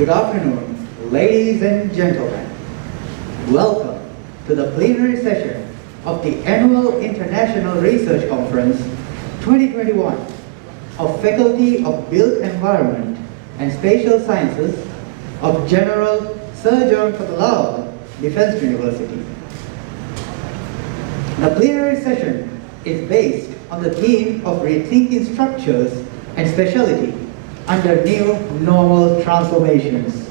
Good afternoon, ladies and gentlemen. Welcome to the plenary session of the Annual International Research Conference 2021 of Faculty of Built Environment and Spatial Sciences of General Sir John Kotelawala Defence University. The plenary session is based on the theme of rethinking structures and spatiality under new normal transformations.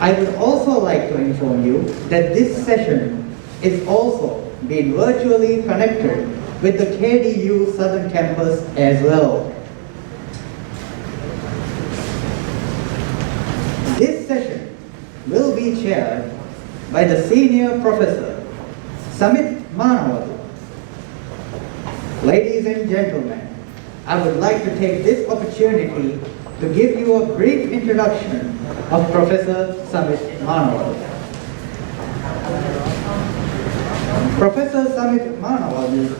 I would also like to inform you that this session is also being virtually connected with the KDU Southern Campus as well. This session will be chaired by the Senior Professor Samitha Manawadu. Ladies and gentlemen, I would like to take this opportunity to give you a brief introduction of Professor Samitha Manawadu. Professor Samitha Manawadu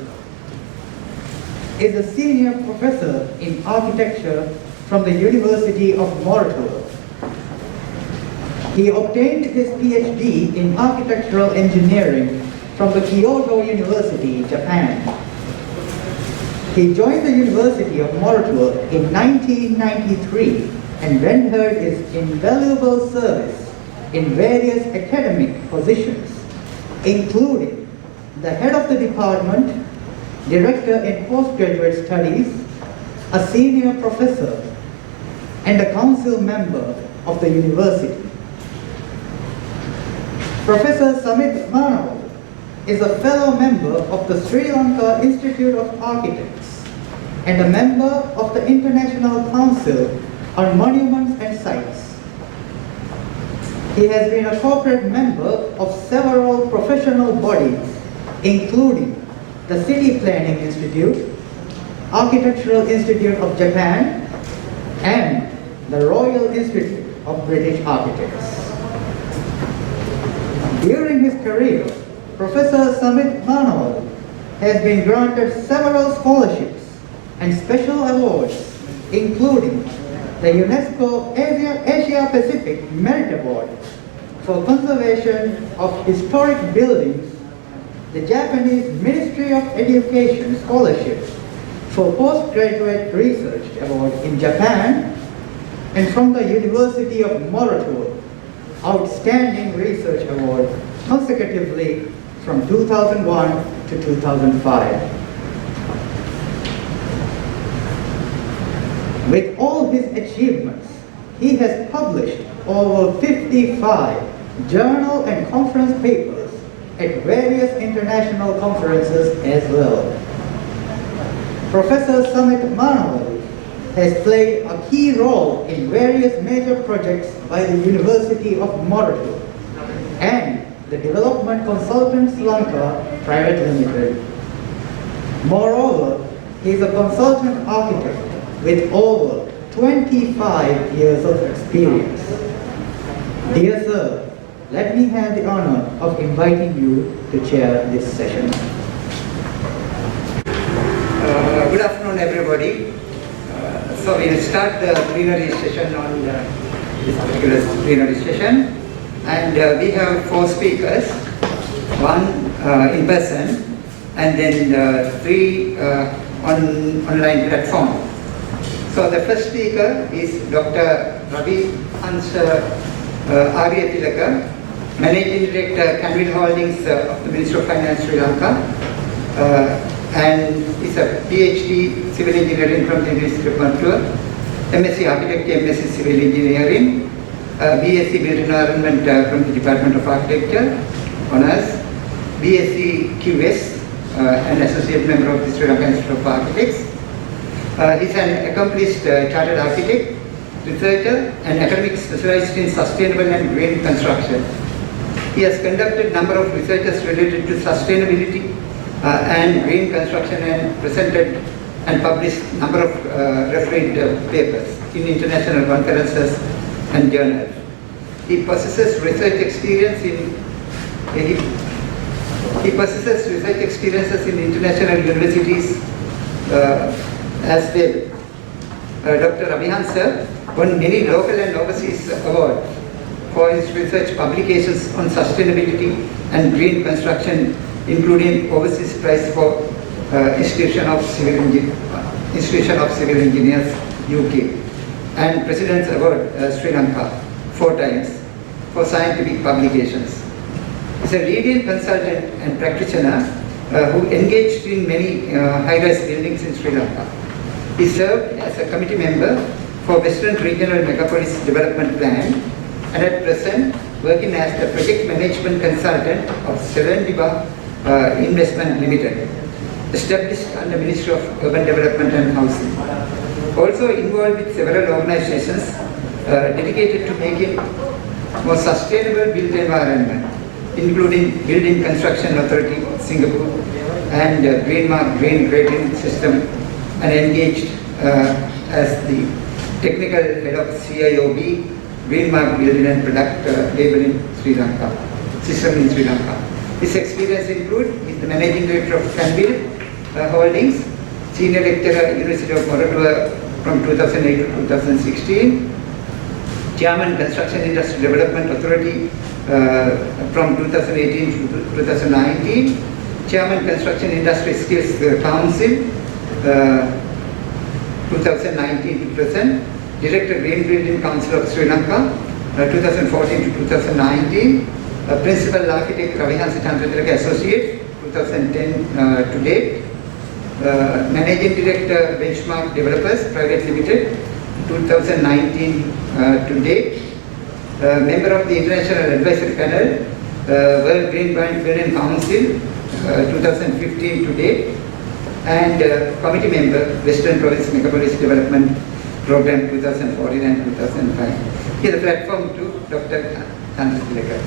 is a senior professor in architecture from the University of Moratuwa. He obtained his PhD in architectural engineering from the Kyoto University, Japan. He joined the University of Moratuwa in 1993 and rendered his invaluable service in various academic positions, including the head of the department, director in postgraduate studies, a senior professor, and a council member of the university. Professor Samitha Manawadu is a fellow member of the Sri Lanka Institute of Architects and a member of the International Council on Monuments and Sites. He has been a corporate member of several professional bodies, including the City Planning Institute, Architectural Institute of Japan, and the Royal Institute of British Architects. During his career, Professor Samitha Manawadu has been granted several scholarships and special awards, including the UNESCO Asia Pacific Merit Award for conservation of historic buildings, the Japanese Ministry of Education Scholarship for Postgraduate Research Award in Japan, and from the University of Moratuwa Outstanding Research Award consecutively from 2001 to 2005. With all his achievements, he has published over 55 journal and conference papers at various international conferences as well. Professor Samitha Manawadu has played a key role in various major projects by the University of Moratuwa and the Development Consultants Lanka Private Limited. Moreover, he is a consultant architect with over 25 years of experience. Dear sir, let me have the honor of inviting you to chair this session. Good afternoon, everybody. So we will start the plenary session on this particular plenary session. And we have 4 speakers, 1 in person, and then 3 on online platform. So the first speaker is Dr. Ravihansa Chandratilake, Managing Director, Canwill Holdings of the Ministry of Finance, Sri Lanka, and is a PhD Civil Engineering from the University of Manawatu, MSc Architecture, MSc Civil Engineering, BSc Built Environment from the Department of Architecture, Honours, BSc QS, an Associate Member of the Sri Lanka Institute of Architects. He's an accomplished chartered architect, researcher, and academic specialized in sustainable and green construction. He has conducted a number of researches related to sustainability and green construction and presented and published a number of refereed papers in international conferences and journals. He possesses research experience in international universities as well. Dr. Ravihansa won many local and overseas awards for his research publications on sustainability and green construction, including overseas prize for Institution of Civil Engineers, UK, and President's Award, Sri Lanka, 4 times for scientific publications. He's a leading consultant and practitioner who engaged in many high-rise buildings in Sri Lanka. He served as a committee member for Western Regional Megapolis Development Plan, and at present working as the project management consultant of Serendiba Investment Limited, established under Ministry of Urban Development and Housing. Also involved with several organizations dedicated to making more sustainable built environment, including Building Construction Authority, Singapore, and Green Mark Green Rating System, and engaged as the technical head of CIOB, Green Mark Building and Product Labeling Sri Lanka, system in Sri Lanka. His experience includes he's the Managing Director of Canwill Holdings, Senior Lecturer at University of Moratuwa from 2008 to 2016, Chairman Construction Industry Development Authority from 2018 to 2019, Chairman Construction Industry Skills Council 2019 to present, Director Green Building Council of Sri Lanka 2014 to 2019, Principal Architect Ravihansa Chandratilake Associate 2010 to date, Managing Director Benchmark Developers Private Limited 2019 to date, Member of the International Advisory Panel World Green Building Council 2015 to date, and Committee Member Western Province Megapolis Development Program 2014 and 2005. Here the platform to Dr. Chandratilake.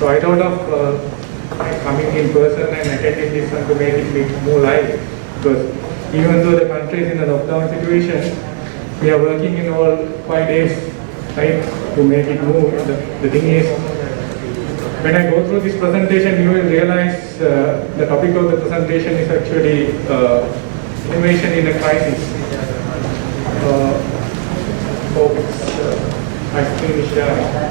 So I thought of coming in person and attending this one to make it a bit more live, because even though the country is in a lockdown situation, we are working in all 5 days, right, to make it move. The thing is, when I go through this presentation, you will realize the topic of the presentation is actually innovation in a crisis. Hope it's I finish there.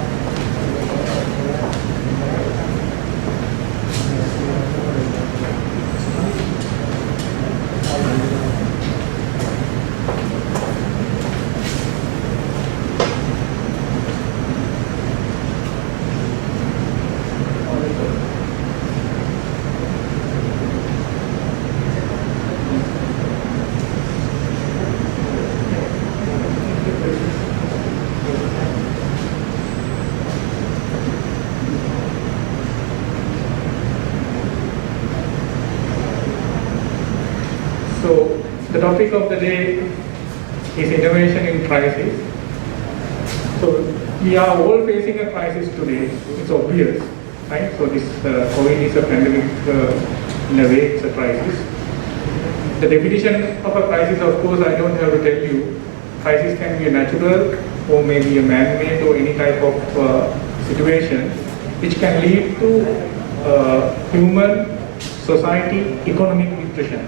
So the topic of the day is innovation in crisis. So we are all facing a crisis today. It's obvious, right? So this COVID is a pandemic, in a way it's a crisis. The definition of a crisis, of course, I don't have to tell you. Crisis can be a natural or maybe a man-made or any type of situation which can lead to human, society, economic depression.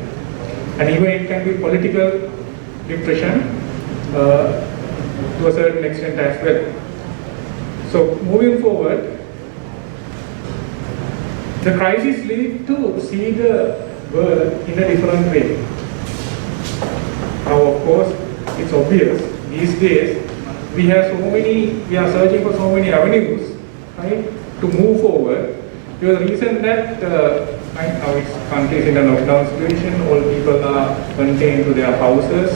And even it can be political depression to a certain extent as well. So moving forward, the crisis leads to see the world in a different way. Now of course, it's obvious, these days we are searching for so many avenues, right, to move forward. The reason that right now it's countries in a lockdown situation, all people are contained to their houses,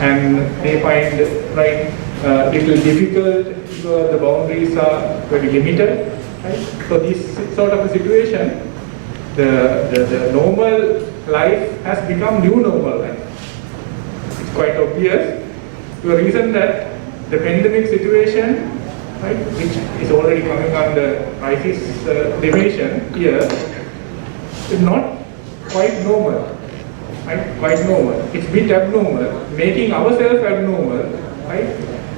and they find right little difficult because the boundaries are very limited. Right? So this sort of a situation, the normal life has become new normal life. It's quite obvious to a reason that the pandemic situation, right, which is already coming under crisis dimension here, is not quite normal. Right? Quite normal. It's a bit abnormal, making ourselves abnormal, right?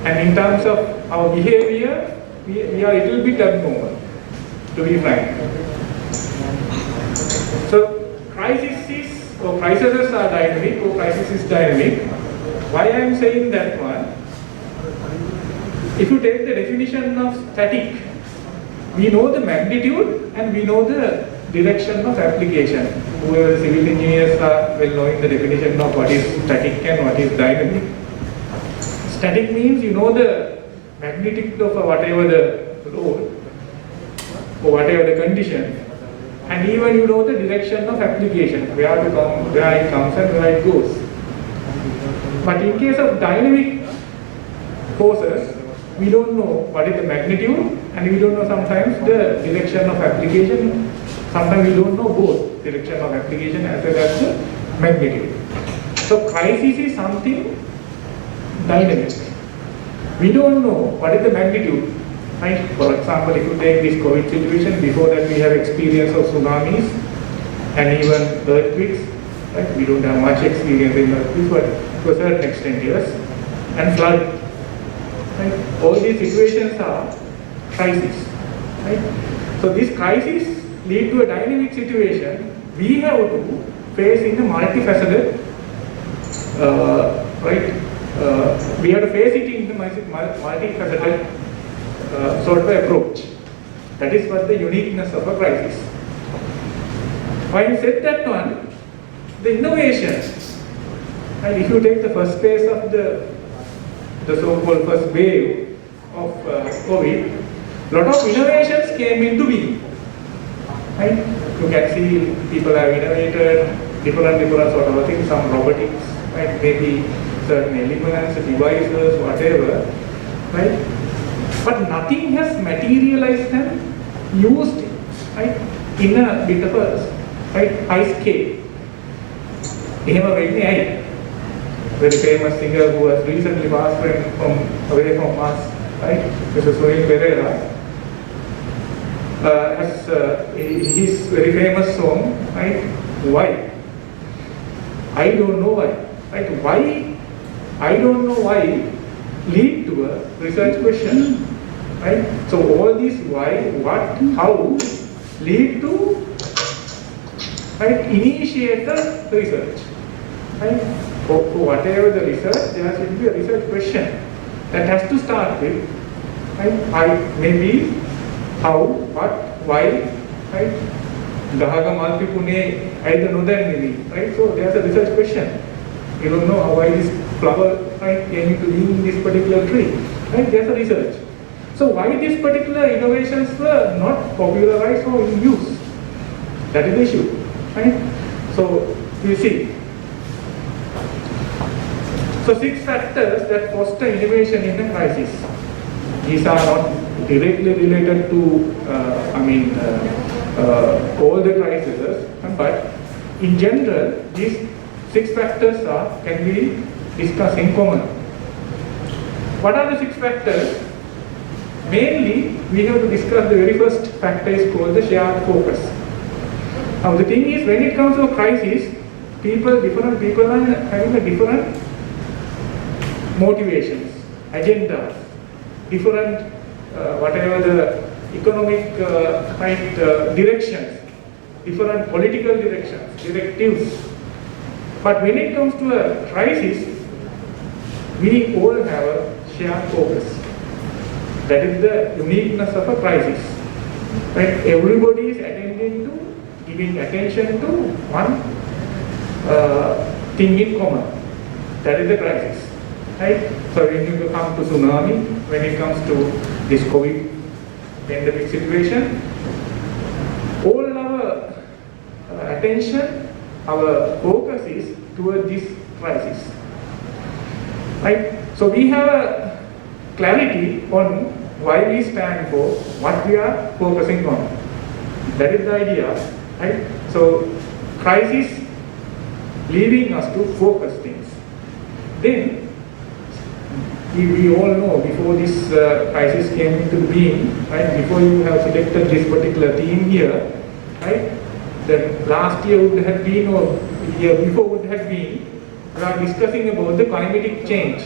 And in terms of our behavior, we are a little bit abnormal, to be frank. So crises are dynamic, or crisis is dynamic. Why I am saying that one? If you take the definition of static, we know the magnitude and we know the direction of application. Whoever civil engineers are well knowing the definition of what is static and what is dynamic. Static means you know the magnitude of whatever the load or whatever the condition, and even you know the direction of application, where it comes and where it goes. But in case of dynamic forces, we don't know what is the magnitude, and we don't know sometimes the direction of application. Sometimes we don't know both direction of application as well as the magnitude. So crisis is something dynamic. We don't know what is the magnitude. Right? For example, if you take this COVID situation, before that we have experience of tsunamis and even earthquakes. Right? We don't have much experience in earthquakes, but to a certain extent, yes. And flood. Right? All these situations are crises. Right? So this crisis lead to a dynamic situation. We have to face in a multifaceted, right? We have to face it in the multifaceted sort of approach. That is what the uniqueness of a crisis. Having said that one, the innovation, and if you take the first phase of the so-called first wave of COVID, lot of innovations came into being. Right? You can see people have innovated different sort of things, some robotics, right? Maybe certain elements, devices, whatever, right? But nothing has materialized and used, right, in a bit of a high scale. Very famous singer who has recently passed away from us, right? Mr. Perera. Has his very famous song, right? Why? I don't know why. Right? Why? I don't know why lead to a research question. Right? So all these why, what, how lead to, right, initiate the research. Right? For whatever the research, there has to be a research question that has to start with, right? Maybe how, what, why, right? Dahaga malpipune aida nodanni, right? So there's a research question. You don't know why this flower, right, came into being in this particular tree, right? There's a research. So why these particular innovations were not popularized or in use? That is the issue, right? So you see. So 6 factors that foster innovation in a crisis. These are not directly related to, all the crises, but in general, these 6 factors can be discussed in common. What are the 6 factors? Mainly, we have to discuss the very first factor is called the shared focus. Now the thing is, when it comes to a crisis, different people are having a different motivations, agendas, different whatever the economic directions, different political directions, directives. But when it comes to a crisis, we all have a shared focus. That is the uniqueness of a crisis. Right? Everybody is attending to, giving attention to one thing in common. That is the crisis. Right? So when you come to tsunami, when it comes to this COVID pandemic situation, all our attention, our focus is toward this crisis. Right? So we have clarity on why we stand for what we are focusing on. That is the idea, right? So, crisis leading us to focus things. Then, we all know before this crisis came into being, right? Before you have selected this particular theme here, right? The last year would have been, or year before would have been, we are discussing about the climatic change.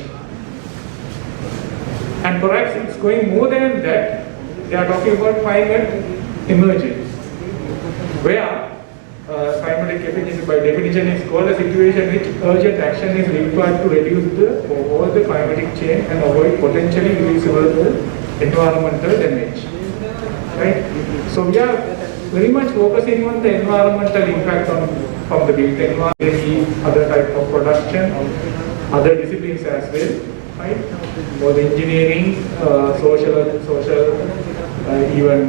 And perhaps it's going more than that. They are talking about climate emergence, where climatic emergency by definition is called a situation in which urgent action is required to reduce all the climatic change and avoid potentially irreversible environmental damage. Right? So we are very much focusing on the environmental impact from the built environment, maybe other type of production, other disciplines as well. Right? Or the engineering, social, even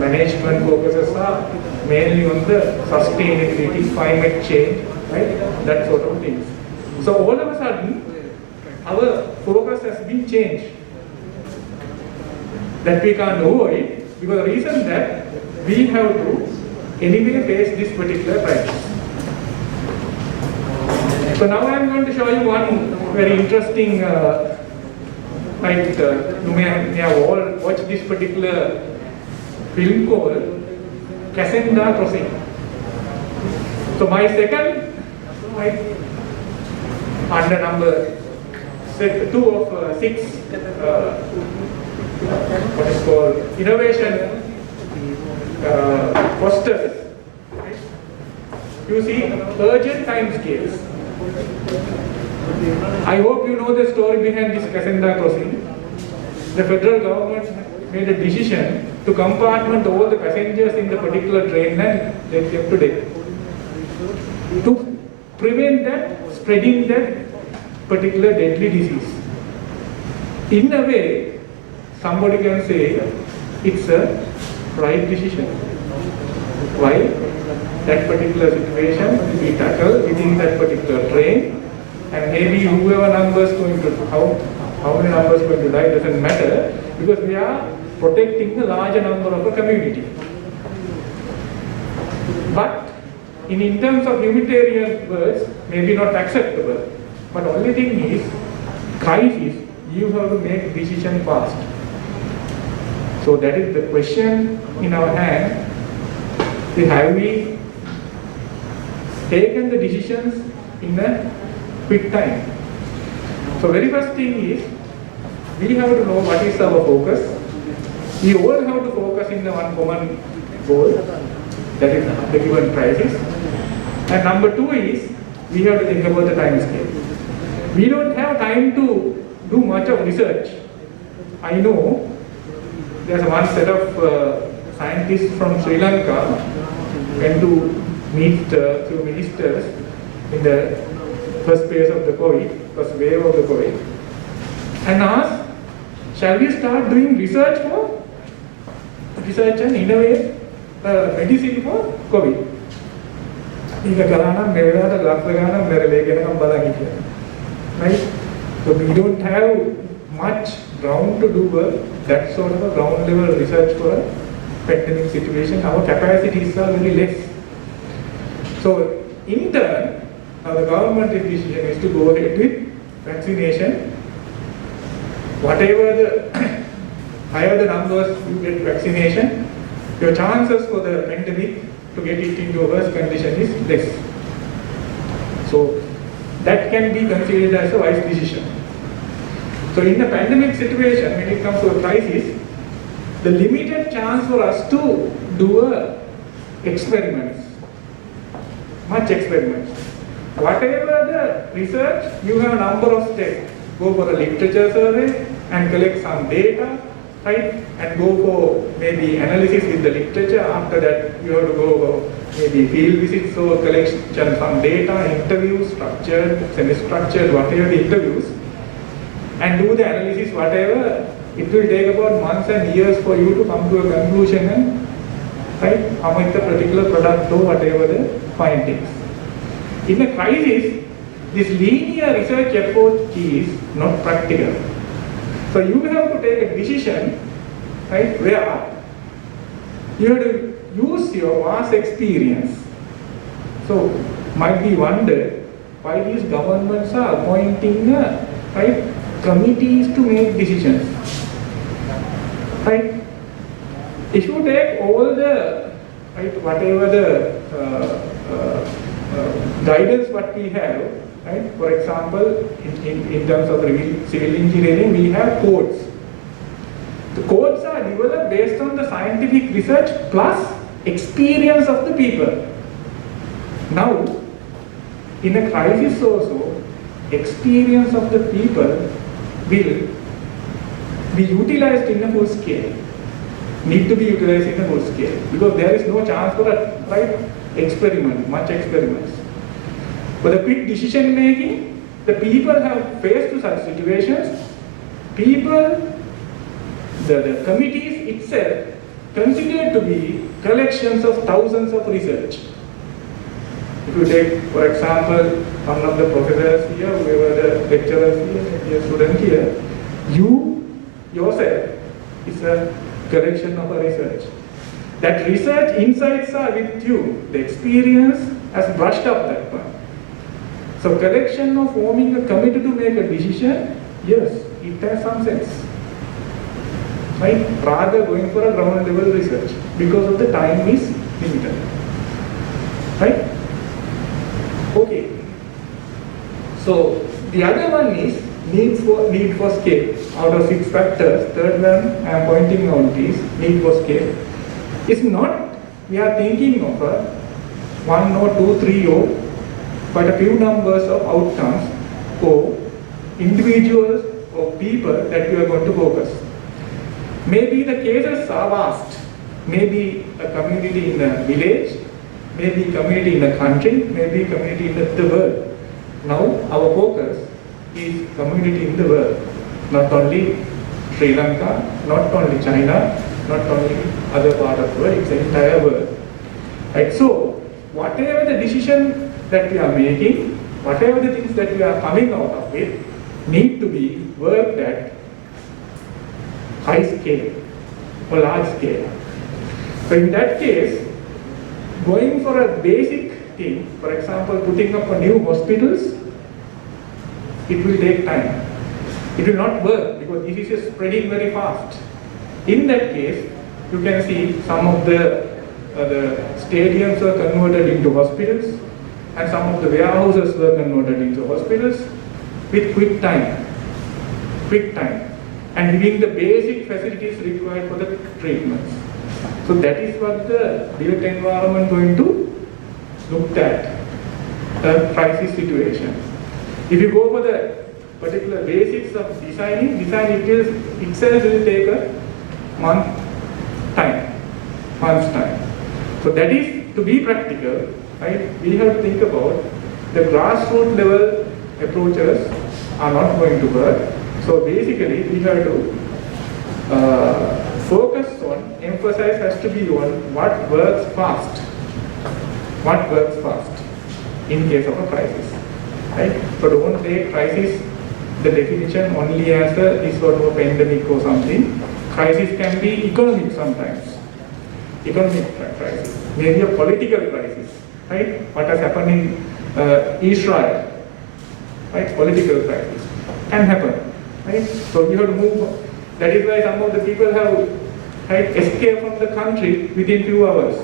management focuses are mainly on the sustainability, climate change, right? That sort of things. So all of a sudden, our focus has been changed. That we can't avoid, because the reason that we have to anyway face this particular crisis. So now I am going to show you one very interesting, you may have all watched this particular film called Canchana Crossing. So my second, under number set 2 of 6, what is called innovation fosters. You see urgent time scales. I hope you know the story behind this Canchana Crossing. The federal government made a decision to compartment all the passengers in the particular train and let them to death. To prevent that spreading that particular deadly disease. In a way, somebody can say it's a right decision. Why? That particular situation will be tackled within that particular train, and maybe whoever number is going to, how many numbers going to die doesn't matter, because we are protecting the larger number of a community. But in terms of humanitarian words, maybe not acceptable. But only thing is, crisis, you have to make decision fast. So that is the question in our hand. Have we taken the decisions in a quick time? So very first thing is, we have to know what is our focus. We all have to focus in the one common goal, that is the given crisis. And number 2 is, we have to think about the time scale. We don't have time to do much of research. I know there's one set of scientists from Sri Lanka went to meet a few ministers in the first phase of the COVID, first wave of the COVID, and asked, shall we start doing research and innovate medicine for COVID? Right? So we don't have much ground to do that sort of a ground level research for a pandemic situation. Our capacities are very less. So in turn, now the government decision is to go ahead with vaccination. Whatever the higher the numbers you get vaccination, your chances for the pandemic to get it into a worse condition is less. So that can be considered as a wise decision. So in the pandemic situation, when it comes to a crisis, the limited chance for us to do experiments, much experiments. Whatever the research, you have a number of steps. Go for a literature survey and collect some data, right? And go for maybe analysis with the literature. After that, you have to go maybe field visits or collection some data, interviews, structured, semi-structured, whatever the interviews, and do the analysis, whatever. It will take about months and years for you to come to a conclusion and right, come with a particular product or whatever the findings. In a crisis, this linear research approach is not practical. So you have to take a decision, right, where you have to use your vast experience. So might be wondered why these governments are appointing right, committees to make decisions. Right? If you take all the, right, whatever the guidance what we have, right? For example, in terms of civil engineering, we have codes. The codes are developed based on the scientific research plus experience of the people. Now, in a crisis also, experience of the people will be utilized in a full scale. Need to be utilized in a full scale because there is no chance for a right experiment, much experiments. For the quick decision making, the people have faced to such situations. People, the committees itself considered to be collections of thousands of research. If you take, for example, one of the professors here, whoever the lecturers here, maybe a student here, you yourself is a collection of a research. That research insights are with you. The experience has brushed up that one. So collection of forming a committee to make a decision, yes, it has some sense. Right? Rather going for a ground level research because of the time is limited. Right? Okay. So the other one is need for scale. Out of 6 factors, third one I am pointing out is need for scale. It's not we are thinking of a 1 or 2, 3 or but a few numbers of outcomes or individuals or people that we are going to focus. Maybe the cases are vast. Maybe a community in a village, maybe community in a country, maybe community in the world. Now our focus is community in the world. Not only Sri Lanka, not only China, not only other part of the world, it's the entire world. Right? So whatever the decision that we are making, whatever the things that we are coming out of it, need to be worked at high scale or large scale. So in that case, going for a basic thing, for example, putting up a new hospitals, it will take time. It will not work because disease is spreading very fast. In that case, you can see some of the stadiums were converted into hospitals and some of the warehouses were converted into hospitals with quick time and giving the basic facilities required for the treatments. So that is what the built environment going to look at the crisis situation. If you go for the particular basics of design itself will take a month's time. So that is to be practical, right? We have to think about the grassroots level approaches are not going to work. So basically we have to focus on, emphasis has to be on what works fast. What works fast in case of a crisis, right? So don't take crisis, the definition only as a sort of a pandemic or something. Crisis can be economic sometimes. Economic crisis, maybe a political crisis, right? What has happened in Israel, right? Political crisis can happen, right? So you have to move. That is why some of the people have escaped from the country within few hours,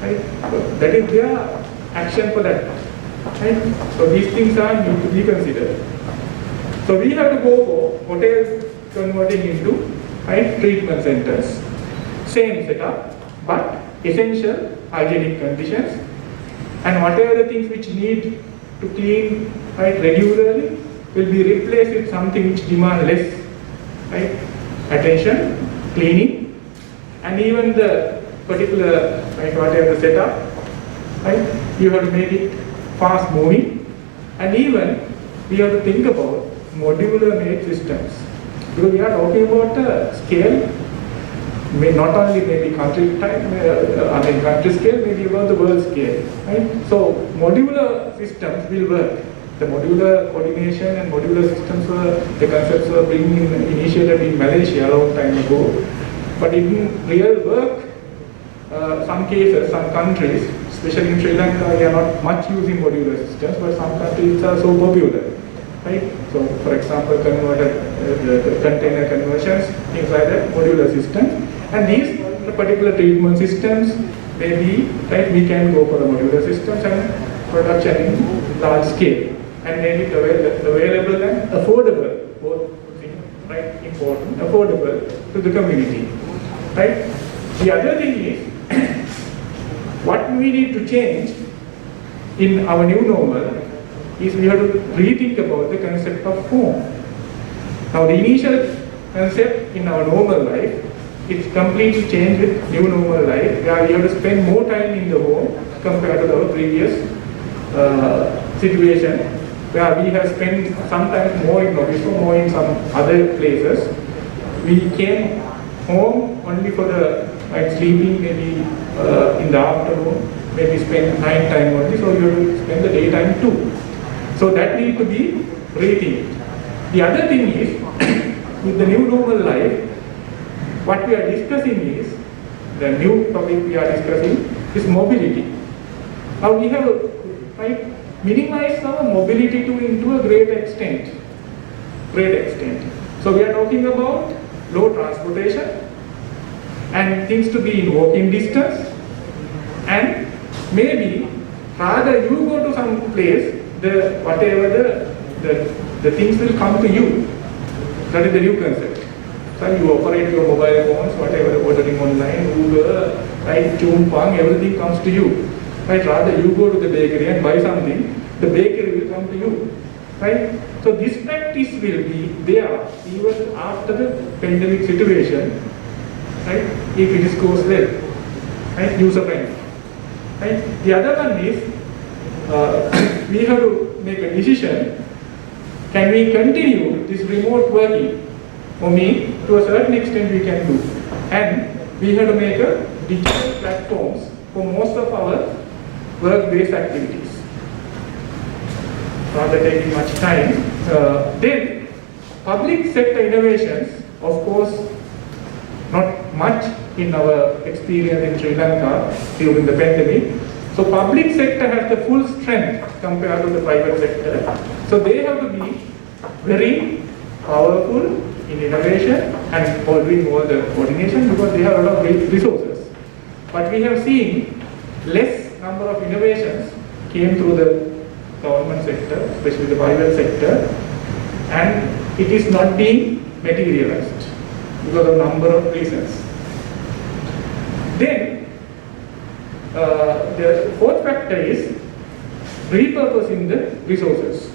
right? So that is their action for that, right? So these things are need to be considered. So we have to go for hotels converting into treatment centers. Same setup, but essential hygienic conditions, and whatever the things which need to clean regularly will be replaced with something which demand less attention, cleaning, and even the particular whatever the setup, you have to make it fast moving, and even we have to think about modular made systems, because we are talking about a scale. Not only maybe country scale, maybe about the world scale, right? So modular systems will work. the modular coordination and modular systems the concepts were being initiated in Malaysia a long time ago. But in real work, some cases, some countries, especially in Sri Lanka, we are not much using modular systems, but some countries are so popular, right? So, for example, the container conversions, things like that, modular systems. And these particular treatment systems, maybe, right, we can go for the modular systems and production in large scale, and make it available and affordable, both things, right, important, affordable to the community, right? The other thing is, what we need to change in our new normal is we have to rethink about the concept of home. Now, the initial concept in our normal life, it's completely changed with new normal life, where we have to spend more time in the home compared to our previous situation, where we have spent sometimes more in office or more in some other places. We came home only for the sleeping, maybe in the afternoon, maybe spend night time only, so you have to spend the daytime too. So that needs to be rethinked. The other thing is, with the new normal life, what we are discussing is, the new topic we are discussing is mobility. Now we have, right, minimized our mobility to a great extent. So we are talking about low transportation and things to be in walking distance, and maybe rather you go to some place, whatever the things will come to you. That is the new concept. So you operate your mobile phones, whatever ordering online, Uber, right, Chumpang, everything comes to you. Right? Rather you go to the bakery and buy something, the bakery will come to you. Right? So this practice will be there even after the pandemic situation. Right? If it goes well. Right? User friendly. Right? The other one is we have to make a decision. Can we continue this remote working? For me, to a certain extent we can do. And we have to make a digital platforms for most of our work-based activities. Rather taking much time. Then, public sector innovations, of course, not much in our experience in Sri Lanka during the pandemic. So public sector has the full strength compared to the private sector. So they have to be very powerful in innovation and doing all the coordination because they have a lot of resources. But we have seen less number of innovations came through the government sector, especially the private sector, and it is not being materialized because of a number of reasons. Then, the fourth factor is repurposing the resources.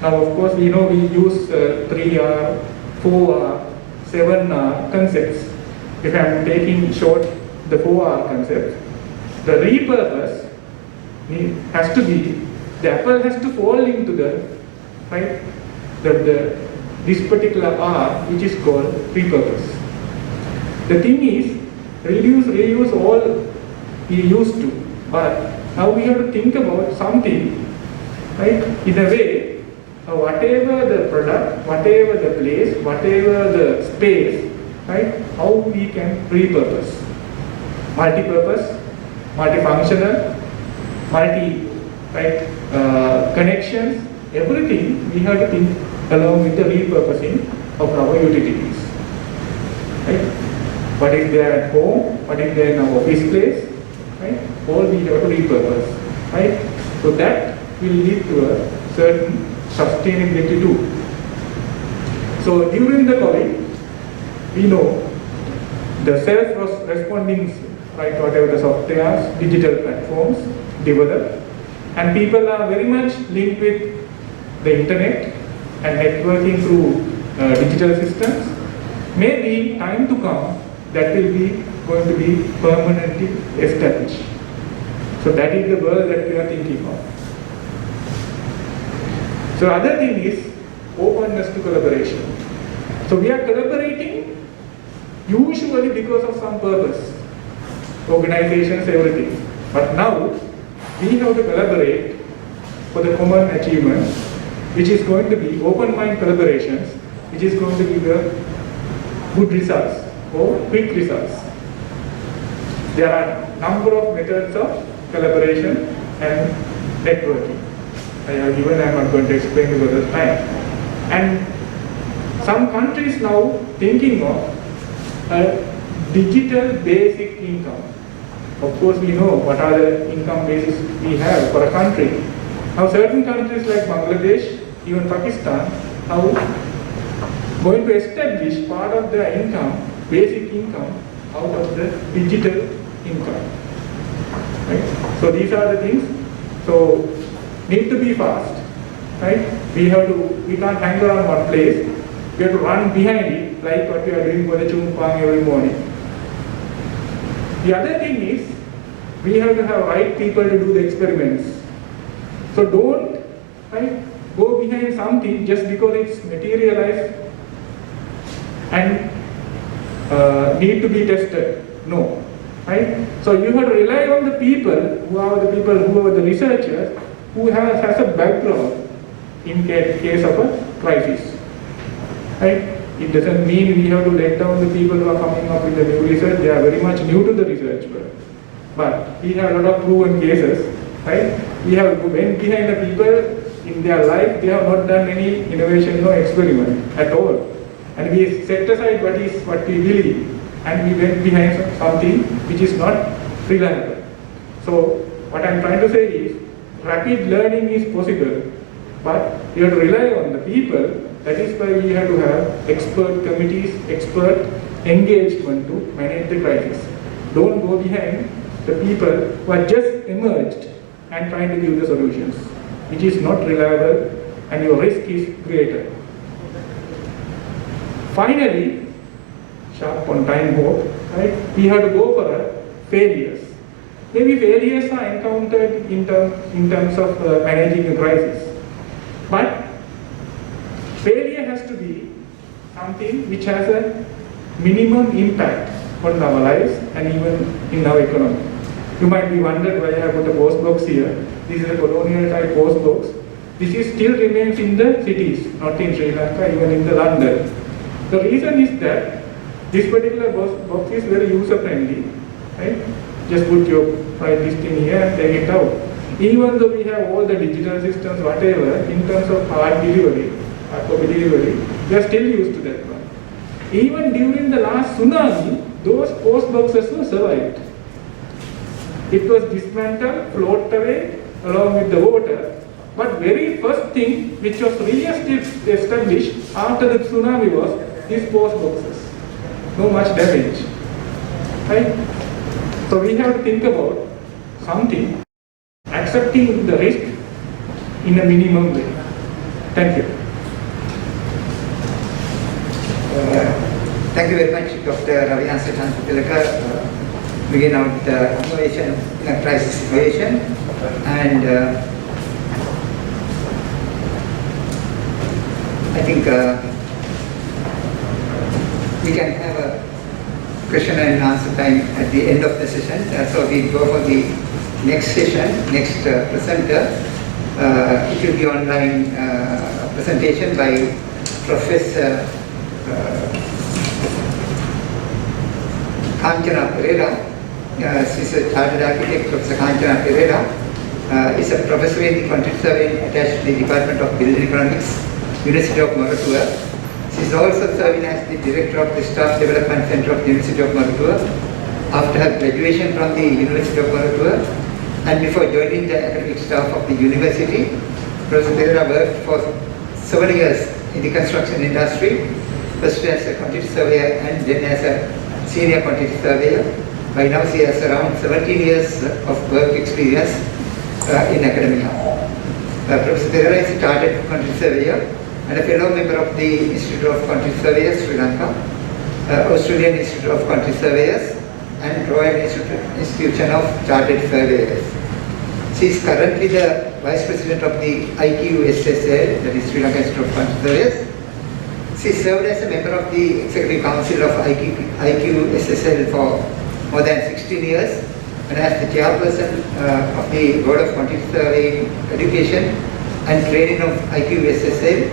Now, of course, we know we use 3R, 4R, 7R concepts. If I am taking short the 4R concept, the repurpose has to be, the apple has to fall into the, right, this particular R, which is called repurpose. The thing is, reduce, reuse all we used to, but now we have to think about something, right, in a way, whatever the product, whatever the place, whatever the space, right, how we can repurpose. Multi-purpose, multifunctional, connections, everything we have to think along with the repurposing of our utilities. Right? What is there at home, what is there in our office place, right? All we have to repurpose. Right? So that will lead to a certain sustainability too. So during the COVID, we know the self-responding, right, whatever the softwares, digital platforms developed, and people are very much linked with the internet and networking through digital systems. Maybe time to come that will be going to be permanently established. So that is the world that we are thinking of. So other thing is openness to collaboration. So we are collaborating usually because of some purpose, organizations, everything. But now we have to collaborate for the common achievement, which is going to be open mind collaborations, which is going to give the good results or quick results. There are a number of methods of collaboration and networking. I have given, I am not going to explain because of time. And some countries now thinking of a digital basic income. Of course, we know what are the income bases we have for a country. Now, certain countries like Bangladesh, even Pakistan, are going to establish part of their income, basic income, out of the digital income. Right? So these are the things. So need to be fast. Right? We can't hang around one place. We have to run behind it, like what we are doing for the Chumpang every morning. The other thing is, we have to have right people to do the experiments. So don't go behind something just because it's materialized and need to be tested. No. Right? So you have to rely on the people who are the researchers who has a background in case of a crisis. Right? It doesn't mean we have to let down the people who are coming up with the new research. They are very much new to the research work. But we have a lot of proven cases. Right? We have went behind the people in their life. They have not done any innovation or experiment at all. And we set aside what we believe, and we went behind something which is not reliable. So what I'm trying to say is, rapid learning is possible, but you have to rely on the people. That is why we have to have expert committees, expert engagement to manage the crisis. Don't go behind the people who are just emerged and trying to give the solutions, which is not reliable and your risk is greater. Finally, sharp on time hope, right? We have to go for failures. Maybe failures are encountered in terms of managing a crisis. But failure has to be something which has a minimum impact on our lives and even in our economy. You might be wondering why I put a post box here. This is a colonial type post box. This is still remains in the cities, not in Sri Lanka, even in the London. The reason is that this particular box is very user friendly. Right? Just put your this thing here and take it out. Even though we have all the digital systems, whatever, in terms of hard delivery, hard copy delivery, we are still used to that one. Even during the last tsunami, those post boxes were survived. It was dismantled, floated away along with the water. But very first thing which was re-established after the tsunami was these post boxes. No much damage. Right? So we have to think about something, accepting the risk in a minimum way. Thank you. Thank you very much, Dr. Ravihansa Chandratilake. Begin out innovation in a crisis situation, and I think we can have a question and answer time at the end of the session. So we go for the next session, next presenter. It will be online presentation by Professor Kanchana Perera. She's a chartered architect. Professor Kanchana Perera is a professor in the quantitative surveying attached to the Department of Building Economics, University of Moratuwa. She is also serving as the director of the Staff Development Center of the University of Moratuwa after her graduation from the University of Moratuwa, and before joining the academic staff of the university. Professor Perera worked for several years in the construction industry, first as a quantitative surveyor and then as a senior quantitative surveyor. By now she has around 17 years of work experience in academia. Professor Perera is a chartered quantitative surveyor and a fellow member of the Institute of Quantitative Surveyors, Sri Lanka, Australian Institute of Quantitative Surveyors, and Royal Institution of Chartered Surveyors. She is currently the Vice President of the IQSSL, that is Sri Lanka Institute of Quantitative Surveyors. She served as a member of the Executive Council of IQSSL for more than 16 years and as the chairperson of the Board of Quantitative Surveying Education and Training of IQSSL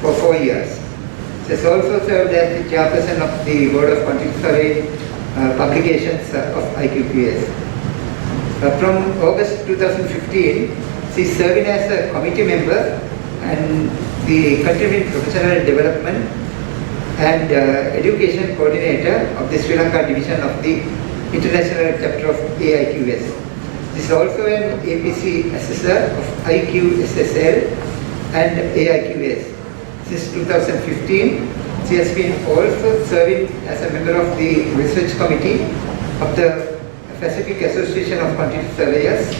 for 4 years. She has also served as the chairperson of the Board of Quantitative Surveying Publications of IQQS. From August 2015, she is serving as a committee member and the continuing professional development and education coordinator of the Sri Lanka division of the international chapter of AIQS. She is also an APC assessor of IQSSL and AIQS. Since 2015, she has been also serving as a member of the research committee of the Pacific Association of Quantitative Surveyors.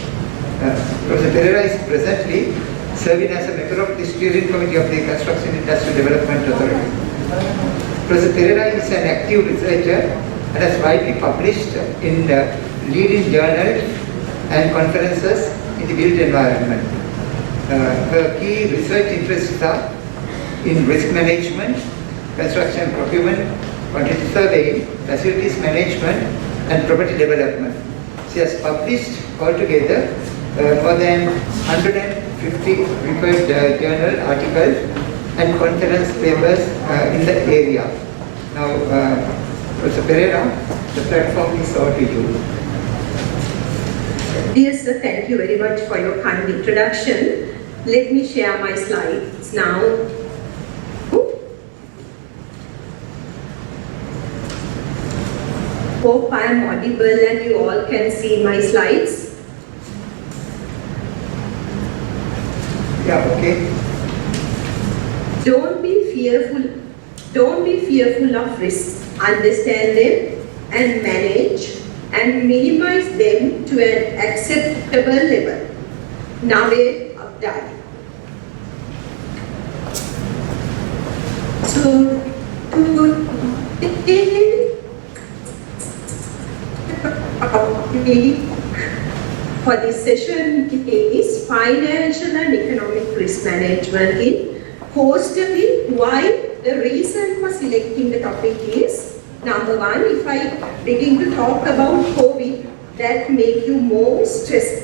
Professor Perera is presently serving as a member of the steering committee of the Construction Industry Development Authority. Professor Perera is an active researcher and has widely published in leading journals and conferences in the built environment. Her key research interests are in risk management, construction procurement, quantitative surveying, facilities management, and property development. She has published altogether more than 150 referred journal articles and conference papers in the area. Now, Professor Perera, the platform is over to you. Dear sir, thank you very much for your kind introduction. Let me share my slides now. Hope I am audible and you all can see my slides. Yeah, okay. Don't be fearful of risks. Understand them and manage and minimize them to an acceptable level. Naved Abdali. So, for this session is financial and economic risk management in coastal. Why? The reason for selecting the topic is, number one, if I begin to talk about COVID, that make you more stressed.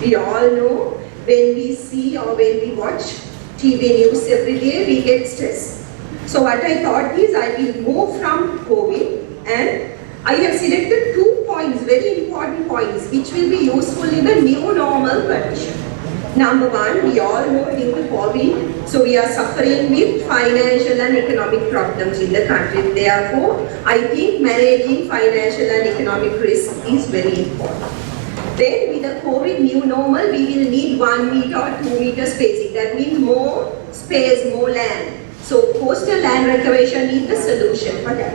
We all know when we see or when we watch TV news every day, we get stressed. So what I thought is I will move from COVID, and I have selected 2 points, very important points, which will be useful in the new normal condition. Number one, we all know due to COVID, so we are suffering with financial and economic problems in the country. Therefore, I think managing financial and economic risk is very important. Then with the COVID new normal, we will need 1 meter or 2 meter spacing. That means more space, more land. So coastal land reclamation is the solution for that.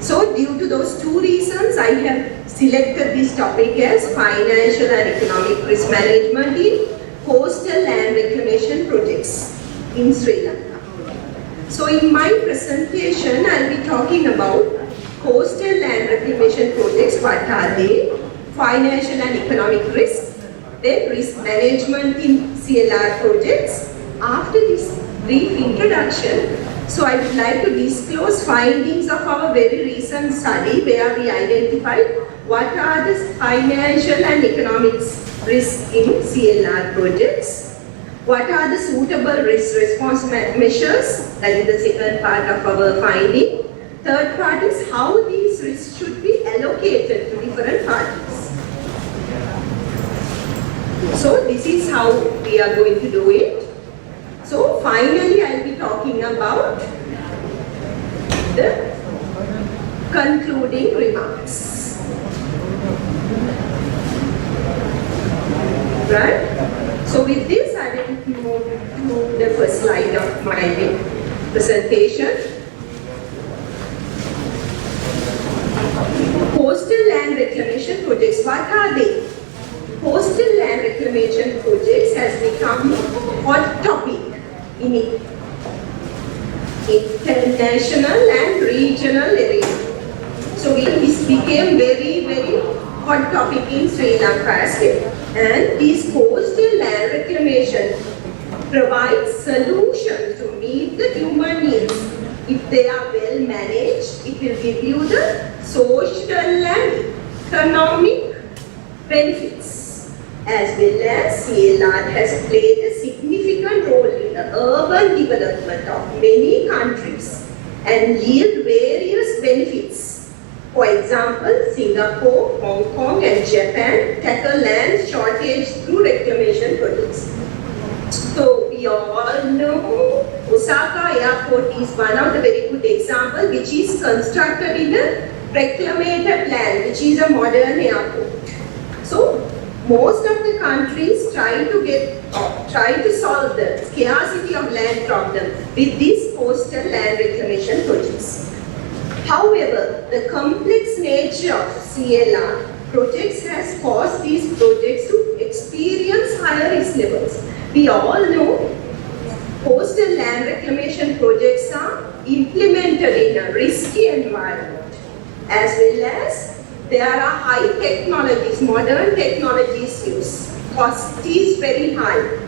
So due to those 2 reasons, I have selected this topic as financial and economic risk management in coastal land reclamation projects in Sri Lanka. So in my presentation, I will be talking about coastal land reclamation projects. What are they? Financial and economic risk. Then risk management in CLR projects. After this brief introduction, so I would like to disclose findings of our very recent study where we identified what are the financial and economic risks in CLR projects, what are the suitable risk response measures, that is the second part of our finding. Third part is how these risks should be allocated to different parties. So this is how we are going to do it. So finally, I will be talking about the concluding remarks. Right? So with this, I will move to the first slide of my presentation. Coastal land reclamation projects, what are they? Coastal land reclamation projects has become a hot topic in international and regional area. So this became very, very hot topic in Sri Lanka as well. And this coastal land reclamation provides solutions to meet the human needs. If they are well managed, it will give you the social and economic benefits, as well as CLR has played a significant role in the urban development of many countries and yield various benefits. For example, Singapore, Hong Kong and Japan tackle land shortage through reclamation projects. So we all know Osaka Airport is one of the very good example, which is constructed in a reclamated land, which is a modern airport. So most of the countries try to solve the scarcity of land problem with these coastal land reclamation projects. However, the complex nature of CLR projects has caused these projects to experience higher risk levels. We all know coastal land reclamation projects are implemented in a risky environment, as well as there are high technologies, modern technologies used. Cost is very high.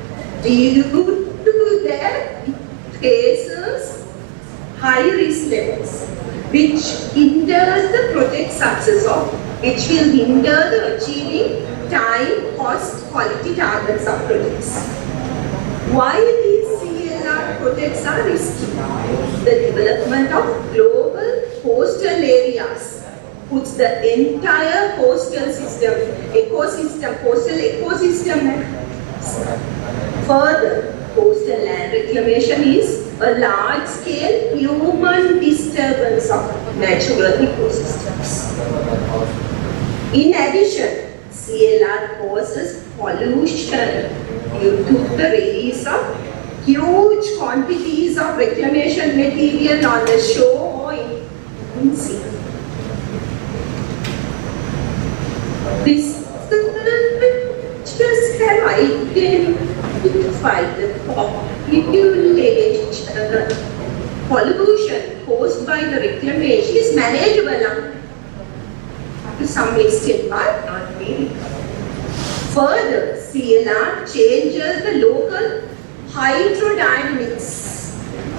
Due to that, it faces high risk levels, which hinders the project success of, which will hinder the achieving time, cost, quality targets of projects. Why these CLR projects are risky? The development of global coastal areas puts the entire coastal ecosystem further. Coastal land reclamation is a large-scale human disturbance of natural ecosystems. In addition, CLR causes pollution due to the release of huge quantities of reclamation material on the shore or in sea. Researchers have identified the pollution caused by the reclamation is manageable to some extent, but not really. Further, CLR changes the local hydrodynamics.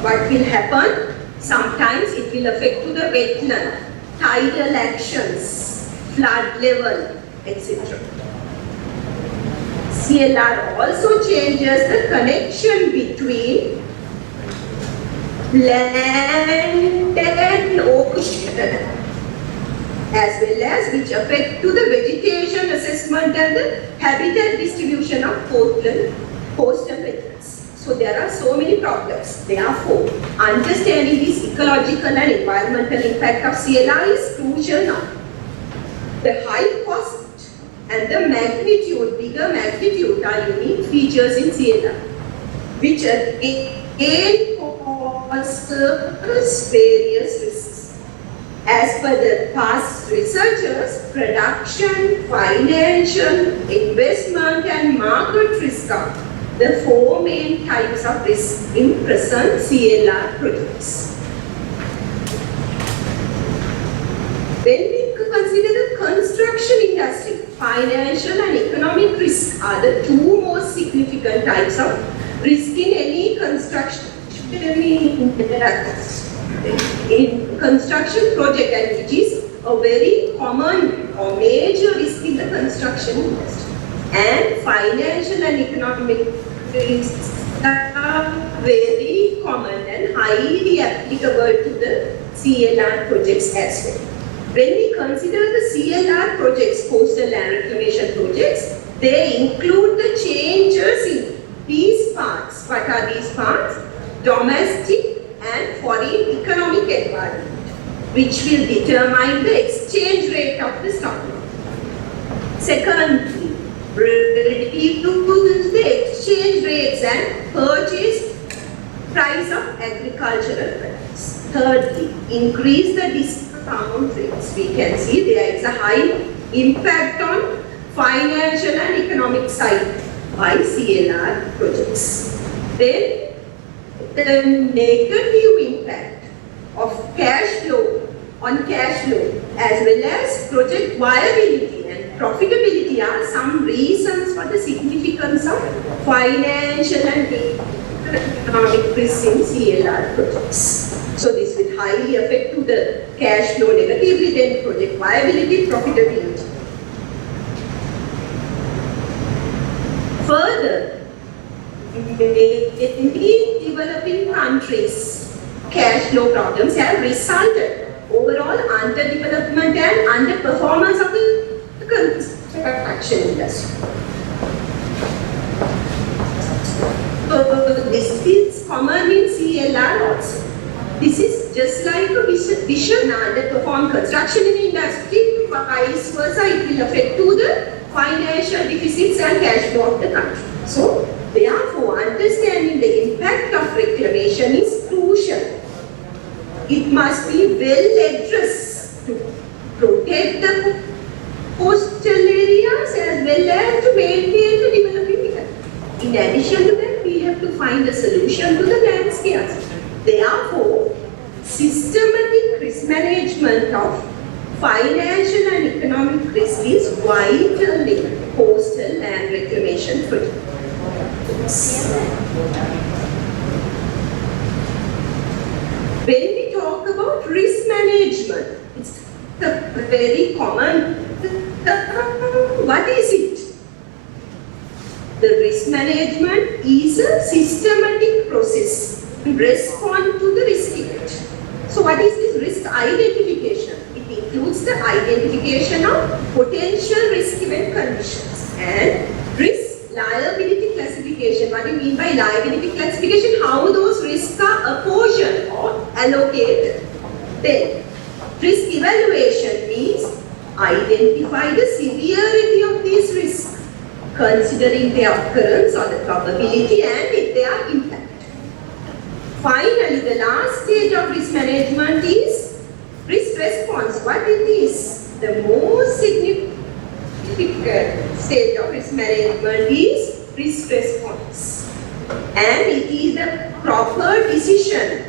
What will happen? Sometimes it will affect to the wetland, tidal actions, flood level, etc. CLR also changes the connection between land and ocean, as well as which affect to the vegetation assessment and the habitat distribution of coastal wetlands. So there are so many problems. Therefore, understanding this ecological and environmental impact of CLR is crucial now. The high cost and the bigger magnitude are unique features in CLR, which again causes various risks. As per the past researchers, production, financial, investment and market risk are the four main types of risk in present CLR projects. When we consider the construction industry, financial and economic risk are the two most significant types of risk in any construction project, and which is a very common or major risk in the construction industry. And financial and economic risks are very common and highly applicable to the CLR projects as well. When we consider the CLR projects, coastal land reclamation projects, they include the changes in these parts. What are these parts? Domestic and foreign economic environment, which will determine the exchange rate of the stock market. Secondly, reduce the exchange rates and purchase price of agricultural products. Thirdly, increase the discount rates. We can see there is a high impact on financial and economic side by CLR projects. Then, the negative impact of cash flow as well as project viability and profitability are some reasons for the significance of financial and economic risk in CLR projects. So this will it highly affect to the cash flow negatively, then project viability, profitability. Further, in developing countries, cash flow problems have resulted overall underdevelopment and underperformance of the construction industry. So this is common in CLR also. This is just like a vision underperformed construction in industry, vice versa, it will affect to the financial deficits and cash flow of the country. So, therefore, understanding the impact of reclamation is crucial. It must be well addressed to protect the coastal areas as well as to maintain the developing area. In addition to that, we have to find a solution to the land scarcity. Therefore, systematic risk management of financial and economic risk is vital in coastal land reclamation projects. When we talk about risk management, it's a very common term. What is it? The risk management is a systematic process to respond to the risk event. So what is this risk identification? It includes the identification of potential risk event conditions and risk liability classification. What do you mean by liability classification? How those risks are apportioned or allocated. Then risk evaluation means identify the severity of these risks, considering their occurrence or the probability and their impact. Finally, the last stage of risk management is risk response. What it is? The most significant stage of risk management is risk response. And it is the proper decision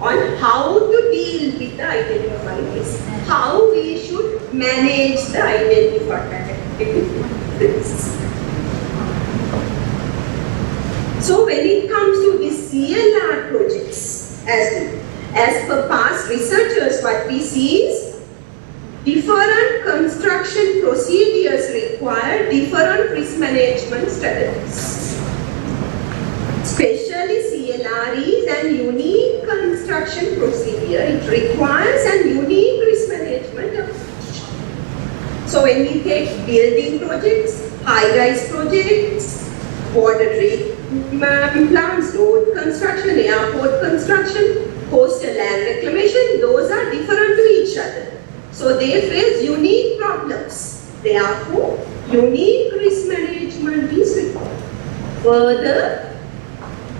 on how to deal with the identified risk, how we should manage the identified risks. So when it comes to these CLR projects, as per past researchers, what we see is different construction procedures require different risk management strategies. Especially CLR is an unique construction procedure. It requires an unique risk management approach. So when we take building projects, high-rise projects, water treatment plants, road construction, airport construction, coastal land reclamation, those are different to each other. So they face unique problems. Therefore, unique risk management is required. Further,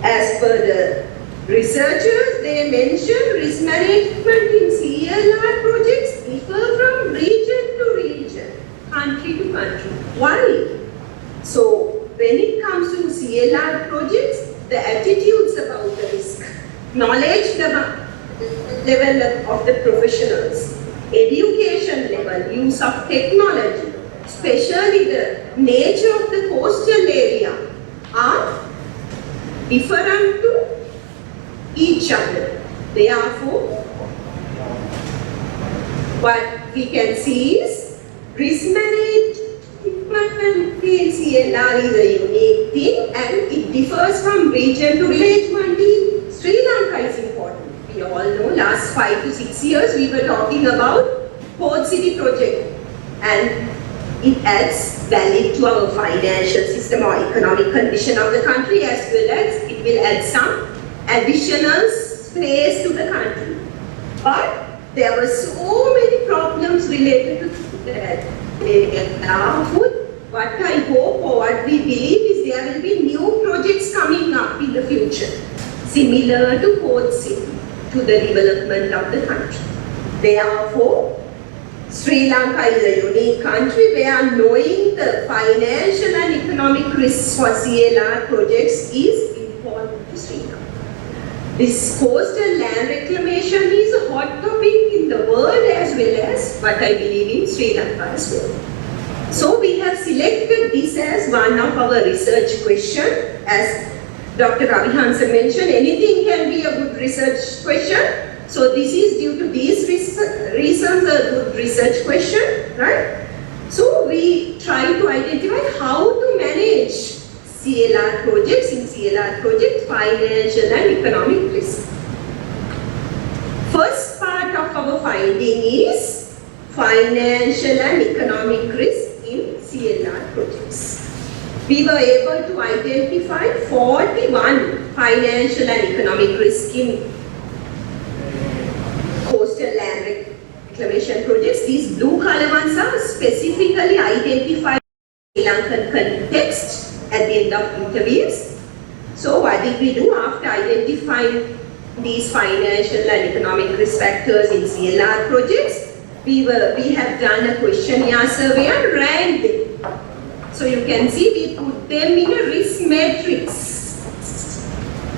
as per the researchers, they mention risk management in CLR projects differ from region to region, country to country. Why? So, when it comes to CLR projects, the attitudes about the risk, knowledge level of the professionals, education level, use of technology, especially the nature of the coastal area are different to each other. Therefore, what we can see is risk management in CLR is a unique thing and it differs from region to region. In Sri Lanka is important. We all know last 5 to 6 years we were talking about Port City project and it adds value to our financial system or economic condition of the country as well as it will add some additional space to the country. But there were so many problems related to that. What I hope or what we believe is there will be new projects coming up in the future, similar to Port City, to the development of the country. Therefore, Sri Lanka is a unique country where knowing the financial and economic risks for CLR projects is important to Sri Lanka. This coastal land reclamation is a hot topic in the world as well as what I believe in Sri Lanka as well. So we have selected this as one of our research questions. As Dr. Ravihansa mentioned, anything can be a good research question. So this is due to these reasons a good research question, right? So we try to identify how to manage CLR projects, in CLR projects, financial and economic risk. First part of our finding is financial and economic risk in CLR projects. We were able to identify 41 financial and economic risk in coastal land reclamation projects. These blue color ones are specifically identified in the Lankan context at the end of interviews. So what did we do after identifying these financial and economic risk factors in CLR projects? We have done a questionnaire survey and ranked them. So you can see we put them in a risk matrix,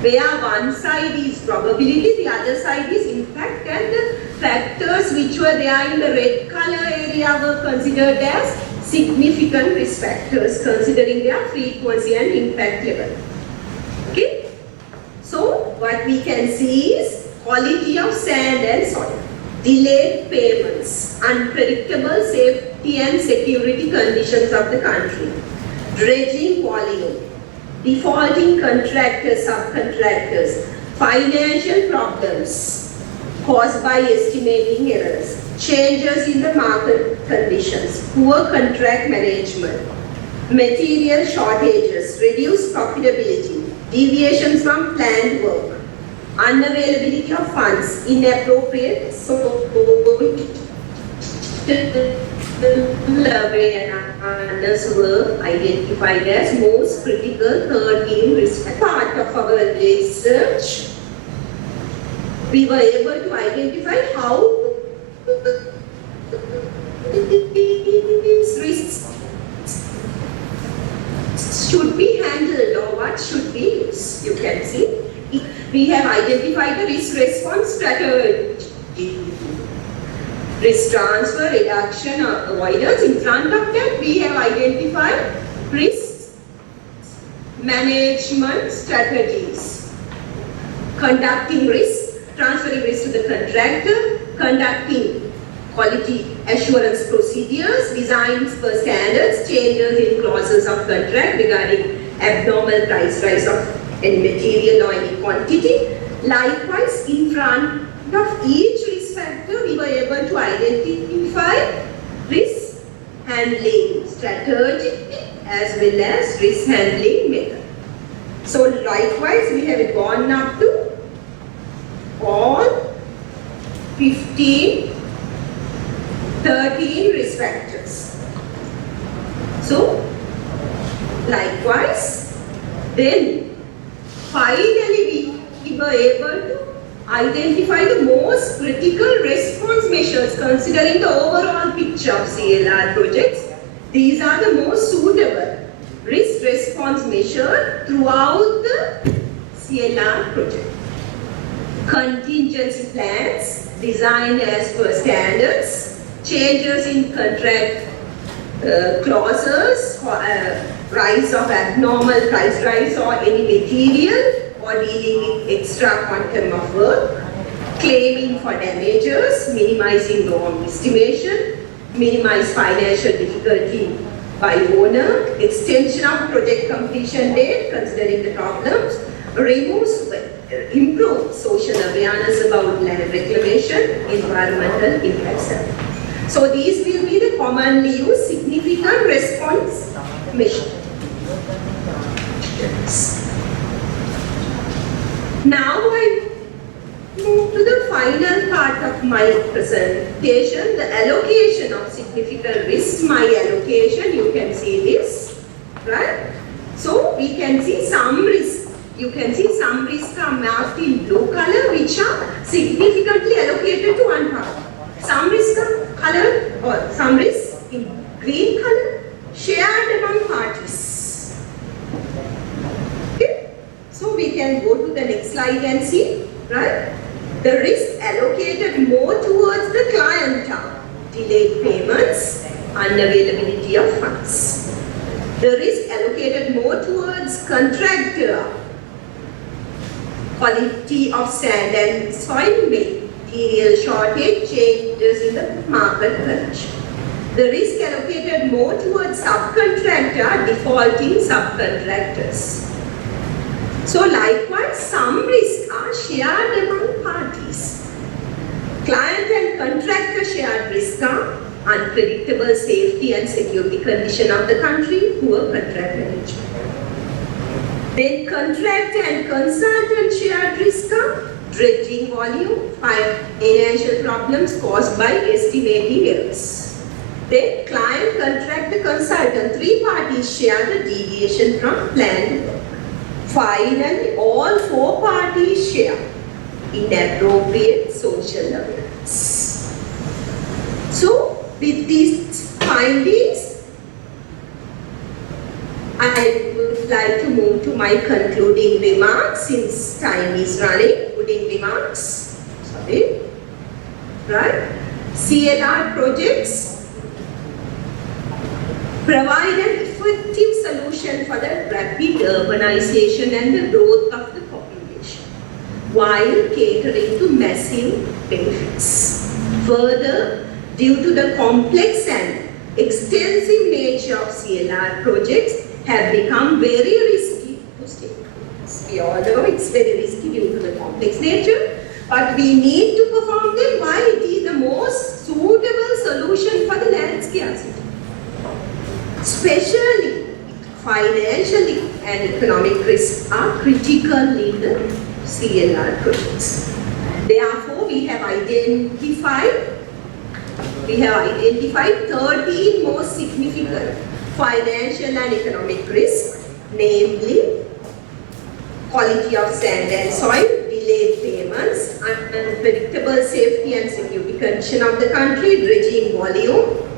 where one side is probability, the other side is impact, and the factors which were there in the red color area were considered as significant risk factors, considering their frequency and impact level. Okay? So what we can see is quality of sand and soil, delayed payments, unpredictable safety and security conditions of the country, dredging volume, defaulting contractors, subcontractors, financial problems caused by estimating errors, changes in the market conditions, poor contract management, material shortages, reduced profitability, deviations from planned work, unavailability of funds, inappropriate social awareness were identified as most critical 13 risk. Part of our research, we were able to identify how these risks should be handled or what should be used. You can see we have identified the risk response strategy, risk transfer, reduction or avoidance. In front of that, we have identified risk management strategies, conducting risk, transferring risk to the contractor, conducting quality assurance procedures, designs per standards, changes in clauses of contract regarding abnormal price rise of any material or any quantity. Likewise, in front of each risk factor, we were able to identify risk handling strategy as well as risk handling method. So likewise, we have gone up to all 15, 13 risk factors. So likewise, then finally we were able to identify the most critical response measures considering the overall picture of CLR projects. These are the most suitable risk response measures throughout the CLR project. Contingency plans designed as per standards, changes in contract clauses, rise of abnormal price rise or any material, or dealing with extra quantum of work, claiming for damages, minimizing wrong estimation, minimize financial difficulty by owner, extension of project completion date considering the problems, improve social awareness about land reclamation, environmental impacts. So these will be the commonly used significant response measures. Now I move to the final part of my presentation, the allocation of significant risk. My allocation, you can see this, right? So we can see some risks. You can see some risks are marked in blue color, which are significantly allocated to one part. Some risks are colored, or some risks in green color, shared among parties. Okay? So we can go to the next slide and see, right? The risk allocated more towards the client are delayed payments, unavailability of funds. The risk allocated more towards contractor, quality of sand and soil, material shortage, changes in the market condition. The risk allocated more towards subcontractor, defaulting subcontractors. So likewise, some risks are shared among parties. Client and contractor shared risks are unpredictable safety and security condition of the country, poor contract management. Then contractor and consultant shared risk are dredging volume, financial problems caused by estimating errors. Then client, contractor, consultant, three parties share the deviation from planned work. Finally, all four parties share inappropriate social awareness. So, with these findings, I would like to move to my concluding remarks since time is running. Concluding remarks. Sorry. Right? CLR projects provide an effective solution for the rapid urbanization and the growth of the population while catering to massive benefits. Further, due to the complex and extensive nature of CLR projects have become very risky to stakeholders. We all know it's very risky due to the complex nature, but we need to perform them while it is the most suitable solution for the land scarcity. Especially financially and economic risks are critical in the CLR projects. Therefore, we have identified 13 most significant financial and economic risks, namely quality of sand and soil, delayed payments, unpredictable safety and security condition of the country, dredging volume,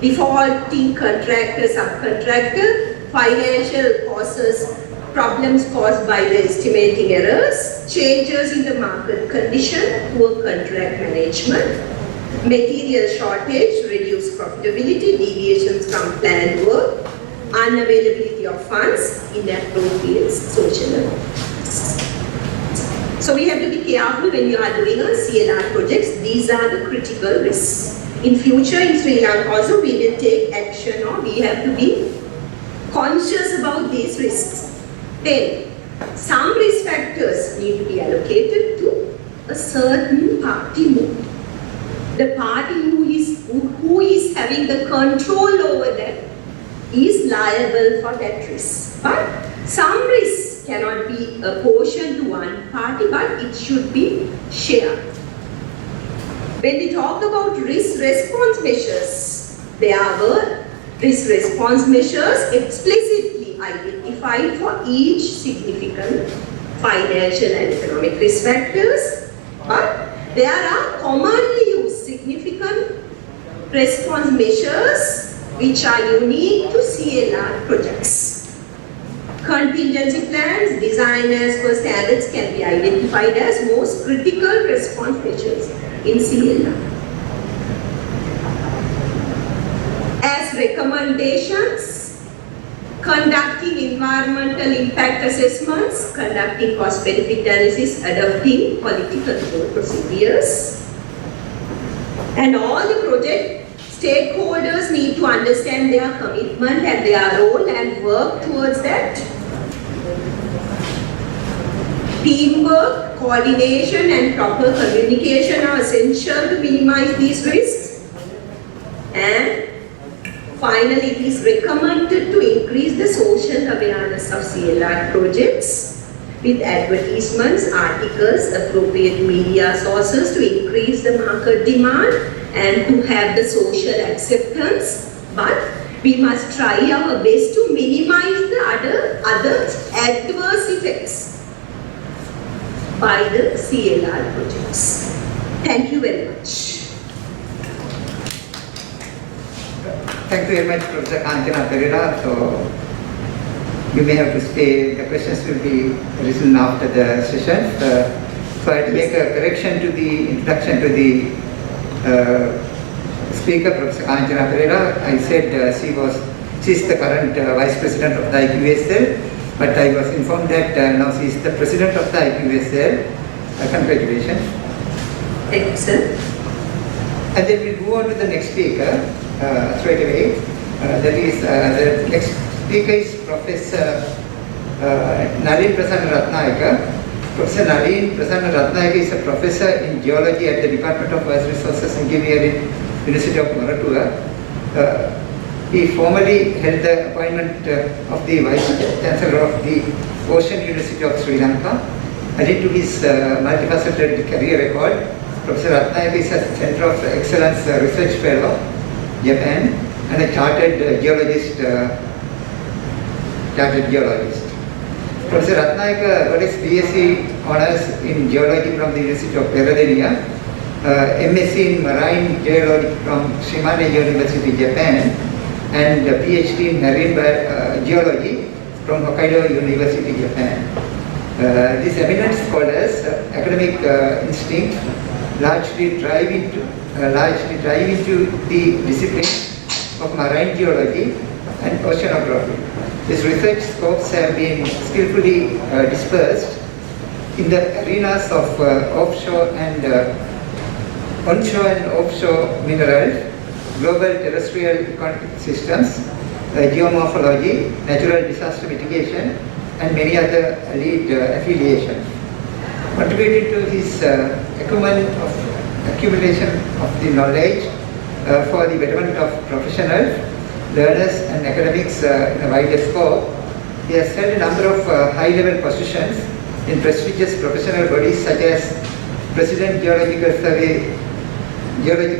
defaulting contractor, subcontractor, financial causes, problems caused by the estimating errors, changes in the market condition, poor contract management, material shortage, reduced profitability, deviations from planned work, unavailability of funds, inappropriate social awareness. So we have to be careful when you are doing a CLR projects. These are the critical risks. In future, in Sri Lanka also, we will take action, or we have to be conscious about these risks. Then, some risk factors need to be allocated to a certain party more. The party who is having the control over that is liable for that risk. But some risks cannot be apportioned to one party, but it should be shared. When we talk about risk response measures, there were risk response measures explicitly identified for each significant financial and economic risk factors, but there are commonly used significant response measures which are unique to CLR projects. Contingency plans designed as per standards can be identified as most critical response measures in CLR. As recommendations, conducting environmental impact assessments, conducting cost-benefit analysis, adopting quality control procedures. And all the project stakeholders need to understand their commitment and their role and work towards that. Teamwork, coordination and proper communication are essential to minimize these risks. And finally, it is recommended to increase the social awareness of CLR projects with advertisements, articles, appropriate media sources to increase the market demand and to have the social acceptance. But we must try our best to minimize the other adverse effects by the CLR projects. Thank you very much. Thank you very much, Professor Kanchana Perera. So you may have to stay. The questions will be written after the session. So I'll make a correction to the introduction to the speaker, Professor Kanchana Perera. I said she is the current Vice President of the IQSL, but I was informed that now she is the President of the IQSL. Congratulations. Excellent. And then we'll move on to the next speaker straight away. That is, the next speaker is Professor Nalin Prasanna Ratnayake. Professor Nalin Prasanna Ratnayake is a professor in geology at the Department of Earth Resources Engineering, University of Moratuwa. He formerly held the appointment of the Vice Chancellor of the Ocean University of Sri Lanka. Added to his multifaceted career record, Professor Ratnayake is a Center of Excellence Research Fellow, Japan, and a chartered geologist. Professor Ratnayake got his BSc Honours in Geology from the University of Perera, MSc in Marine Geology from Shimane University, Japan, and a PhD in Marine Geology from Hokkaido University, Japan. These eminent scholars' academic instinct largely drive into the disciplines of marine geology and oceanography. His research scopes have been skillfully dispersed in the arenas of onshore and offshore minerals, global terrestrial ecosystems, geomorphology, natural disaster mitigation, and many other lead affiliations. Contributing to his accumulation of the knowledge for the betterment of professionals, learners, and academics in a wider scope, he has held a number of high-level positions in prestigious professional bodies such as President Geological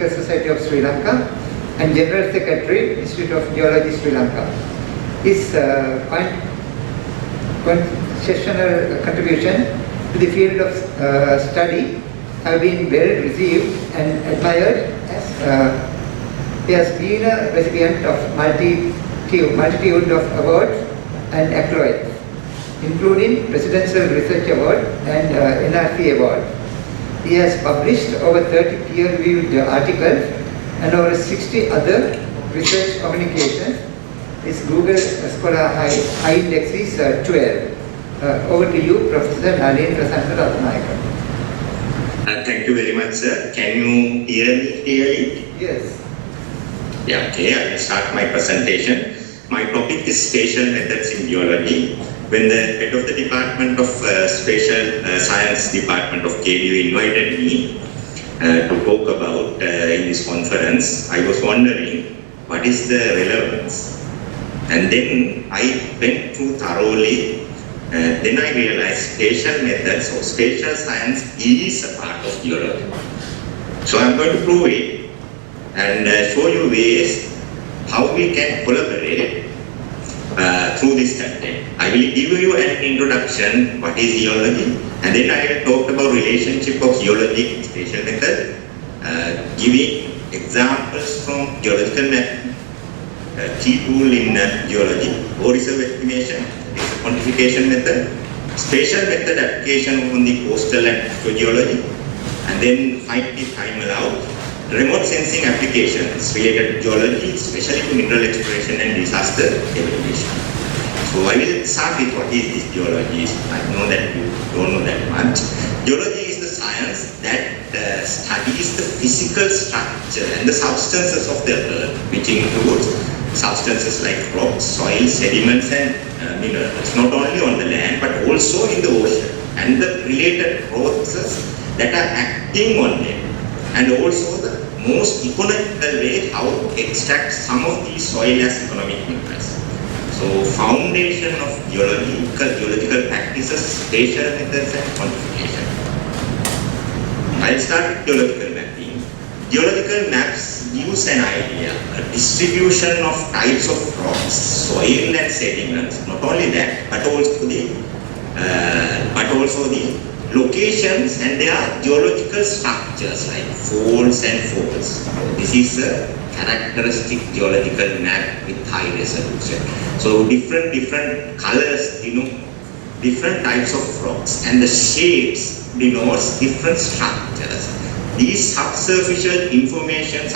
Society of Sri Lanka and General Secretary, Institute of Geology, Sri Lanka. His concessional contribution to the field of study have been well received and admired, as he has been a recipient of multitude of awards and accolades, including Presidential Research Award and NRC Award. He has published over 30 peer-reviewed articles and over 60 other research communications. His Google Scholar High Index is 12. Over to you, Professor Nalin Prasanna Ratnayake. Thank you very much, sir. Can you hear me clearly? Yes. Yeah, okay, I will start my presentation. My topic is spatial methods in geology. When the head of the Department of Spatial Science Department of KU invited me to talk about in this conference, I was wondering what is the relevance. And then I went through thoroughly. Then I realized spatial methods or spatial science is a part of geology. So I'm going to prove it and show you ways how we can collaborate through this content. I will give you an introduction, what is geology, and then I will talk about relationship of geology and spatial method, giving examples from geological method, key tool in geology, horizontal estimation, is a quantification method, spatial method application on the coastal and geology, and then finally time allowed, remote sensing applications related to geology, especially to mineral exploration and disaster evaluation. So I will start with what is this geology. I know that you don't know that much. Geology is the science that studies the physical structure and the substances of the earth, which includes substances like rocks, soil, sediments, and minerals, not only on the land but also in the ocean, and the related processes that are acting on them, and also the most economical way how to extract some of these soil as economic minerals. So foundation of geological practices, spatial methods, and quantification. I'll start with geological mapping. Geological maps gives an idea, a distribution of types of rocks, soil and sediments, not only that, but also the locations and their geological structures like folds and faults. This is a characteristic geological map with high resolution. So different colors denote different types of rocks, and the shapes denotes different structures. This subsurface information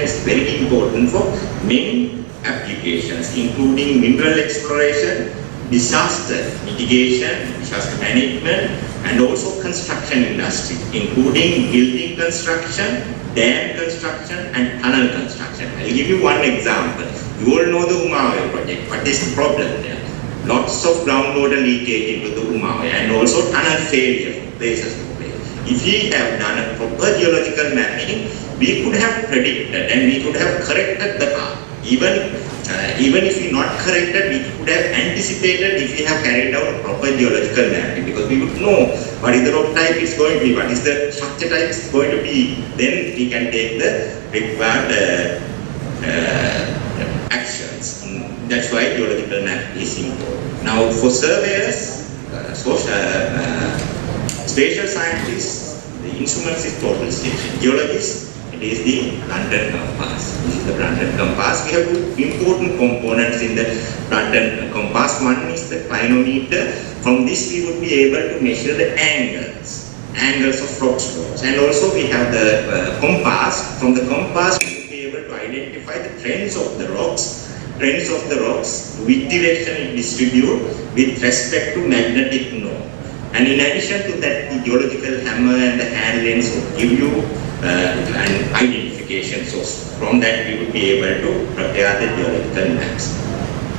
is very important for many applications, including mineral exploration, disaster mitigation, disaster management, and also construction industry, including building construction, dam construction, and tunnel construction. I'll give you one example. You all know the Umawe project. What is the problem there? Lots of groundwater leakage into the Umawe and also tunnel failure places to play. If we have done a proper geological mapping, we could have predicted and we could have corrected the path. Even if we not corrected, we could have anticipated if we have carried out a proper geological mapping, because we would know what is the rock type is going to be, what is the structure type is going to be. Then we can take the required actions. That's why geological map is important. Now for surveyors, spatial scientists, the instruments is total station. Geologists, it is the London compass. This is the London compass. We have two important components in the London compass. One is the clinometer. From this we would be able to measure the angles of rock slopes. And also we have the compass. From the compass we would be able to identify the trends of the rocks, which direction it distribute with respect to magnetic north. And in addition to that, the geological hammer and the hand lens will give you an identification source. From that we would be able to prepare the geological maps.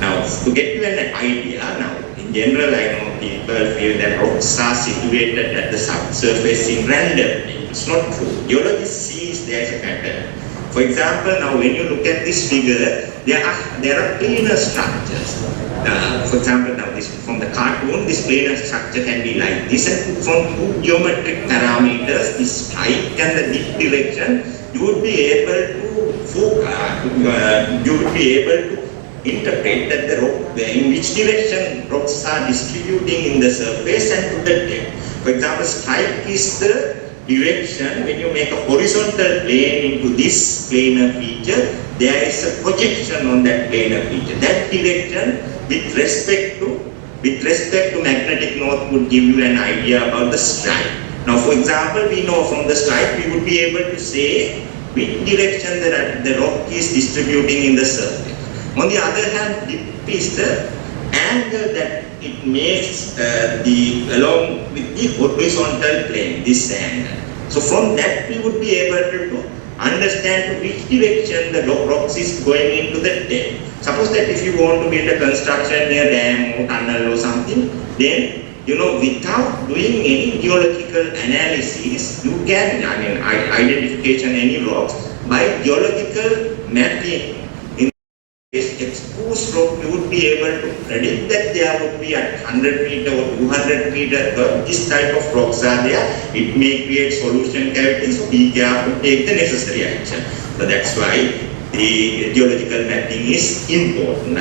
Now, to get you an idea, now in general I know people feel that rocks are situated at the subsurface in randomly. It's not true. Geology sees there is a pattern. For example, now when you look at this figure, there are planar structures. For example, now this from the cartoon, this planar structure can be like this, and from two geometric parameters, this height and the dip direction, you would be able to interpret that the rock, in which direction rocks are distributing in the surface and to the depth. For example, strike is the direction when you make a horizontal plane into this planar feature, there is a projection on that planar feature. That direction with respect to magnetic north would give you an idea about the strike. Now for example, we know from the strike we would be able to say which direction the rock is distributing in the surface. On the other hand, dip is the angle that it makes along with the horizontal plane, this angle. So from that we would be able to understand to which direction the rocks is going into the depth. Suppose that if you want to build a construction near dam or tunnel or something, then without doing any geological analysis, you can identification any rocks by geological mapping. Exposed rock, you would be able to predict that there would be at 100 meter or 200 meter, this type of rocks are there. It may create solution cavities, so be careful, take the necessary action. So that's why the geological mapping is important.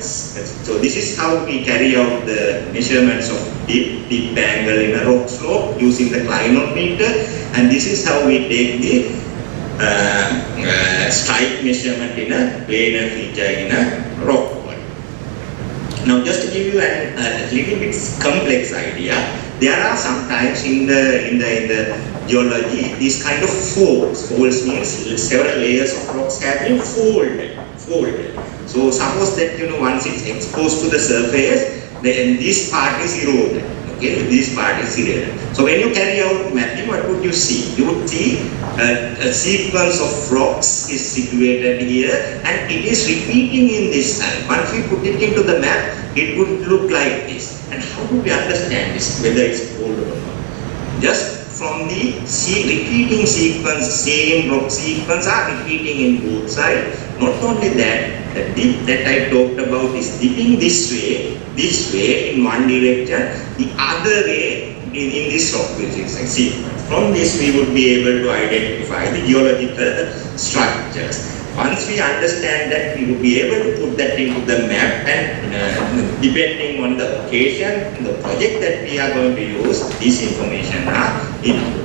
So this is how we carry out the measurements of dip angle in a rock slope using the clinometer, and this is how we take the strike measurement in a planar feature in a rock wall. Now just to give you a little bit complex idea, there are sometimes in the geology these kind of folds. Folds means several layers of rocks have been folded. So suppose that once it's exposed to the surface, then this part is eroded. Okay, this part is eroded. So when you carry out mapping, what would you see? You would see a sequence of rocks is situated here, and it is repeating in this side. Once we put it into the map, it would look like this. And how do we understand this, whether it's folded or not? Just from the repeating sequence, same rock sequence are repeating in both sides. Not only that, the dip that I talked about is dipping this way in one direction, the other way in this rock sequence. From this we would be able to identify the geological structures. Once we understand that, we will be able to put that into the map, and depending on the occasion, the project that we are going to use, this information are input.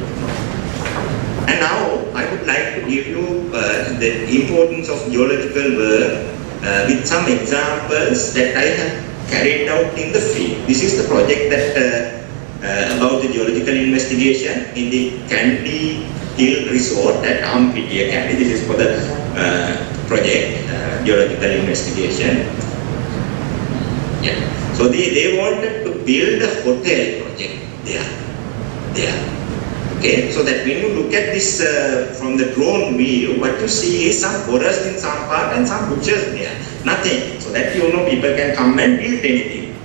And now I would like to give you the importance of geological work with some examples that I have carried out in the field. This is the project that about the geological investigation in the Candy Hill Resort at Ampitia Candy. This is for the project geological investigation. Yeah. So they wanted to build a hotel project there. there. Okay, so that when you look at this from the drone view, what you see is some forest in some part and some bushes there. Nothing. So that people can come and build anything.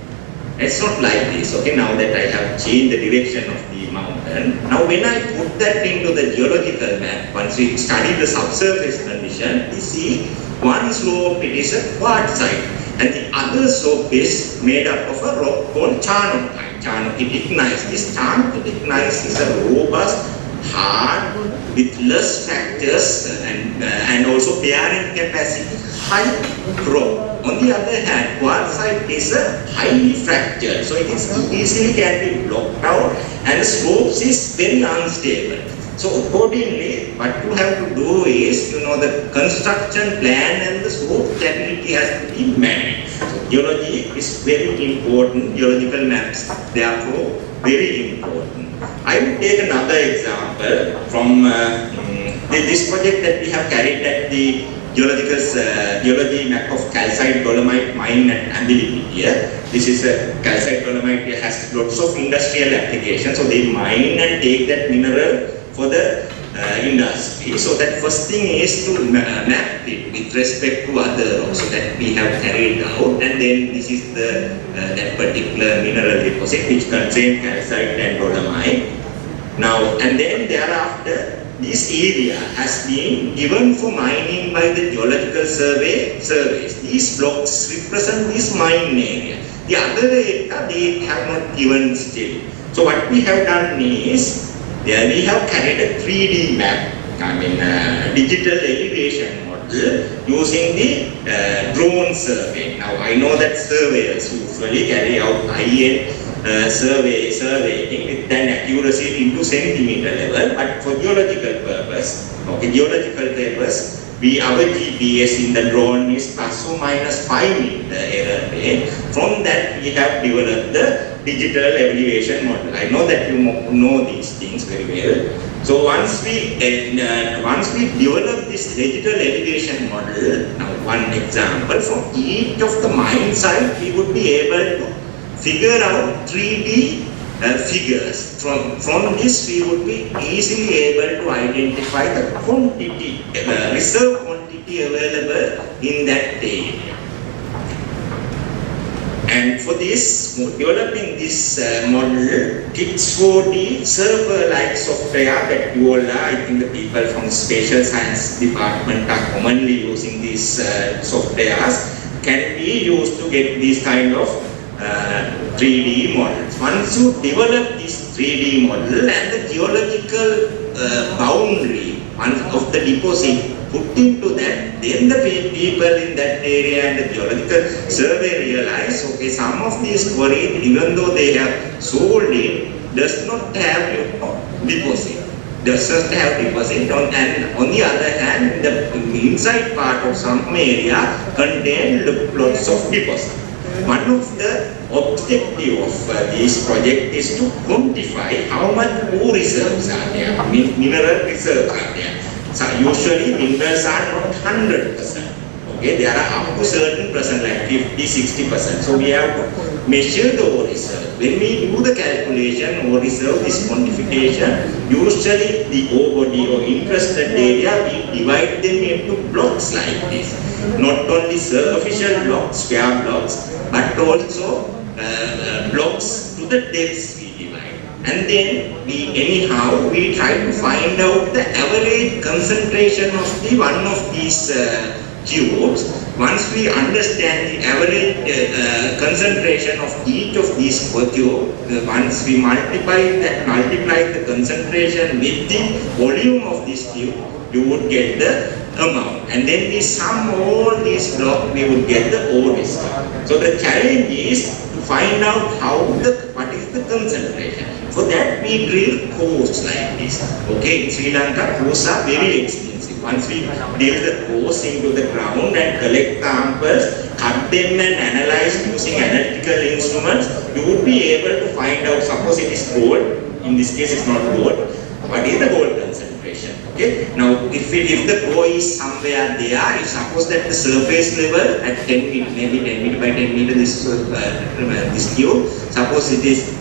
It's not like this. Okay, now that I have changed the direction of the mountain. Now when I put that into the geological map, once we study the subsurface condition, we see one slope, it is a quartzite, and the other slope is made up of a rock called charnotite. Charnopitic gneiss. This charnopitic gneiss is a robust, hard, with less fractures and also bearing capacity, high rock. On the other hand, quartzite is a highly fractured, so it is easily can be blocked out, and the slopes is very unstable. So accordingly, what you have to do is, the construction plan and the slope stability has to be managed. So geology is very important, geological maps, therefore very important. I will take another example from this project that we have carried at the geology map of calcite dolomite mine at Ability here. This is a calcite dolomite, it has lots of industrial applications, so they mine and take that mineral for the industry. So that first thing is to map it with respect to other rocks, so that we have carried out, and then this is the that particular mineral deposit which contains calcite and dolomite. Now and then thereafter, this area has been given for mining by the geological surveys. These blocks represent this mine area. The other area they have not given still. So what we have done is, there we have carried a 3D map, digital elevation model using the drone survey. Now I know that surveyors usually carry out high-end surveying with an accuracy into centimeter level, but for geological purpose, our GPS in the drone is plus or minus 5 meter error rate. From that we have developed the digital elevation model. I know that you know these things very well. So once we develop this digital elevation model, now one example, from each of the mine site we would be able to figure out 3D figures. From this we would be easily able to identify the quantity, reserve quantity available in that area. And for this, developing this model, kits for the server-like software that you all are, I think the people from the Spatial Science Department are commonly using these softwares, can be used to get these kind of 3D models. Once you develop this 3D model and the geological boundary of the deposit put into that, then the people in that area and the geological survey realize, okay, some of these quarries, even though they have sold it, does not have deposit. And on the other hand, the inside part of some area contain lots of deposit. One of the objectives of this project is to quantify how much ore reserves are there, mineral reserves are there. So usually minerals are not 100%. Okay, there are up to certain percent, like 50-60%. So we have to measure the ore reserve. When we do the calculation ore reserve, this quantification, usually the ore body or interested area, we divide them into blocks like this. Not only superficial blocks, square blocks, but also blocks to the depths we divide. And then we try to find out the average concentration of the one of these cubes. Once we understand the average concentration of each of these cubes, once we multiply the concentration with the volume of this cube, you would get the amount. And then we sum all these blocks, we would get the ore reserve. So the challenge is to find out what is the concentration. For that we drill cores like this. Okay, in Sri Lanka, cores are very expensive. Once we drill the cores into the ground and collect samples, cut them and analyze using analytical instruments, you would be able to find out, suppose it is gold, in this case it's not gold, what is the gold concentration. Okay, now if the core is somewhere there, if suppose that the surface level at 10 meter, maybe 10 meter by 10 meter, this cube, suppose it is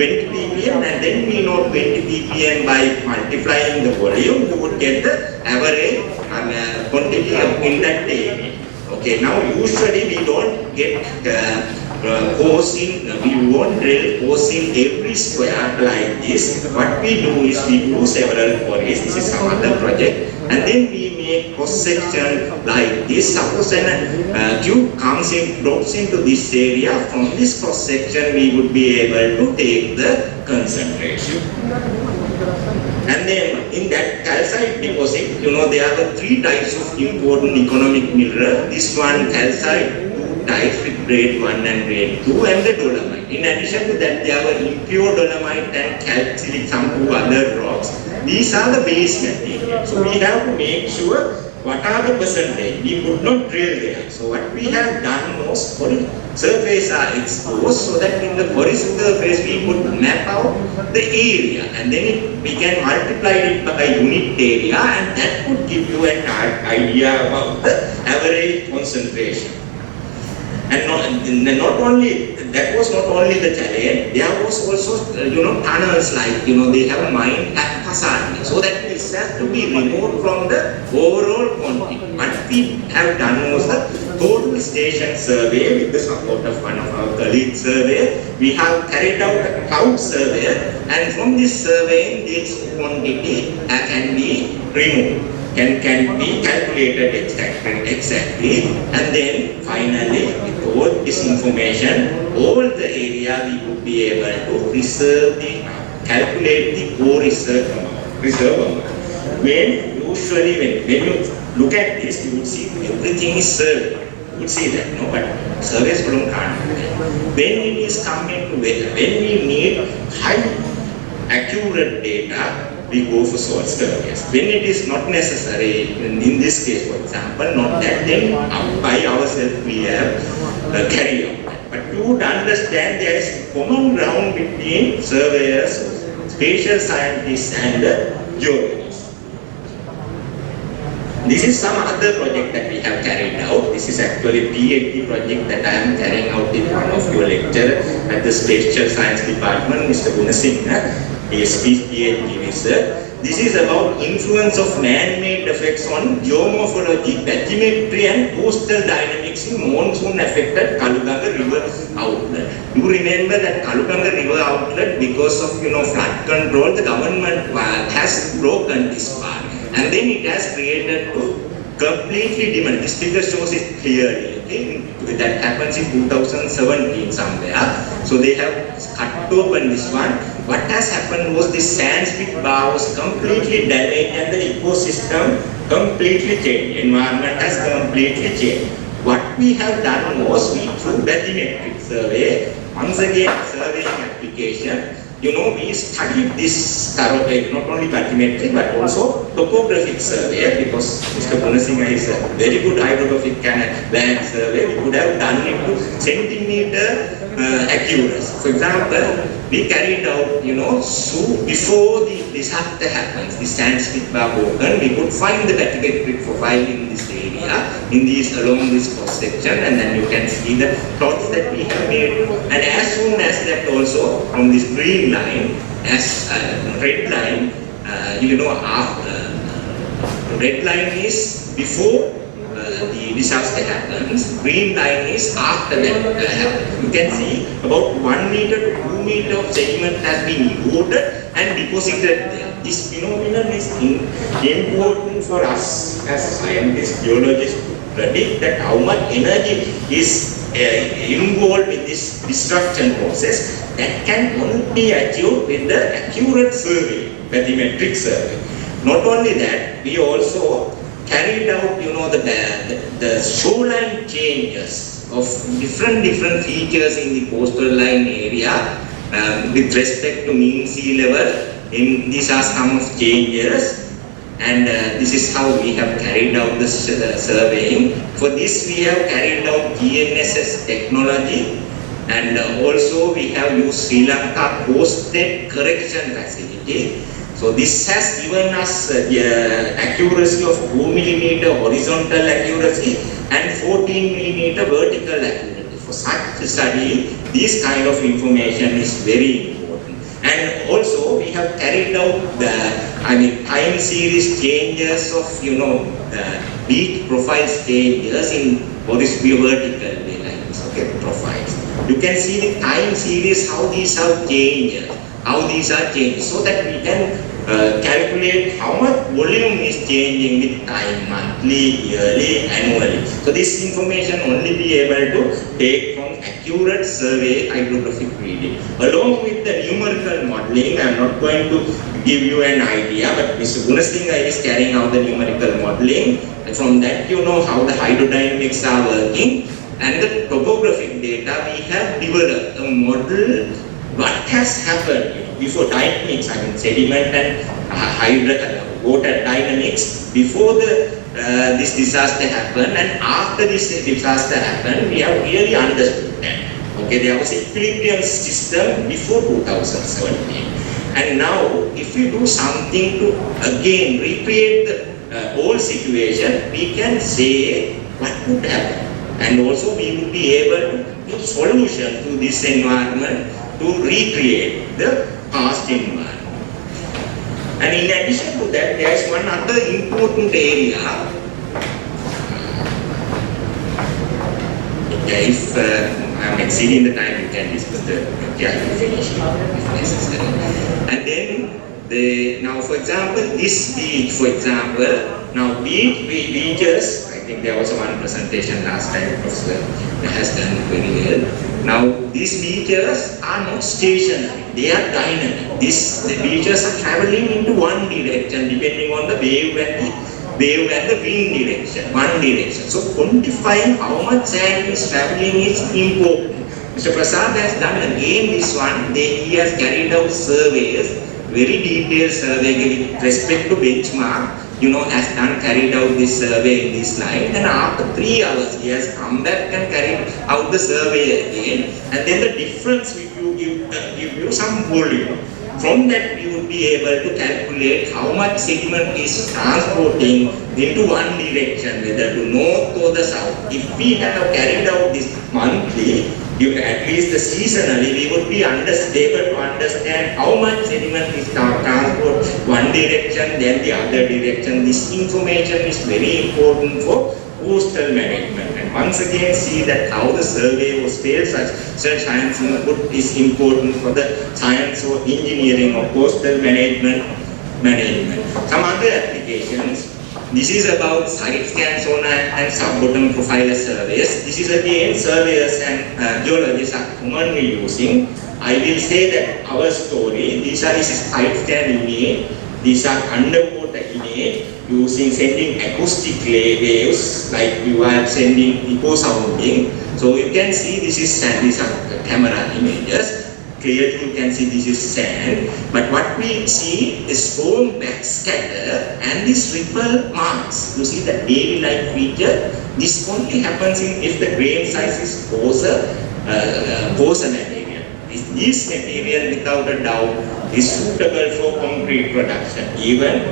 20 ppm, and then we know 20 ppm by multiplying the volume, you would get the average quantity in that area. Okay, now usually we don't get holes in, we won't drill holes in every square like this. What we do is we do several quarries. This is some other project, and then we make cross section like this. Suppose a tube comes in, drops into this area. From this cross section, we would be able to take the concentration. And then in that calcite deposit, you know, there are 3 types of important economic mineral. This one calcite, 2 types with grade 1 and grade 2, and the dolomite. In addition to that, there are impure dolomite and calcite, some 2 other rocks. These are the base material. So we have to make sure what are the percentage. We could not drill there. So what we have done was surface are exposed, so that in the horizontal surface we could map out the area, and then we can multiply it by unit area, and that would give you an idea about the average concentration. And not only that was not only the challenge, there was also tunnels, like they have a mine at Pasani, so that this has to be removed from the overall quantity. What we have done was the total station survey with the support of one of our colleagues survey. We have carried out a cloud survey, and from this survey this quantity can be removed, can be calculated exactly, and then finally with all this information, all the area we would be able to calculate the core reserve amount. When you look at this, you would see everything is surveyed. You would see that, no, but surveys can't do that. When it is coming to when we need high accurate data, we go for short surveys. When it is not necessary, in this case, for example, not that, then by ourselves we have carried out that. But you would understand there is common ground between surveyors, spatial scientists, and geologists. This is some other project that we have carried out. This is actually a PhD project that I am carrying out with one of your lecturers at the Spatial Science Department, Mr. Gunasinghe. He is PhD research. This is about influence of man-made effects on geomorphology, bathymetry, and coastal dynamics in monsoon-affected Kaluganga River outlet. You remember that Kaluganga River outlet, because of flood control, the government has broken this part, and then it has created to completely diminish. This figure shows it clearly. Okay? That happens in 2017 somewhere. So they have cut open this one. What has happened was the sandspit bar was completely damaged and the ecosystem completely changed. Environment has completely changed. What we have done was we through bathymetric survey, once again surveying application, we studied this thoroughly, not only bathymetric but also topographic survey, because Mr. Gunasinghe is a very good hydrographic land survey. We could have done it to centimeter accuracy. For example, we carried out, so before the disaster happens, the sandspit bar broken, we could find the bathymetric profile in this area, along this cross section, and then you can see the plots that we have made. And as soon as that also, from this green line, as red line, after red line is before the disaster happens, green line is after that happens. You can see about 1 meter to 2 meter of sediment has been eroded and deposited there. This phenomenon is important for us as scientists, geologists, to predict that how much energy is involved in this destruction process that can only be achieved with the accurate survey, bathymetric survey. Not only that, we also carried out, the shoreline changes of different features in the coastal line area with respect to mean sea level. These are some of changes, and this is how we have carried out the surveying. For this, we have carried out GNSS technology, and also we have used Sri Lanka coastal correction facility. So this has given us the accuracy of 2 millimeter horizontal accuracy and 14 millimeter vertical accuracy. For such study, this kind of information is very important. also we have carried out the, time series changes of, the beat profile changes in horizontal vertical lines, okay, profiles. You can see the time series, how these are changed, so that we can calculate how much volume is changing with time, monthly, yearly, annually. So this information only be able to take from accurate survey hydrographic reading. Along with the numerical modeling, I am not going to give you an idea, but Mr. Gunasinghe is carrying out the numerical modeling. And from that you know how the hydrodynamics are working. And the topographic data, we have developed a model what has happened before dynamics, sediment and water dynamics before this disaster happened, and after this disaster happened, we have really understood that. Okay, there was an equilibrium system before 2017, and now if we do something to again recreate the old situation, we can say what would happen, and also we will be able to give solution to this environment to recreate the past environment. And in addition to that, there is one other important area. If I am exceeding the time, you can discuss the finish if necessary. And then, now for example, this beach, now beaches, I think there was one presentation last time, Professor has done very well. Now, these beaches are not stationary, they are dynamic. The beaches are traveling into one direction depending on the wave and the wind direction, one direction. So, quantifying how much sand is traveling is important. Mr. Prasad has done again this one. He has carried out surveys, very detailed survey with respect to benchmark. Has carried out this survey in this line, and after 3 hours he has come back and carried out the survey again, and then the difference will give you some volume. From that you will be able to calculate how much sediment is transporting into one direction, whether to north or the south. If we have carried out this monthly, at least seasonally, we would be able to understand how much sediment is transported one direction, then the other direction. This information is very important for coastal management. And once again, see that how the survey was failed, such science input is important for the science or engineering or coastal management. Some other applications. This is about side scan sonar and sub-bottom profiler surveys. This is again surveyors and geologists are commonly using. I will say that our story, this is side scan image, these are underwater image sending acoustic waves like you are sending echo sounding. So you can see this is sand, these are camera images. Clearly you can see this is sand, but what we see is foam backscatter and this ripple marks. You see the wavy-like feature. This only happens if the grain size is coarser material. This material, without a doubt, is suitable for concrete production. Even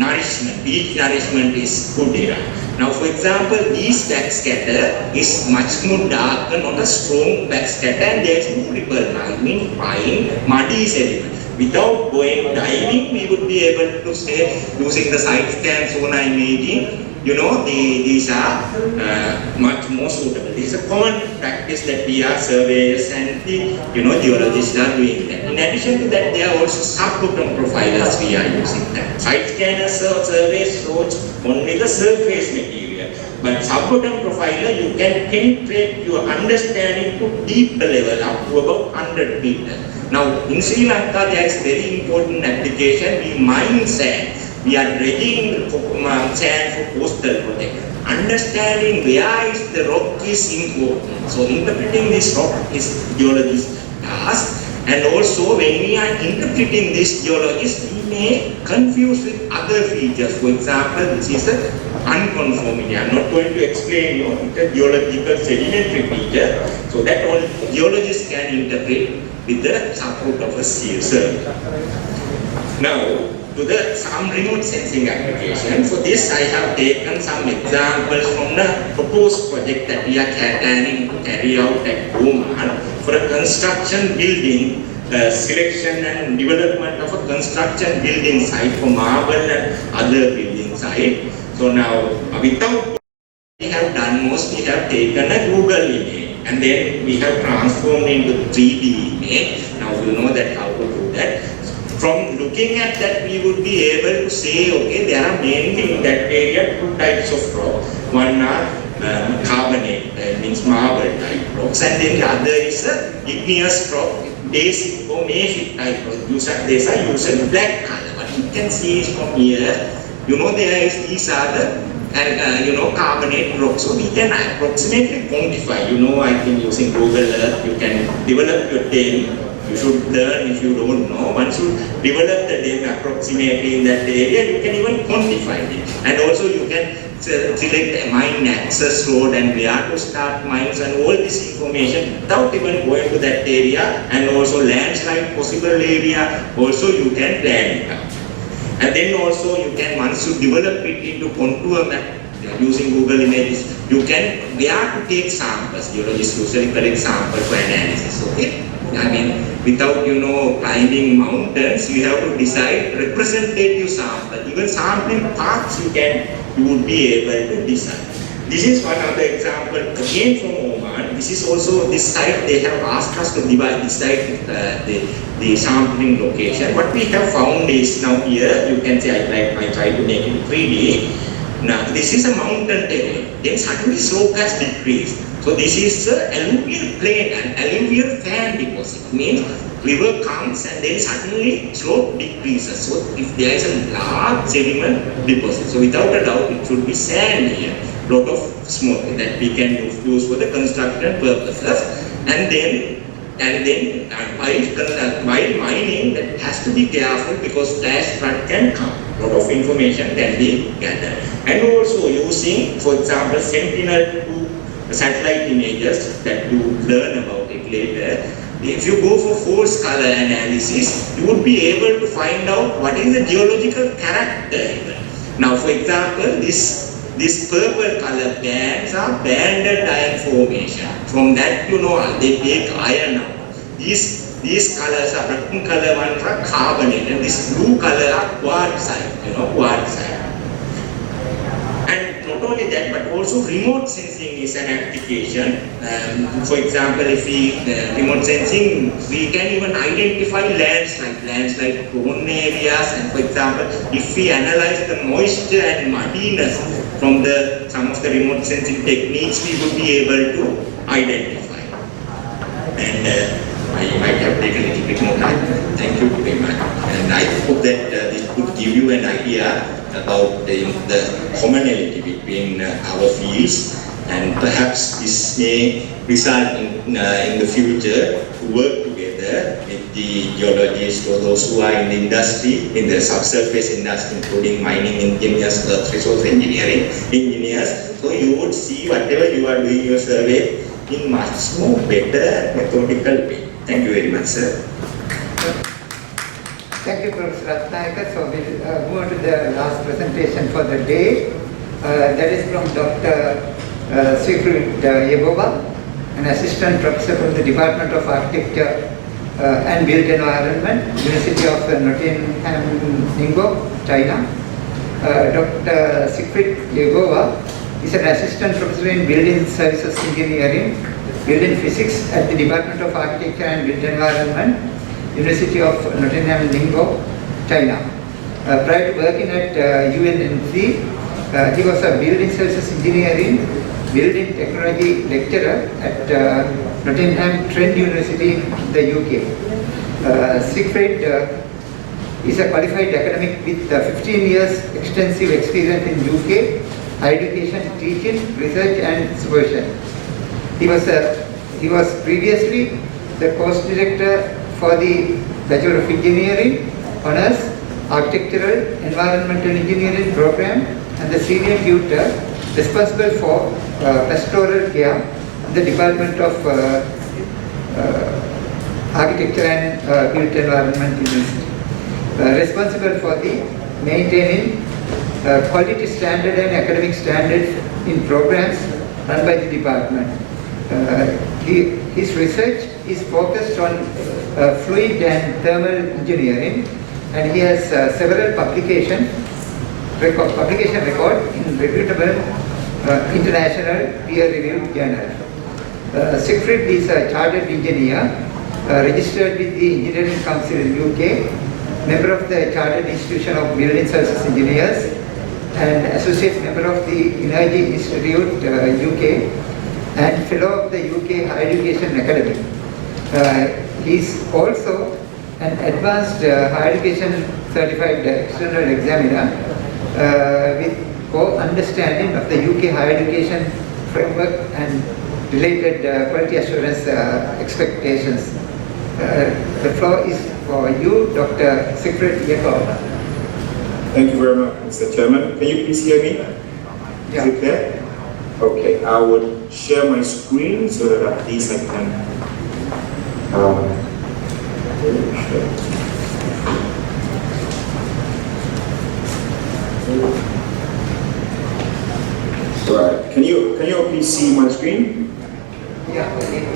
nourishment, beach nourishment is good enough. Now, for example, this backscatter is much more darker, not a strong backscatter, and there is no ripple mark, meaning fine, muddy sediment. Without going diving, we would be able to say, using the side scan sonar imaging, these are much more suitable. This is a common practice that we are surveyors and the geologists are doing that. In addition to that, there are also sub-bottom profilers we are using that. Side scanner surveys shows only the surface material, but sub-bottom profiler you can penetrate your understanding to deeper level up to about 100 meters. Now in Sri Lanka there is very important application. We mine sand. We are dredging sand for coastal protection. Understanding where is the rock is important. So interpreting this rock is geologist's task. And also when we are interpreting this geologist, we may confuse with other features. For example, this is an unconformity. I am not going to explain you. It's a geological sedimentary feature. So that all geologists can interpret with the support of a seal survey. Now, to some remote sensing application. For this, I have taken some examples from the proposed project that we are planning to carry out at Oman for a construction building selection and development of a construction building site for marble and other building site. So now, without we have done most, we have taken a Google image and then we have transformed into 3D image. Now you know that how to do that. From looking at that, we would be able to say, okay, there are mainly in that area two types of rock. One are carbonate, means marble type rocks, and then the other is a igneous rock, basic or mafic type rock. These are usually black color. What you can see is from here, you know, these are the carbonate rocks. So we can approximately quantify. You know, I think using Google Earth, you can develop your dam. You should learn if you don't know. Once you develop the dam approximately in that area, you can even quantify it. And also you can select a mine access road and where to start mines and all this information without even going to that area, and also landslide possible area, also you can plan it out. And then also you can, once you develop it into contour map, using Google Images, you can, where to take samples. Geologists usually collect samples for analysis. Okay? I mean, without, climbing mountains, you have to decide representative sample. Even sampling parts you would be able to decide. This is one other example again from Oman. This is also this site. They have asked us to divide this site with the sampling location. What we have found is, now here you can say I try to make it 3D. Now this is a mountain terrain. Then suddenly slope has decreased. So this is an alluvial plain, an alluvial fan deposit. Means river comes and then suddenly slope decreases. So if there is a large sediment deposit, so without a doubt it should be sand here. Lot of smoke that we can use for the construction purposes. And then while mining, that has to be careful because flash flood can come. Lot of information can be gathered. And also using, for example, Sentinel-2 satellite images that you learn about it later. If you go for force color analysis, you would be able to find out what is the geological character. Now, for example, this purple color bands are banded iron formation. From that, they take iron out. These colors are, brown color ones are carbonate, and this blue color are quartzite, quartzite. And not only that, but also remote sensing is an application. For example, if we, remote sensing, we can even identify landslide prone areas. And for example, if we analyze the moisture and muddiness from some of the remote sensing techniques, we would be able to identify. And I might have taken a little bit more time. Thank you very much. And I hope that this could give you an idea about the commonality between our fields, and perhaps this may result in the future to work together with the geologists or those who are in the industry, in the subsurface industry, including mining engineers, earth resource engineering engineers. So you would see whatever you are doing your survey in much more better methodical way. Thank you very much, sir. Thank you, Prof Ratnayake. So we'll move to the last presentation for the day. That is from Dr. Siegfried Yeboah, an assistant professor from the Department of Architecture and Built Environment, University of Nottingham, Ningbo, China. Dr. Siegfried Yeboah is an assistant professor in Building Services Engineering, Building Physics at the Department of Architecture and Built Environment, University of Nottingham, Ningbo, China. Prior to working at UNNC, he was a Building Services Engineering, Building Technology lecturer at Nottingham Trent University, the UK. Siegfried is a qualified academic with 15 years extensive experience in UK, higher education, teaching, research and supervision. He was previously the course director for the Bachelor of Engineering, Honours, Architectural, Environmental Engineering program, and the senior tutor responsible for pastoral care in the Department of Architecture and Built Environment University. Responsible for the maintaining quality standard and academic standards in programs run by the department. His research is focused on fluid and thermal engineering, and he has several publication record in reputable international peer-reviewed journal. Siegfried is a chartered engineer, registered with the Engineering Council in UK, member of the Chartered Institution of Building Services Engineers, and associate member of the Energy Institute UK, and fellow of the UK Higher Education Academy. He is also an advanced higher education certified external examiner with core understanding of the UK higher education framework and related quality assurance expectations. The floor is for you, Dr. Siegfried Yeboah. Thank you very much, Mr. Chairman. Can you please hear me? Yeah. Is it clear? Okay, I would share my screen so that at least I can Right. Can you please see my screen? Yeah, okay.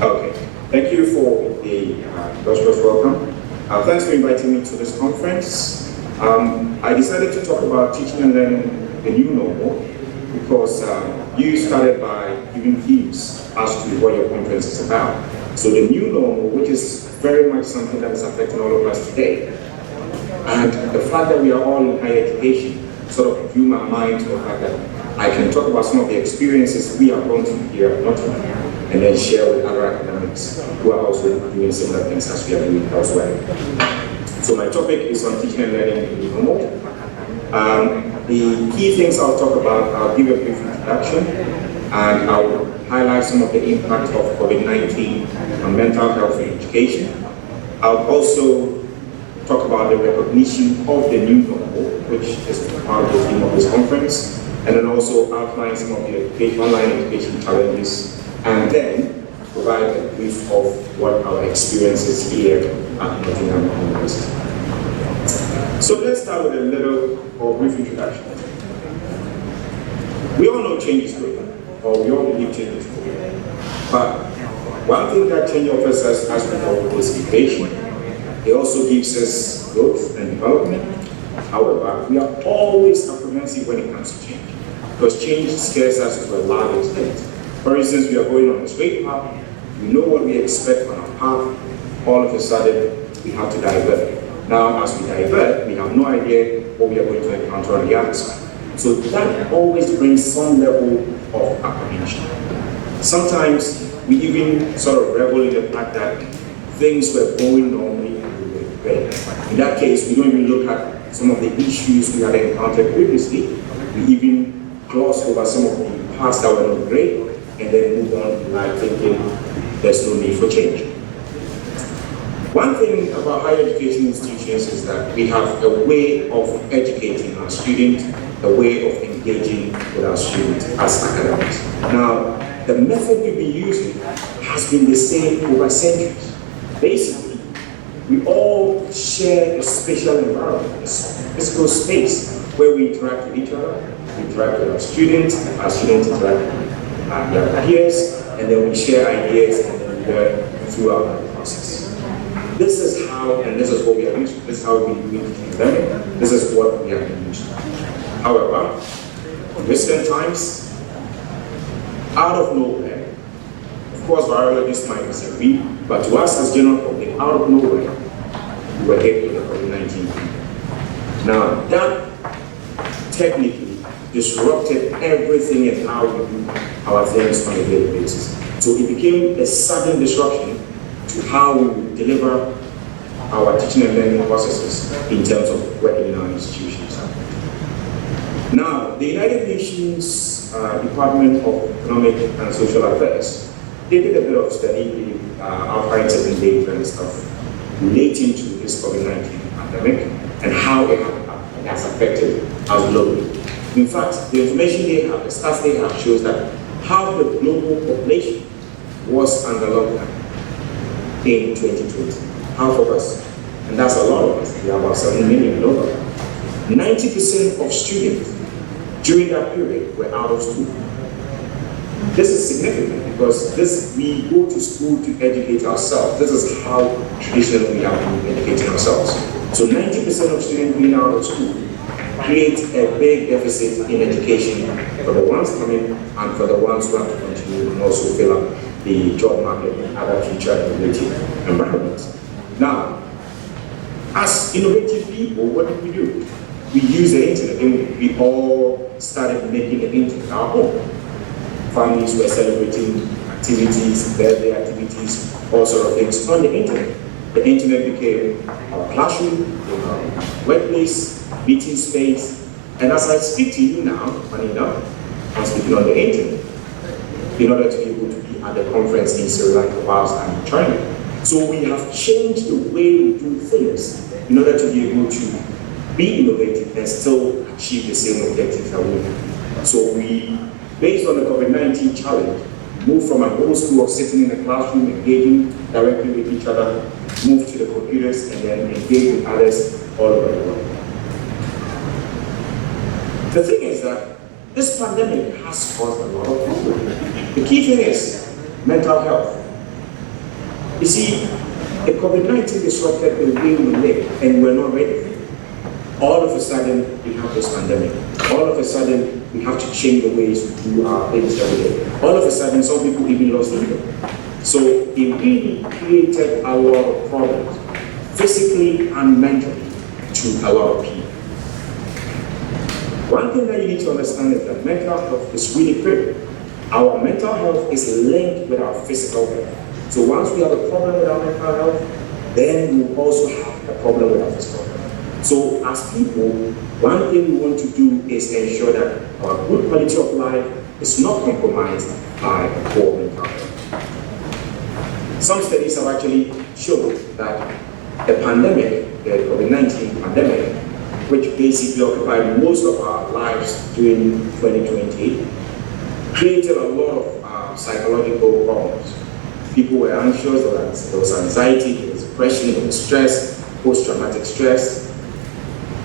Okay. Thank you for the illustrious welcome. Thanks for inviting me to this conference. I decided to talk about teaching and learning the new normal because you started by giving themes as to what your conference is about. So the new normal, which is very much something that is affecting all of us today, and the fact that we are all in higher education sort of drew my mind to the fact that I can talk about some of the experiences we are going through here at Nottingham, and then share with other academics who are also doing similar things as we are doing elsewhere. So my topic is on teaching and learning in the new normal. The key things I'll talk about, I'll give a brief introduction, and I'll highlight some of the impact of COVID-19 on mental health and education. I'll also talk about the recognition of the new normal, which is part of the theme of this conference, and then also outline some of the online education challenges, and then provide a brief of what our experiences here at Nottingham University. So let's start with a little or brief introduction. We all know change is good, or we all believe change is good. But one thing that change offers us as we know is innovation. It also gives us growth and development. However, we are always apprehensive when it comes to change, because change scares us to a large extent. For instance, we are going on a straight path, we know what we expect on our path, all of a sudden we have to divert. Now, as we divert, we have no idea what we are going to encounter on the other side. So that always brings some level of apprehension. Sometimes we even sort of revel in the fact that things were going normally and we were great. In that case, we don't even look at some of the issues we had encountered previously. We even gloss over some of the parts that were not great and then move on in life thinking there's no need for change. One thing about higher education institutions is that we have a way of educating our students, a way of engaging with our students as academics. Now, the method we've been using has been the same over centuries. Basically, we all share a spatial environment, a physical space where we interact with each other, we interact with our students interact with their peers, and then we share ideas and then we learn throughout the process. This is how, and this is what we are used to. This is how we teach learning. This is what we have been used to. However, in recent times, out of nowhere, of course, virologists might disagree, but to us as general public, out of nowhere, we were hit with the COVID-19. Now, that technically disrupted everything and how we do our things on a daily basis. So it became a sudden disruption to how we would deliver our teaching and learning processes in terms of working in our institutions. Now, the United Nations Department of Economic and Social Affairs, they did a bit of study, outlined certain data and stuff relating to this COVID-19 pandemic and how it has affected us globally. In fact, the information they have, the stats they have, shows that half the global population was under lockdown in 2020. Half of us. And that's a lot of us. We are about 7 million globally. 90% of students during that period were out of school. This is significant because we go to school to educate ourselves. This is how traditionally we have been educating ourselves. So 90% of students being out of school create a big deficit in education for the ones coming and for the ones who have to continue and also fill up the job market and other future innovative environments. Now, as innovative people, what did we do? We used the internet, and we all started making the internet our home. Families were celebrating activities, birthday activities, all sort of things on the internet. The internet became our classroom, our workplace, meeting space, and as I speak to you now, funny enough, I'm speaking on the internet in order to be able to be at the conference in Sri Lanka whilst I'm in China. So we have changed the way we do things in order to be able to be innovative and still achieve the same objectives that we have. So we, based on the COVID-19 challenge, moved from an old school of sitting in the classroom, engaging directly with each other, moved to the computers and then engage with others all over the world. The thing is that this pandemic has caused a lot of problems. The key thing is mental health. You see, the COVID-19 disrupted the way we live and we're not ready. All of a sudden, we have this pandemic. All of a sudden, we have to change the ways we do our things every day. All of a sudden, some people even lost income. So it really created a lot of problems, physically and mentally, to a lot of people. One thing that you need to understand is that mental health is really critical. Our mental health is linked with our physical health. So once we have a problem with our mental health, then we will also have a problem with our physical health. So as people, one thing we want to do is ensure that our good quality of life is not compromised by poor mental health. Some studies have actually shown that the pandemic, the COVID-19 pandemic, which basically occupied most of our lives during 2020, created a lot of psychological problems. People were anxious, there was anxiety, there was depression, there was stress, post-traumatic stress.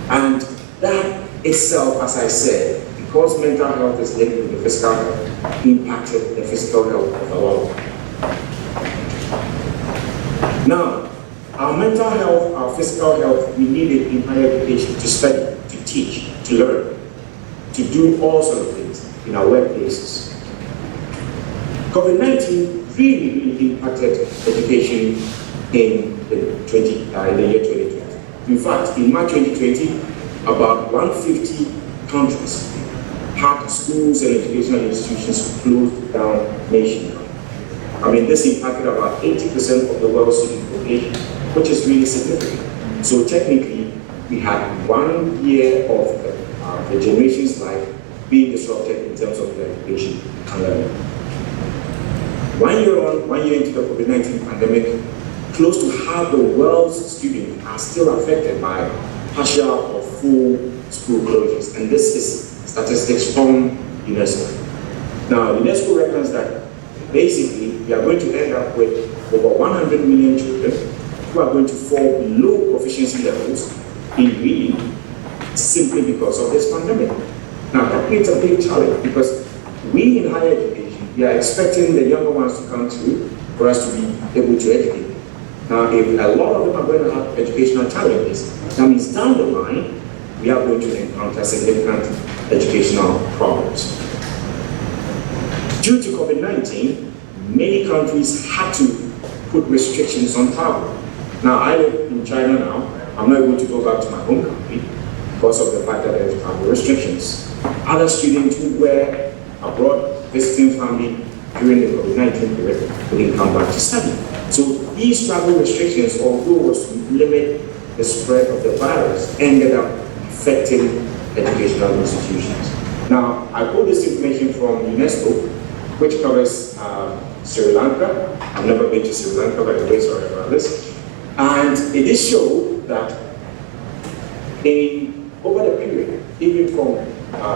And that itself, as I said, because mental health is linked with the physical health, impacted the physical health of a lot of people. Now, our mental health, our physical health, we need it in higher education to study, to teach, to learn, to do all sorts of things in our workplaces. COVID-19 really impacted education in the year 2020. In fact, in March 2020, about 150 countries had schools and educational institutions closed down nationwide. I mean, this impacted about 80% of the world's student population, which is really significant. So technically, we had 1 year of the generation's life being disrupted in terms of their education and learning. 1 year on, 1 year into the COVID-19 pandemic, close to half the world's students are still affected by partial or full school closures. And this is statistics from UNESCO. Now, UNESCO reckons that basically we are going to end up with over 100 million children who are going to fall below proficiency levels in reading simply because of this pandemic. Now, that creates a big challenge because we in higher education, we are expecting the younger ones to come through for us to be able to educate. Now, if a lot of them are going to have educational challenges, that means down the line, we are going to encounter significant educational problems. Due to COVID-19, many countries had to put restrictions on travel. Now, I live in China now. I'm not able to go back to my home country because of the fact that there are travel restrictions. Other students who were abroad visiting family during the COVID-19 period couldn't come back to study. So these travel restrictions, although was to limit the spread of the virus, ended up affecting educational institutions. Now, I pulled this information from UNESCO, which covers Sri Lanka. I've never been to Sri Lanka, by the way, sorry about this. And it did show that over the period, even from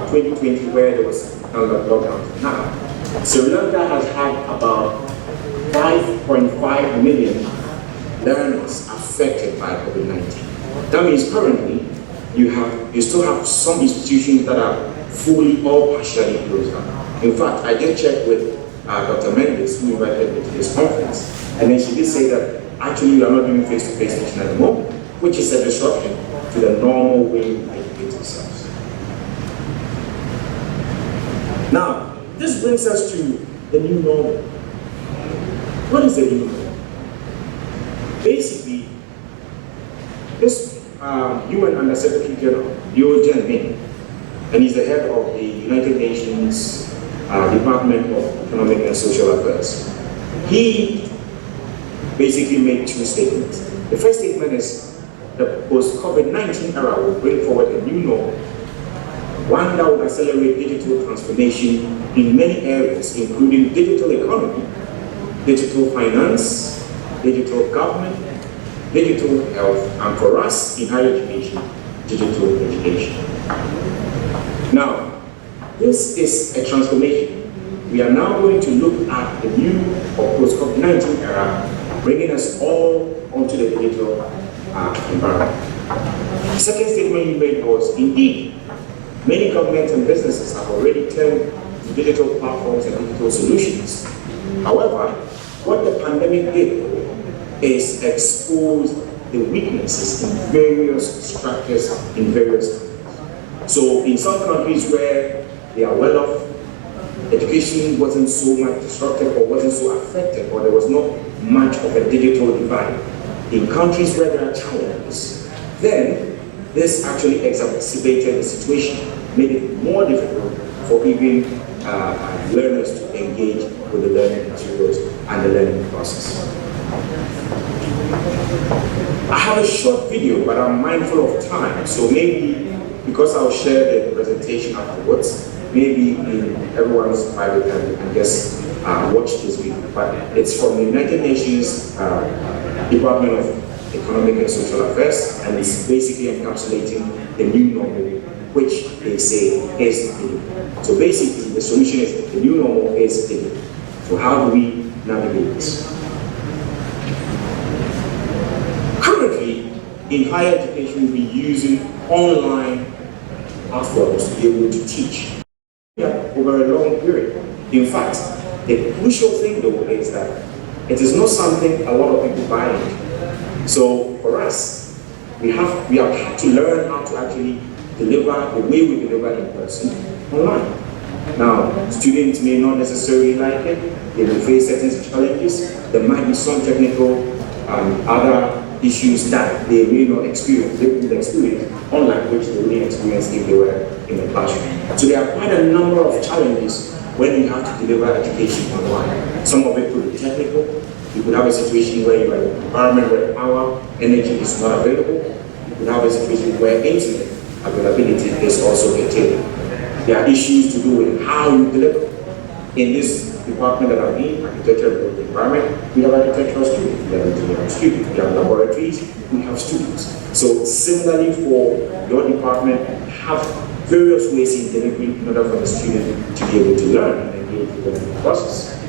2020, where there was lockdown now, Sri Lanka has had about 5.5 million learners affected by COVID-19. That means currently you still have some institutions that are fully or partially closed down. In fact, I did check with Dr. Mendes, who invited me to this conference, and then she did say that actually we are not doing face-to-face teaching at the moment, which is a disruption to the normal way we educate ourselves. Now, this brings us to the new normal. What is the new normal? Basically, this UN Under-Secretary General, Liu Jianming, and he's the head of the United Nations Department of Economic and Social Affairs. He basically made two statements. The first statement is the post-COVID-19 era will bring forward a new normal, one that will accelerate digital transformation in many areas, including digital economy, digital finance, digital government, digital health, and for us in higher education, digital education. Now, this is a transformation. We are now going to look at the new or post-COVID-19 era, bringing us all onto the digital environment. The second statement you made was, indeed, many governments and businesses have already turned to digital platforms and digital solutions. However, what the pandemic did is expose the weaknesses in various structures in various countries. So in some countries where they are well off, education wasn't so much disrupted or wasn't so affected, or there was not much of a digital divide. In countries where there are challenges, then this actually exacerbated the situation, made it more difficult for even learners to engage with the learning materials and the learning process. I have a short video, but I'm mindful of time, so maybe because I'll share the presentation afterwards, maybe in everyone's private time you can just watch this video. But it's from the United Nations Department of Economic and Social Affairs, and it's basically encapsulating the new normal, which they say is digital. So basically, the solution is the new normal is digital. So how do we navigate this? Currently, in higher education, we'll be using online platforms to be able to teach over a long period. In fact, the crucial thing though is that it is not something a lot of people buy into. So for us, we have had to learn how to actually deliver the way we deliver in person online. Now, students may not necessarily like it. They will face certain challenges. There might be some technical other issues that they may not experience. They will experience online, which they wouldn't experience if they were in the classroom. So there are quite a number of challenges when you have to deliver education online. Some of it could be technical. You could have a situation where you are in an environment where power, energy is not available. You could have a situation where internet availability is also curtailed. There are issues to do with how you deliver. In this department that I'm in, architecture and environment, we have architectural students, we have engineering students, we have laboratories, we have students. So similarly for your department, have various ways in delivering in order for the student to be able to learn and engage with the learning process.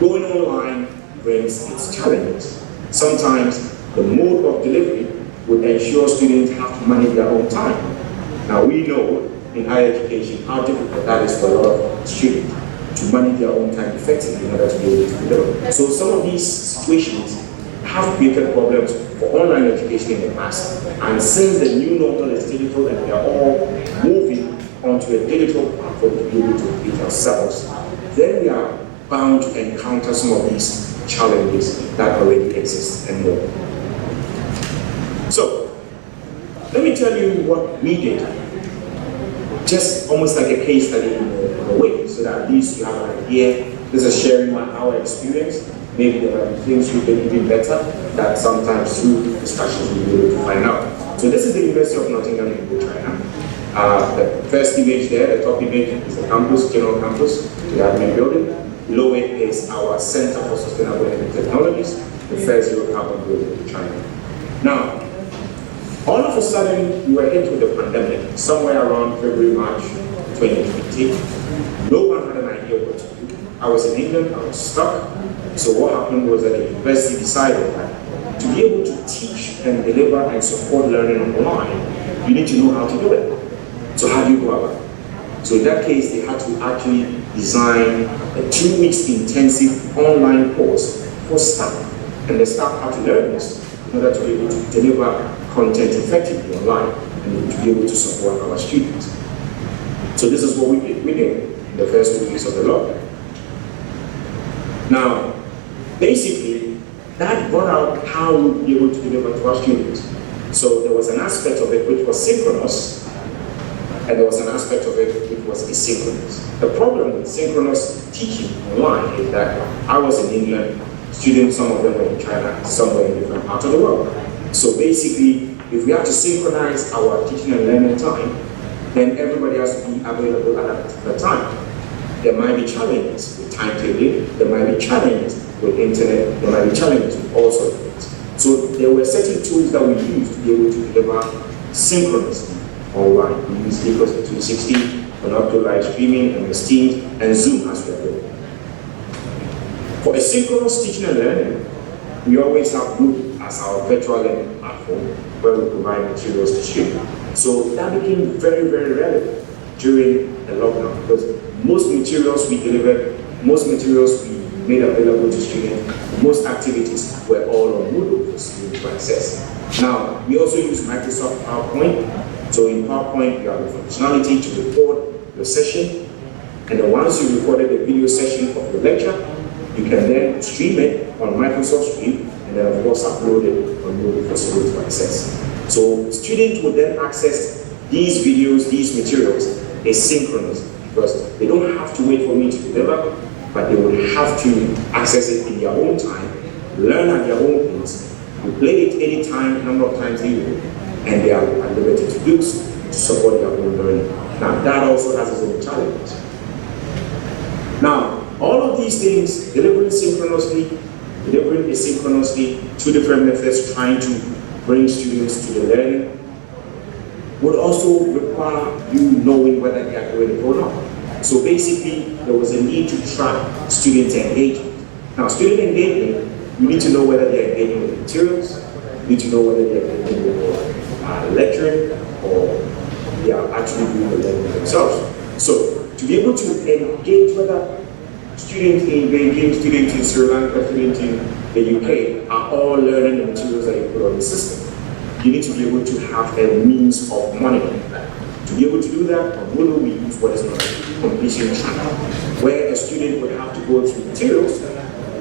Going online brings its challenges. Sometimes the mode of delivery would ensure students have to manage their own time. Now we know in higher education how difficult that is for a lot of students to manage their own time effectively in order to be able to deliver. So some of these situations have created problems for online education in the past. And since the new normal is digital and we are all moving onto a digital platform to be able to teach ourselves, then we are bound to encounter some of these challenges that already exist and more. So, let me tell you what we did. Just almost like a case study in a way, so that at least you have an idea. This is sharing our experience. Maybe there are things you can do better that sometimes through discussions we'll be able to find out. So this is the University of Nottingham, Ningbo, China. The first image there, the top image is the campus, general campus, the admin building. Below it is our Center for Sustainable Energy Technologies, the first zero carbon building in China. Now, all of a sudden, we were hit with the pandemic somewhere around February, March 2020. No one had an idea what to do. I was in England, I was stuck. So what happened was that the university decided that to be able to teach and deliver and support learning online, you need to know how to do it. So how do you go about it? So in that case, they had to actually design a 2 weeks intensive online course for staff. And the staff had to learn this in order to be able to deliver content effectively online and to be able to support our students. So this is what we did in the first 2 weeks of the lockdown. Now, basically, that brought out how we would be able to deliver to our students. So there was an aspect of it which was synchronous, and there was an aspect of it which was asynchronous. The problem with synchronous teaching online is that I was in England, students, some of them were in China, some were in different parts of the world. So basically, if we have to synchronize our teaching and learning time, then everybody has to be available at that time. There might be challenges with timetabling, there might be challenges with internet, there might be challenges with all sorts of things. So there were certain tools that we used to be able to deliver synchronously online. We used Equals 360, Manawadu live streaming, MS Teams, and Zoom as well. For asynchronous teaching and learning, we always have Moodle as our virtual learning platform where we provide materials to students. So that became very, very relevant during the lockdown because most materials we delivered, most materials we made available to students, most activities were all on Moodle for students to access. Now, we also use Microsoft PowerPoint. So in PowerPoint, you have the functionality to record your session. And then once you recorded the video session of your lecture, you can then stream it on Microsoft Stream, and then of course upload it on Moodle for students to access. So students would then access these videos, these materials, asynchronously, because they don't have to wait for me to deliver, but they would have to access it in their own time, learn at their own pace, you play it anytime, number of times they will, and they are at liberty to do so to support their own learning. Now that also has its own challenges. Now, all of these things, delivering synchronously, delivering asynchronously, two different methods trying to bring students to the learning, would also require you knowing whether they are doing it or not. So basically, there was a need to track student engagement. Now, student engagement, you need to know whether they are engaging with materials, you need to know whether they are engaging with lecturing, or they are actually doing the learning themselves. So, to be able to engage whether students in Beijing, students in Sri Lanka, students in the UK are all learning the materials that you put on the system, you need to be able to have a means of monitoring that. To be able to do that, on Moodle we use what is known as completion channel, where a student would have to go through materials.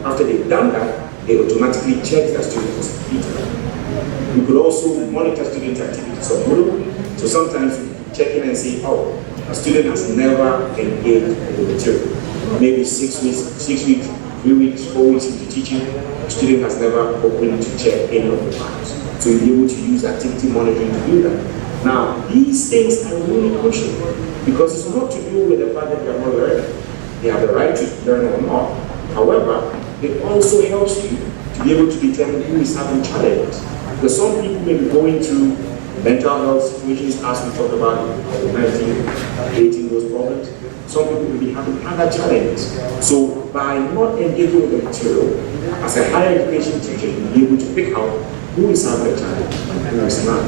After they've done that, they automatically check that student has completed. We could also monitor student activities on Moodle. So sometimes we check in and say, oh, a student has never engaged with the material. Maybe 6 weeks, 3 weeks, 4 weeks into teaching, a student has never opened to check any of the files. So you'll be able to use activity monitoring to do that. Now, these things are really crucial because it's not to do with the fact that they are not learning. They have the right to learn or not. However, it also helps you to be able to determine who is having challenges. Because some people may be going through mental health situations, as we talked about COVID-19, creating those problems. Some people will be having other challenges. So by not engaging with the material, as a higher education teacher, you'll be able to pick out who is having a challenge and who is not.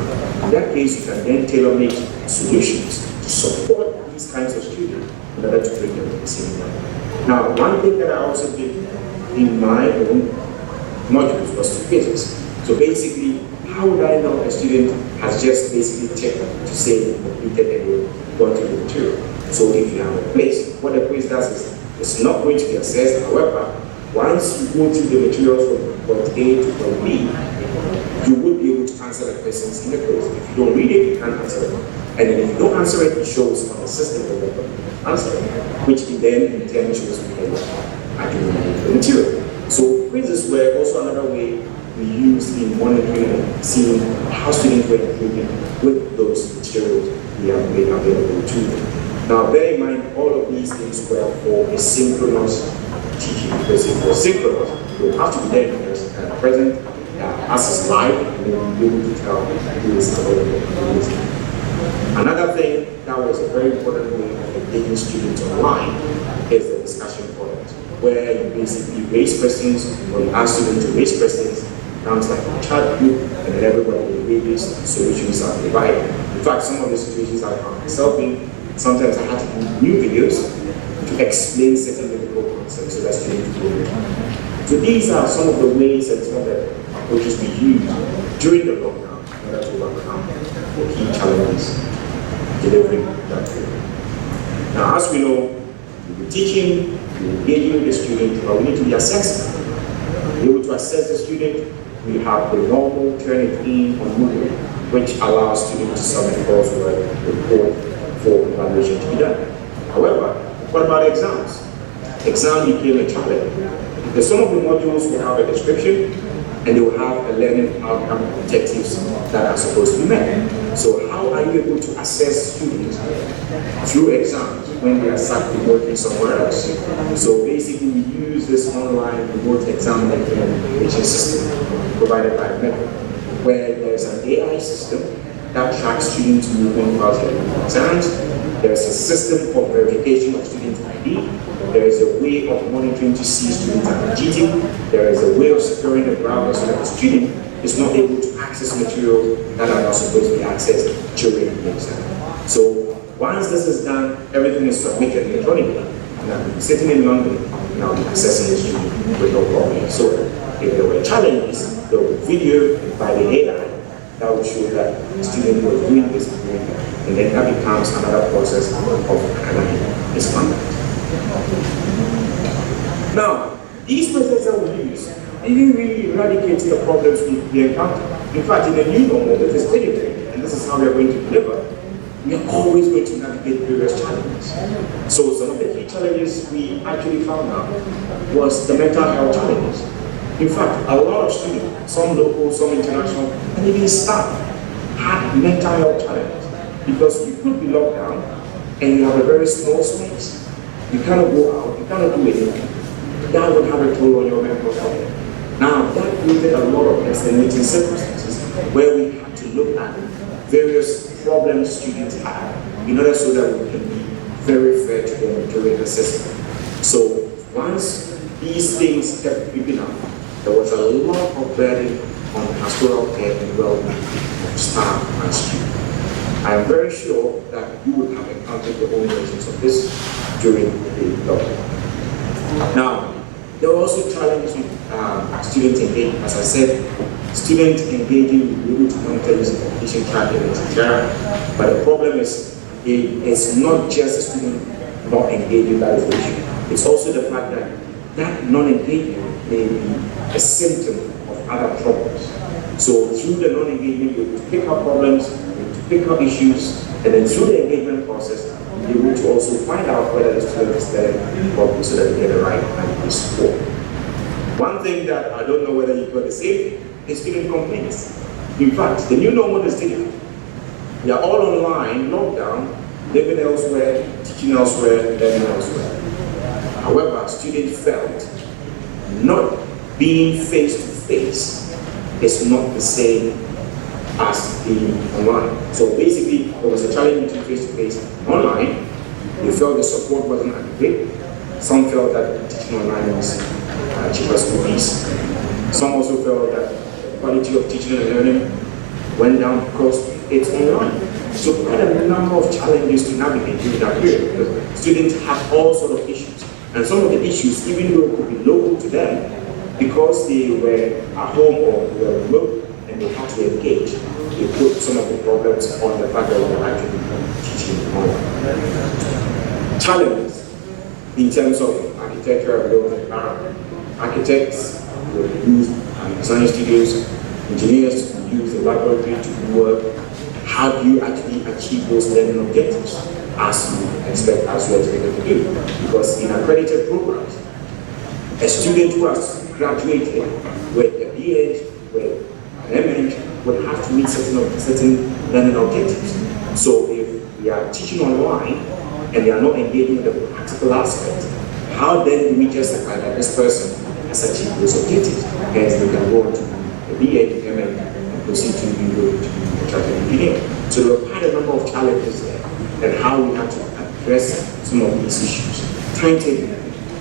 In that case, you can then tailor-make solutions to support these kinds of students in order to bring them to the same level. Now, one thing that I also did in my own modules was to physics. So basically, how would I know a student has just basically checked to say completed and gone to the material? So if you have a quiz, what the quiz does is it's not going to be assessed. However, once you go through the materials from point A to point B, you would be able to answer the questions in the quiz. If you don't read it, you can't answer it. And then if you don't answer it, it shows on the system that you answer it, which then in turn shows whether you are doing the material. So quizzes were also another way we used in monitoring and seeing how students were improving with those materials we have made available to them. Now, bear in mind, all of these things were for asynchronous teaching, because if you're synchronous, you have to be there present, as is live, and then you'll be able to tell who is available. Another thing that was a very important way of engaging students online is the discussion format, where you basically raise questions, or you ask students to raise questions, comes like a chat group, and then everybody will read these solutions are provided. In fact, some of the situations I found myself in, Sometimes I had to do new videos to explain certain medical concepts so that students would go. So these are some of the ways and some of the approaches we use during the lockdown in order to overcome the key challenges delivering that program. Now, as we know, we'll be teaching, we'll be engaging with the student, but we need to be assessing. To be able to assess the student, we have the normal Turnitin on Moodle, which allows students to submit coursework report for evaluation to be done. However, what about exams? Exam became a challenge. Because some of the modules will have a description and they will have a learning outcome objectives that are supposed to be met. So how are you able to assess students through exams when they are sat remotely somewhere else? So basically we use this online remote exam evaluation system provided by Meta, where there's an AI system that tracks students' movement while they're doing exams. There's a system for verification of student ID. There is a way of monitoring to see students are cheating. There is a way of securing the browser so that the student is not able to access materials that are not supposed to be accessed during the exam. So once this is done, everything is submitted electronically. And I'm sitting in London, and I'll be accessing the student with no problem. So if there were challenges, there will be video by the AI that would show that the student was doing this and doing that. And then that becomes another process of academic misconduct. Now, these methods that we use didn't really eradicate the problems we encounter. In fact, in the new normal that is digital, and this is how we are going to deliver, we are always going to navigate various challenges. So some of the key challenges we actually found out was the mental health challenges. In fact, a lot of students, some local, some international, and even staff, had mental health challenges because you could be locked down and you have a very small space. You cannot go out, you cannot do anything. That would have a toll on your mental health. Now, that created a lot of extenuating circumstances where we had to look at various problems students have in order so that we can be very fair to them during assessment. So once these things kept creeping up, there was a lot of burden on pastoral care and well-being of staff and students. I am very sure that you would have encountered your own versions of this during the lockdown. Now, there were also challenges with student engagement. As I said, students engaging will be able to monitor using completion tracking, etc. But the problem is, it's not just a student not engaging that is the issue. It's also the fact that that non-engagement may be a symptom of other problems. So through the non-engagement, you're able to pick up problems, you're able to pick up issues, and then through the engagement process, you're able to also find out whether the student is learning properly so that they get the right and support. One thing that I don't know whether you got the same thing is student complaints. In fact, the new normal is digital. We are all online, locked down, living elsewhere, teaching elsewhere, learning elsewhere. However, students felt not being face-to-face is not the same as being online. So basically, there was a challenge between face-to-face and online. They felt the support wasn't adequate. Some felt that teaching online was cheaper school fees. Some also felt that the quality of teaching and learning went down because it's online. So quite a number of challenges to navigate during that period because students have all sorts of issues. And some of the issues, even though it could be local to them, because they were at home or were remote and they had to engage, they put some of the problems on the fact that they were actually teaching online. Challenges in terms of architectural development. Architects will use design studios, engineers will use the laboratory to do work. How do you actually achieve those learning objectives as you expect, as you are expected to do? Because in accredited programs, a student who has graduated with a BH, with an MH, would have to meet certain learning objectives. So if we are teaching online and they are not engaging with the practical aspect, how then do we justify that this person has achieved those objectives? Hence, they can go on to the BH, MH, and proceed to be chartered engineer. So there were quite a number of challenges there, and how we had to address some of these issues. Timetable.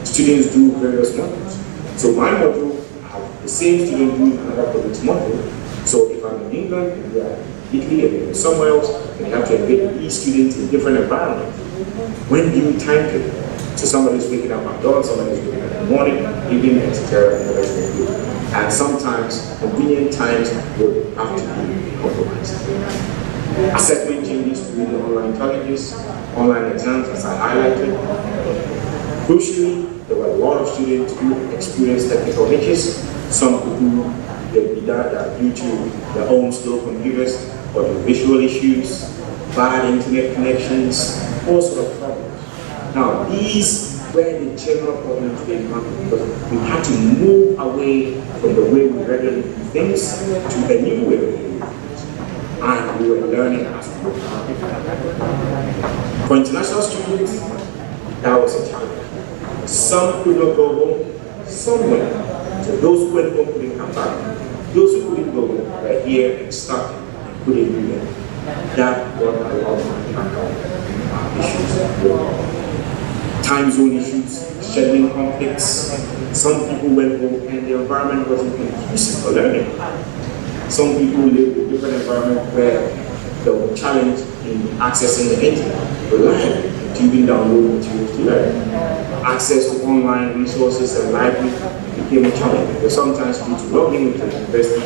Students do various modules. So my module, I have the same student doing another project's module. So if I'm in England, and we are in Italy, and we're somewhere else, and you have to engage these students in different environments, When do you timetable? So somebody's waking up at dawn, somebody's waking up in the morning, evening, etc. And sometimes convenient times will have to be compromised. Assessment changes to the online challenges, online exams, as I highlighted. Crucially, there were a lot of students who experienced technical hitches. Some who did that due to their own slow computers or the visual issues, bad internet connections, all sort of problems. Now, these were the general problems we encountered because we had to move away from the way we regularly do things to a new way of doing things. And we were learning as we go. For international students, that was a challenge. Some could not go home, some went. So those who went home couldn't come back. Those who couldn't go home were here and stuck and couldn't do them. That brought a lot of issues. Time zone issues, scheduling conflicts. Some people went home and the environment wasn't conducive for learning. Some people lived in a different environment where the challenge in accessing the internet, reliable, to even download materials to learn. Access to online resources and library became a challenge. But sometimes due to logging into the university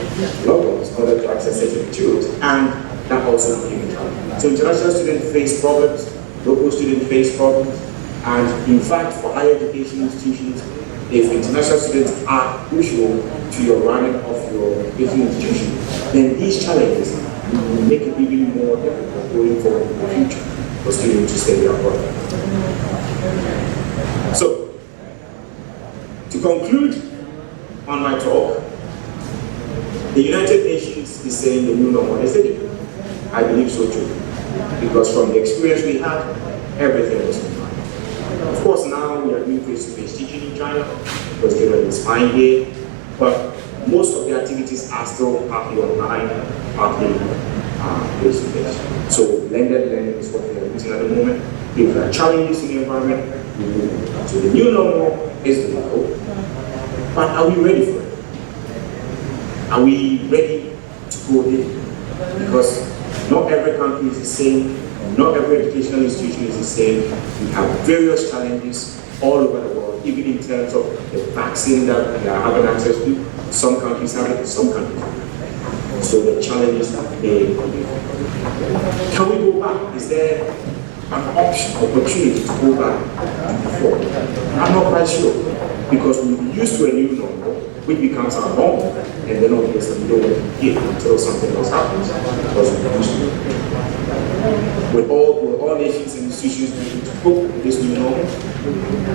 logons in order to access certain materials, and that also became a challenge. So international students face problems, local students face problems, and in fact, for higher education institutions, if international students are crucial to your running of your education institution, then these challenges will make it even more difficult going forward in the future for students to study abroad. So, to conclude on my talk, the United Nations is saying the new normal is it. I believe so too, because from the experience we had, everything was fine. Of course, now we are doing face-to-face teaching in China, because Geology is fine here, but most of the activities are still partly online, partly face-to-face. So blended learning is what we are using at the moment. If there are challenges in the environment, we move on. So the new normal is the goal. But are we ready for it? Are we ready to go in? Because not every country is the same. Not every educational institution is the same. We have various challenges all over the world, even in terms of the vaccine that we are having access to. Some countries have it, some countries don't. So the challenges may be. Can we go back? Is there an opportunity to go back to before? I'm not quite sure, because we're used to a new normal, which becomes our normal, and then obviously we don't want to get until something else happens, because we're used to it. With all nations and institutions needing to cope with this new normal,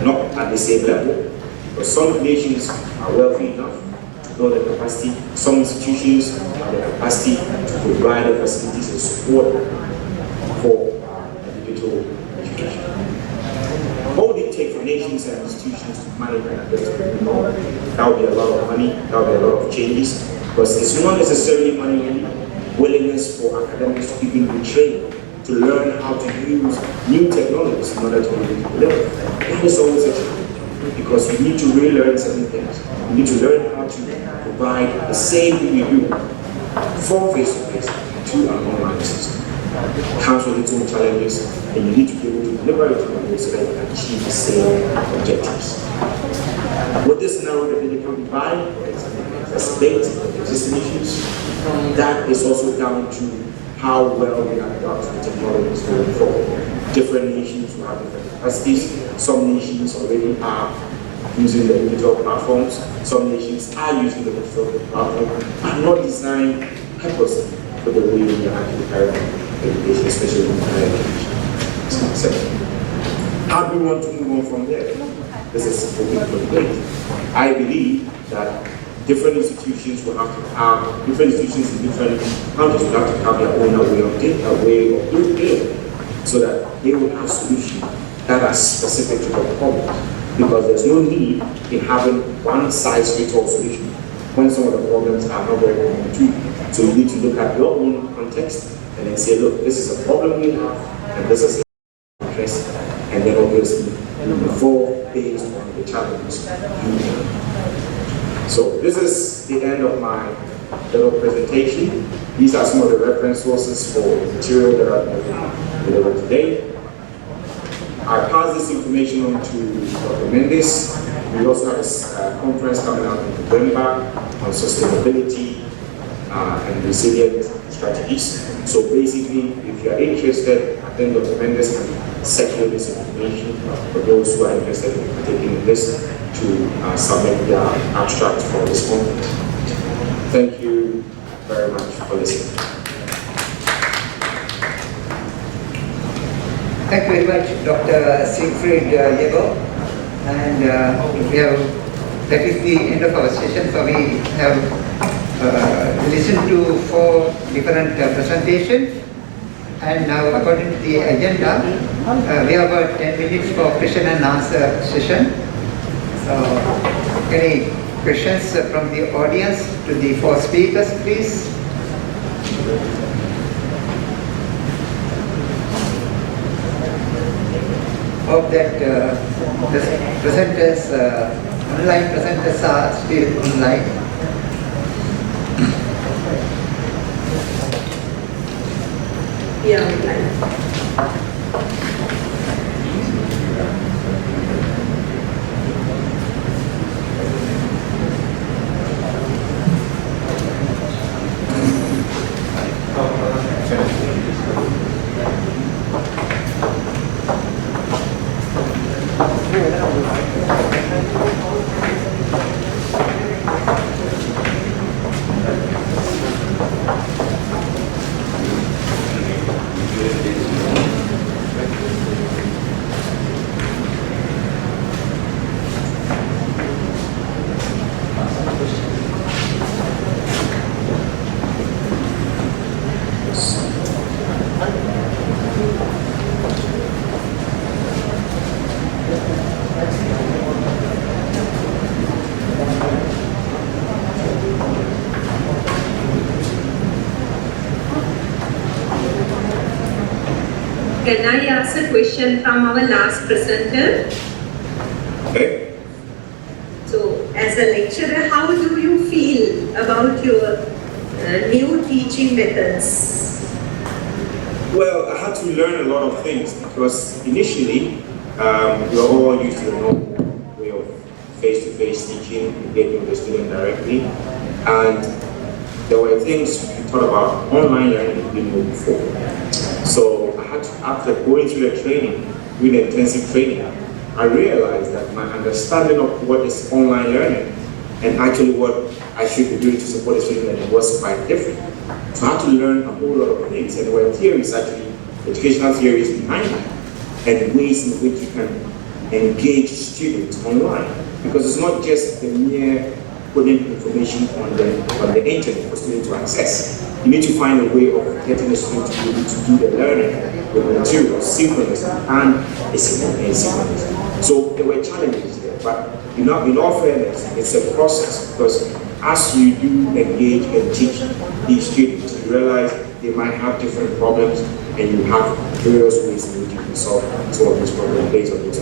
not at the same level, but some nations are wealthy enough to build the capacity, some institutions have the capacity to provide the facilities and support for digital education. What would it take for nations and institutions to manage and address the new normal? That would be a lot of money, that would be a lot of changes, because it's not necessarily money, willingness for academics to even be trained to learn how to use new technologies in order to be able to deliver. That is always a challenge, because you need to relearn certain things. You need to learn how to provide the same thing you do from face-to-face to an online system. It comes with its own challenges, and you need to be able to deliver it in a way so that you can achieve the same objectives. Would this narrow the digital divide or exacerbate existing issues? That is also down to how well we adapt to the technologies going forward. Different nations will have different capacities. Some nations already are using the digital platforms. Some nations are using the digital platform, but not designed purposely for the way we are actually carrying education, especially in higher education. How do we want to move on from there? This is a big debate. I believe that different institutions will have to have, different institutions in different countries will have to have their own way of doing it, so that they will have solutions that are specific to the problem. Because there's no need in having one size fits all solution when some of the problems are not very common too. So you need to look at your own context and then say, look, this is a problem we have, and this is a address, and then obviously move forward based on the challenges you have. So this is the end of my little presentation. These are some of the reference sources for the material that I've delivered today. I pass this information on to Dr. Mendes. We also have a conference coming out in November on sustainability and resilient strategies. So basically, if you are interested, I think Dr. Mendes can circulate this information for those who are interested in taking this to submit their abstract for this conference. Thank you very much for listening. Thank you very much, Dr. Siegfried Yeboah. And that is the end of our session. So we have listened to 4 different presentations. And now, according to the agenda, we have about 10 minutes for question and answer session. So, any questions from the audience to the 4 speakers, please? Hope that presenters, online presenters are still online. Yeah, online. Can I ask a question from our last presenter? Okay. So, as a lecturer, how do you feel about your new teaching methods? Well, I had to learn a lot of things because initially we were all used to the normal way of face-to-face teaching, engaging with the student directly, and there were things we thought about online learning we didn't know before. So I had to, after going through the training, doing the intensive training, I realized that my understanding of what is online learning and actually what I should be doing to support the student learning was quite different. So I had to learn a whole lot of things, and there were theories, actually, educational theories behind it, and ways in which you can engage students online. Because it's not just the mere putting information on the internet for students to access. You need to find a way of getting the student to be able to do the learning with materials synchronously and asynchronously. So there were challenges there, but in all fairness, it's a process, because as you do engage and teach these students, you realize they might have different problems, and you have various ways in which you can solve some of these problems based on those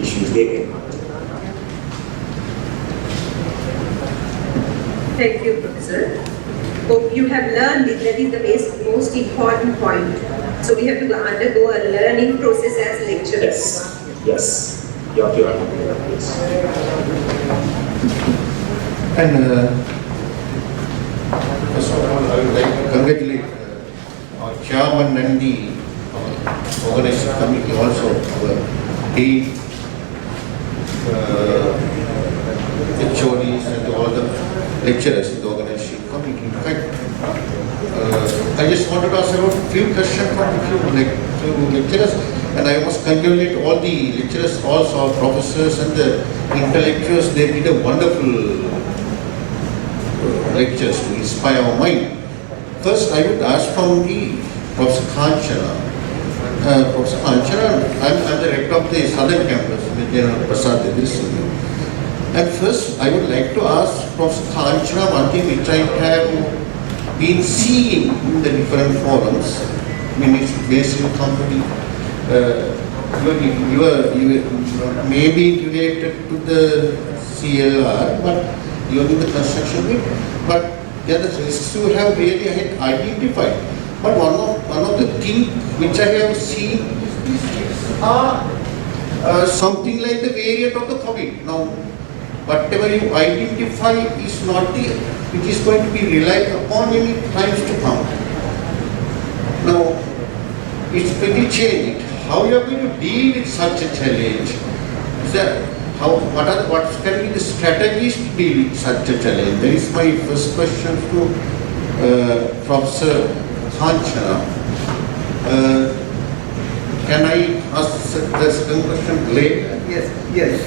issues they encounter. Thank you, Professor. Hope you have learned it. That is the most important point. So we have to undergo a learning process as lecturers. Yes. You have to undergo that, yes. And first of all, I would like to congratulate our chairman and the organizing committee, also our dean, HODs and all the lecturers in the organization committee. In fact, I just wanted to ask about a few questions from a few lecturers, and I must congratulate all the lecturers, also our professors and the intellectuals. They did a wonderful lectures to inspire our mind. First, I would ask from the Professor Kanchana. Professor Kanchana, I'm the rector of the Southern Campus, Vijayanagar Prasad. And first, I would like to ask Professor Kanchana one thing which I have been seeing in the different forums. I mean, it's based in company. You may be related to the CLR, but you are in the construction bit. But there are the risks you have really identified. But one of the things which I have seen is are something like the variant of the COVID. Now, whatever you identify is not the, it is going to be relied upon in times to come. Now, it's pretty changed. How you are going to deal with such a challenge? Is that what can be the strategies to deal with such a challenge? That is my first question to Professor Kanchana. Can I ask the second question later? Yes.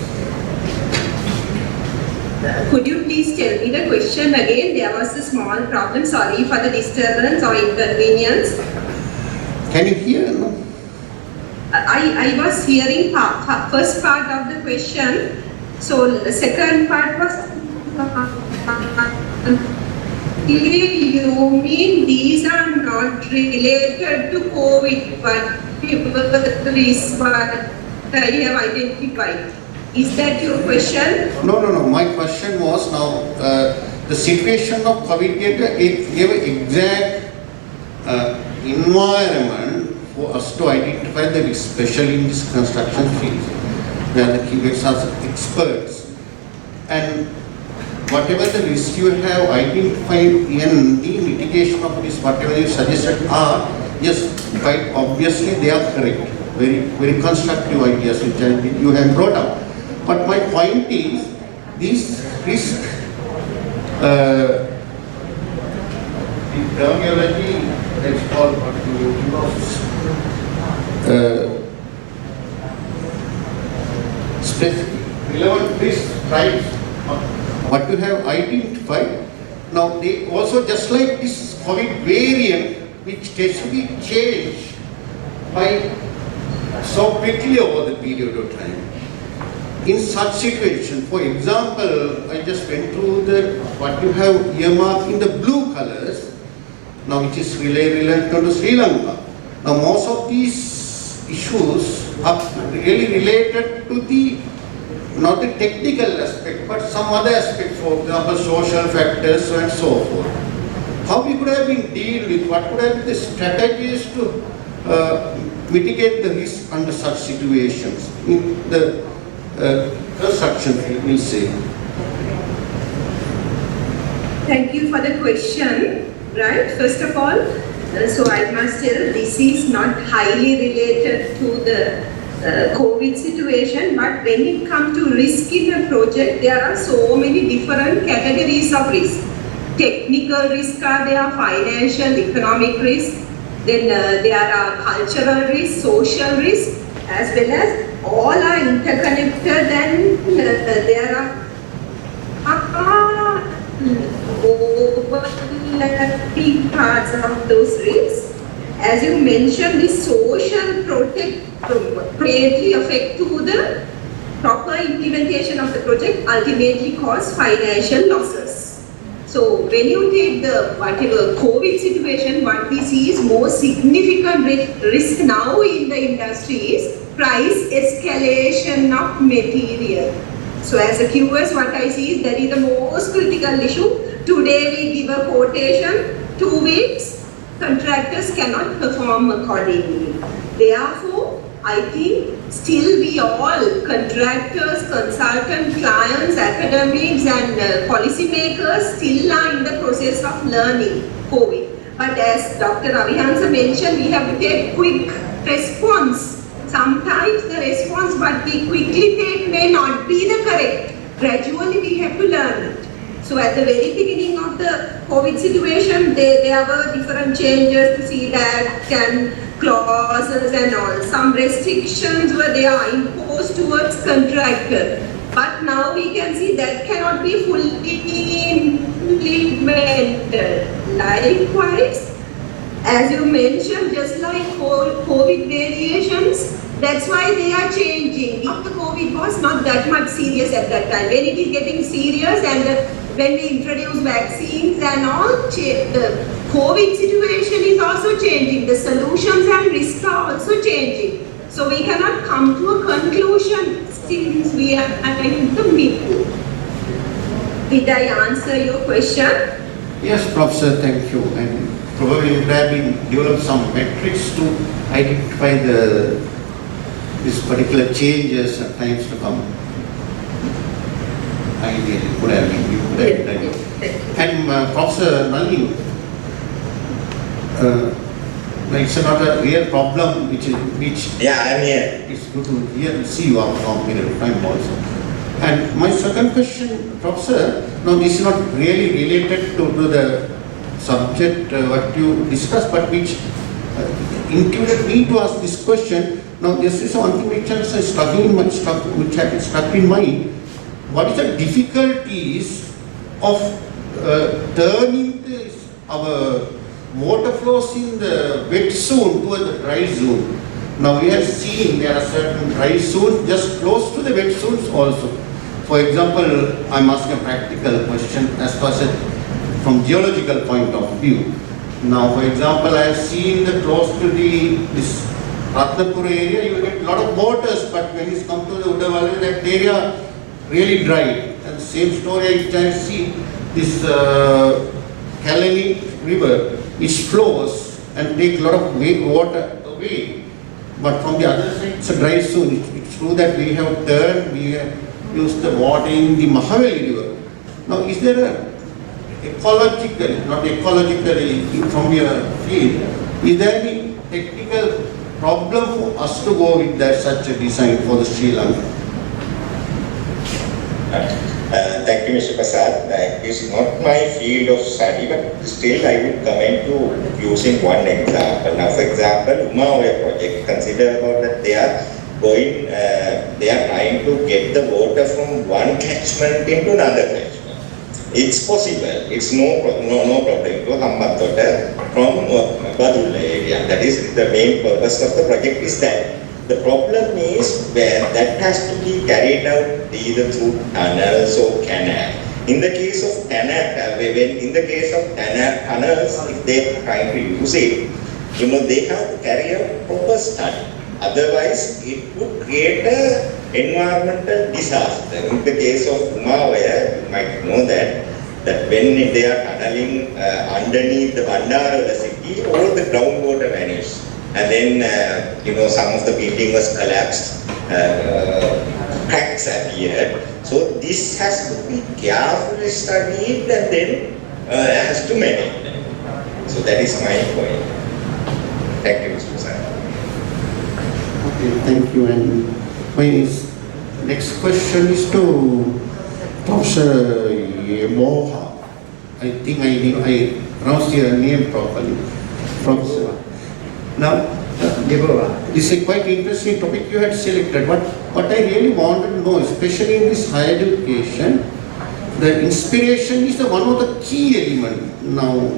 Could you please tell me the question again? There was a small problem. Sorry for the disturbance or inconvenience. Can you hear? No? I was hearing first part of the question. So the second part was, you mean these are not related to COVID, but the risk what I have identified. Is that your question? No. My question was now the situation of COVID gave an exact environment for us to identify the risk, especially in this construction field, where the keywords are experts. And whatever the risk you have identified in the mitigation of this, whatever you suggested are, yes, quite obviously they are correct. Very constructive ideas which you have brought up. But my point is, this risk, the terminology that's called specific relevant risk types, what you have identified. Now they also, just like this COVID variant, which has to be changed by so quickly over the period of time. In such situation, for example, I just went through what you have earmarked in the blue colors, now which is related to Sri Lanka. Now most of these issues are really related to the, not the technical aspect, but some other aspect, for example, social factors and so forth. How we could have been deal with, what could have been the strategies to mitigate the risk under such situations in the construction field, we'll say. Thank you for the question. Right, first of all, so I must tell this is not highly related to the COVID situation, but when it comes to risk in a project, there are so many different categories of risk. Technical risk are there, financial, economic risk, then there are cultural risk, social risk, as well as all are interconnected, and there are overlapping parts of those risks. As you mentioned, the social project greatly affect to the proper implementation of the project, ultimately cause financial losses. So when you take the whatever COVID situation, what we see is more significant risk now in the industry is price escalation of material. So as a QS, what I see is that is the most critical issue. Today we give a quotation, 2 weeks, contractors cannot perform accordingly. Therefore, I think still we all, contractors, consultants, clients, academics and policymakers still are in the process of learning COVID. But as Dr. Ravihansa mentioned, we have to take quick response. Sometimes the response what we quickly take may not be the correct. Gradually we have to learn it. So at the very beginning of the COVID situation, there were different changes to see that and clauses and all. Some restrictions were there imposed towards contractor. But now we can see that cannot be fully implemented. Likewise, as you mentioned, just like COVID variations, that's why they are changing. After COVID was not that much serious at that time. When it is getting serious and when we introduce vaccines and all, the COVID situation is also changing. The solutions and risks are also changing. So we cannot come to a conclusion since we are in the middle. Did I answer your question? Yes, Professor, thank you. And probably you would have been developed some metrics to identify the these particular changes at times to come. Ideally, could have been, you could have done it. And Professor Nalini, it's not a real problem which yeah, I'm here. It's good to hear, see you after a long period of time also. And my second question, Professor, now this is not really related to the subject what you discussed, but which intuited me to ask this question. Now this is one thing which has stuck in mind. What is the difficulties of turning our water flows in the wet zone towards the dry zone? Now we have seen there are certain dry zones just close to the wet zones also. For example, I'm asking a practical question as far as from geological point of view. Now, for example, I have seen the close to this Ratnapura area, you get a lot of waters, but when it's come to the Udavali, that area really dry. And the same story which I see, this Kalani river, which flows and take a lot of water away. But from the other side, it's a dry zone. It's true that we have turned, we have used the water in the Mahaveli river. Now, is there a ecological, not ecologically from your field, is there any technical problem for us to go with that such a design for the Sri Lanka? Thank you, Mr. Prasad. It's not my field of study, but still I would comment to using one example. Now, for example, Yeboah project, consider about that they are trying to get the water from one catchment into another catchment. It's possible. It's no problem to Hambatota from Badulla area. That is the main purpose of the project is that. The problem is where that has to be carried out either through tunnels or canal. In the case of tunnels, if they are trying to use it, they have to carry out proper study. Otherwise, it would create an environmental disaster. In the case of Yeboah, you might know that when they are tunneling underneath the Bandara city, all the groundwater vanished. And then, some of the building was collapsed, cracks appeared. So this has to be carefully studied and then has to manage. So that is my point. Thank you, Mr. Prasad. Okay, thank you. And my next question is to Professor Yeboah. I think I pronounced your name properly. Professor. Now, Yeboah, this is a quite interesting topic you had selected. What I really wanted to know, especially in this higher education, the inspiration is one of the key elements now,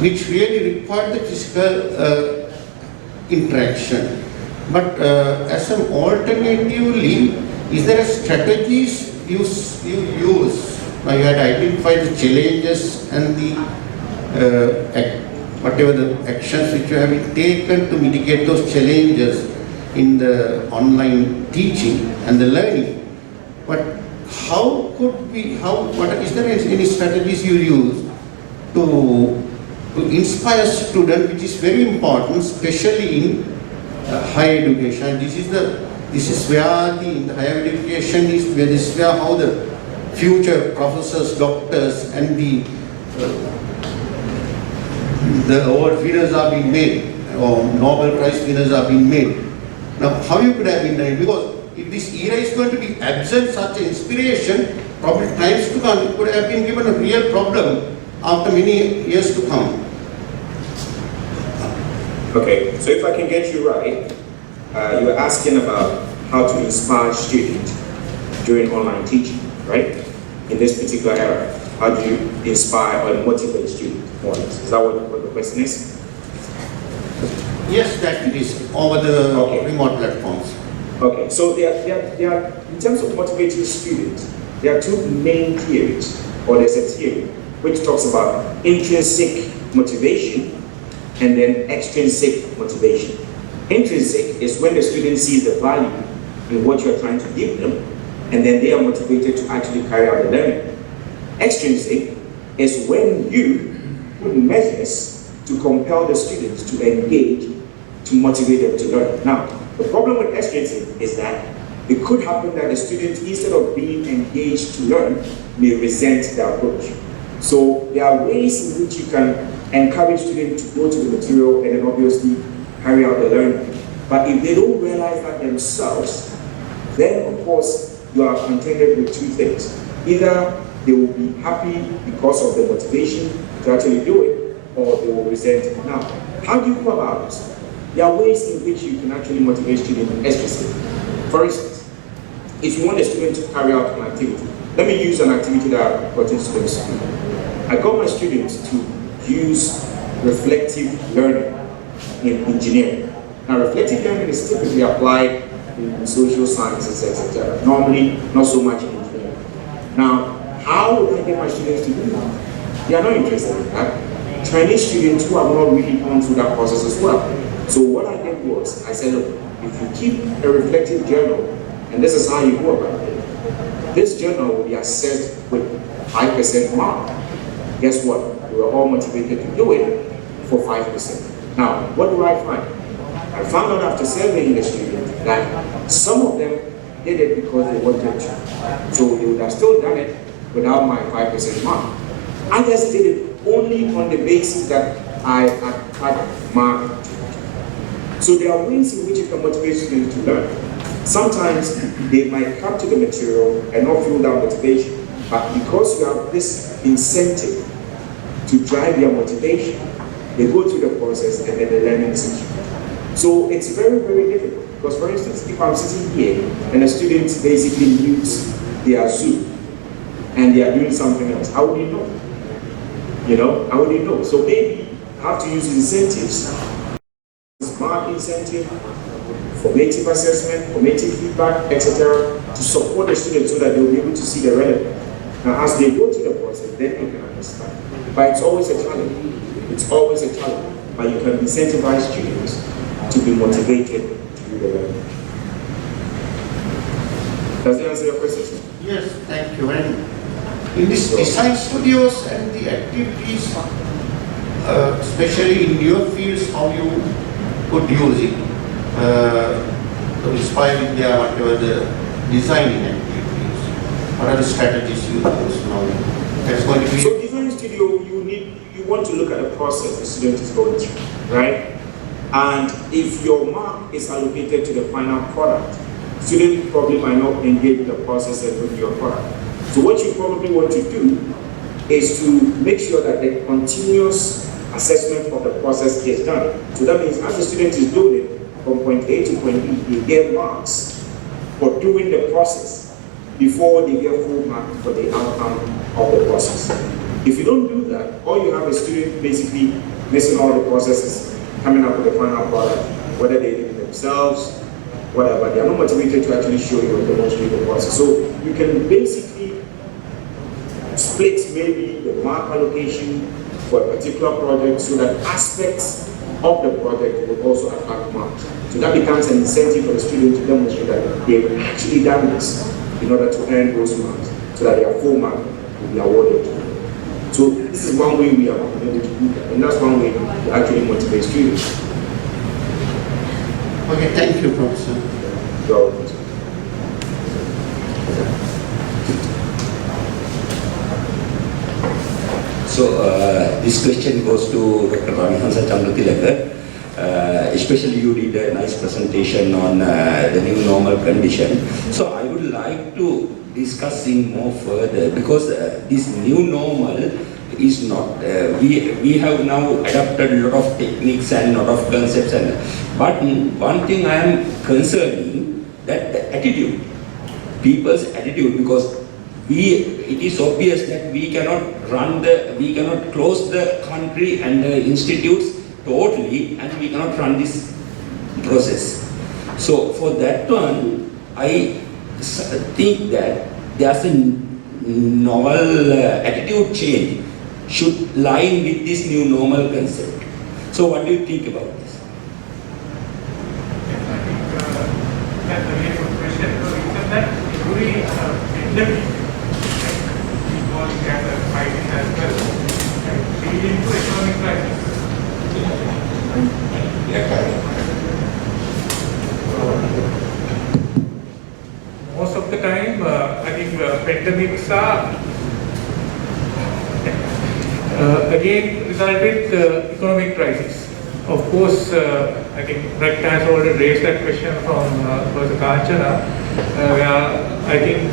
which really require the physical interaction. But as an alternatively, is there a strategies you use? Now you had identified the challenges and the whatever the actions which you have been taken to mitigate those challenges in the online teaching and the learning. But what is there any strategies you use to inspire students, which is very important, especially in higher education? This is where in the higher education is where this is where how the future professors, doctors, and the award winners are being made, or Nobel Prize winners are being made. Now, how you could have been done it? Because if this era is going to be absent such an inspiration, probably times to come, it could have been given a real problem after many years to come. Okay, so if I can get you right, you were asking about how to inspire students during online teaching, right? In this particular era, how do you inspire or motivate students? Is that what the question is? Yes, that it is, over the remote platforms. Okay, so there are, in terms of motivating students, there are two main theories, or there's a theory which talks about intrinsic motivation and then extrinsic motivation. Intrinsic is when the student sees the value in what you're trying to give them, and then they are motivated to actually carry out the learning. Extrinsic is when you put measures to compel the students to engage, to motivate them to learn. Now, The problem with S-rating is that it could happen that a student, instead of being engaged to learn, may resent the approach. So there are ways in which you can encourage students to go to the material and then obviously carry out the learning. But if they don't realize that themselves, then of course you are contended with two things. Either they will be happy because of the motivation to actually do it, or they will resent it. Now, how do you go about this? There are ways in which you can actually motivate students explicitly. For instance, if you want a student to carry out an activity, let me use an activity that I got in students to do. I got my students to use reflective learning in engineering. Now, reflective learning is typically applied in social sciences, etc. Normally, not so much in engineering. Now, how would I get my students to do that? They are not interested in that. Chinese students who have not really gone through that process as well. So what I did was, I said, look, if you keep a reflective journal, and this is how you go about it, this journal will be assessed with 5% mark. Guess what? We were all motivated to do it for 5%. Now, what do I find? I found out after surveying the students that some of them did it because they wanted to. So they would have still done it without my 5% mark. Others did it only on the basis that I had marked. So there are ways in which you can motivate students to learn. Sometimes they might come to the material and not feel that motivation, but because you have this incentive to drive their motivation, they go through the process and then the learning is. So it's very, very difficult. Because for instance, if I'm sitting here and a student basically mutes their Zoom and they are doing something else, how would you know? You know, how would you know? So maybe I have to use incentives, smart incentive, formative assessment, formative feedback, etc., to support the students so that they'll be able to see the relevance. Now, as they go through the process, then they can understand. But it's always a challenge. It's always a challenge. But you can incentivize students to be motivated to do the learning. Does that answer your question? Yes, thank you. And in this design studios and the activities, especially in your fields, how you could use it to inspire India, whatever the designing activities. What are the strategies you use now? That's going to be. So design studio, you want to look at the process the student is going through, right? And if your mark is allocated to the final product, student probably might not engage in the process and with your product. So what you probably want to do is to make sure that the continuous assessment of the process is done. So that means as the student is doing it from point A to point B, they get marks for doing the process before they get full mark for the outcome of the process. If you don't do that, all you have is student basically missing all the processes, coming up with the final product, whether they did it themselves, whatever. They are not motivated to actually show you and demonstrate the process. So you can basically split maybe the mark allocation for a particular project so that aspects of the project will also attract marks. So that becomes an incentive for the student to demonstrate that they've actually done this in order to earn those marks so that their full mark will be awarded to them. So this is one way we are able to do that, and that's one way to actually motivate students. Okay, thank you, Professor. So, this question goes to Dr. Ravihansa Chandratilake. Especially you did a nice presentation on the new normal condition. So I would like to discuss in more further because this new normal is not, we have now adapted a lot of techniques and a lot of concepts, but one thing I am concerning, that the attitude, people's attitude, because it is obvious that we cannot close the country and the institutes totally, and we cannot run this process. So for that one, I think that there's a novel attitude change should lie with this new normal concept. So what do you think about this? Yes, I think that's a very good question. So that really endemic, we call it as a crisis as well, and lead into economic crisis. pandemics are again result with economic crisis. Of course, I think Brett has already raised that question from Professor Kanchana, where I think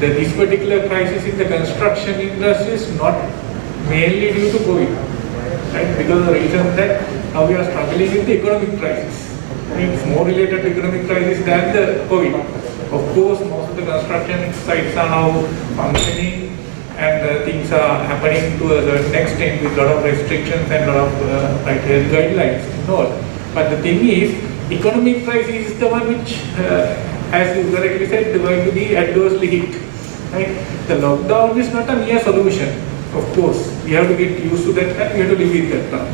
this particular crisis in the construction industry is not mainly due to COVID, right? Because of the reason that now we are struggling with the economic crisis. It's more related to economic crisis than the COVID. Of course, most of the construction sites are now functioning and things are happening to a certain extent with a lot of restrictions and a lot of health guidelines and all. But the thing is, economic crisis is the one which, as you correctly said, is going to be adversely hit. Right? The lockdown is not a mere solution. Of course, we have to get used to that and we have to live with that now.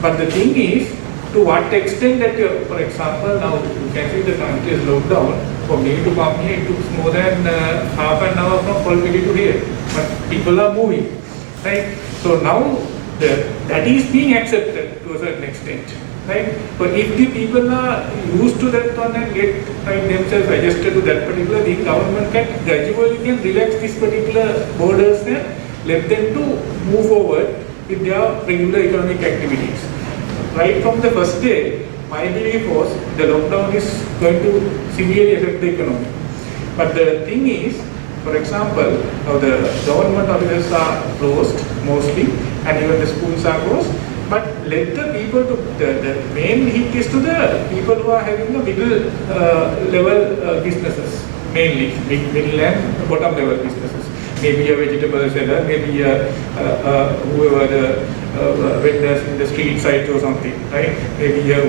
But the thing is, to what extent that, for example, now you can see the country is locked down. For me to come here, it took more than half an hour from Kolpiti to here. But people are moving, right? So now that is being accepted to a certain extent, right? But if the people are used to that one and get themselves adjusted to that particular thing, government can gradually relax this particular borders and let them to move forward with their regular economic activities. Right from the first day, my belief was the lockdown is going to severely affect the economy. But the thing is, for example, now the government offices are closed mostly, and even the schools are closed. But let the people to the main hit is to the people who are having the middle level businesses, mainly middle and bottom level businesses. Maybe a vegetable seller, maybe whoever the vendors in the street side or something, right? Maybe a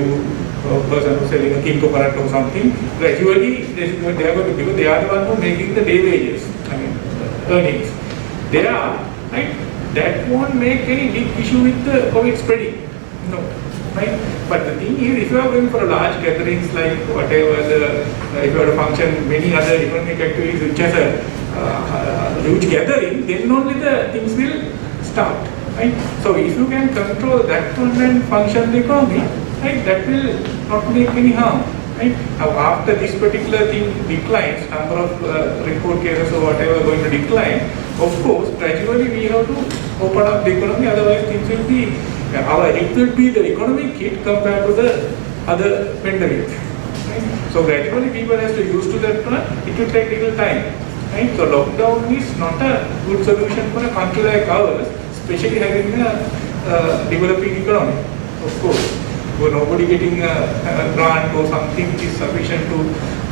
person who's selling a king coconut or something. Gradually, they are going to, because they are the one who are making the day wages, earnings. They are, right? That won't make any big issue with the COVID spreading, no, right? But the thing is, if you are going for a large gatherings like whatever if you are to function, many other economic activities which has a huge gathering, then only the things will start, right? So if you can control that one and function the economy, right, that will not make any harm, right? Now after this particular thing declines, number of report cases or whatever going to decline, of course, gradually we have to open up the economy, otherwise things will be, it will be the economic hit compared to the other pandemic. Right? So gradually people have to use to that one, it will take little time. Right? So lockdown is not a good solution for a country like ours, especially having a developing economy, of course. Where nobody getting a grant or something is sufficient to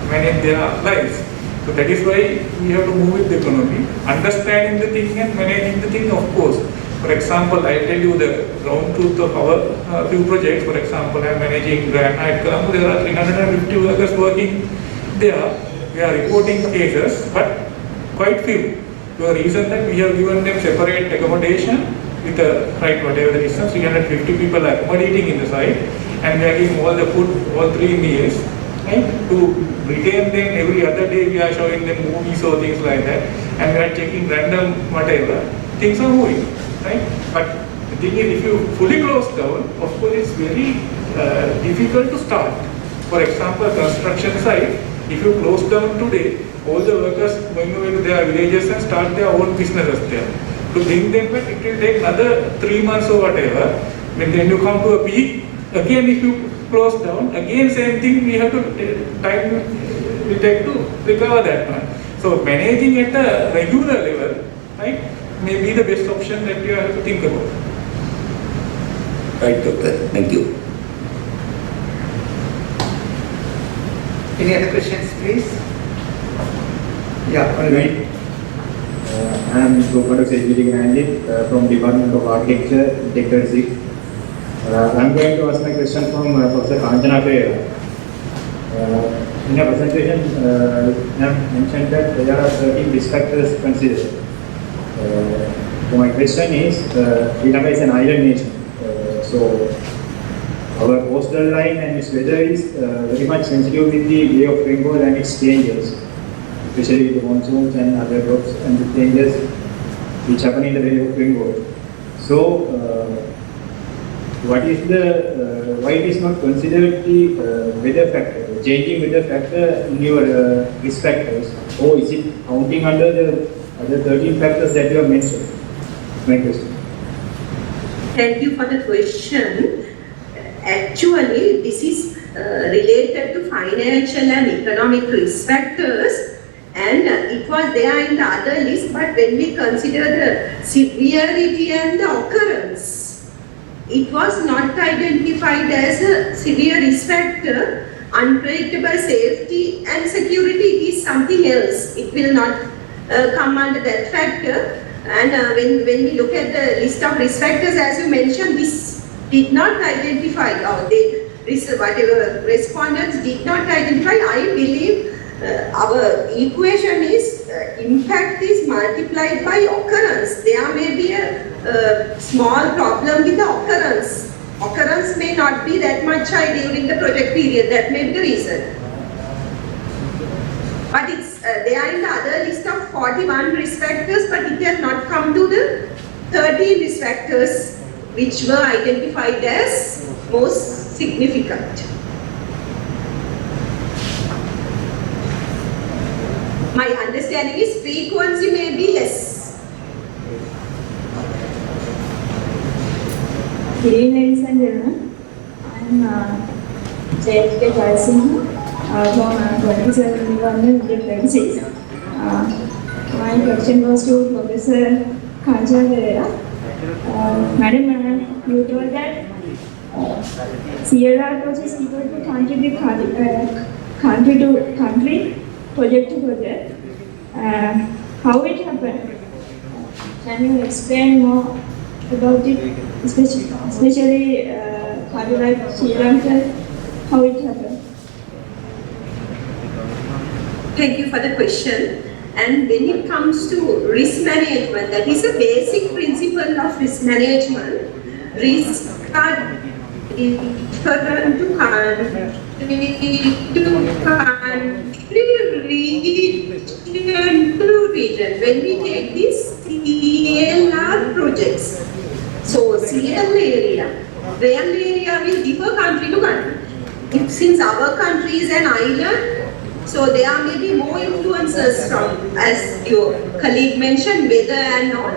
manage their lives. So that is why we have to move with the economy, understanding the thing and managing the thing, of course. For example, I tell you the ground truth of our few projects. For example, I am managing Granite Colombo. There are 350 workers working there. We are reporting cases, but quite few. The reason that we have given them separate accommodation with the right whatever the distance, 350 people are accommodating in the site, and we are giving all the food, all 3 meals, right? To retain them every other day, we are showing them movies or things like that, and we are checking random whatever, things are moving, right? But the thing is, if you fully close down, of course it's very difficult to start. For example, construction site, if you close down today, all the workers going away to their villages and start their own businesses there. To bring them back, it will take another 3 months or whatever. When then you come to a peak, again if you close down, again same thing, we have to time will take to recover that one. So managing at a regular level, right, may be the best option that you have to think about. Right, Doctor. Thank you. Any other questions, please? Yeah, all right. I am Professor Siegfried from Department of Architecture, Sector 6. I am going to ask my question from Professor Kanchana Perera. In your presentation, you have mentioned that there are 13 risk factors considered. So my question is, Sri Lanka is an island nation. So our coastal line and its weather is very much sensitive with the Bay of Bengal and its changes, especially the monsoons and other drops and the changes which happen in the Bay of Bengal. So, what is the why it is not considered the weather factor? changing with the factor in your risk factors, or is it counting under the other 13 factors that you have mentioned? My question. Thank you for the question. Actually, this is related to financial and economic risk factors, and it was there in the other list, but when we consider the severity and the occurrence, it was not identified as a severe risk factor. Unpredictable safety and security, it is something else. It will not come under that factor. And when we look at the list of risk factors, as you mentioned, this did not identify, or whatever respondents did not identify. I believe our equation is impact is multiplied by occurrence. There may be a small problem with the occurrence. Occurrence may not be that much high during the project period. That may be the reason. But it's they are in the other list of 41 risk factors, but it has not come to the 13 risk factors which were identified as most significant. My understanding is frequency may be less. Good evening, ladies and gentlemen. I'm J.K. Jayasinghe from 2726. My question goes to Professor Kanchana. Madam, you told that CLR approach is equal to country to country, project to project. How it happened? Can you explain more about it, especially country like Sri Lanka, how it happened? Thank you for the question. And when it comes to risk management, that is a basic principle of risk management. Risks are different to country, region to region. When we take these CLR projects, so CL area, real area will differ country to country. Since our country is an island, so there may be more influences from, as your colleague mentioned, weather and all,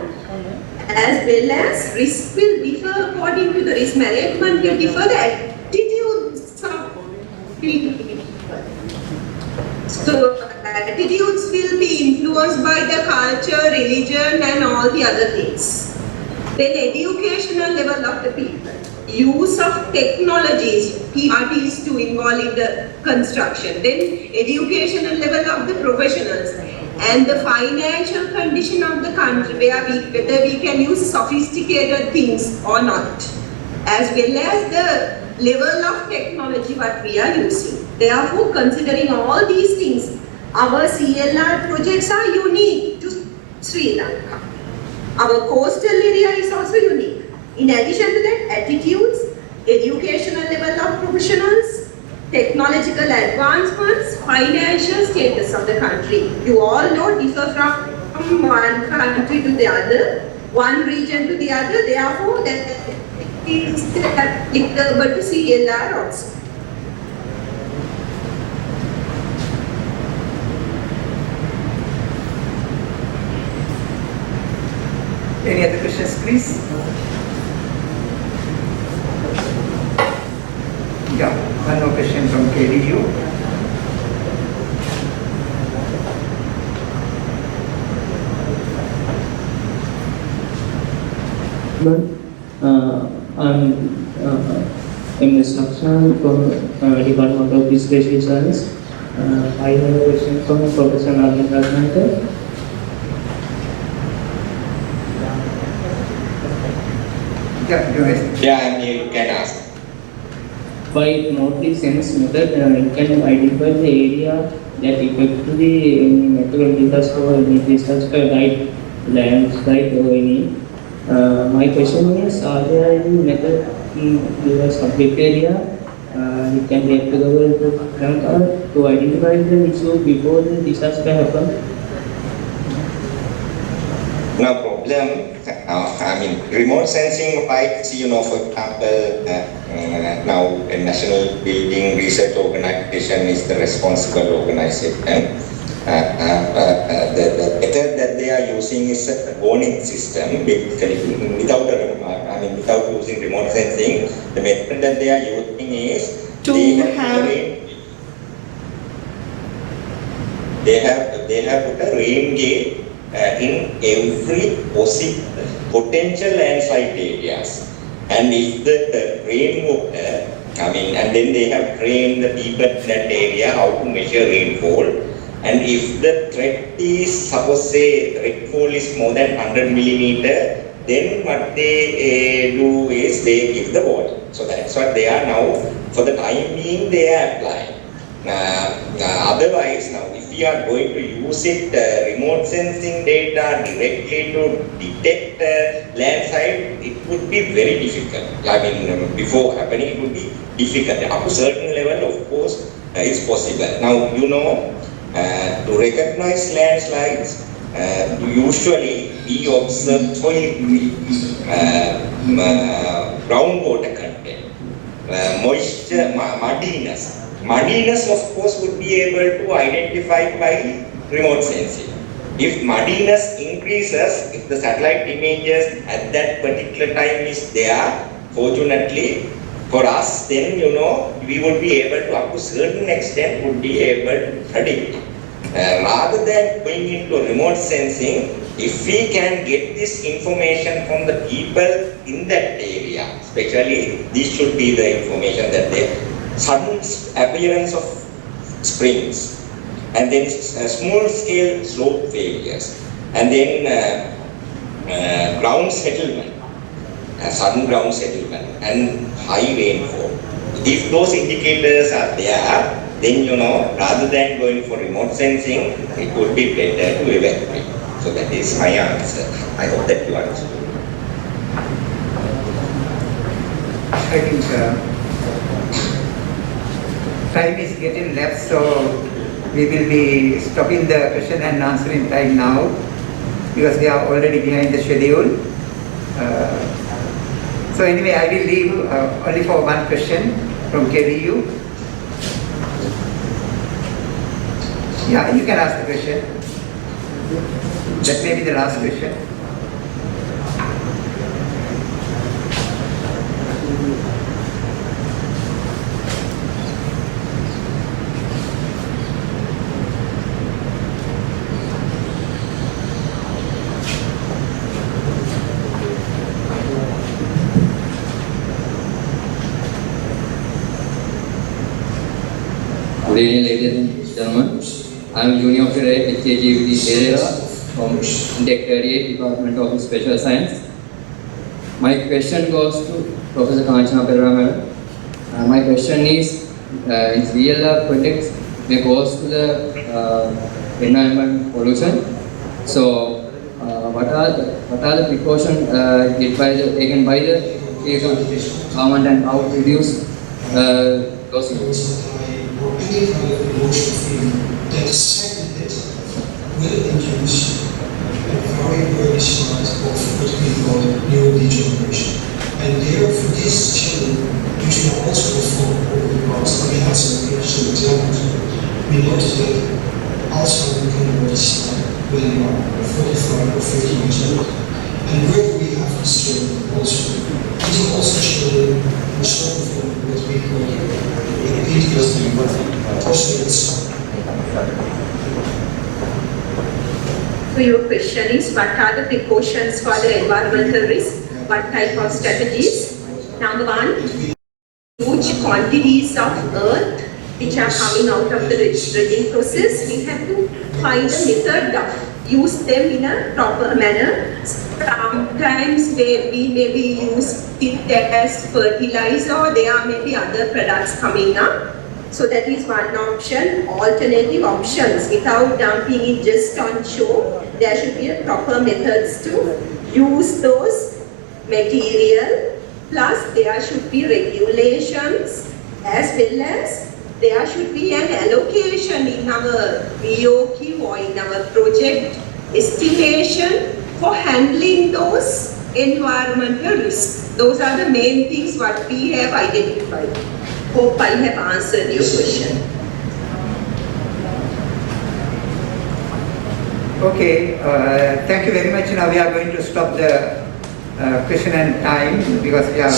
as well as risk will differ according to the risk management will differ the attitudes of people. So attitudes will be influenced by the culture, religion and all the other things. Then educational level of the people. Use of technologies, parties to involve in the construction, then educational level of the professionals, and the financial condition of the country, whether we can use sophisticated things or not, as well as the level of technology what we are using. Therefore, considering all these things, our CLR projects are unique to Sri Lanka. Our coastal area is also unique. In addition to that, attitudes, educational level of professionals, technological advancements, financial status of the country. You all know differ from one country to the other, one region to the other. Therefore, that is applicable to CLR also. Any other questions, please? Yeah, one more question from KDU. I'm in instructional from Department of Spatial Science. I have a question from Prof NP Ratnayake. Yeah, I'm here, you can ask. By mostly sense method, you can identify the area that effectively any natural disaster or any disaster like landslide or any. My question is, are there any method in the subject area you can be applicable to Lanka to identify the issue before the disaster happens? Now problem, remote sensing rights, for example, now a national building research organization is the responsible organization. The method that they are using is a warning system, without using remote sensing. The method that they are using is they have put a rain gate in every potential landslide areas, and if the rainwater, and then they have trained the people in that area how to measure rainfall, and if the threat is, suppose say rainfall is more than 100 millimeter, then what they do is they give the warning. So that's what they are now, for the time being, they are applying. Otherwise, now if we are going to use it, remote sensing data directly to detect landslide, it would be very difficult. Before happening, it would be difficult. Up to a certain level, of course, it's possible. Now, to recognize landslides, usually we observe soil groundwater content, moisture, muddiness. Muddiness, of course, would be able to identify by remote sensing. If muddiness increases, if the satellite images at that particular time is there, fortunately for us, then we would be able to, up to a certain extent, would be able to predict. Rather than going into remote sensing, if we can get this information from the people in that area, especially this should be the information that they sudden appearance of springs, and then small scale slope failures, and then ground settlement, sudden ground settlement, and high rainfall. If those indicators are there, then rather than going for remote sensing, it would be better to evacuate. So that is my answer. I hope that you understood. I think time is getting left, so we will be stopping the question and answering time now, because we are already behind the schedule. So anyway, I will leave only for one question from KDU. Yeah, you can ask the question. That may be the last question. Good evening, ladies and gentlemen. I am Junior Officer at HAG Perera from Intec 38 Department of Special Science. My question goes to Professor Kanchana Perera. My question is, in real projects may cause to the environment pollution. So, what are the precautions taken by the government, and how to reduce those issues? Any kind of emotional feeling that is segmented will induce a very smart of what we call neurodegeneration. And there, for these children, which we also performed over the past, we had some interesting examples. We noticed that Alzheimer's can start when you are 45 or 50 years old. And where we have this children also, these are also children who suffer from what we call PTSD, postnatal. So your question is, what are the precautions for the environmental risk? What type of strategies? Number one, huge quantities of earth which are coming out of the dredging process. We have to find a method of use them in a proper manner. Sometimes we maybe use it as fertilizer, or there may be other products coming up. So that is one option. Alternative options, without dumping it just on shore, there should be a proper methods to use those material. Plus there should be regulations, as well as there should be an allocation in our BOQ or in our project estimation for handling those environmental risks. Those are the main things what we have identified. Hope I have answered your question. Okay, thank you very much. Now we are going to stop the question and time because we are,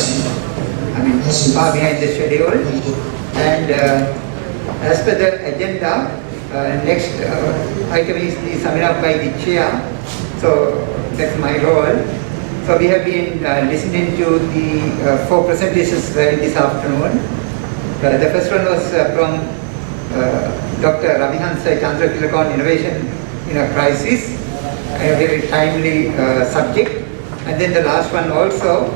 far behind the schedule. And as per the agenda, next item is the summing up by the chair. So that's my role. So we have been listening to the 4 presentations in this afternoon. The first one was from Dr. Ravihansa Chandratilake on innovation in a crisis, a very timely subject. And then the last one also,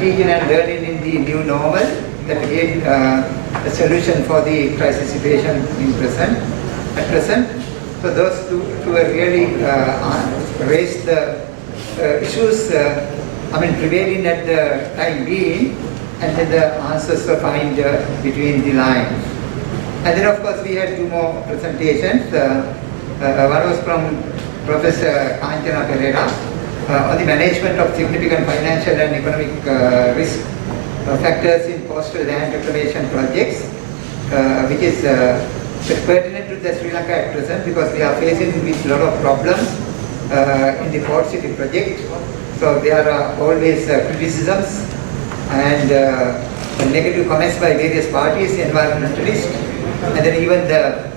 teaching and learning in the new normal, that again a solution for the crisis situation at present. So those two have really raised the issues, prevailing at the time being, and then the answers to find between the lines. And then of course we had 2 more presentations. One was from Professor Kanchana Perera on the management of significant financial and economic risk factors in coastal land reclamation projects, which is pertinent to the Sri Lanka at present because we are facing with a lot of problems in the Port City project. So there are always criticisms and negative comments by various parties, environmentalists, and then even the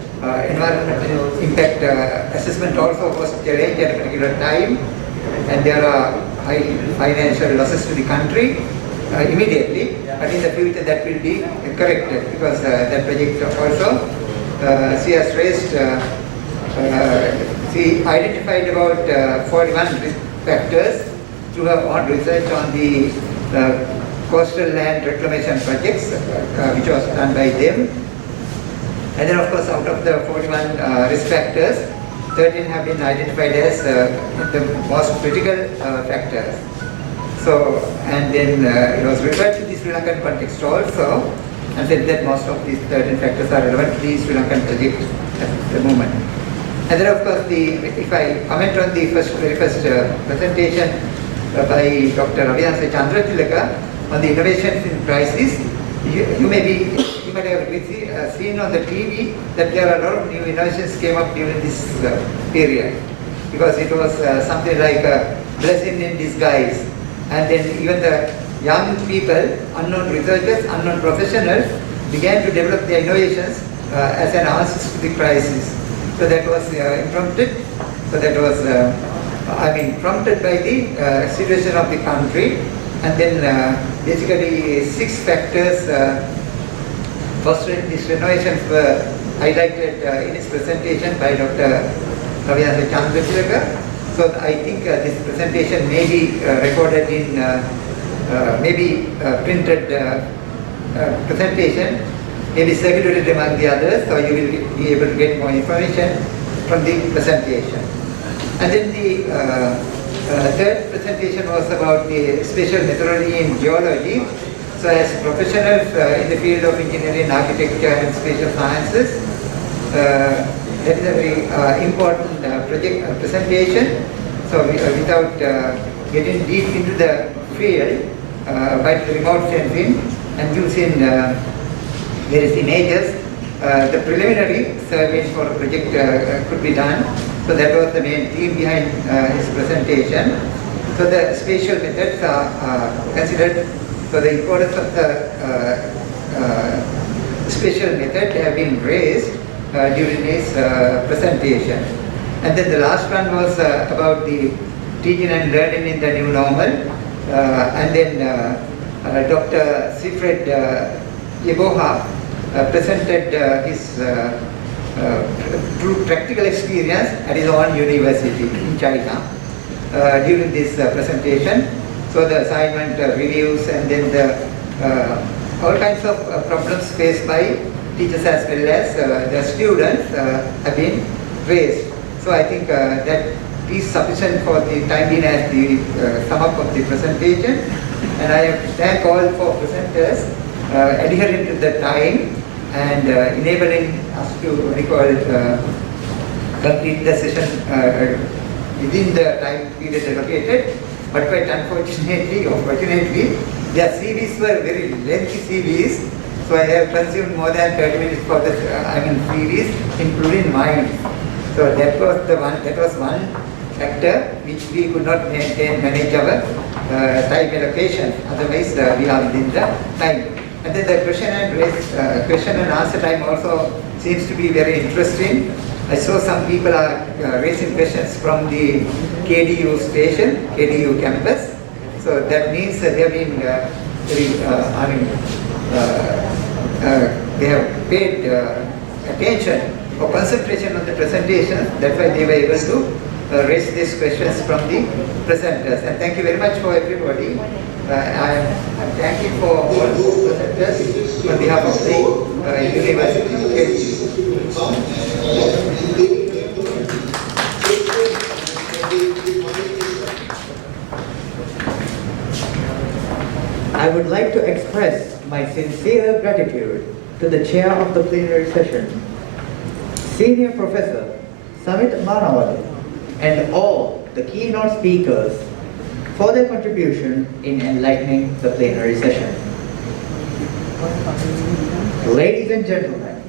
environmental impact assessment also was challenged at a particular time, and there are high financial losses to the country immediately, but in the future that will be corrected because that project also she has raised, she identified about 41 risk factors through her own research on the coastal land reclamation projects which was done by them. And then of course out of the 41 risk factors, 13 have been identified as the most critical factors. So, and then it was referred to the Sri Lankan context also, and said that most of these 13 factors are relevant to the Sri Lankan project at the moment. And then of course, if I comment on the very first presentation by Dr. Ravihansa Chandratilake on the innovations in crisis, you might have seen on the TV that there are a lot of new innovations came up during this period, because it was something like a blessing in disguise. And then even the young people, unknown researchers, unknown professionals, began to develop their innovations as an answer to the crisis. So that was imprompted. So that was, prompted by the situation of the country. And then basically 6 factors fostering these innovations were highlighted in his presentation by Dr. Ravihansa Chandratilake. So I think this presentation may be recorded in, printed presentation, maybe circulated among the others, so you will be able to get more information from the presentation. And then the third presentation was about the spatial methodology in geology. So as professionals in the field of engineering, architecture and spatial sciences, that is a very important presentation. So without getting deep into the field, by the remote sensing and using various images, the preliminary surveys for a project could be done. So that was the main theme behind his presentation. So the spatial methods are considered. So the importance of the spatial method have been raised during his presentation. And then the last one was about the teaching and learning in the new normal. And then Dr. Siegfried Yeboah presented his true practical experience at his own university in China during this presentation. So the assignment reviews and then the all kinds of problems faced by teachers as well as the students have been raised. So I think that is sufficient for the time being as the sum up of the presentation. And I have to thank all 4 presenters adhering to the time and enabling us to complete the session within the time period allocated, but quite unfortunately or fortunately, their CVs were very lengthy CVs, so I have consumed more than 30 minutes for the CVs, including mine. So that was one factor which we could not manage our time allocation. Otherwise, we are within the time. And then the question and answer time also seems to be very interesting. I saw some people are raising questions from the KDU station, KDU campus. So that means they have been they have paid attention or concentration on the presentation. That's why they were able to raise these questions from the presenters. And thank you very much for everybody. I'm thanking for all the presenters on behalf of the university. I would like to express my sincere gratitude to the chair of the plenary session, Senior Professor Samitha Manawadu, and all the keynote speakers for their contribution in enlightening the plenary session. Ladies and gentlemen,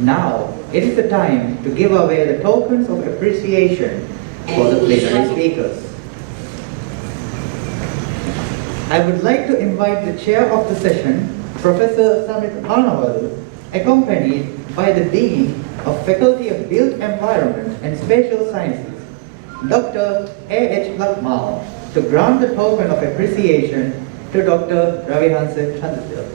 now it is the time to give away the tokens of appreciation for the plenary speakers. I would like to invite the chair of the session, Professor Samitha Manawadu, accompanied by the Dean of Faculty of Built Environment and Spatial Sciences, Dr. A.H. Lakmal, to grant the token of appreciation to Dr. Ravihansa Chandratilake.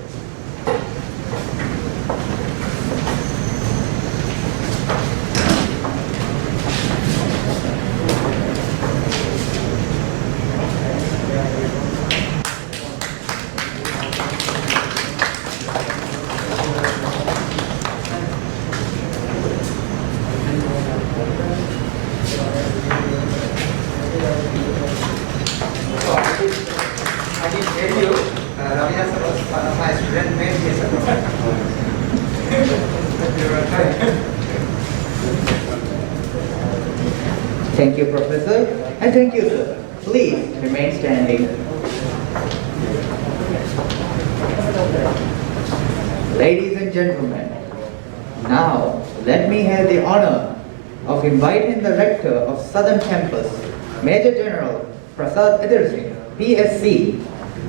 Thank you, Professor, and thank you, sir. Please remain standing. Ladies and gentlemen, now let me have the honor of inviting the Rector of Southern Campus, Major General Prasad Singh, PSc,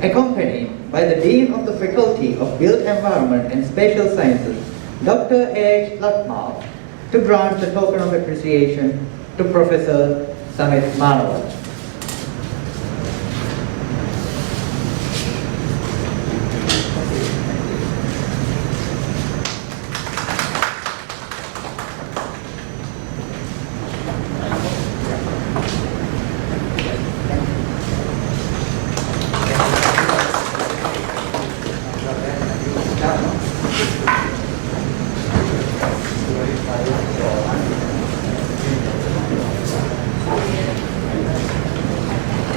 accompanied by the Dean of the Faculty of Built Environment and Spatial Sciences, Dr. A.H. Lakmal, to grant the token of appreciation to Professor Samitha Manawadu.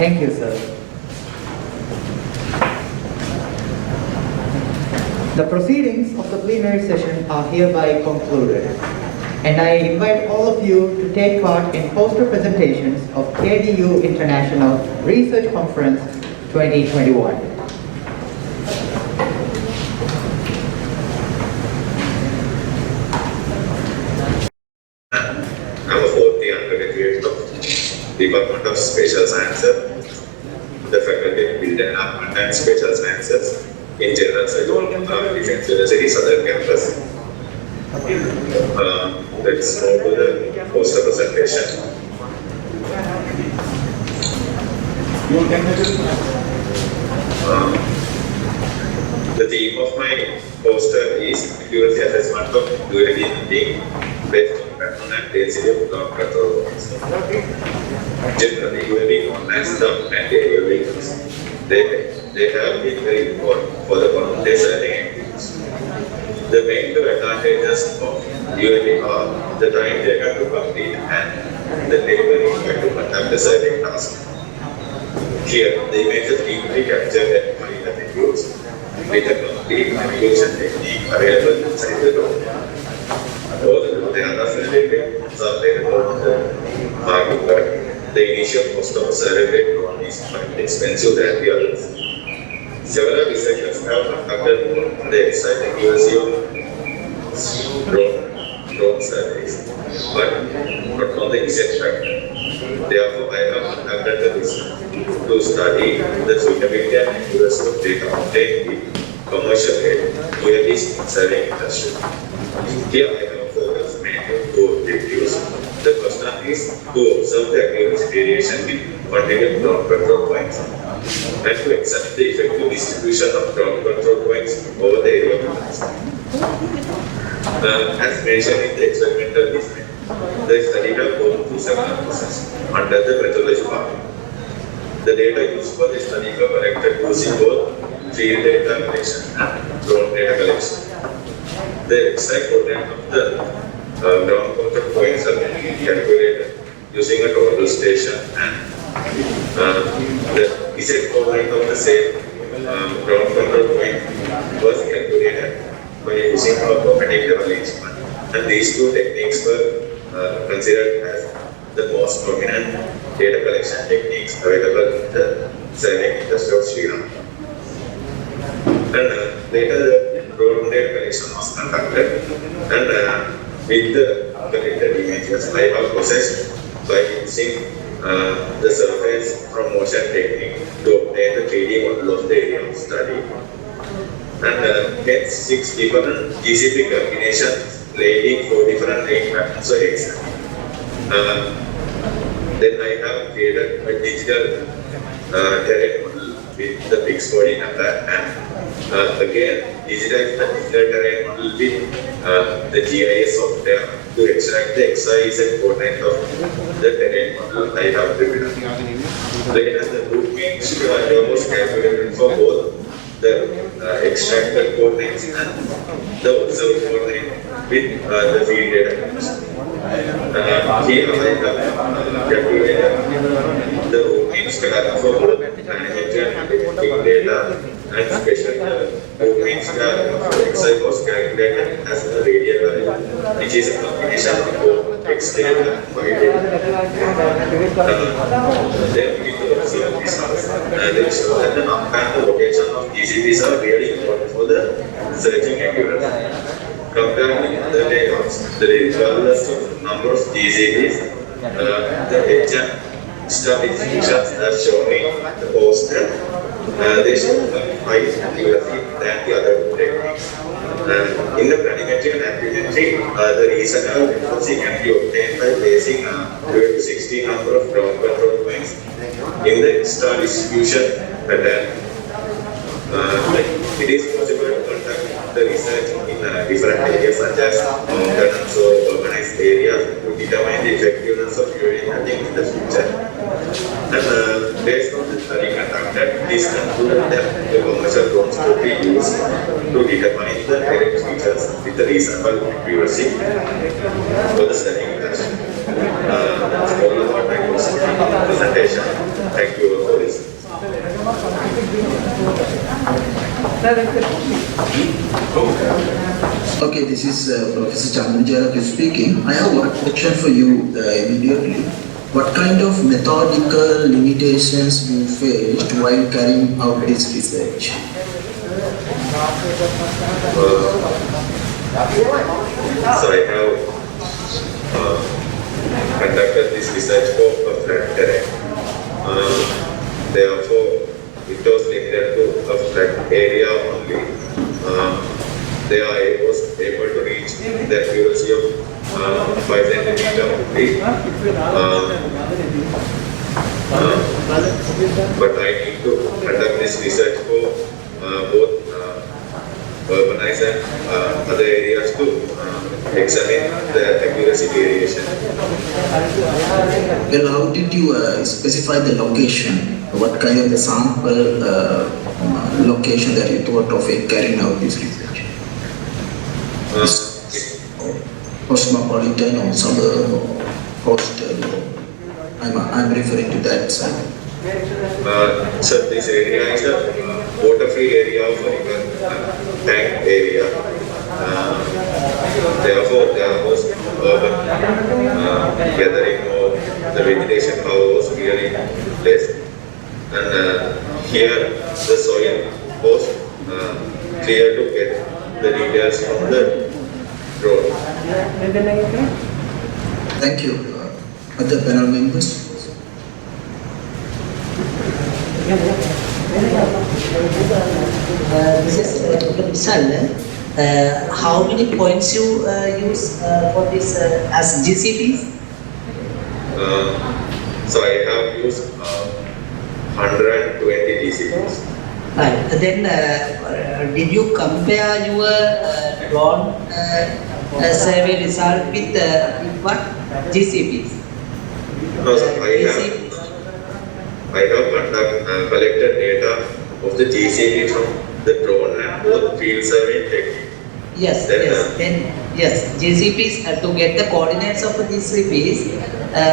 Thank you, sir. The proceedings of the plenary session are hereby concluded, and I invite all of you to take part in poster presentations of KDU International Research Conference 2021. I'm a fourth year undergraduate of Department of Spatial Sciences, the Faculty of Built Environment and Spatial Sciences in General Defense University Southern Campus. Let's move to the poster presentation. The theme of my poster is accuracy assessment of duality thinking based on pattern and density of ground control points. Generally, usually known as dumb and aerial vehicles. They have been very important for the computational activities. The main two advantages of UAV are the time taken to complete and the labor required to conduct a certain task. Here, the images easily captured and find attributes with a complete navigation technique available inside the drone. Both the other facilities are available on the market. the initial cost of a surrogate drone is quite expensive than the others. Several researchers have conducted the site accuracy of drone surveys, but not on the exact factor. Therefore, I have conducted the research to study the suitability and accuracy of data obtained with commercial yearly survey industry. Here, I have focused mainly on two objectives. The first one is to observe the accuracy variation with continued ground control points and to examine the effective distribution of ground control points over the area of interest. As mentioned in the experimental design, the study has gone through several processes under the methodology part. The data used for the study were collected using both field data collection and drone data collection. The exact coordinate of the ground control points are calculated using a total station, and the exact coordinate of the same ground control point was calculated by using a perpendicular arrangement. And these two techniques were considered as the most prominent data collection techniques available in the surveying industry of Sri Lanka. And later the drone data collection was conducted, and with the collected images, I have processed by using the surface from motion technique to obtain the 3D model of the area of study. And hence 6 different GCP combinations laid in 4 different lane patterns are examined. Then I have created a digital terrain model with the fixed coordinate and again digitize the digital terrain model with the GIS software to extract the XYZ coordinate of the terrain model I have prepared. Later the root means was calculated for both the extracted coordinates and the observed coordinate with the field data. Here I have calculated the root means for both manager and data and special root means XI was calculated as a radial line, which is a combination of both X data and Y data. Then we need to observe these results. They show that the number and the location of GCPs are really important for the searching accuracy. Compared with other layouts, the regardless of number of GCPs, the edge and star distributions as shown in the poster, they show high accuracy than the other techniques. In the planimetry and amplitumetry, the reasonable accuracy can be obtained by placing 12 to 16 number of ground control points in the star distribution pattern. It is possible to conduct the research in different areas such as mountains or urbanized areas to determine the effectiveness of urine hunting in the future. And based on the study conducted, this concluded that the commercial drones could be used to determine the direct features with the reasonable accuracy for the study industry. That's all about my presentation. Thank you all for listening. Okay, this is Professor Chandratilake speaking. I have one question for you immediately. What kind of methodical limitations you faced while carrying out this research? So I have conducted this research for a flat terrain. Therefore, it was limited to a flat area only. There I was able to reach the accuracy of 5 centimeter only. But I need to conduct this research for both urbanized and other areas to examine the accuracy variation. Well, how did you specify the location? What kind of the sample location that you thought of in carrying out this research? Cosmopolitan or suburb or coastal? I'm referring to that side. So this area is a water-free area of a river tank area. Therefore, there was urban gathering of the vegetation cover was clearing place. And here the soil was clear to get the details from the drone. Thank you. Other panel members? This is Dr. Vishal. How many points you use for this as GCPs? So I have used 120 DCPs. Right. Then did you compare your drone survey result with what? GCPs? No, sir, I have collected data of the GCP from the drone and both field survey technique. Yes, yes. GCPs to get the coordinates of the GCPs.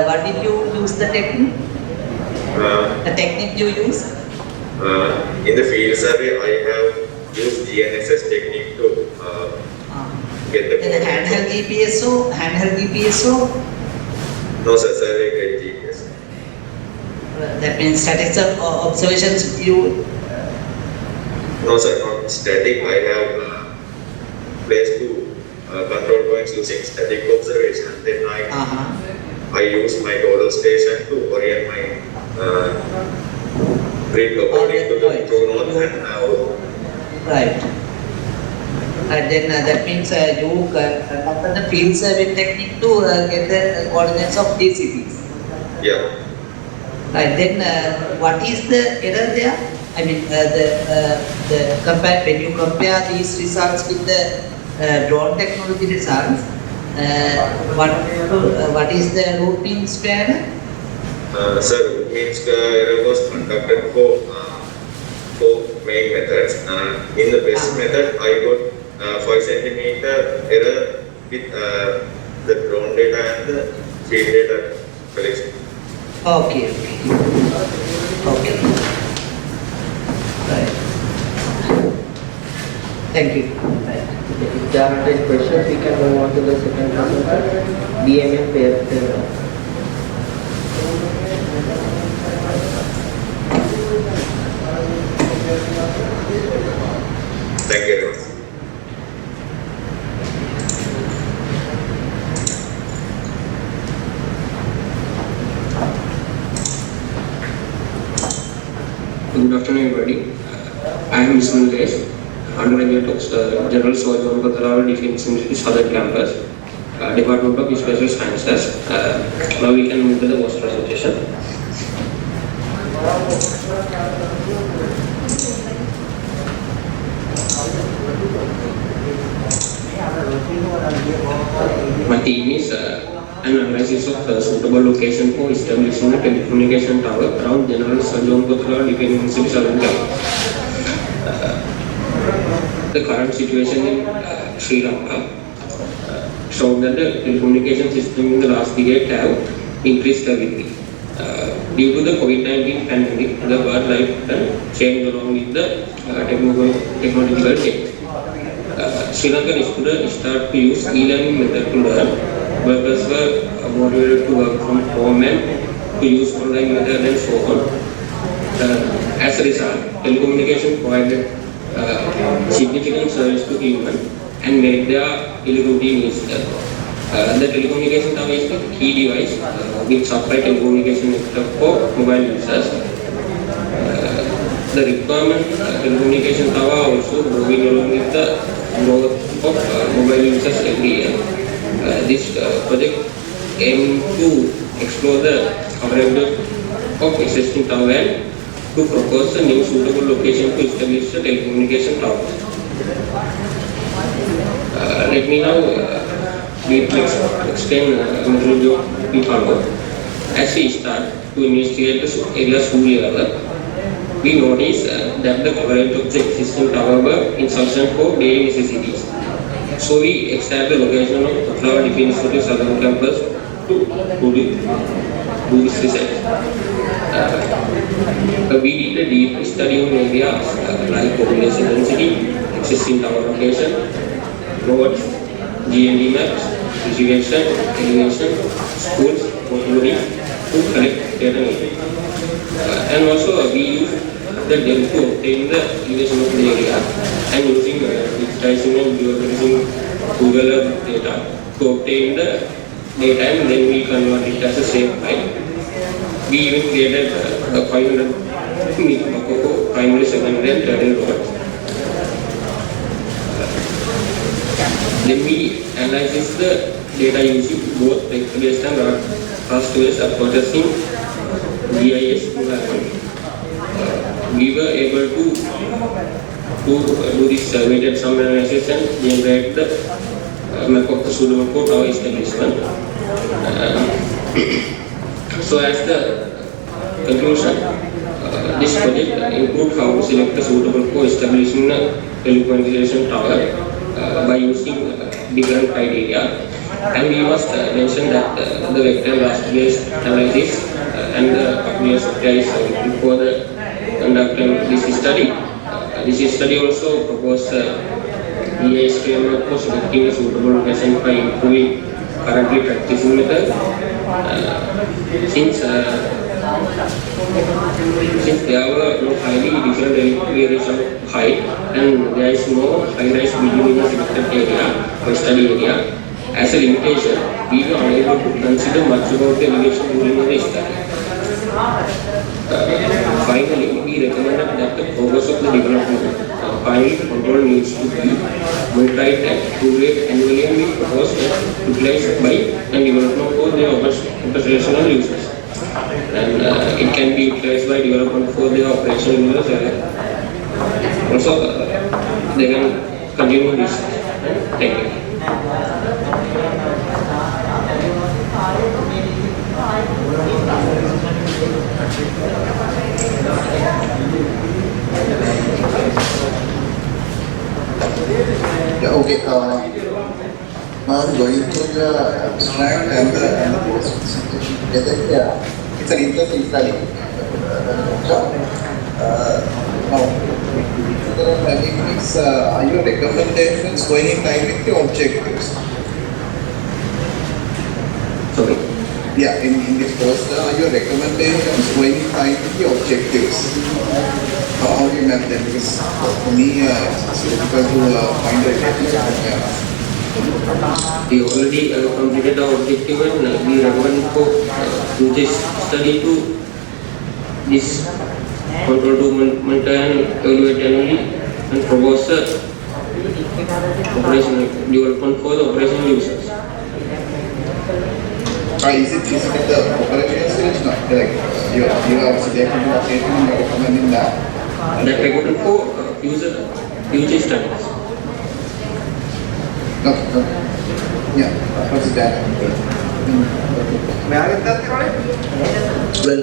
What did you use the technique? The technique you use? In the field survey, I have used GNSS technique to get the coordinates. Handheld GPSO? No, sir, survey grade GPS. That means static observations you. No, sir, not static. I have placed two control points using static observation. Then I use my total station to orient my grid according to the true north and Right. And then that means you conduct the field survey technique to get the coordinates of DCPs. Yeah. Right. Then what is the error there? I mean, when you compare these results with the drone technology results, what is the root mean square error? Sir, root mean square error was conducted for main methods. In the best method, I got 5 centimeter error with the drone data and the field data collection. Okay. Right. Thank you. If there are any questions, we can move on to the second presenter, DMM Perera. Thank you very much. Good afternoon, everybody. I am Mr. Nilesh, undergraduate of General Soil Geology Defense University Southern Campus, Department of Spatial Sciences. Now we can move to the post presentation. My theme is an analysis of suitable location for establishing a telecommunication tower around General Soil Defense University Southern Campus. The current situation in Sri Lanka showed that the telecommunication system in the last decade have increased heavily. Due to the COVID-19 pandemic, the world life pattern changed along with the technological change. Sri Lankan students start to use e-learning method to learn. Workers were motivated to work from home and to use online method and so on. As a result, telecommunication provided significant service to humans and made their daily routine easier. The telecommunication tower is the key device which supply telecommunication network for mobile users. The requirement telecommunication tower also growing along with the growth of mobile users every year. This project aims to explore the coverage of existing tower and to propose a new suitable location to establish a telecommunication tower. Let me now explain methodology of we follow. As we start to investigate the area school level, we notice that the coverage of the existing tower were insufficient for daily necessities. So we extend the location of Prof Defense Institute Southern Campus to do this research. We did a deep study on areas like population density, existing tower location, roads, GND maps, distribution, elevation, schools, including to collect data. And also we use the depth to obtain the elevation of the area, and using digitizing and geocaching Google Earth data to obtain the data, and then we convert it as a shape file. We even created a 500 primary, secondary and tertiary roads. Then we analyze the data using both vector-based and raster-based approaches in GIS environment. We were able to do this weighted sum analysis and generate the map of the suitable for our establishment. So as the conclusion, this project improved how to select a suitable for establishing a telecommunication tower by using different criteria. And we must mention that the vector and raster-based analysis and the appearance of guys before the conducting this study. This study also proposed EIS framework for selecting a suitable location by improving currently practicing method. Since there were no highly different variation of height and there is no high-rise building in the selected area or study area, as a limitation, we were unable to consider much about the elevation during the study. Finally, we recommended that the progress of the development final control needs to be monitored and evaluated annually, and we propose that utilized by and development for the operational users. And it can be utilized by development for the operational users. Also, they can continue this. Thank you. Yeah, okay. Now I'm going through the abstract and the presentation. Yeah, it's an interesting study. Now, are your recommendations going in line with the objectives? Sorry? Yeah, in this poster, are your recommendations going in line with the objectives? How do you map them? Because for me, it's difficult to find the We already completed our objective, and we recommend for this study to this control to monitor and evaluate annually and propose the operational development for the operational users. Is it the operational stage? No, like you are selecting the location and recommending that? That recommended for user studies. Okay. Yeah, what's that? Well,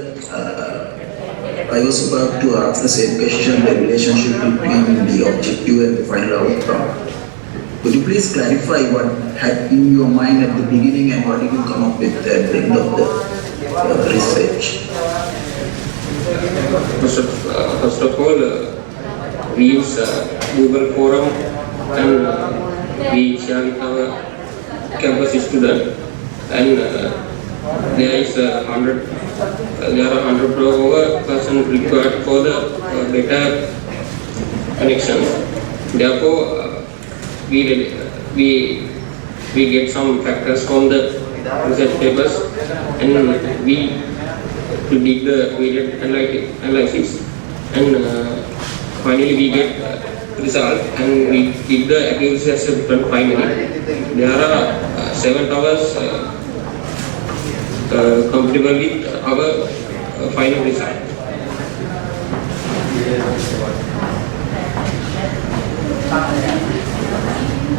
I was about to ask the same question, the relationship between the objective and the final outcome. Could you please clarify what had in your mind at the beginning and what did you come up with at the end of the research? First of all, we use Google Forum and we share with our campus students, and there are 100 over person required for the better connections. Therefore, we get some factors from the research papers, and we did the weighted analysis, and finally we get result, and we did the accuracy assessment finally. There are 7 towers compatible with our final result.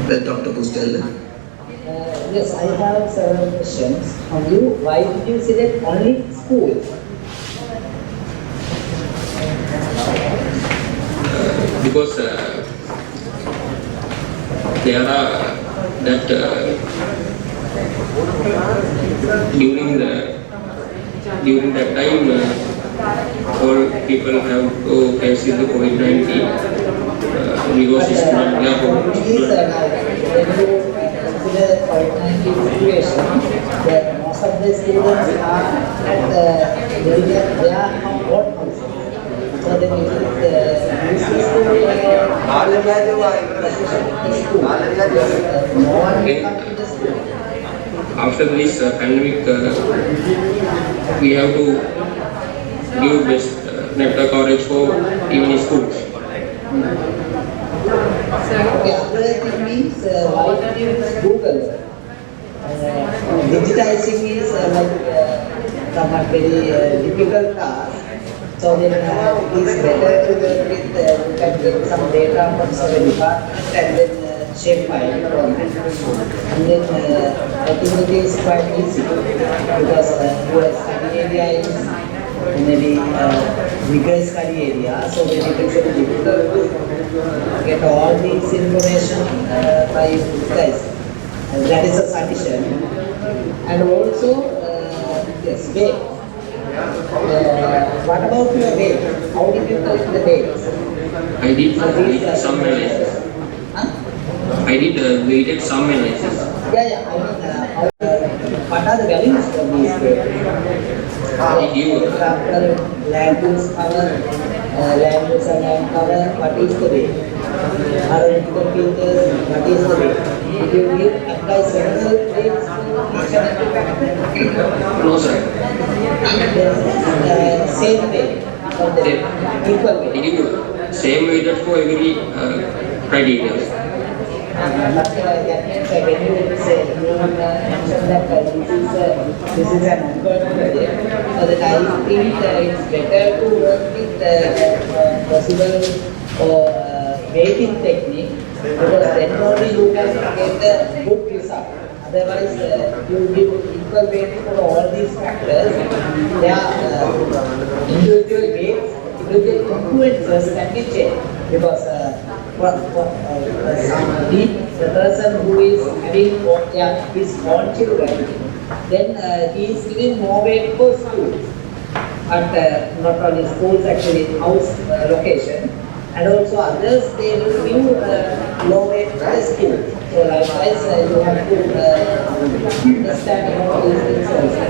Well, Dr. Bustel. Yes, I have several questions from you. Why did you select only schools? Because there are that during that time all people have to face the COVID-19 because it's not their home. When you consider the COVID-19 situation, that most of the students are at their home. After this pandemic, we have to give best network coverage for even in schools. Other thing means why not use Google? Digitizing is somewhat very difficult task. So then it is better to work with, you can get some data from some department and then shapefile from it. And then I think it is quite easy because your study area is maybe bigger study area, so then it is very difficult to get all these information by digitizing. And that is a suggestion. And also, yes, weight. What about your weight? How did you collect the weights? I did some analysis. I did weighted sum analysis. Yeah. What are the values for these weights? For example, land use cover, land use and land cover, what is the weight? Aeronautical filters, what is the weight? If you apply several weights to each and every factor? No, sir. Same weight, equal weight. Same weighted for every criteria. But that means when you say, you mention that this is an ongoing project, so that I think it's better to work with possible weighting technique, because then only you can get a good result. Otherwise, you give equal weight for all these factors. There are individual weights, individual influences can be changed, because the person who is having his own children, then he is giving more weight for schools, but not only schools, actually house location, and also others they will give low weight for the school. So likewise, you have to understand all these things also.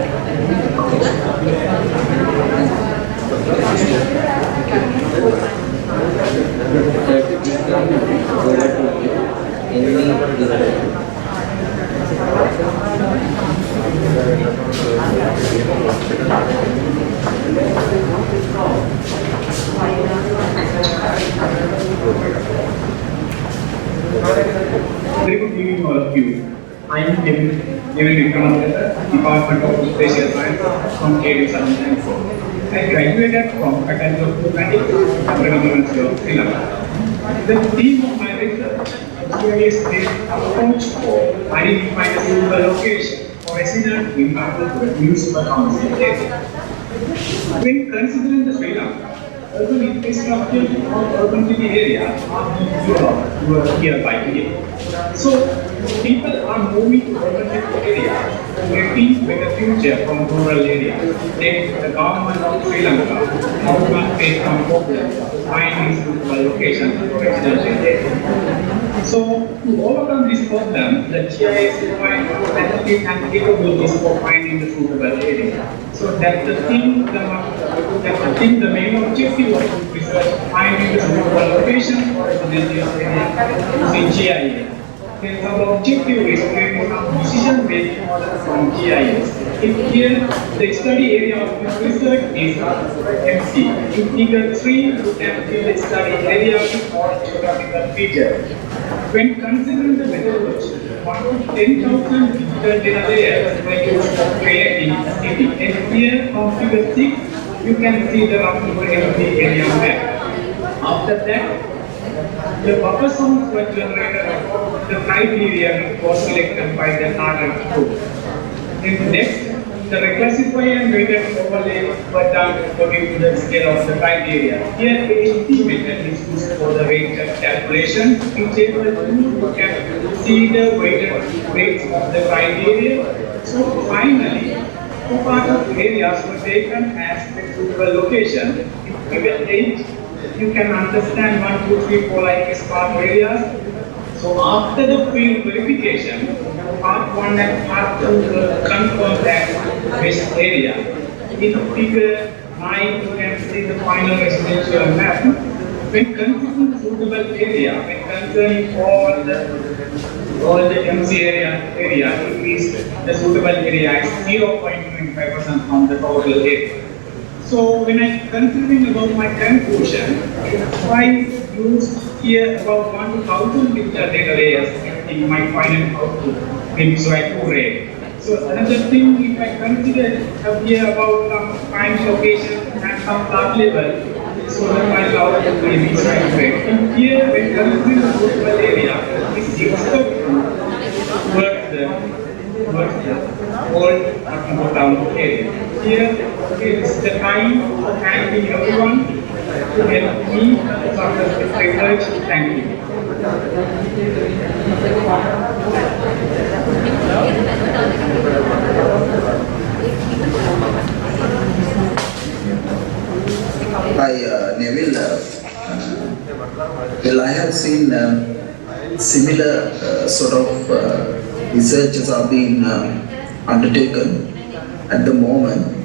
Very good evening, all of you. I am Canwill, Department of Spatial Science from KU Ningbo. I graduated from Faculty of Mathematics at the University of Sri Lanka. The theme of my research is the approach for identifying a suitable location for residents in order to municipal council area. When considering the Sri Lanka, urban infrastructure or urban city area are being developed year by year. So people are moving to urban city areas to compete with the future from rural areas. Then the government of Sri Lanka now will face some problems to find these suitable locations for residential areas. So to overcome this problem, the GIS defines strategies and capabilities for finding the suitable area. So that's the thing, the main objective of this research, finding the suitable location for residential area using GIS. Then our objective is creating some decision making models from GIS. Here, the study area of this research is MC. In figure 3, you can see the study area with all geographical features. When considering the methodology, 1 to 10,000 digital data layers were used for creating a city. And here, from figure 6, you can see the rough empty area map. After that, the buffer zones were generated according to the criteria was selected by the target group. And next, the reclassify and weighted overlay were done according to the scale of the criteria. Here, AHT method is used for the weighted calculation, which able to see the weighted weights of the criteria. So finally, 2 parts of areas were taken as the suitable location. In figure 8, you can understand 1, 2, 3, 4 like spark areas. So after the field verification, part 1 and part 2 will confirm that best area. In figure 9, you can see the final residential map. when considering the suitable area, when concerning all the MC area is the suitable area is 0.25% from the total area. So when I considering about my conclusion, I used here about 1,000 digital data layers in my final output, maybe so I could rate. So another thing, if I consider here about some kind location and some sub level, so the final output will be so I could rate. In here, when considering the suitable area, is expected towards the old Nottingham town area. Here is the time for thanking everyone to help me success with research. Thank you. Hi, Neville. Well, I have seen similar sort of researches are being undertaken at the moment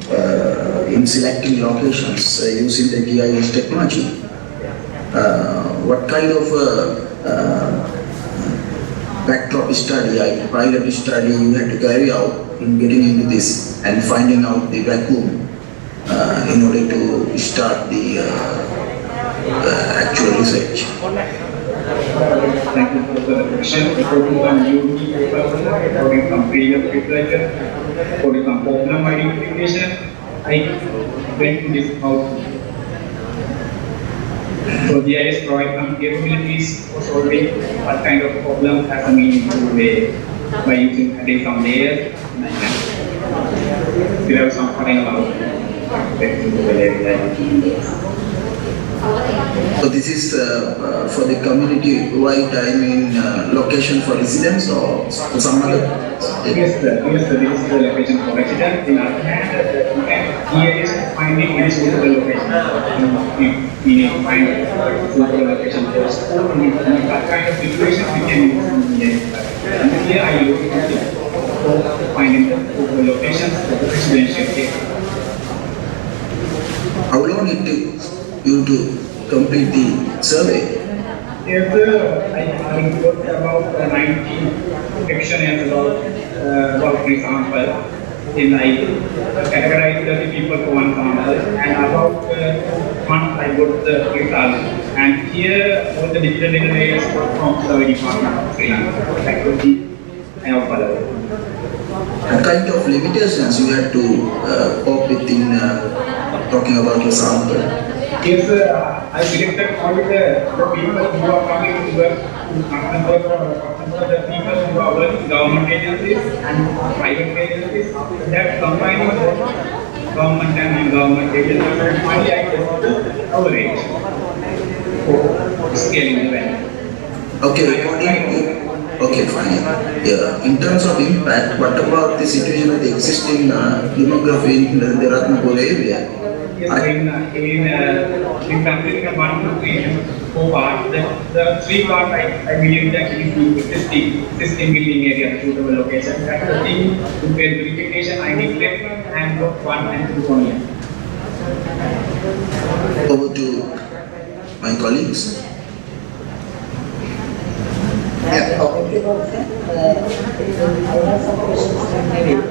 in selecting locations using the GIS technology. What kind of backdrop study, pilot study you had to carry out in getting into this and finding out the vacuum in order to start the actual research? Thank you for the question. According from previous researcher, according from problem identification, I went to this output. So GIS provides some capabilities for solving what kind of problem has a meaningful way by using adding some layers and I can derive some final output. So this is for the community-wide, I mean, location for residents or for some other? Yes, sir. Yes, sir. This is the location for residents. In our hand, you can here is finding any suitable location. We need to find suitable location for school. In that kind of situation, we can use and here I use it for finding the suitable locations for the residential area. How long it took you to complete the survey? Yes, I got about 90 section and about 3 samples. Then I categorized 30 people for one sample, and about month I got the result. And here all the digital data layers from survey department of Sri Lanka. That would be I have followed. What kind of limitations you had to cope with in talking about your sample? Yes, I selected all the people who are coming to work, the people who are working government agencies and private agencies. That combining both government and non-government agencies, and finally I get the coverage for scaling the value. Okay, fine. Yeah. In terms of impact, what about the situation of the existing demography in the Ratnapur area? Yes, in considering 1 to 3 and 4 parts, the 3 parts I believe that is the existing building area suitable location. And the thing to verification I neglect and got 1 and 2 only. Over to my colleagues. Thank you, Professor. I have some questions from Neville.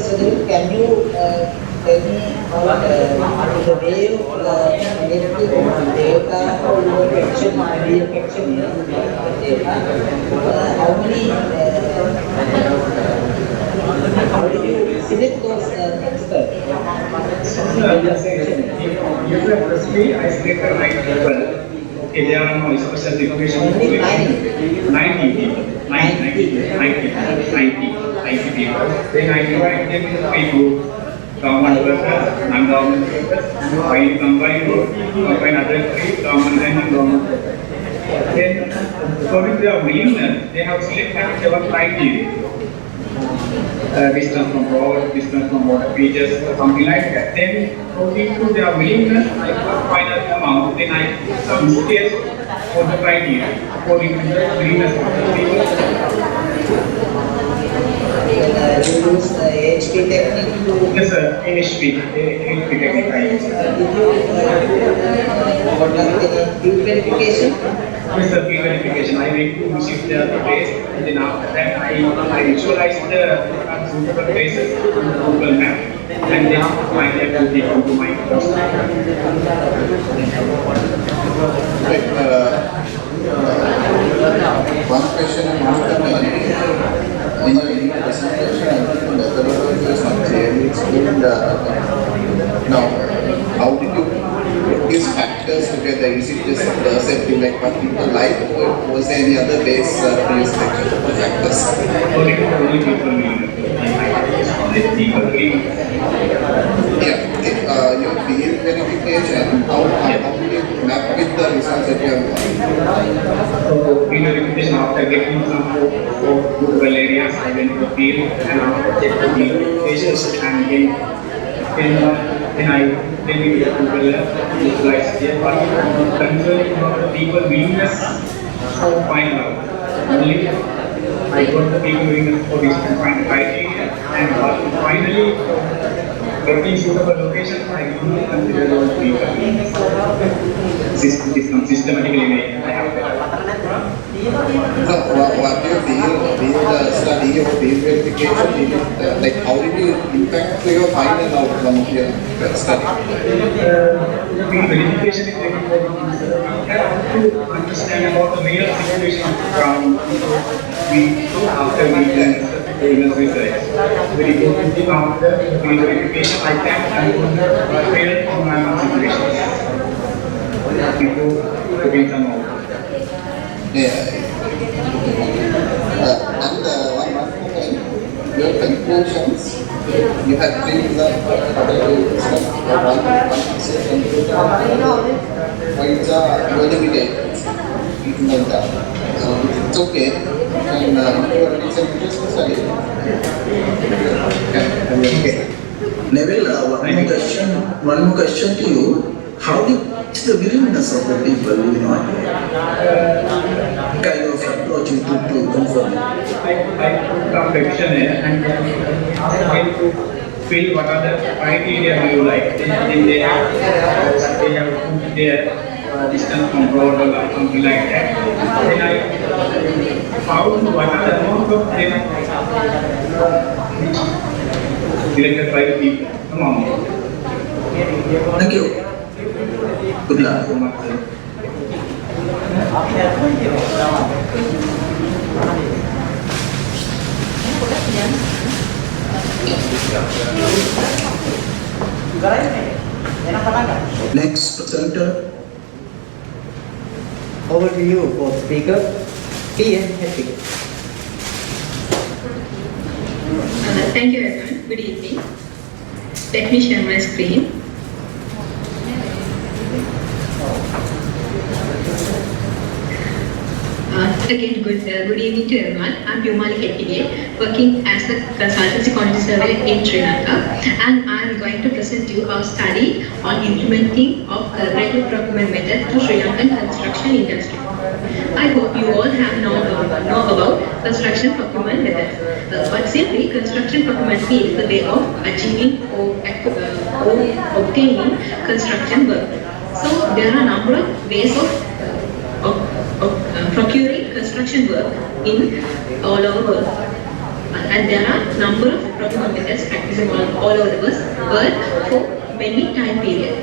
So, Neville, can you tell me about the way of collecting data for your action, media action data? How many, how did you select those experts? Firstly, I selected 9 people. Okay, there are no special situations. 90 people. 90 people. Then I divide them into 3 groups. Government workers, non-government workers, while combined other 3 government and non-government workers. Then, according to their willingness, they have selected 7 criteria. Distance from road, distance from water features, something like that. Then, according to their willingness, I got final amount. Then I put some scales for the criteria according to the willingness of the people. You use the age HP technique? Yes, sir. HP technique. Did you what was the field verification? Yes, sir. Field verification. I went to visit the place, and then after that, I visualized the suitable places on the Google map, and then finally I put it onto my course. One question and one comment. In your presentation, I think the methodology is not clearly explained. Now, how did you put these factors together? Is it just perceptive, like what people like, or was there any other base to use the factors? Your field verification, how do you map with the results that you have got? So, field verification, after getting some Google areas, I went to the field and after checked the field verifications, and then I did the Google visualize there, but concerning about the people willingness to find out. Only I got the people willingness for this to find criteria, and finally getting suitable locations, I do consider those people. Systematically, I have that. So, what your field study or field verification, like how did you impact your final outcome of your study? The field verification is very important. We have to understand about the real situation of the ground after we do the research. Very important thing after the field verification, I can conclude the real environment situations before doing some more. Yeah. And one more thing, your conclusions, you have three points are limited. So it's okay. And it's an interesting study. Neville, one more question to you. How is the willingness of the people, kind of approach you to confirm? I put a question and try to feel what are the criteria you like. Then they have put their distance from road or something like that. Then I found what are the amount of them selected by the people among. Thank you. Good luck. Next presenter. Over to you, fourth speaker, PN. Thank you everyone. Good evening. Let me share my screen. Again, good evening to everyone. I'm Yeboah, working as a consultancy quantity surveyor in Sri Lanka, and I'm going to present you our study on implementing of collaborative procurement method to Sri Lankan construction industry. I hope you all have know about construction procurement method. But simply, construction procurement is the way of achieving or obtaining construction work. So there are a number of ways of procuring construction work in all over the world. And there are a number of procurement methods practicing all over the world for many time periods.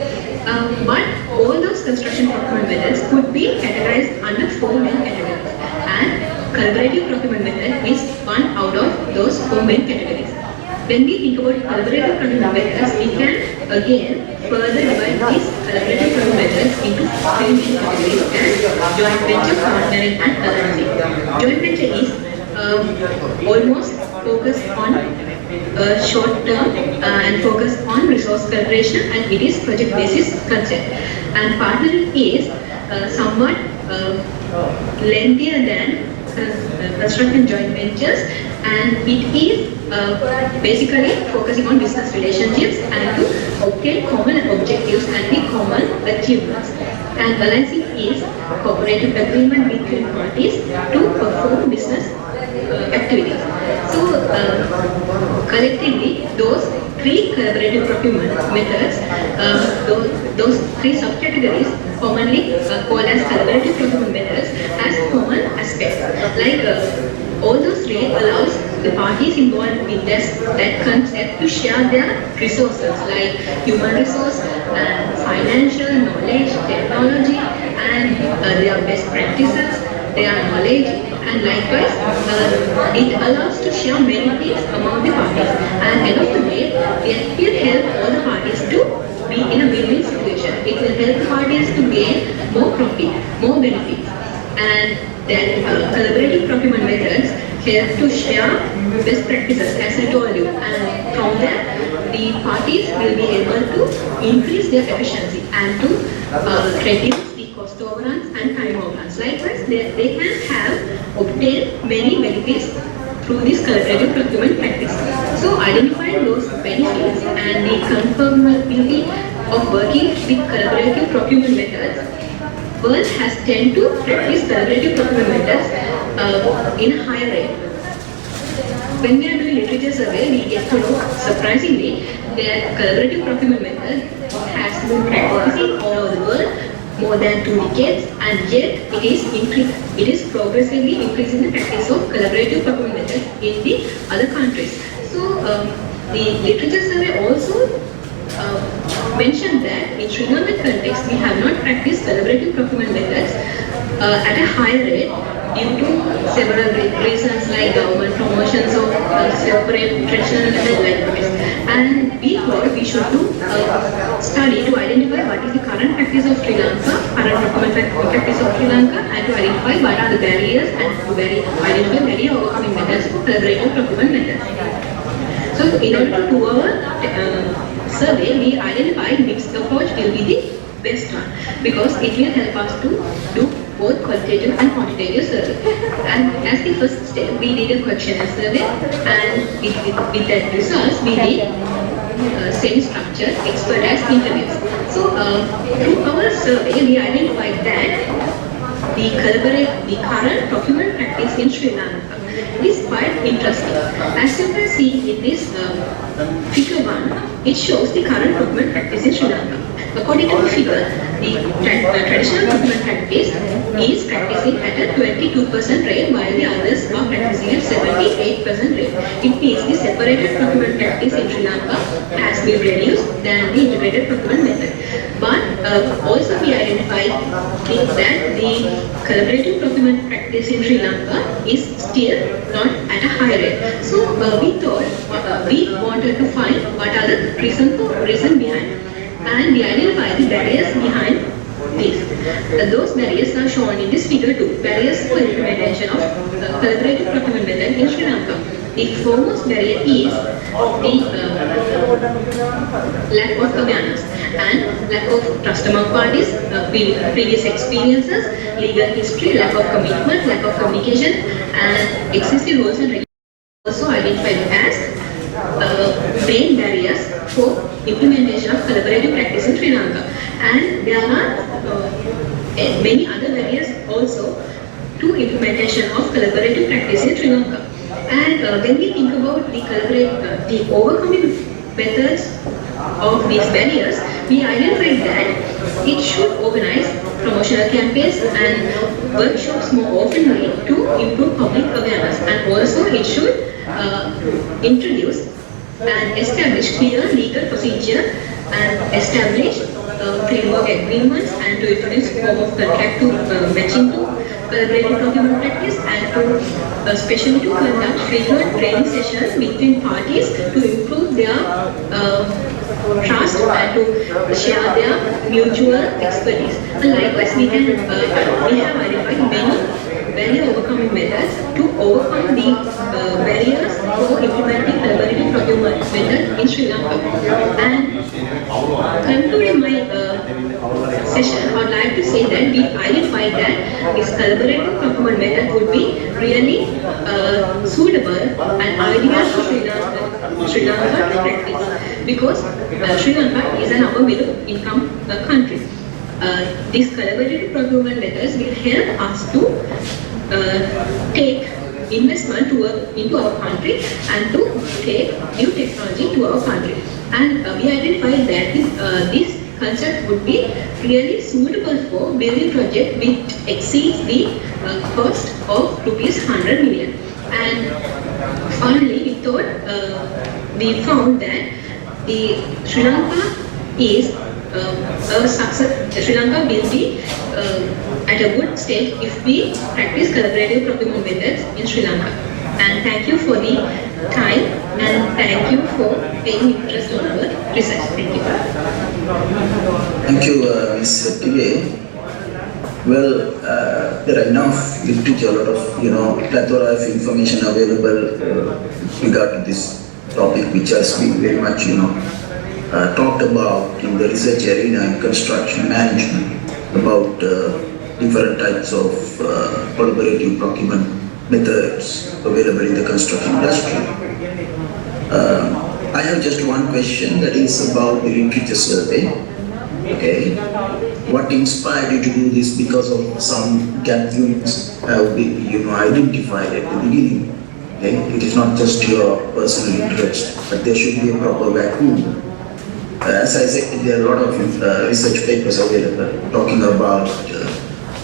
But all those construction procurement methods could be categorized under four main categories. And collaborative procurement method is one out of those four main categories. When we think about collaborative procurement methods, we can again further divide these collaborative procurement methods into three main categories as joint venture, partnering and alliancing. Joint venture is almost focused on short term and focused on resource collaboration, and it is project basis concept. And partnering is somewhat lengthier than construction joint ventures, and it is basically focusing on business relationships and to obtain common objectives and the common achievements. And balancing is cooperative agreement between parties to perform business activities. So collectively, those three collaborative procurement methods, those three subcategories commonly called as collaborative procurement methods, has common aspects. Like all those three allows the parties involved in that concept to share their resources like human resource and financial knowledge, technology, and their best practices, their knowledge, and likewise it allows to share many things among the parties, and end of the day it will help all the parties to be in a win-win situation. It will help the parties to gain more profit, more benefits, and then collaborative procurement methods help to share best practices, as I told you, and from that the parties will be able to increase their efficiency and to reduce the cost overruns and time overruns. Likewise, they can have obtained many benefits through this collaborative procurement practice. So identifying those benefits and the conformability of working with collaborative procurement methods, world has tended to practice collaborative procurement methods in a higher rate. When we are doing literature survey, we get to know, surprisingly, that collaborative procurement method has been practicing all over the world more than 2 decades, and yet it is progressively increasing the practice of collaborative procurement methods in the other countries. So the literature survey also mentioned that in Sri Lankan context, we have not practiced collaborative procurement methods at a higher rate due to several reasons like government promotions of separate traditional method likewise. And we thought we should do a study to identify what is the current practice of Sri Lanka, current procurement practice of Sri Lanka, and to identify what are the barriers and to identify barrier overcoming methods for collaborative procurement methods. So in order to do our survey, we identified mixed approach will be the best one because it will help us to do both qualitative and quantitative survey. And as the first step, we did a questionnaire survey, and with that results, we did semi-structured expertise interviews. So through our survey, we identified that the current procurement practice in Sri Lanka is quite interesting. As you can see in this figure 1, it shows the current procurement practice in Sri Lanka. According to the figure, the traditional procurement practice is practicing at a 22% rate, while the others are practicing at 78% rate. It means the separated procurement practice in Sri Lanka has been reduced than the integrated procurement method. But also we identified that the collaborative procurement practice in Sri Lanka is still not at a high rate. So we thought we wanted to find what are the reason behind. And we identify the barriers behind this. Those barriers are shown in this figure 2. Barriers for implementation of collaborative procurement method in Sri Lanka. The foremost barrier is the lack of awareness and lack of trust among parties, previous experiences, legal history, lack of commitment, lack of communication, and excessive rules and regulations. Also identified as main barriers for implementation of collaborative practice in Sri Lanka. And there are many other barriers also to implementation of collaborative practice in Sri Lanka. And when we think about the overcoming methods of these barriers, we identified that it should organize promotional campaigns and workshops more oftenly to improve public awareness, and also it should introduce and establish clear legal procedure and establish framework agreements and to introduce form of contract to matching to collaborative procurement practice, and to especially to conduct frequent training sessions between parties to improve their trust and to share their mutual expertise. And likewise, we have identified many barrier overcoming methods to overcome the barriers for implementing collaborative procurement method in Sri Lanka. And concluding my session, I would like to say that we identified that this collaborative procurement method would be really suitable and ideal for Sri Lanka to practice, because Sri Lanka is an upper middle income country. These collaborative procurement methods will help us to take investment into our country and to take new technology to our country. And we identified that this concept would be really suitable for building project which exceeds the cost of rupees 100 million. And finally, we found that the Sri Lanka is a success. Sri Lanka will be at a good stage if we practice collaborative procurement methods in Sri Lanka. And thank you for the time and thank you for taking interest in our research. Thank you. Thank you, Ms. Tige. Well, there are enough literature, a lot of plethora of information available regarding this topic, which has been very much talked about in the research arena in construction management about different types of collaborative procurement methods available in the construction industry. I have just one question that is about the literature survey. Okay, what inspired you to do this? Because of some gap units have been identified at the beginning. Okay? It is not just your personal interest, but there should be a proper vacuum. As I said, there are a lot of research papers available talking about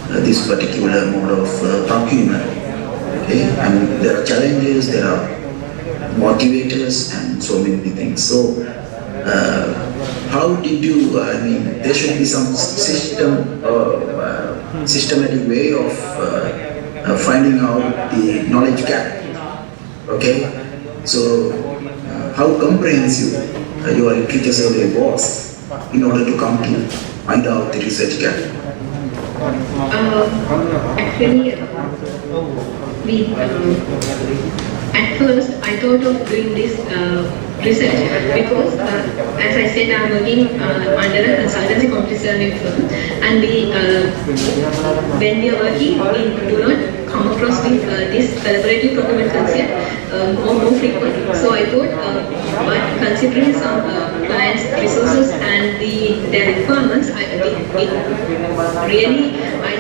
this particular mode of procurement. Okay? And there are challenges, there are motivators, and so many things. So, how did you, there should be some systematic way of finding out the knowledge gap. Okay? So, how comprehensive your literature survey was in order to come to find out the research gap? Actually, at first I thought of doing this research because, as I said, I'm working under a consultancy quantity survey firm, and when we are working, we do not come across with this collaborative procurement concept more frequently. So I thought, but considering some clients' resources and their requirements, I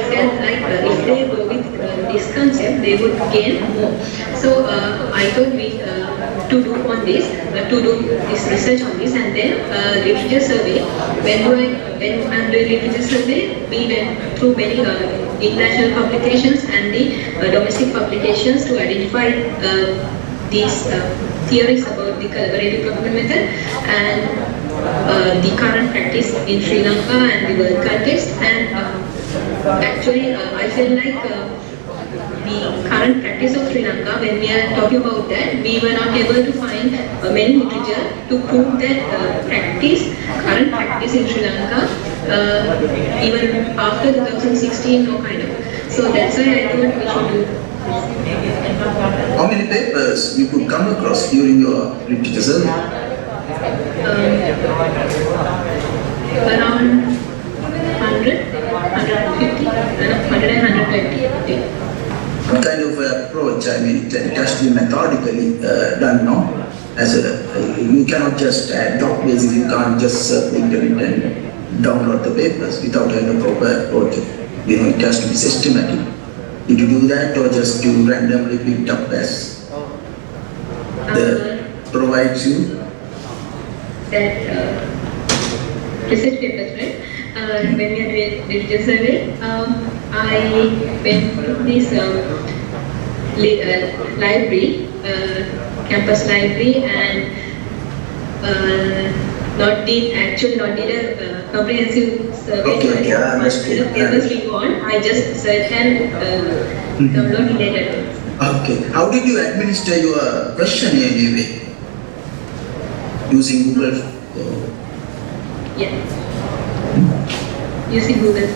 felt like if they go with this concept, they would gain more. So I thought to do this research on this, and then literature survey. When I'm doing literature survey, we went through many international publications and the domestic publications to identify these theories about the collaborative procurement method and the current practice in Sri Lanka and the world context. And actually, I feel like the current practice of Sri Lanka, when we are talking about that, we were not able to find many literature to prove that current practice in Sri Lanka, even after 2016, no kind of. So that's why I thought we should do. How many papers you could come across during your literature survey? Around 100, 150, 100 and 120. What kind of approach? It has to be methodically done, no? You cannot just ad hoc basis, you can't just surf the internet and download the papers without having a proper approach. It has to be systematic. Did you do that, or just you randomly picked up as the provides you? That research papers, right? When we are doing literature survey, I went to this library, campus library, and not did a comprehensive survey. Okay, I understood. Papers we want, I just search and download related. Okay. How did you administer your questionnaire anyway? Using Google? Yeah. Using Google.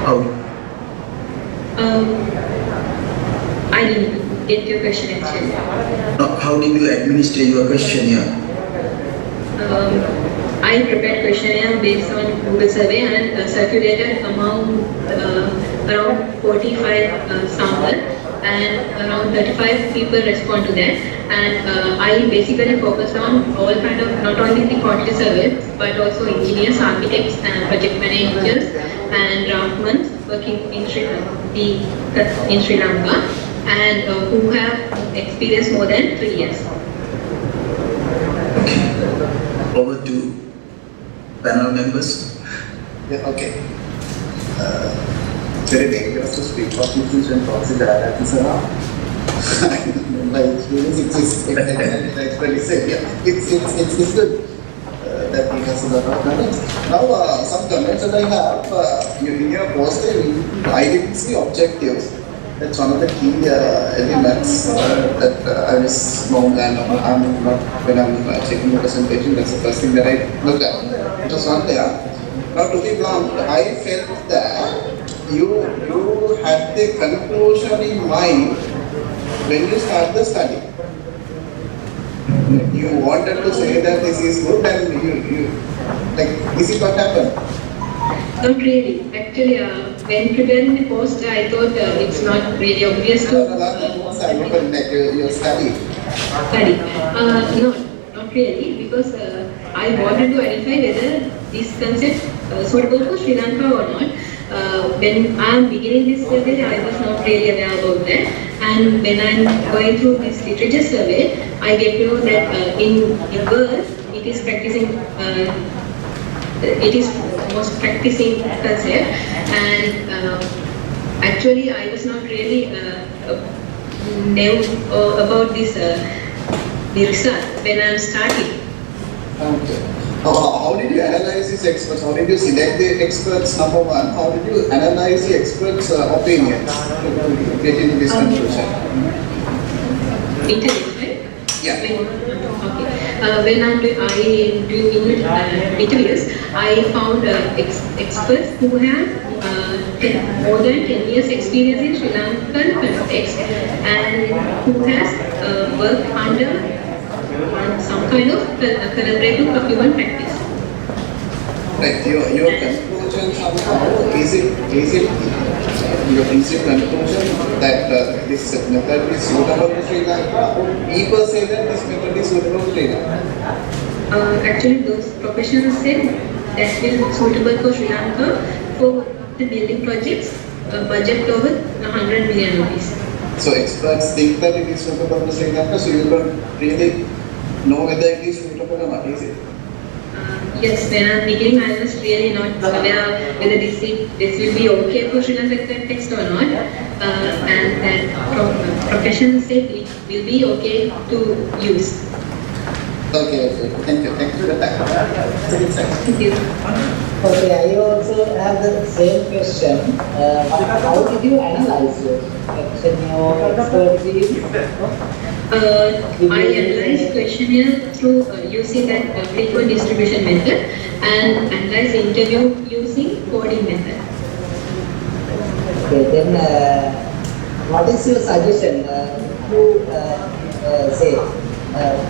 How? I didn't get your question actually. How did you administer your questionnaire? I prepared questionnaire based on Google survey and circulated among around 45 samples, and around 35 people respond to that. And I basically focus on all kind of, not only the quantity surveys, but also engineers, architects, and project managers, and draftmen working in Sri Lanka. and who have experience more than 3 years. Over to panel members. Yeah, okay. Very dangerous to speak of issues when talks in the it's good that he has a lot of comments. Now, some comments that I have, in your post, I didn't see objectives. That's one of the key elements that I was known, and I'm not, when I'm checking the presentation, that's the first thing that I look at. It was not there. Now, to be blunt, I felt that you had the conclusion in mind when you start the study. You wanted to say that this is good, and you like, this is what happened. Not really. Actually, when preparing the post, I thought it's not really obvious to your study. No, not really, because I wanted to identify whether this concept suitable for Sri Lanka or not. When I am beginning this survey, I was not really aware about that. And when I am going through this literature survey, I get to know that in world, it is practicing. It is most practicing concept, and actually I was not really knew about this the result when I am starting. Okay. How did you analyze these experts? How did you select the experts, number one? How did you analyze the experts' opinions to get into this conclusion? Interviews, right? Yeah. Okay. When I'm doing interviews, I found experts who have more than 10 years experience in Sri Lankan context and who has worked under some kind of collaborative procurement practice. Right. Your conclusion somehow is it your conclusion that this method is suitable to Sri Lanka, or people say that this method is suitable to Sri Lanka? Actually, those professionals said that is suitable for Sri Lanka for the building projects, budget over 100 million rupees. So experts think that it is suitable to Sri Lanka, so you don't really know whether it is suitable or not, is it? Yes, when I'm beginning, I was really not aware whether this will be okay for Sri Lanka context or not, and that professionals said it will be okay to use. Okay, thank you for the time. Thank you. Okay, I also have the same question. How did you analyze your question, your expertise? I analyze questionnaire through using that frequent distribution method and analyze interview using coding method. Okay, then what is your suggestion to say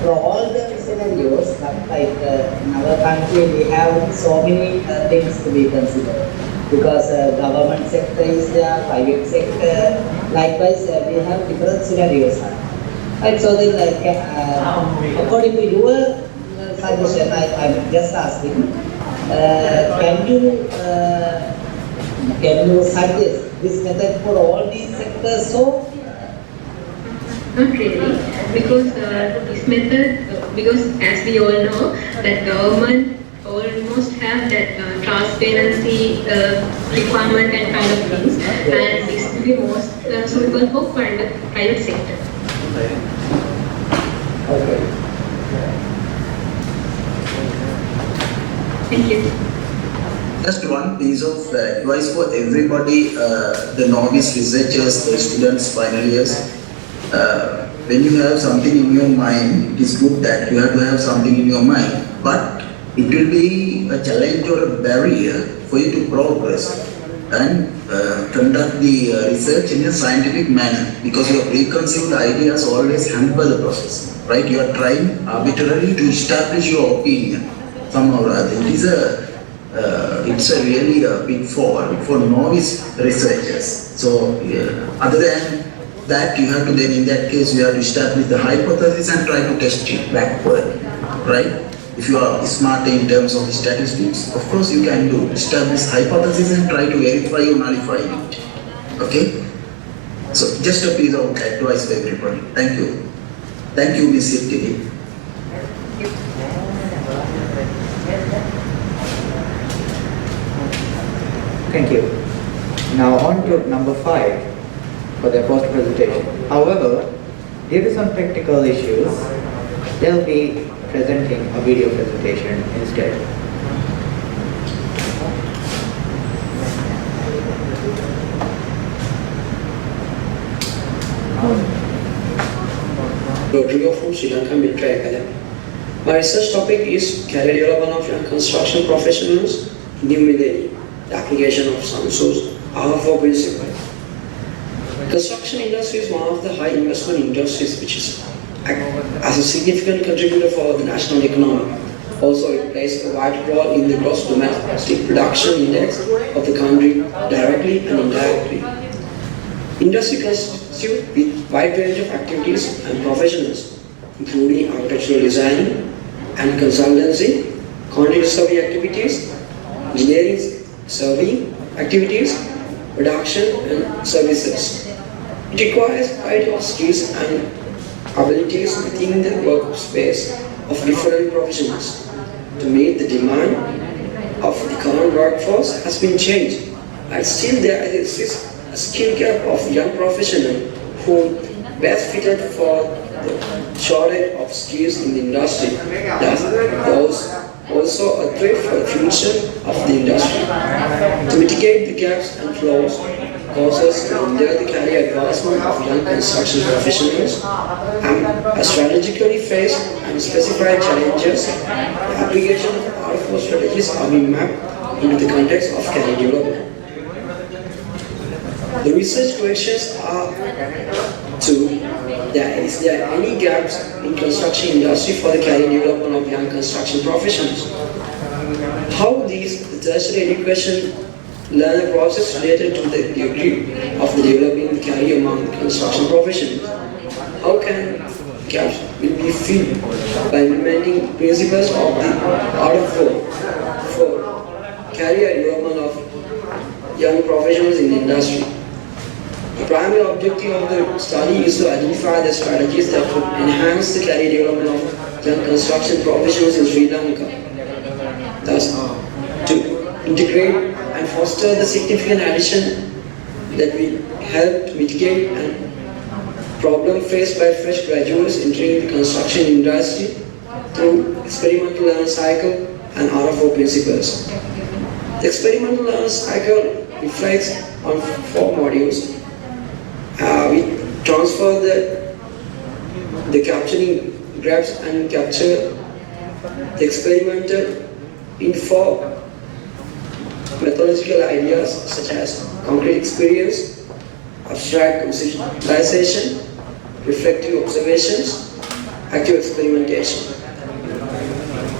for all the scenarios, like in our country we have so many things to be considered, because government sector is there, private sector, likewise we have different scenarios. Right, so then according to your suggestion, I'm just asking, can you suggest this method for all these sectors? So not really, because this method, because as we all know, that government almost have that transparency requirement and kind of things, and this will be most suitable for private sector. Okay. Thank you. Just one piece of advice for everybody, the novice researchers, the students, final years. When you have something in your mind, it is good that you have to have something in your mind, but it will be a challenge or a barrier for you to progress and conduct the research in a scientific manner, because your preconceived ideas always hamper the process, right? You are trying arbitrarily to establish your opinion somehow or other. It's a really a big fall for novice researchers. So other than that, you have to then, in that case, you have to establish the hypothesis and try to test it backward, right? If you are smart in terms of statistics, of course you can do establish hypothesis and try to verify or nullify it. Okay? So just a piece of advice for everybody. Thank you. Thank you, Ms. Siegfried. Thank you. Now on to number 5 for their post presentation. However, due to some technical issues, they'll be presenting a video presentation instead. Rodrigo from Sri Lanka Military Academy. My research topic is career development of young construction professionals in the millennium, the application of some source R4 principle. Construction industry is one of the high investment industries which is as a significant contributor for the national economy. Also, it plays a vital role in the gross domestic production index of the country directly and indirectly. Industry constitutes with wide range of activities and professionals, including architectural design and consultancy, quantity survey activities, engineering surveying activities, production and services. It requires a variety of skills and abilities within the workspace of different professionals. To meet the demand of the current workforce has been changed, and still there exists a skill gap of young professionals who best fitted for the shortage of skills in the industry. Thus, those also a threat for the future of the industry. To mitigate the gaps and flaws causes to hinder the career advancement of young construction professionals and strategically face and specified challenges, the application of R4 strategies are being mapped into the context of career development. The research questions are is there any gaps in construction industry for the career development of young construction professionals? How these tertiary education learner process related to the degree of the developing the career among the construction professionals? How can gaps will be filled by implementing principles of the R4 for career development of young professionals in the industry? The primary objective of the study is to identify the strategies that would enhance the career development of young construction professionals in Sri Lanka. Thus, to integrate and foster the significant addition that will help to mitigate and problem faced by fresh graduates entering the construction industry through experimental learning cycle and R4 principles. The experimental learning cycle reflects on 4 modules. We transfer the capturing grabs and capture the experimental in 4 methodological ideas such as concrete experience, abstract conceptualization, reflective observations, active experimentation.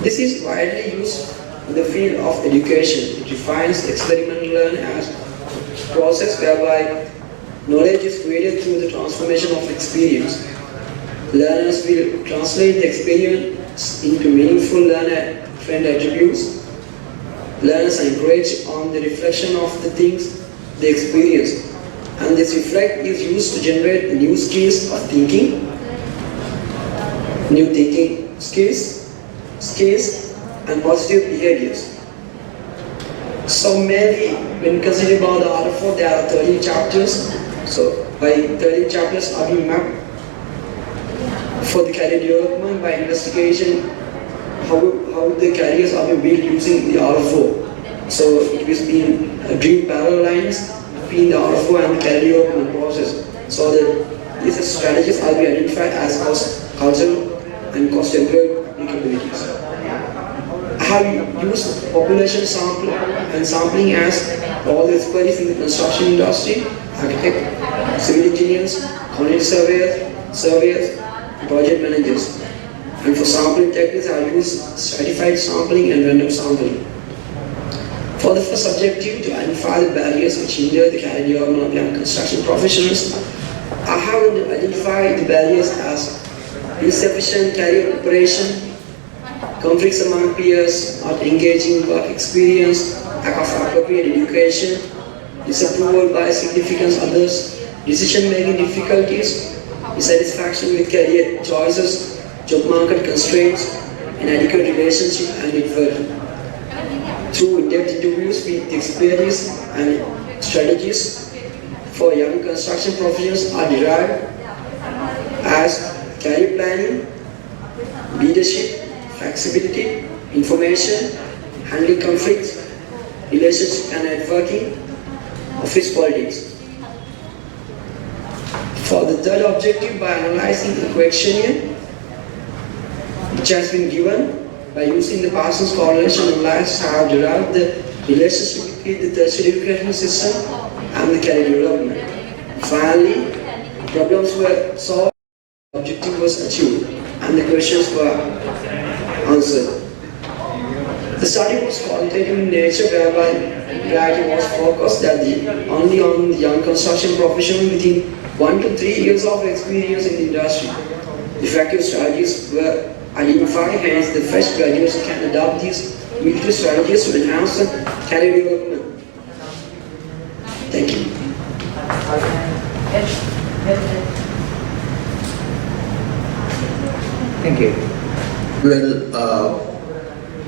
This is widely used in the field of education. It defines experimental learning as a process whereby knowledge is created through the transformation of experience. Learners will translate the experience into meaningful learner friend attributes. Learners are encouraged on the reflection of the things they experience, and this reflect is used to generate new skills of thinking, new thinking skills, and positive behaviors. So mainly, when considering about the R4, there are 13 chapters. So by 13 chapters are being mapped for the career development by investigation how the careers are being built using the R4. So it will be dream parallel lines between the R4 and the career development process. So that these strategies are being identified as cost, cultural and cost employed applicabilities. I have used population sampling as all the expertise in the construction industry, architect, civil engineers, quantity surveyors, project managers. And for sampling techniques, I use stratified sampling and random sampling. For the first objective, to identify the barriers which hinder the career development of young construction professionals, I have identified the barriers as insufficient career preparation, conflicts among peers, not engaging work experience, lack of appropriate education, disapproval by significant others, decision-making difficulties, dissatisfaction with career choices, job market constraints, inadequate relationship and networking. Through in-depth interviews with expertise and strategies for young construction professionals are derived as career planning, leadership, flexibility, information, handling conflicts, relationship and networking, office politics. For the third objective, by analyzing the questionnaire which has been given, by using the Parsons correlation analysis, have derived the relationship between the tertiary education system and the career development. Finally, problems were solved, the objective was achieved, and the questions were answered. The study was qualitative in nature, whereby it was focused only on the young construction professional within 1 to 3 years of experience in the industry. Effective strategies were identified, hence the fresh graduates can adopt these military strategies to enhance the career development. Thank you. Thank you. Well,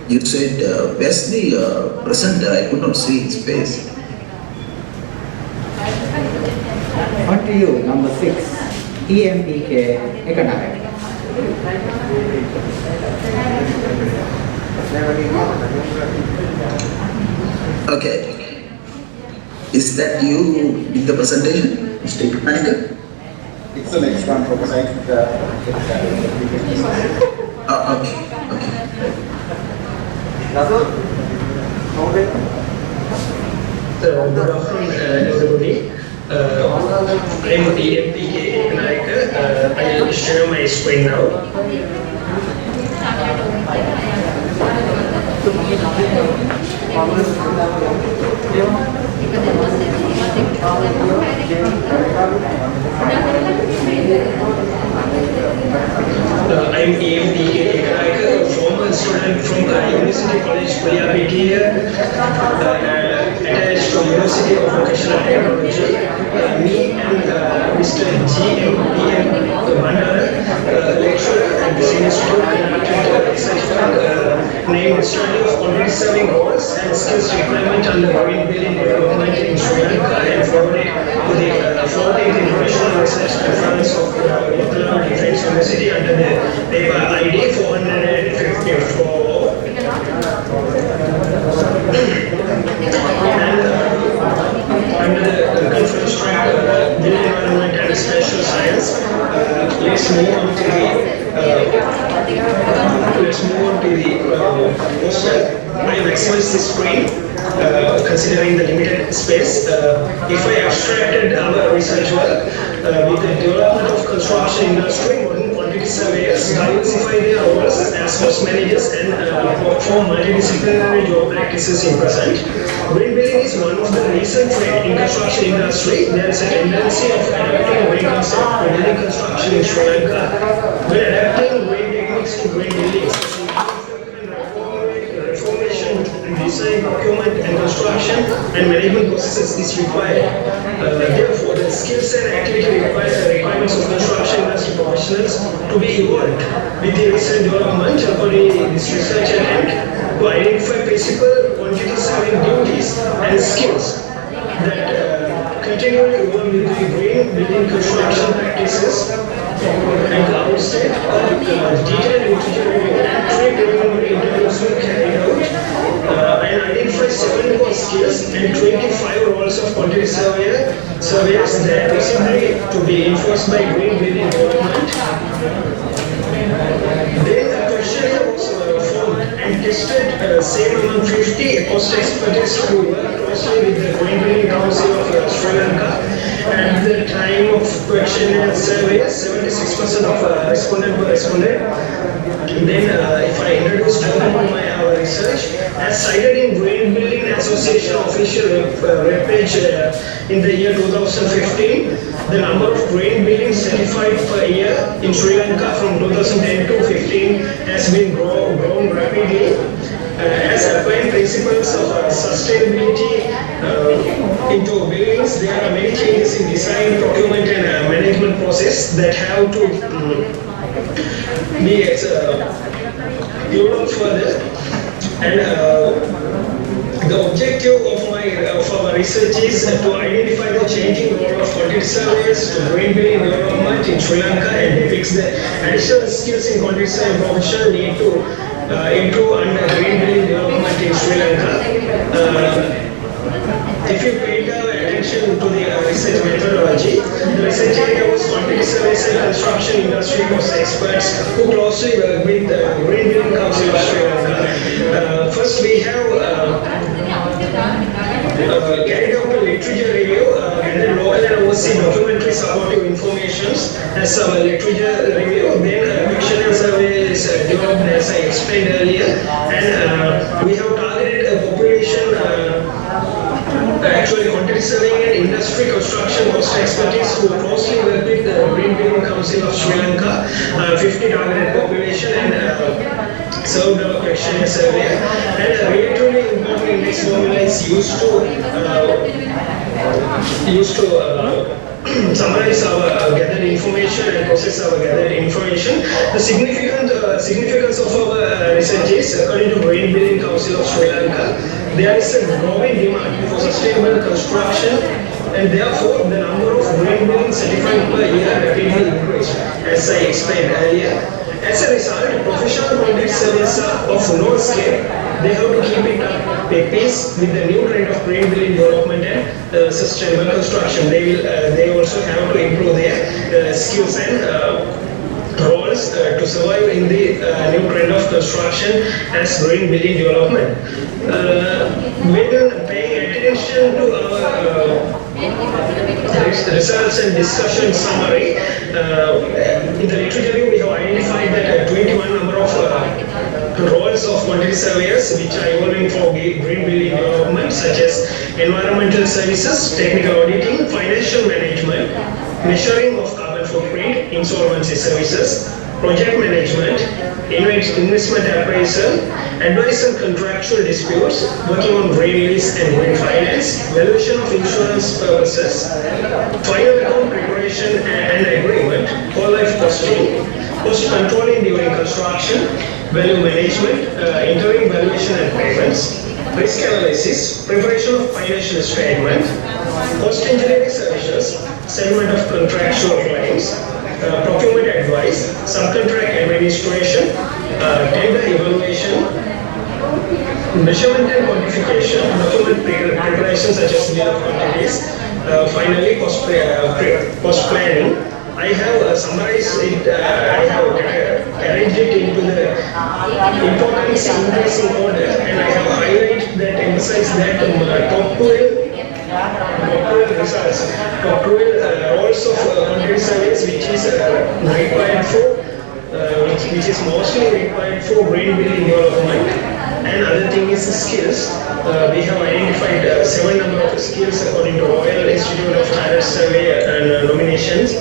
you said, where's the presenter? I could not see his face. On to you, number 6, EMPK Economic. Okay. Is that you who did the presentation, Mr. Ratnayake? It's the next one, Professor. Okay. Good afternoon, everybody. I'm EMPK Ratnayake. I will share my screen now. I'm EMPK Ratnayake, a former student from University College Spatiality attached to University of Vocational Technology. Me and Mr. G.M.P.M. lecturer at the same institute conducted research named Study of Community Serving Goals and Skills Requirement under Marine Building Development in Sri Lanka and forwarded to the 14th International Research Conference of Nottingham Defence University under the paper ID 454. Under the conference track, Building Environment and Spatial Science, let's move on to the poster. I maximize the screen considering the limited space. If I abstracted our research work with the development of construction industry, modern quantity surveyors diversify their roles as cost managers and perform multidisciplinary job practices in present. Green building is one of the recent trends in construction industry. There is a tendency of adapting green concept to building construction in Sri Lanka. When adapting green techniques to green buildings, reformation, design, procurement and construction and management processes is required. Therefore, the skills and activity requirements of construction industry professionals to be evolved with the recent development according to this research attempt to identify principal quantity serving duties and skills that continually evolve with the green building construction practices and the outset detailed literature review and trade-driven interviews were carried out and identify 7 core skills and 25 roles of quantity surveyors that possibly to be enforced by green building development. Then a questionnaire was formed and tested same among 50 cost experts who worked closely with the Green Building Council of Sri Lanka. At the time of questionnaire survey, 76% of respondents were responded. Then if I introduce our research, as cited in Green Building Association official web page in the year 2015, the number of green buildings certified per year in Sri Lanka from 2010 to 15 has been grown rapidly. As applying principles of sustainability into buildings, there are many changes in design, procurement and management process that have to be developed further. And the objective of our research is to identify the changing role of quantity surveyors to green building development in Sri Lanka and depicts the additional skills in quantity survey profession need to improve under green building development in Sri Lanka. If you pay attention to the research methodology, the research area was quantity surveys and construction industry cost experts who closely work with the Green Building Council of Sri Lanka. First, we have carried out a literature review and then local and overseas documentary supportive information as our literature review. Then questionnaire survey is developed as I explained earlier, and we have targeted a population. Actually, quantity surveying and industry construction cost expertise who closely work with the Green Building Council of Sri Lanka, 50 targeted population, and served our questionnaire survey. And relatively important index formula is used to summarize our gathered information and process our gathered information. The significance of our research is, according to Green Building Council of Sri Lanka, there is a growing demand for sustainable construction, and therefore the number of green buildings certified per year rapidly increased, as I explained earlier. As a result, professional quantity surveyors are of no scale. They have to keep it up a pace with the new trend of green building development and sustainable construction. They also have to improve their skills and roles to survive in the new trend of construction as green building development. When paying attention to our results and discussion summary, in the literature review we have identified that 21 number of roles of quantity surveyors which are evolving for green building development, such as environmental services, technical auditing, financial management, measuring of carbon footprint, insolvency services, project management, investment appraisal, advice on contractual disputes, working on green lease and green finance, valuation of insurance purposes, final account preparation and agreement, whole life costing, cost controlling during construction, value management, interim valuation and payments, risk analysis, preparation of financial statement, cost engineering services, settlement of contractual claims, procurement advice, subcontract administration, tender evaluation, measurement and quantification, document preparation such as bill of quantities, finally cost planning. I have summarized it, I have arranged it into the importance increasing order, and I have highlighted that, emphasize that top 12 results, top 12 roles of quantity surveys which is required for, which is mostly required for green building development. And other thing is skills. We have identified 7 number of skills according to Royal Institute of Higher Survey and nominations.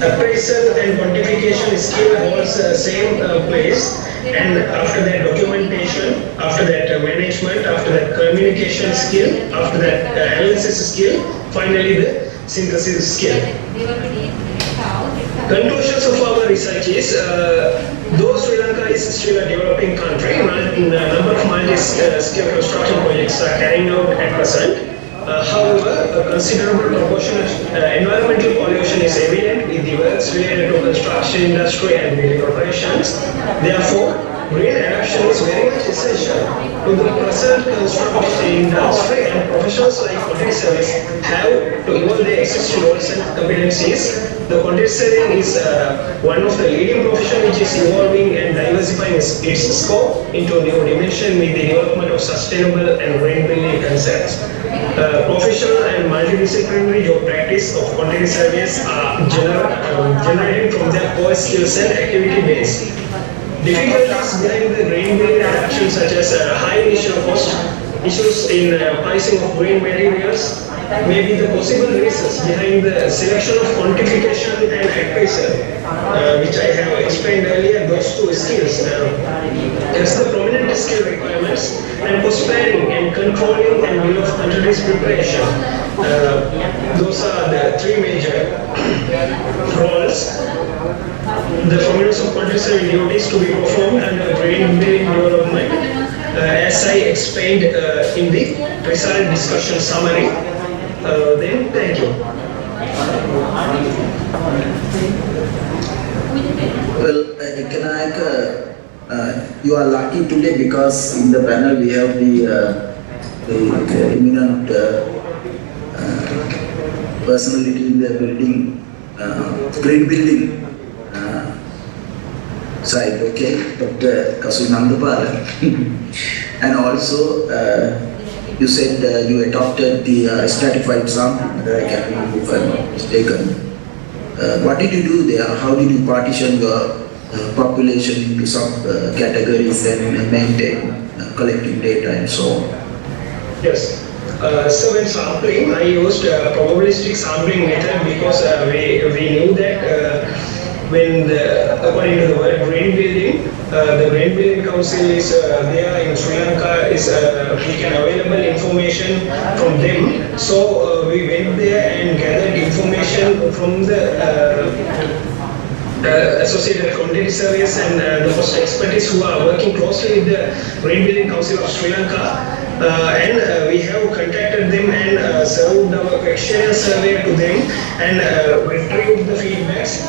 Appraisal and quantification skill holds same place, and after that documentation, after that management, after that communication skill, after that analysis skill, finally the synthesis skill. Conclusions of our research is, though Sri Lanka is still a developing country, a number of multi-scale construction projects are carrying out at present. However, a considerable proportion of environmental pollution is evident with the works related to construction industry and building operations. Therefore, green adoption is very much essential to the present construction industry, and professionals like quantity surveys have to evolve their existing roles and competencies. The quantity surveying is one of the leading professions which is evolving and diversifying its scope into a new dimension with the development of sustainable and green building concepts. Professional and multidisciplinary job practice of quantity surveys are generated from their core skills and activity base. Difficulties behind the green building adoption, such as high initial cost, issues in pricing of green materials, may be the possible reasons behind the selection of quantification and appraisal, which I have explained earlier, those two skills. As the prominent environmental skill requirements, and post-planning and controlling and bill of quantities preparation. Those are the three major roles. The formulas of quantities and duties to be performed under green building development, as I explained in the result discussion summary. Then, thank you. Well, you are lucky today because in the panel we have the eminent personality in the building, green building side, okay, Dr. Kasunandapala. And also, you said you adopted the stratified sampling, I can't remember if I'm not mistaken. What did you do there? How did you partition your population into sub-categories and maintain collecting data and so on? Yes. So when sampling, I used probabilistic sampling method because we knew that when according to the word green building, the Green Building Council is there in Sri Lanka, is we can available information from them. So we went there and gathered information from the associated quantity surveys and the host expertise who are working closely with the Green Building Council of Sri Lanka. And we have contacted them and served our questionnaire survey to them and retrieved the feedbacks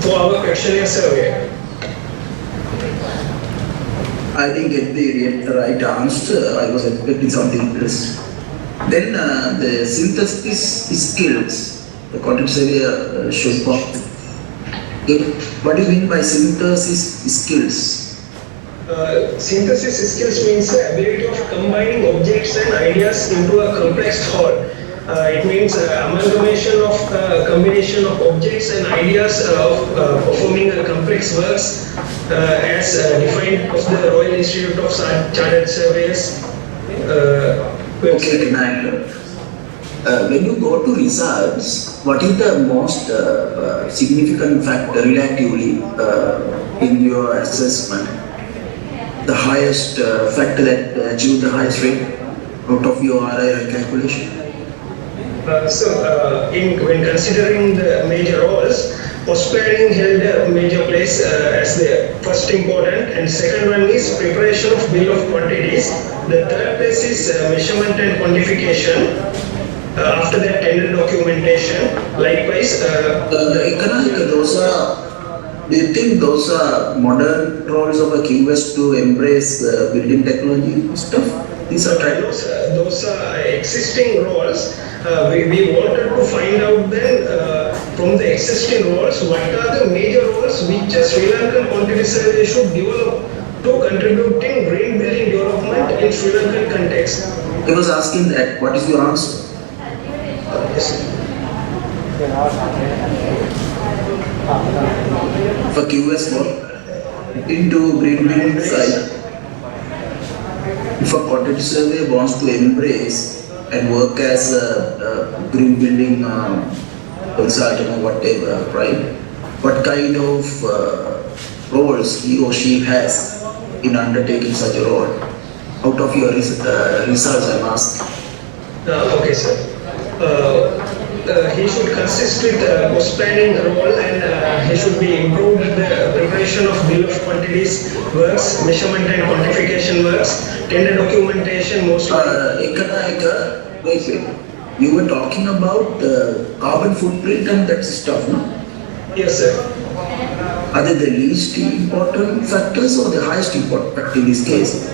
for our questionnaire survey. I didn't get the right answer. I was expecting something else. Then the synthesis skills, the quantity survey should pop. What do you mean by synthesis skills? Synthesis skills means the ability of combining objects and ideas into a complex whole. It means amalgamation of combination of objects and ideas of performing a complex works as defined of the Royal Institute of Chartered Surveyors. Okay, when you go to results, what is the most significant factor relatively in your assessment? The highest factor that achieved the highest rate out of your RIR calculation? When considering the major roles, post-planning held a major place as the first important, and second one is preparation of bill of quantities. The third place is measurement and quantification. After that, tender documentation. Likewise, do you think those are modern roles of a QS to embrace building technology stuff? These are those are existing roles. We wanted to find out then from the existing roles, what are the major roles which a Sri Lankan quantity survey should develop to contributing green building development in Sri Lankan context. I was asking that. What is your answer? For QS work into green building side, if a quantity survey wants to embrace and work as a green building consultant or whatever, right? What kind of roles he or she has in undertaking such a role? Out of your results, I'm asking. Okay, sir. He should consist with post-planning role and he should be improved the preparation of bill of quantities works, measurement and quantification works, tender documentation mostly. Wait. You were talking about carbon footprint and that stuff, no? Yes, sir. Are they the least important factors or the highest important factor in this case?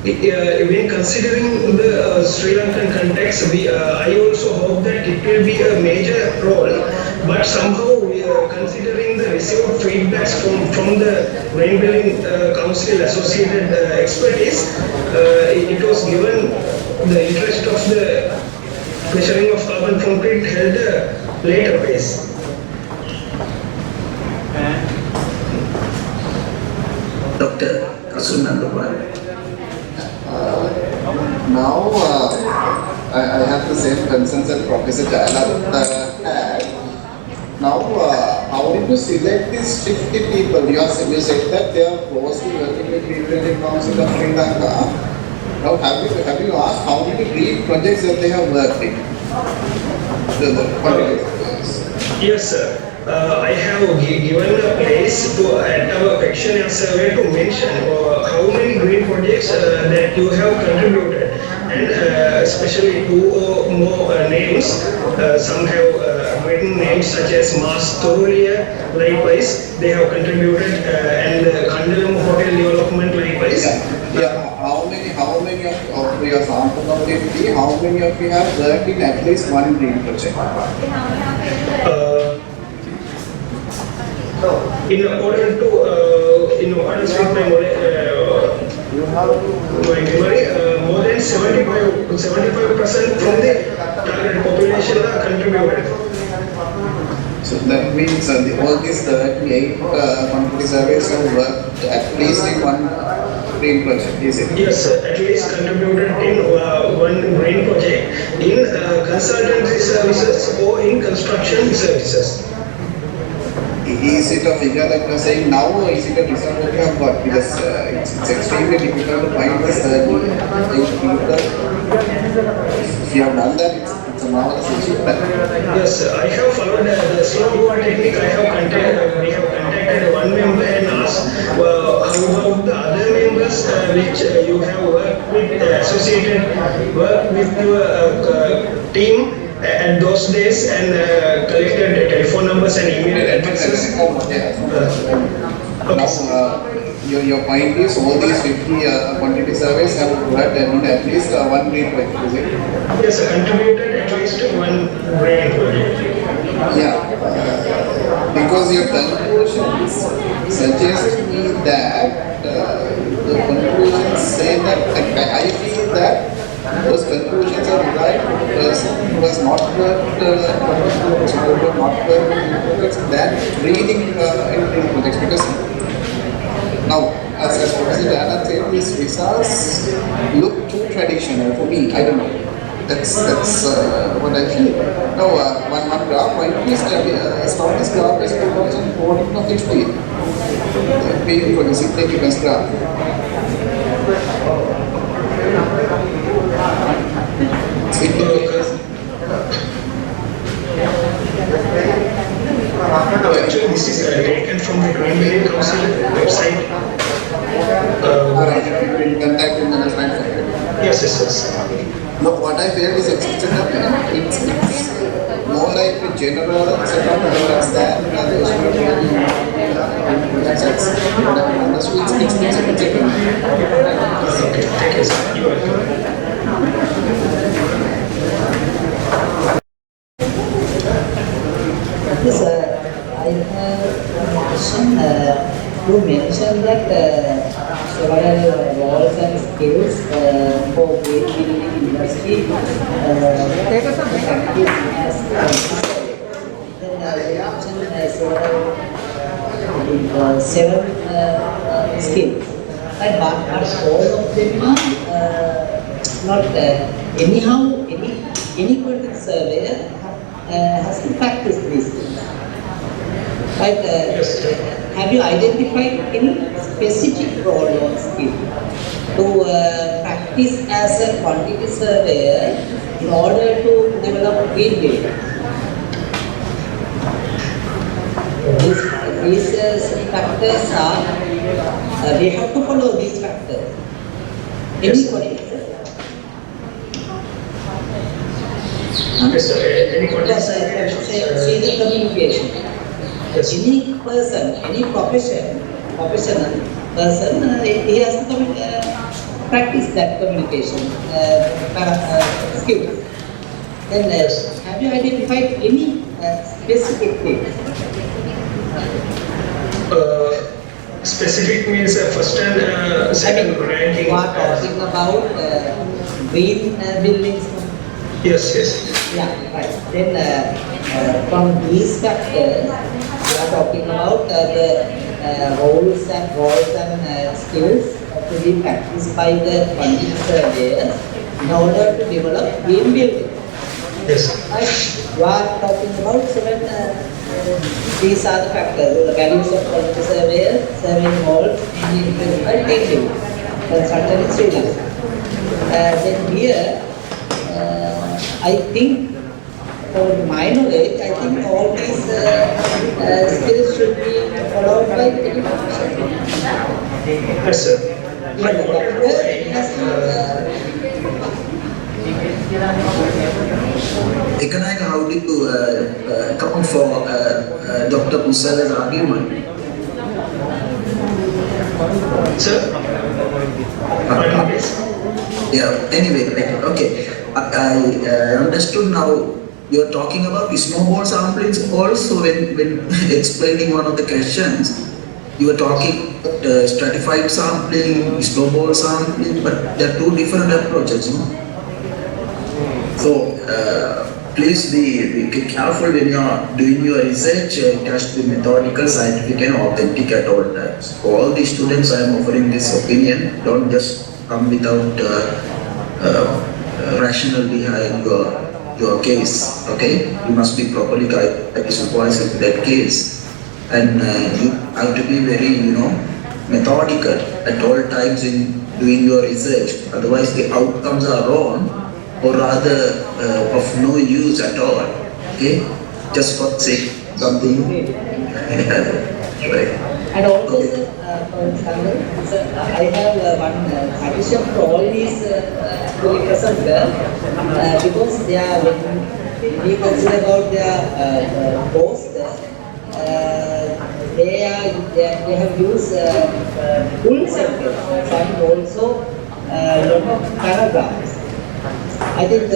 When considering the Sri Lankan context, I also hope that it will be a major role, but somehow we are considering the received feedbacks from the Green Building Council associated expertise, it was given the interest of the measuring of carbon footprint held a later phase. Dr. Kasunandapal. Now, I have the same concerns that Professor Jayala had. Now, how how did you select these 50 people? You said that they are closely working with Green Council of Sri Lanka. Now, have you asked how many green projects that they have worked in? Yes, sir. I have given a place to at our questionnaire survey to mention how many green projects that you have contributed, and especially two or more names. Some have written names such as Mars Thorulia, likewise they have contributed, and Kanchana Hotel Development, likewise. Yeah. How many of your sample of 50, how many of you have worked in at least one green project? In accordance with my memory, more than 75% from the target population are contributed. So that means all these 38 community surveys have worked at least in one green project, is it? Yes, sir. At least contributed in one green project in consultancy services or in construction services. Is it a figure that you are saying now, or is it a result that you have got? Because it's extremely difficult to find this 38 people. If you have done that, it's a marvelous achievement. Yes, sir. I have followed the slow technique. We have contacted one member and asked how about the other members which you have worked with, worked with your team at those days, and collected telephone numbers and email addresses. Your point is all these 50 quantity surveys have worked in at least one green project, is it? Yes, contributed at least one green project. Yeah, because your conclusions suggest me that the conclusions say that I feel that those conclusions are derived from the person who has not worked in projects than reading in projects, because now, as Professor Diana said, these visas look too traditional for me. I don't know. That's what I feel. Now, one graph, why don't we start this graph as 2014 or 15? Paying for the significance graph. Actually, this is taken from the Green Council website. Contact in the national. Yes. No, what I feel is it's more like a general set of products than those who Yes, I have a question. You mentioned that several roles and skills for green building industry practice as then you mentioned seven skills. But all of them are not anyhow any quantity surveyor has to practice these things. But have you identified any specific role or skill to practice as a quantity surveyor in order to develop green building? These factors are, we have to follow these factors. Any say the communication. Any person, any professional person, he has to practice that communication skills. Then have you identified any specific things? Specific means first and second ranking. You are talking about green buildings. Yes. Yeah, right. Then from these factors, we are talking about the roles and skills to be practiced by the quantity surveyors in order to develop green building. Yes. Right. You are talking about seven these are the factors, the values of quality surveyor, survey involved in implemented thinking. Construction in Sri Lanka. Then here, I think, for my knowledge, I think all these skills should be followed by education. Yes, sir. Yeah, the doctor has Economic, how do you account for Dr. Pusala's argument? Sir? Yeah, anyway, okay. I understood now you're talking about snowball samplings also when explaining one of the questions. You were talking about stratified sampling, snowball sampling, but there are two different approaches, no? So, please be careful when you are doing your research. It has to be methodical, scientific, and authentic at all times. For all the students, I am offering this opinion. Don't just come without rational behind your case. Okay, you must be properly guided, supervised in that case. And you have to be very, methodical at all times in doing your research. Otherwise, the outcomes are wrong, or rather of no use at all. Okay, just for sake something. Right. And also, sir, I have one suggestion for all these to be present because they are, when we consider about their post, they have used full sentence and also lot of paragraphs. I think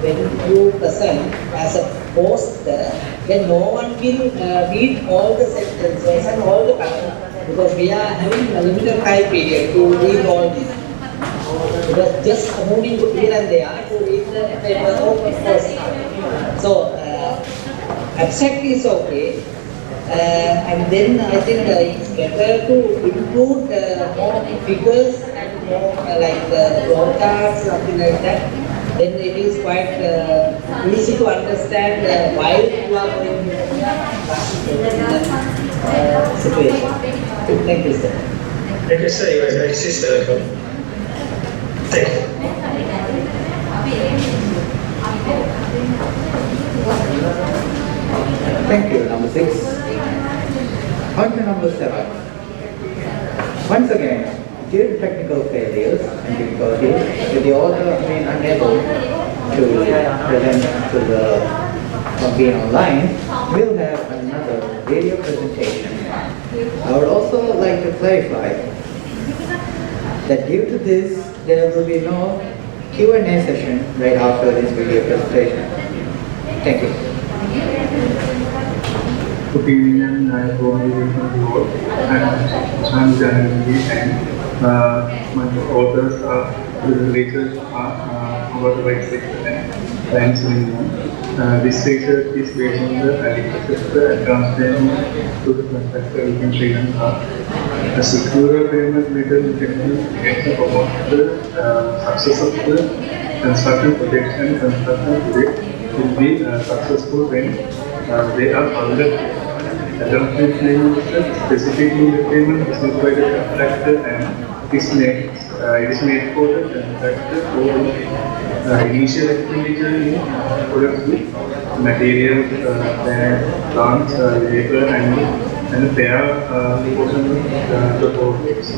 when you present as a post, then no one will read all the sentences and all the paragraphs because we are having a limited time period to read all this. Because just moving here and there to read the paper of post. So abstract is okay. And then I think it's better to include more figures and more like flow charts, something like that. Then it is quite easy to understand why you are going to the situation. Thank you, sir. Thank you, sir. You are very sister. Thank you. Thank you, number 6. On to number 7. Once again, due to technical failures and difficulties, with the author being unable to present to the being online, we'll have another video presentation. I would also like to clarify that due to this, there will be no Q&A session right after this video presentation. Thank you. Good evening, I am from the I'm Janvi, and my authors are the research about the right sector and science Ningbo. This research is based on the adequacy and transferring to the constructor within Sri Lanka. The secure payment method can promote the success of the construction project, and construction project will be successful when they are funded. Adopted payment method, specifically the payment is made by the contractor and it is made for the contractor for initial expenditure in products with materials, plants, labor, and fair portion of the profits.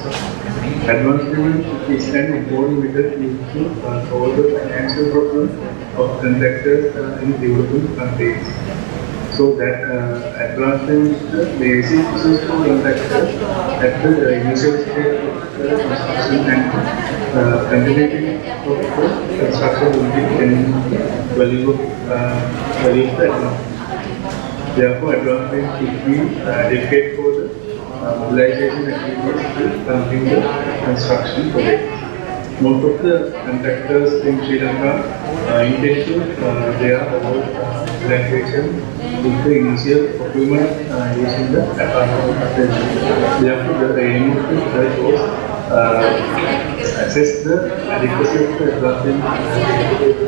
Advance payment is an important method used to solve the financial problem of contractors in developing countries. So that advance payment is the basic process for contractors at the initial stage of the construction, and continuing of the construction will be value of the advance. Therefore, advance payment should be dedicated for the mobilization activities to continue the construction project. Most of the contractors in Sri Lanka intend to their mobilization with the initial procurement using the advance. Therefore, the aim of the research was assess the adequacy of the advance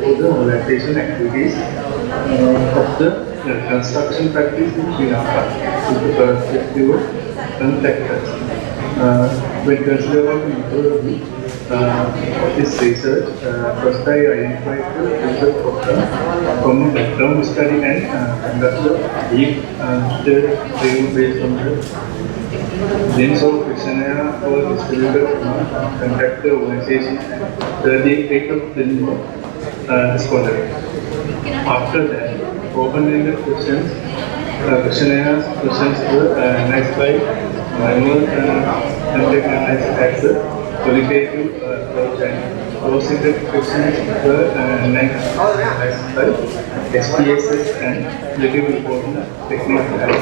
for the mobilization activities of the construction practice in Sri Lanka with the perspective of some factors. When considering methodology of this research, first I identified the research program from a background study and conducted a deep review based on the then solve questionnaire for distributed conductor organization and 38 of Ningbo scholar. After that, open-ended questions, questionnaires were analyzed by manual content analysis as a qualitative approach, and close-ended questions were analyzed by SPSS and relative reporting technique as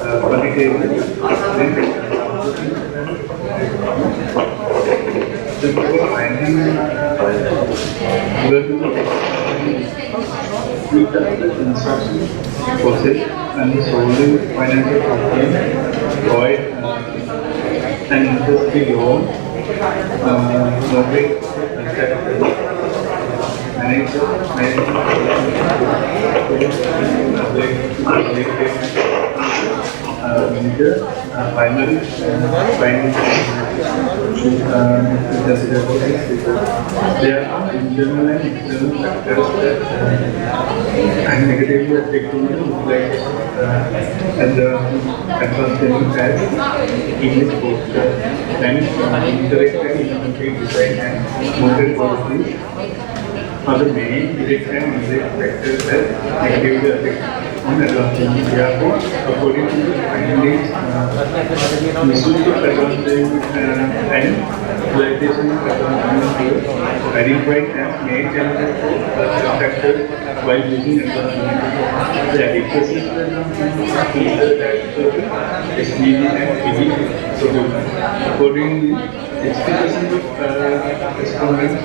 a quantitative. Then before finding we touched the construction process and solving financial problems, void and interest-free loan, mortgage primary finding there are internal and external factors that negatively affecting the utilization and the consumption as English poster and indirect and incomplete design and modern policies are the main direct and indirect factors that negatively affect on advancement. Therefore, according to the findings, misuse of advancement and utilization of advancement identified as main challenges for factors while using advancement. The adequacy of SDG and PD solution. Accordingly, 60% of respondents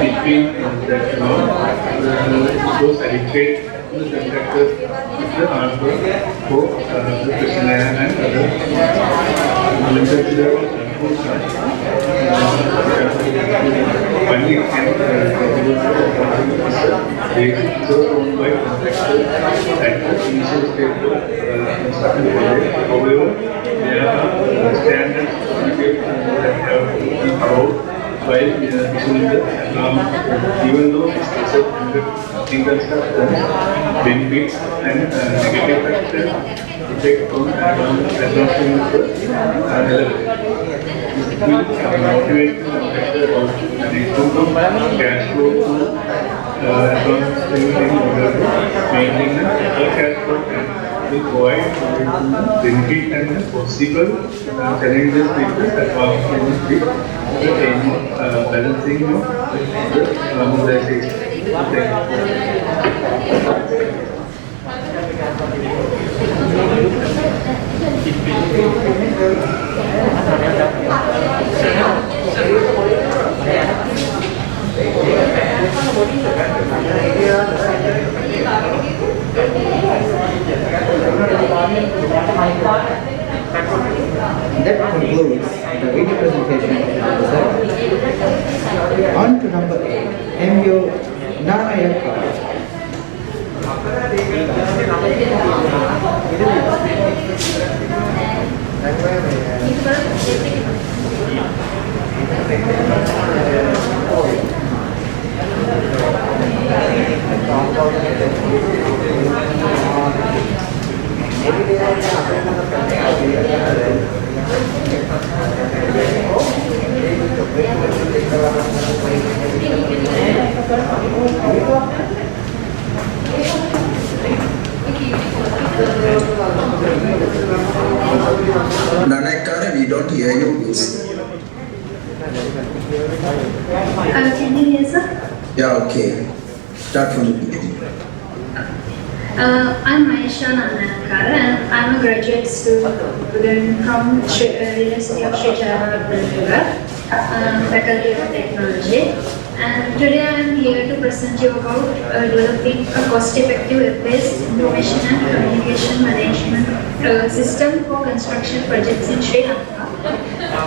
between that those adequate to the factors of the answer for the questionnaire and other funding and basic owned by contractors at the initial stage of construction project. However, there are standards that have to be followed while issuing the allowance, even though this research in construction benefits and negative factors effect on advancement of the will motivate the factor of an extent of cash flow to advancement in order to maintain the cash flow and will provide benefit and possible challenges with the advancement with the aim of balancing of the mobilization. That concludes the video presentation of number 7. On to number 8, MU Nanayaka. Nanayaka, we don't hear you, please. Can you hear, sir? Yeah, okay. Start from the beginning. I'm Maisha Nanayakara and I'm a graduate student from University of Spatiality, Faculty of Technology. And today I'm here to present you about developing a cost-effective web-based information and communication management system for construction projects in Sri Lanka.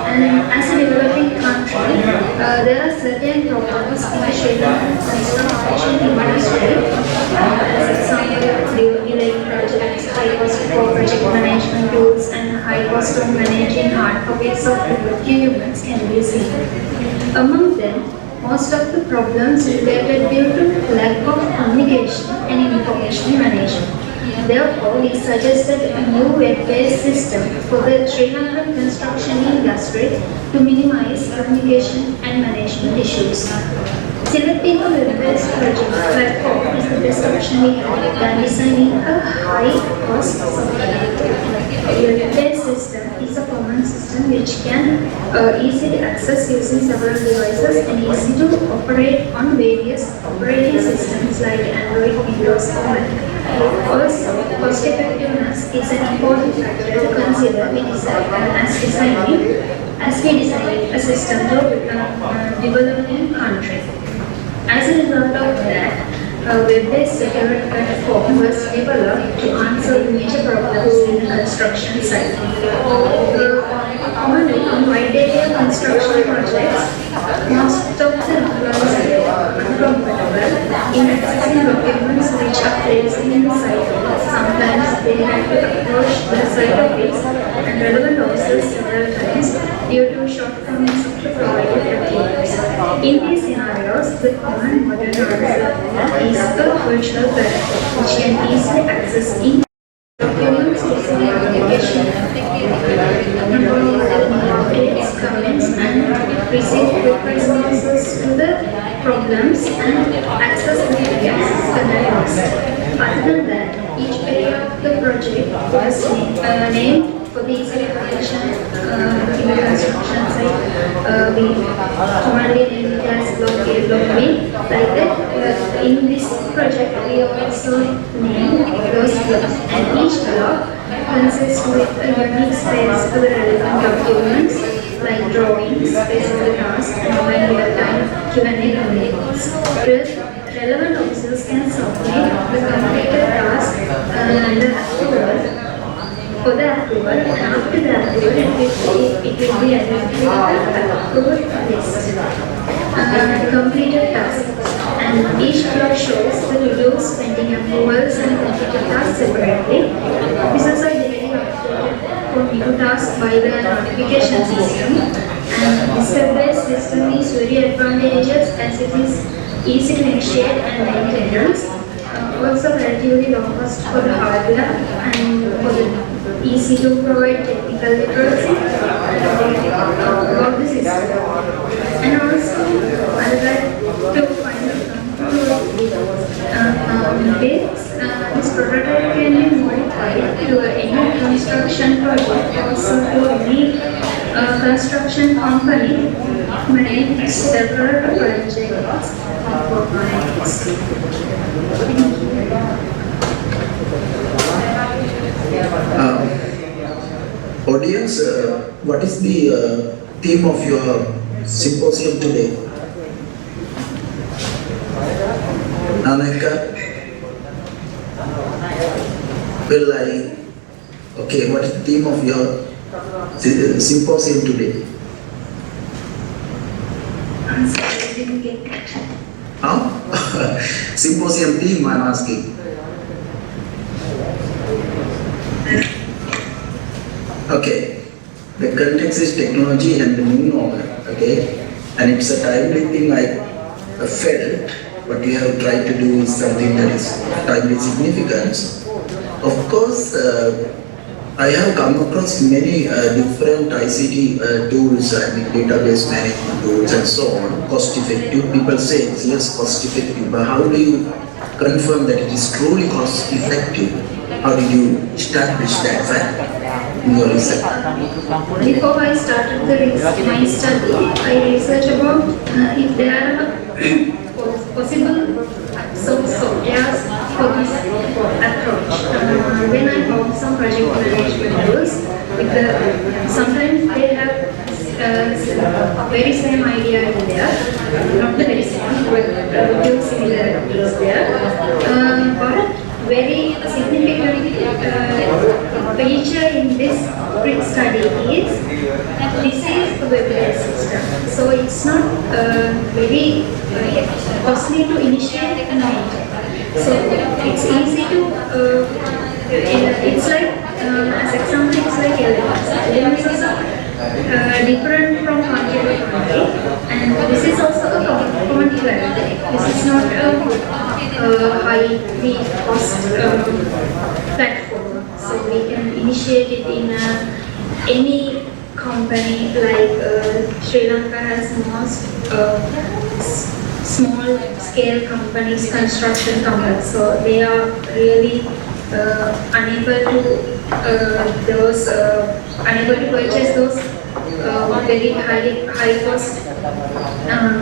And as a developing country, there are certain problems in the Sri Lankan construction industry, as project management tools and high cost of managing hard copies of documents can be seen. Among them, most of the problems related due to lack of communication and information management. Therefore, we suggested a new web-based system for the Sri Lankan construction industry to minimize communication and management issues. Selecting a web-based project platform is the best option we have than designing a high-cost software. A web-based system is a common system which can easily access using several devices and easy to operate on various operating systems like Android, Windows, or Mac. Also, cost effectiveness is an important factor to consider as we design a system to developing country. As a result of that, a web-based security platform was developed to answer major problems in the construction site. Commonly, on wide area construction projects, most of the employees are uncomfortable in accessing documents which are placed in the site. Sometimes they have to approach the site office and relevant officers several times due to shortcomings of the provided documents. In these scenarios, the common modern answer is a virtual platform which can easily access in documents using the application updates, comments, and receive quick responses to the problems and access the diagnosis. Other than that, each area of the project was named for the easy recognition in the construction site. We commonly name it as block A, block B. Like that, in this project, we also name those blocks, and each block consists with a unique space for the relevant documents like drawings, space for the task, and real-time Q&A communications. Relevant officers can submit the completed task and the approval for the approval, and after the approval, it will be added to the approved list. Completed tasks, and each block shows the reviews, pending approvals, and completed tasks separately. Officers are daily updated for new tasks by the notification system, and this web-based system is very advantageous as it is easy to initiate and maintenance. Also relatively low cost for the hardware and for the easy to provide technical literacy about the system. And also, I would like to find this prototype can be modified to any construction project, also to any construction company manage several projects. Audience, what is the theme of your symposium today? Anaka? Well, okay, what is the theme of your symposium today? I'm sorry, I didn't get that. Huh? Symposium theme, I'm asking. Okay, the context is technology and the new normal, okay? And it's a timely thing I felt, what you have tried to do is something that is timely significance. Of course, I have come across many different ICT tools, database management tools and so on, cost effective. People say it's less cost effective, but how do you confirm that it is truly cost effective? How did you establish that fact in your research? Before I started my study, I researched about if there are possible softwares for this approach. When I found some project management tools, sometimes they have very same idea in there, not the very same, but few similarities there. But very significant feature in this study is this is a web-based system, so it's not very costly to initiate and maintain. So it's easy to, it's like example, it's like LMS. LMS is different from Kanchana country, and this is also a common element. This is not a highly cost platform, so we can initiate it in any company. Like Sri Lanka has most small scale companies, construction companies, so they are really unable to purchase those very high cost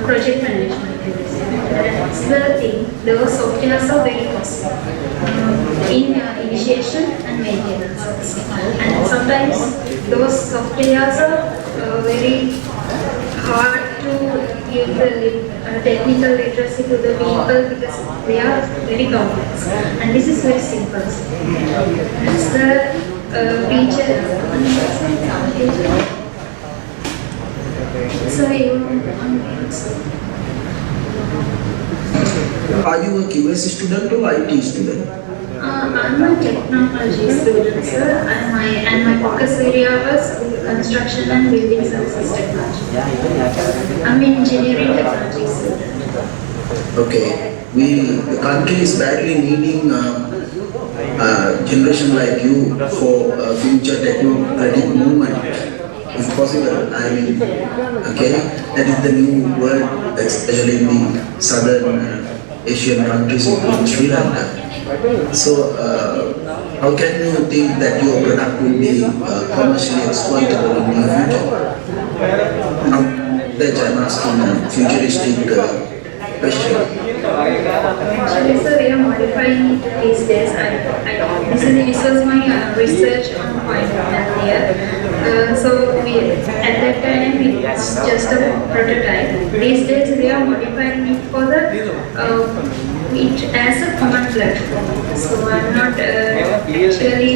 project management. That's the thing. Those softwares are very costly in initiation and maintenance also. And sometimes those softwares are very hard to give the technical literacy to the people because they are very complex. And this is very simple. That's the feature. Sorry, Are you a QS student or IT student? I'm a technology student, sir, and my focus area was construction and building services technology. I'm an engineering technology student. Okay, the country is badly needing a generation like you for future technocratic movement. If possible, I mean, okay, that is the new word, especially in the southern Asian countries, including Sri Lanka. So, how can you think that your product will be commercially exploitable in the future? That I'm asking a futuristic question. Actually, sir, we are modifying it these days. This was my research on point here. So at that time it was just a prototype. These days we are modifying it for it as a common platform. So I'm not actually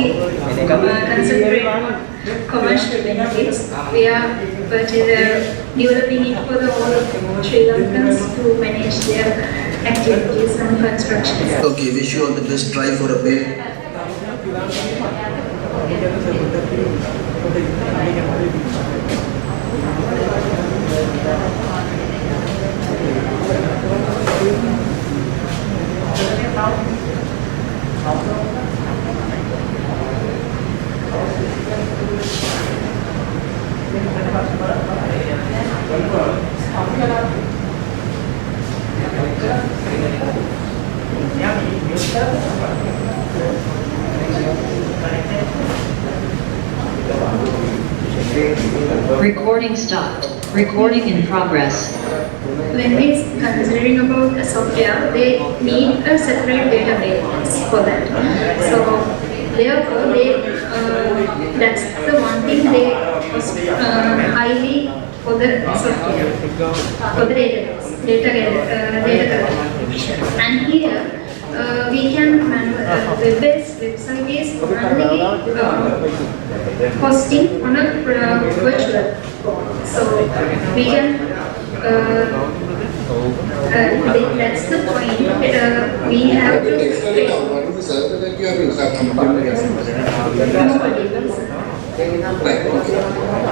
concentrating on commercial benefits. We are developing it for the whole Sri Lankans to manage their activities and construction. Okay, wish you all the best. Try for a pay. Recording stopped. Recording in progress. When we considering about a software, they need a separate database for that. So therefore, that's the one thing they cost highly for the software, for the database, data collection. And here we can web-based website is only hosting on a virtual. So we can that's the point. We have to what is the server that you have installed? Right, okay.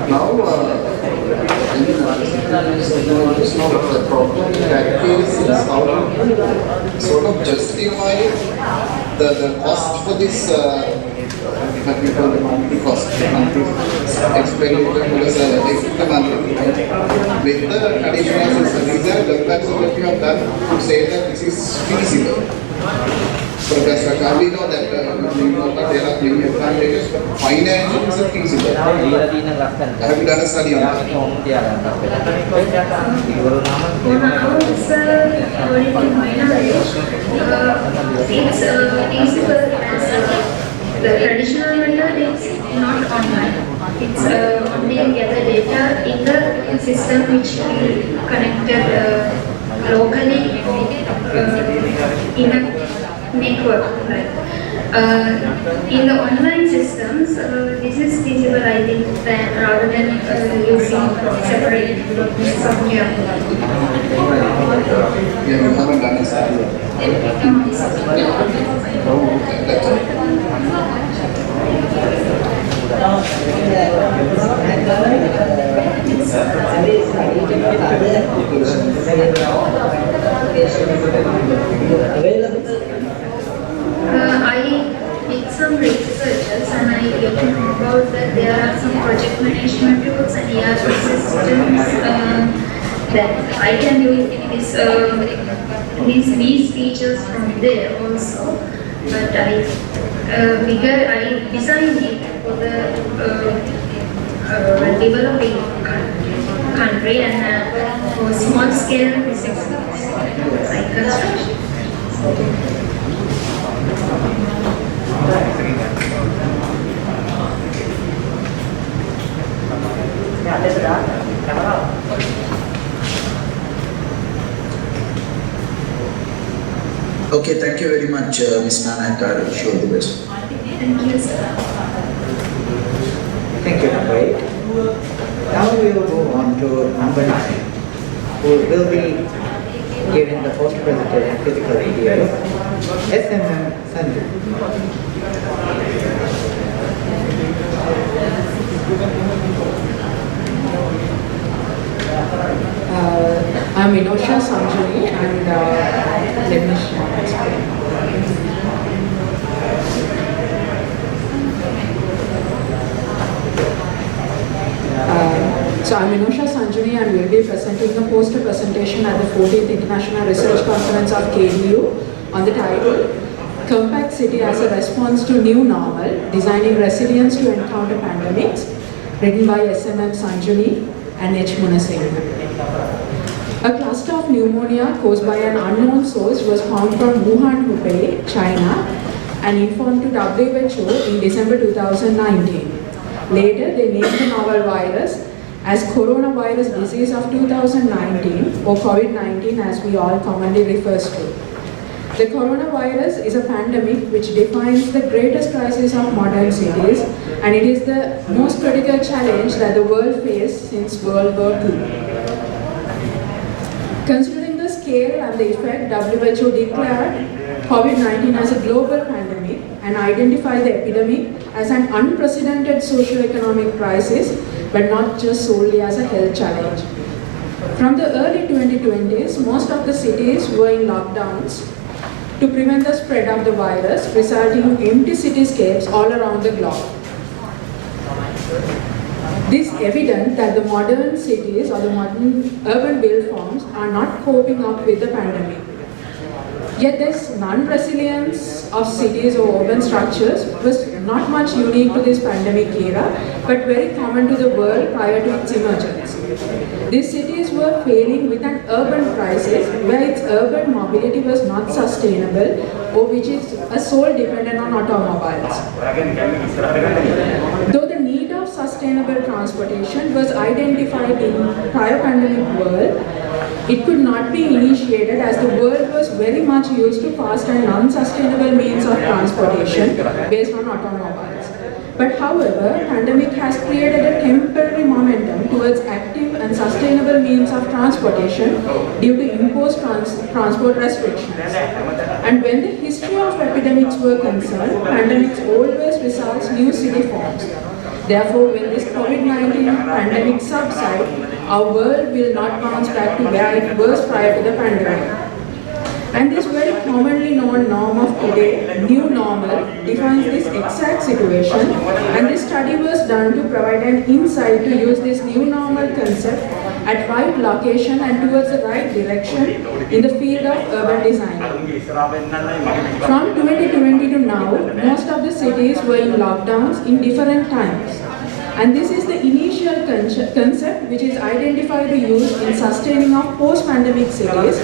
Now, the problem in that case is how to sort of justify the cost for this, what we call the monthly cost, monthly expenditure for the server, with the traditional system. Is there a calculation that you have done to say that this is feasible? Professor, we know that there are many advantages, but financially is it feasible? Have you done a study on that? For now, according to my knowledge, it's feasible as the traditional method is not online. It's only gather data in the system which we connected locally in a network. In the online systems, this is feasible, I think, that rather than using separate software. You haven't done a study? I did some researches and I get to know about that there are some project management tools and ERP systems that I can do these features from there also. But I figured I designed it for the developing country and for small scale physics site construction. Okay, thank you very much, Ms. Nanayake. I wish you all the best. Thank you, sir. Thank you, number 8. Now we will move on to number 9, who will be giving the post presentation physical details, SMM Sanju. I'm Inosha Sanjuni and let me share my screen. So I'm Inosha Sanjuni and will be presenting a poster presentation at the 14th International Research Conference of KDU on the title Compact City as a Response to New Normal, Designing Resilience to Encounter Pandemics, written by SMM Sanjuni and H. Munasinghe. A cluster of pneumonia caused by an unknown source was found from Wuhan, Hubei, China, and informed to WHO in December 2019. Later, they named the novel virus as coronavirus disease of 2019, or COVID-19 as we all commonly refers to. The coronavirus is a pandemic which defines the greatest crisis of modern cities, and it is the most critical challenge that the world faced since World War II. Considering the scale and the effect, WHO declared COVID-19 as a global pandemic and identified the epidemic as an unprecedented socio-economic crisis, but not just solely as a health challenge. From the early 2020s, most of the cities were in lockdowns to prevent the spread of the virus, resulting in empty cityscapes all around the globe. This is evident that the modern cities or the modern urban built forms are not coping up with the pandemic. Yet this non-resilience of cities or urban structures was not much unique to this pandemic era, but very common to the world prior to its emergence. These cities were failing with an urban crisis where its urban mobility was not sustainable or which is a sole dependent on automobiles. Though the need of sustainable transportation was identified in prior pandemic world, it could not be initiated as the world was very much used to fast and unsustainable means of transportation based on automobiles. But however, pandemic has created a temporary momentum towards active and sustainable means of transportation due to imposed transport restrictions. And when the history of epidemics were concerned, pandemics always results new city forms. Therefore, when this COVID-19 pandemic subsides, our world will not bounce back to where it was prior to the pandemic. And this very commonly known norm of today, new normal, defines this exact situation, and this study was done to provide an insight to use this new normal concept at right location and towards the right direction in the field of urban design. From 2020 to now, most of the cities were in lockdowns in different times. And this is the initial concept which is identified to use in sustaining of post-pandemic cities.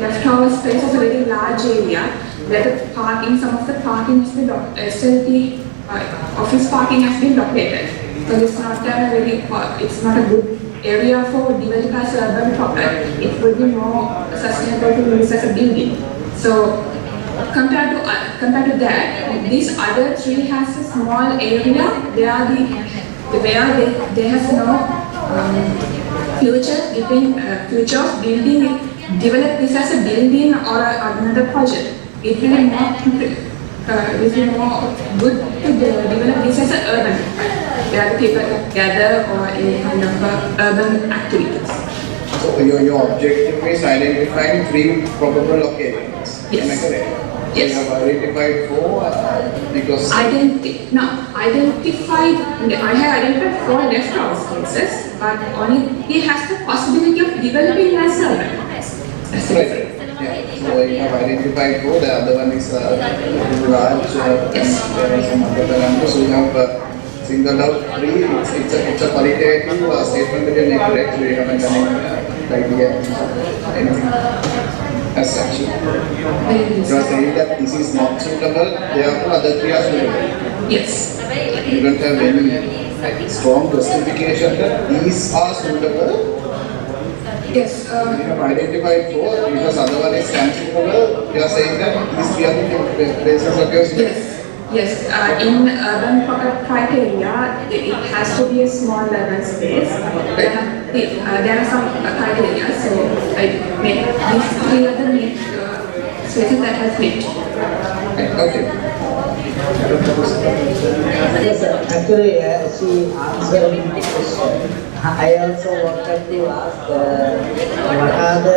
Leftover space is a very large area where the parking, some of the parking has been SLT, office parking has been located. So it's not a good area for developing as urban proper. It would be more sustainable to use as a building. So compared to that, this other tree has a small area where they have no future of building it. Develop this as a building or another project. It will be more good to develop this as an urban. where the people can gather or any kind of urban activities. So your objective is identifying 3 probable locations. Yes. Am I correct? Yes. So you have identified 4 because... I have identified 4 left out spaces, but only it has the possibility of developing as urban. That's right. Yeah. So you have identified 4, the other one is large, yes. There are some other parameters. So you have singled out 3. It's a qualitative statement that you make, correct? So you haven't done anything as such. You are saying that this is not suitable, therefore other 3 are suitable. Yes. You don't have any strong justification that these are suitable. Yes. You have identified 4 because other one is considerable. You are saying that these 3 are the places of your students. Yes. Yes, in urban pocket criteria, it has to be a small urban space. There are some criteria, so I make these 3 are the main spaces that has met. Okay. Yes, actually, she answered the question. I also wanted to ask what are the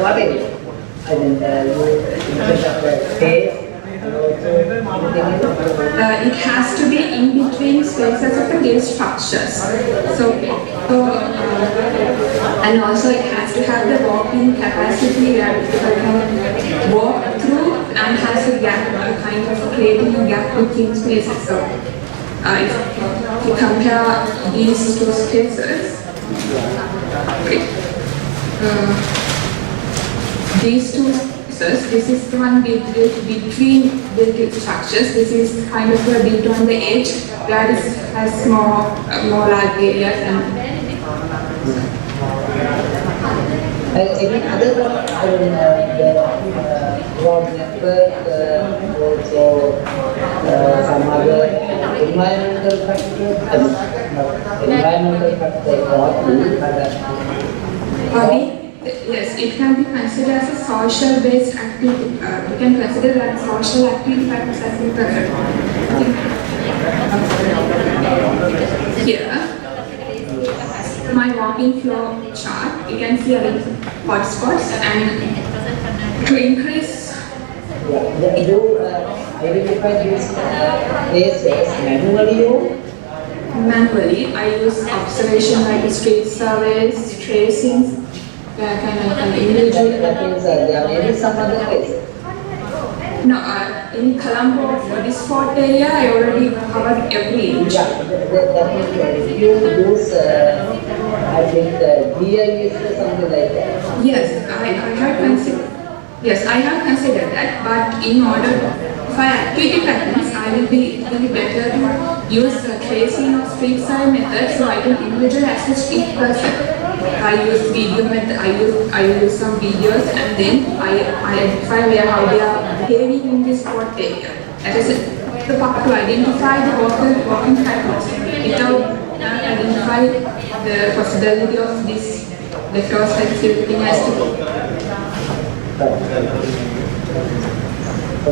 what is? I mean, you mentioned that space. It has to be in between spaces of the gate structures. And also it has to have the walking capacity where people can walk through and has a gap, kind of creating a gap between spaces. So if you compare these 2 spaces, these 2 spaces, this is the one built between built structures. This is kind of built on the edge where this has more large areas and any other the road network, also some other environmental factors, yes, it can be considered as a social-based activity. We can consider that social activity factors as important. Here, my walking flow chart, you can see a hotspots and to increase. You identify these places manually or? Manually, I use observation like street surveys, tracings. Can individually. That means there may be some other places. No, in Colombo, for this 4th area, I already covered every inch. Yeah, that means you use, I think, GIS or something like that. Yes, I have considered. Yes, I have considered that, but in order for activity patterns, I will be better to use tracing of street side method, so I can individually access each person. I use video method. I use some videos, and then I identify how they are behaving in this spot area. That is the part to identify the walking patterns without identify the possibility of this left or side tilting as to go.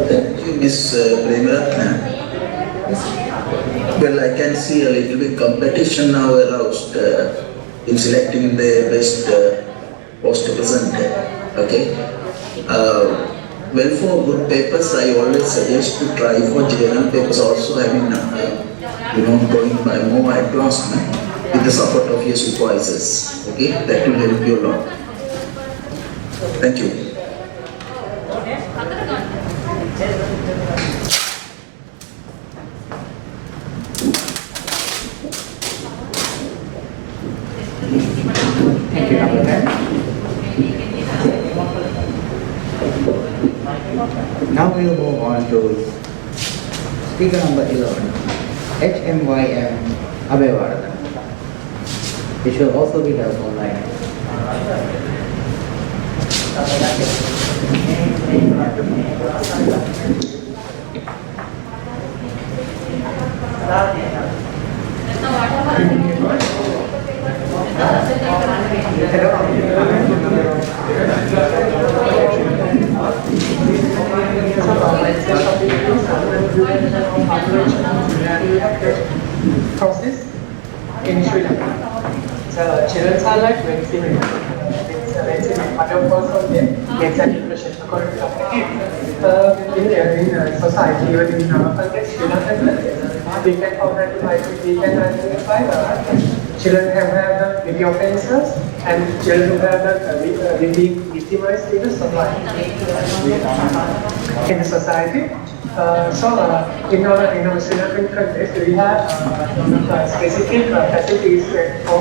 Thank you, Ms. Ratnayake. Well, I can see a little bit competition now aroused in selecting the best poster presenter. Okay. Well, for good papers, I always suggest to try for journal papers also having, going by more advancement with the support of your supervisors. Okay, that will help you a lot. Thank you. Thank you, Dr. Now we'll move on to speaker number 11, HMYM Abhayavaradhan. It should also be held online. in Sri Lanka. So children are like when seen in other parts of them makes an impression according to in society or in our context, Sri Lanka, we can identify children have many offences and children who have been victimized in the society. In our Sri Lankan context, we have specific facilities for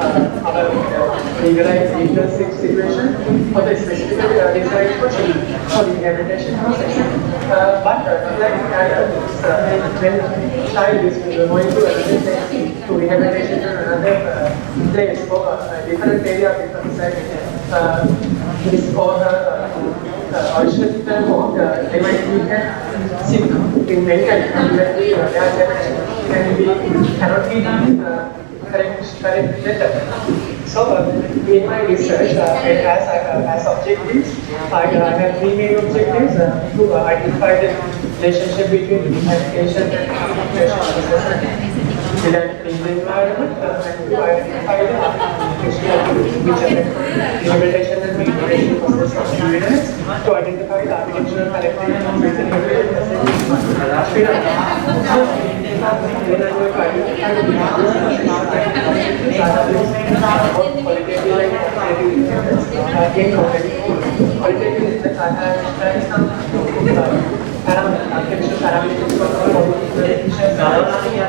our legal situation for the specifically designed for children for the rehabilitation process. But when child is going to rehabilitation to another place for a different area of different society, this for original form, they might be sick in mentally, and we cannot be done correct better. So in my research, as objectives, I have three main objectives to identify the relationship between rehabilitation and rehabilitation in the environment, and to identify the application which affect rehabilitation and rehabilitation process of students, to identify the architectural collective within when I work identify the qualitative and quantitative methods. In qualitative methods, I have tried some architectural parameters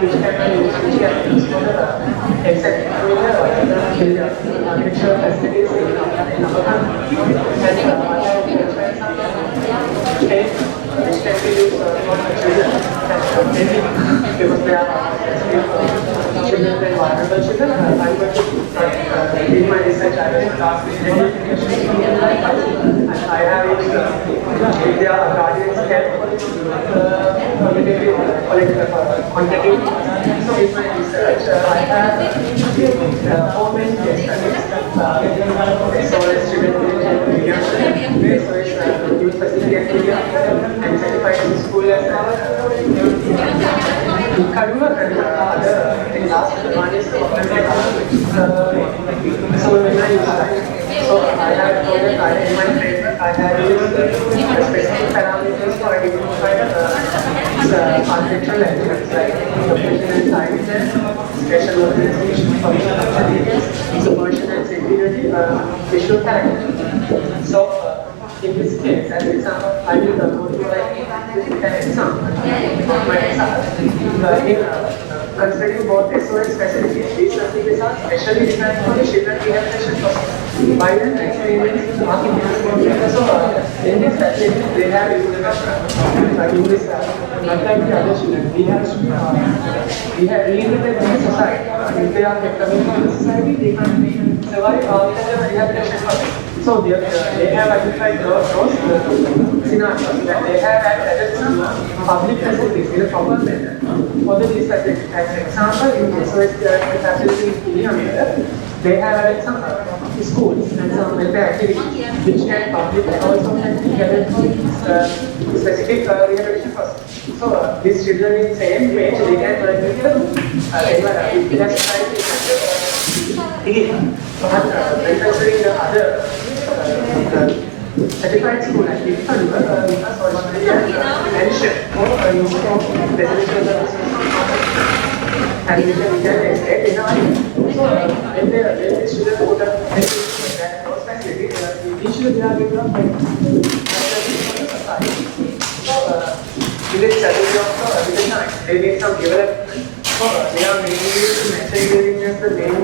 which can be used for the exact architectural facilities in our country. And I have tried some shapes which can be used for the children. Because they are children and vulnerable children, I'm going to in my research I will ask and I have if they are guardians quantitative. So in my research I have 4 main case studies. SOS student SOS youth facility activity and certified school as Kanwill and other in last one is so when I have told that in my framework I have used specific parameters to identify architectural elements like location and size, spatial organization, functional activities, subversion and security, visual character. So in this case, as example, I will go to an example. My example, considering both SOS facilities, these facilities are specially designed for the children rehabilitation process. By then, experience architects. So, in this facility, they have English, not like the other children. We have reinvented the society. If they are coming to the society, they can survive all the rehabilitation process. So they have identified those scenarios that they have added some public facilities in a proper manner for the these facilities. As an example, in SOS facilities in India, they have added some schools and some welfare activities which can public also can gather for specific rehabilitation process. So these children in same page they can learn with the environment. When considering the other certified school activity, because originally mentioned for use of residential services and we can estate in our so when the student put up those facilities, each they are given up society. So in this strategy of the design, they need some development. So they are mainly used to maintain as the main.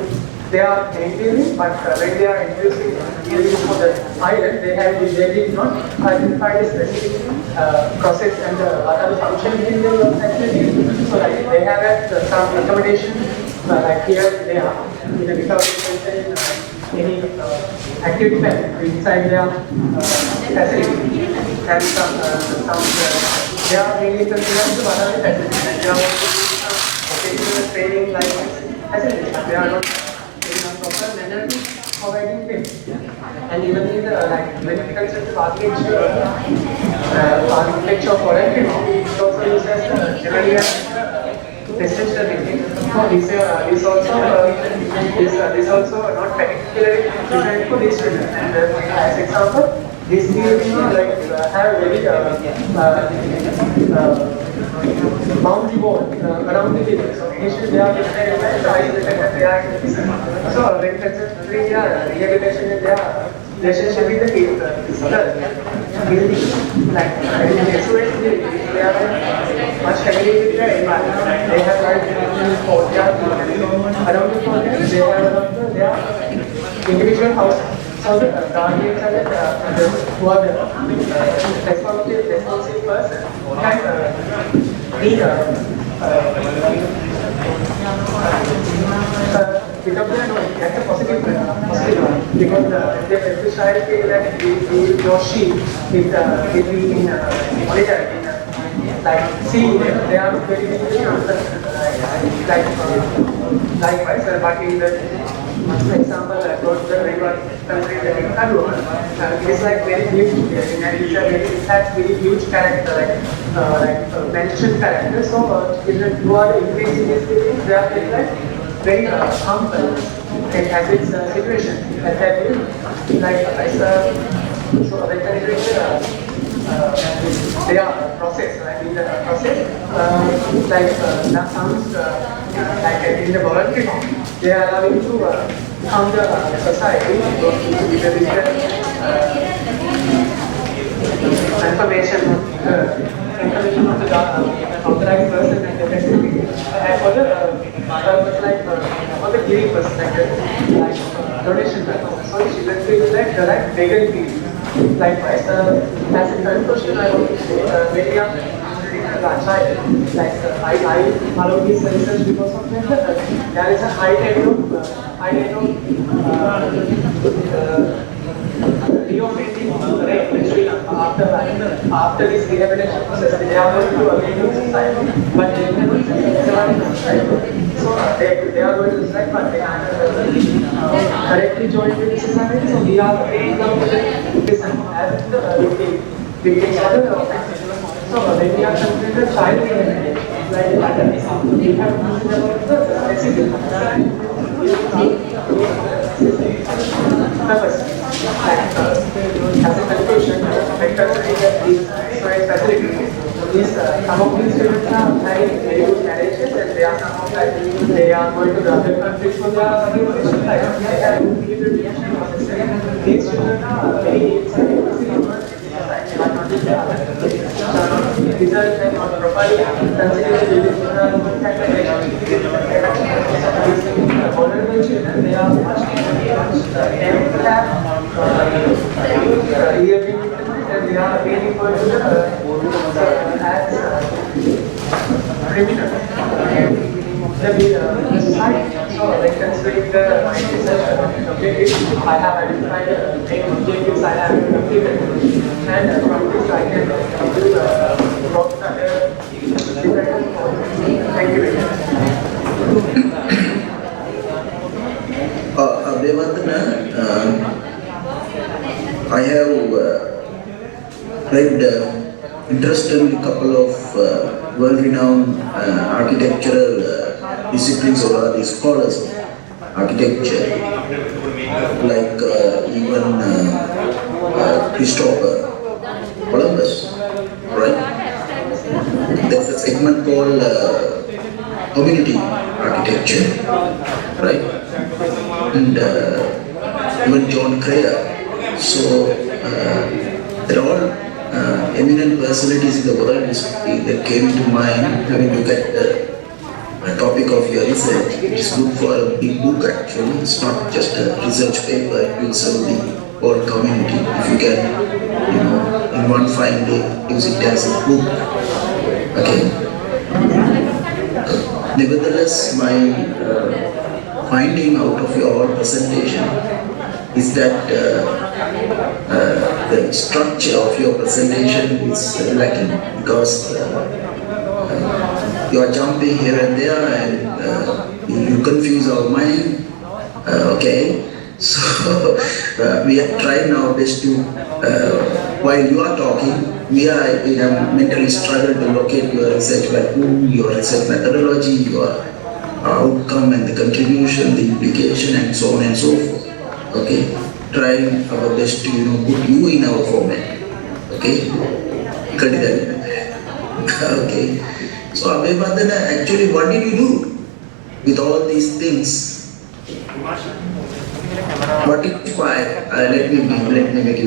They are maintaining, but when they are introducing for the island, they did not identify the specific process and the other function within the facility. So like they have some accommodation, like here they are in the recovery center, any activity inside their facility, and some they are mainly considered to other facilities. And they are also training like facilities. They are not proper manner providing them. And even in the when it comes to architecture for it also uses generally as residential building. So this also not particularly designed for these students. And as example, this theory have very boundary wall around the building. So initially they are isolated, they are in the center. So when considering rehabilitation in their relationship with the building, like in the SOS building, they are much heavily with their environment. They have courtyard around the courtyard. They have their individual house. So the guardians and who are the responsible person can be without their knowing, that's a positive one. Because the child feel that he or she will be in monitoring, like seeing them, they are very difficult likewise, but in the example, go to the river country, the Kanchana, it is like very huge, and it has very huge character, like mentioned character. So children who are increasing these feelings, they are like very harmful. It has its situation. And that will, like, so when they are process, like in the process, that sounds like in the voluntary form. They are allowing to become the society to be the different information of the authorized person and the facility. And for the giving perspective, like donation purpose. So children feel like vegan feelings. Likewise, as a third question, I would say very young child, I follow this research because of that there is a high rate of reoffending rate in Sri Lanka after this rehabilitation process. They are going to again to society, but they cannot survive in society. So they are going to society, but they are directly joined with the society. So we are paying them this as the victims of the offenses. So when we are considering the child rehabilitation, we have to consider about the specific purpose. As a conclusion, when considering that these storage facilities, some of these students are having very good marriages, and they are some of they are going to the other countries for their education. They have individual reaction process. These students are very excited. Result and profile consider vulnerable children, they are much and they are being referred to as criminal. The society. So, like considering the research objectives, I have identified main objectives I have completed, and from this I can do work under different points. Thank you very much. I have read interestingly a couple of world-renowned architectural disciplines or the scholars of architecture, like even Christopher Columbus, right? There's a segment called community architecture, right? And even John Crayer. So they're all eminent personalities in the world that came to mind having to get the topic of your research. It's good for a big book actually. It's not just a research paper, it will serve the whole community. If you can, in one fine day, use it as a book. Okay. Nevertheless, my finding out of your whole presentation is that the structure of your presentation is lacking, because you are jumping here and there and you confuse our mind. Okay, so we are trying our best to, while you are talking, we have mentally struggled to locate your research vacuum, your research methodology, your outcome and the contribution, the implication, and so on and so forth. Okay, trying our best to put you in our format. Okay, okay. So Abhebandana, actually, what did you do with all these things? What inspired? Let me make it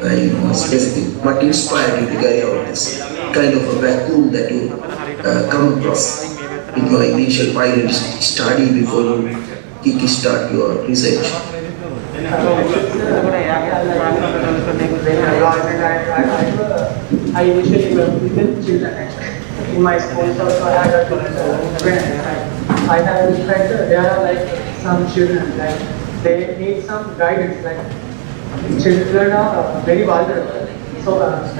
very specific. What inspired you to carry out this kind of a vacuum that you come across in your initial pilot study before you kickstart your research? I initially worked with the children. In my school, also I had a I have like there are like some children like they need some guidance. Like children are very vulnerable. So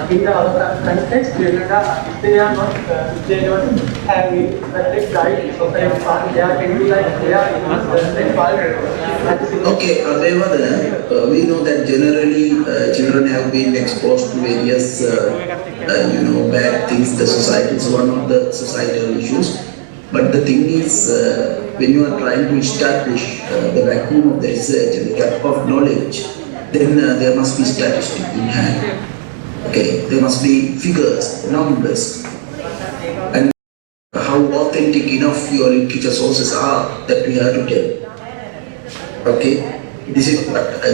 in the other context, children are if they are not if they don't have correct guidance, so they can be like they are very vulnerable. Okay, we know that generally children have been exposed to various bad things. The society is one of the societal issues. But the thing is, when you are trying to establish the vacuum of the research and the gap of knowledge, then there must be statistics in hand. Okay, there must be figures, numbers, and how authentic enough your literature sources are that we have to tell. Okay, this is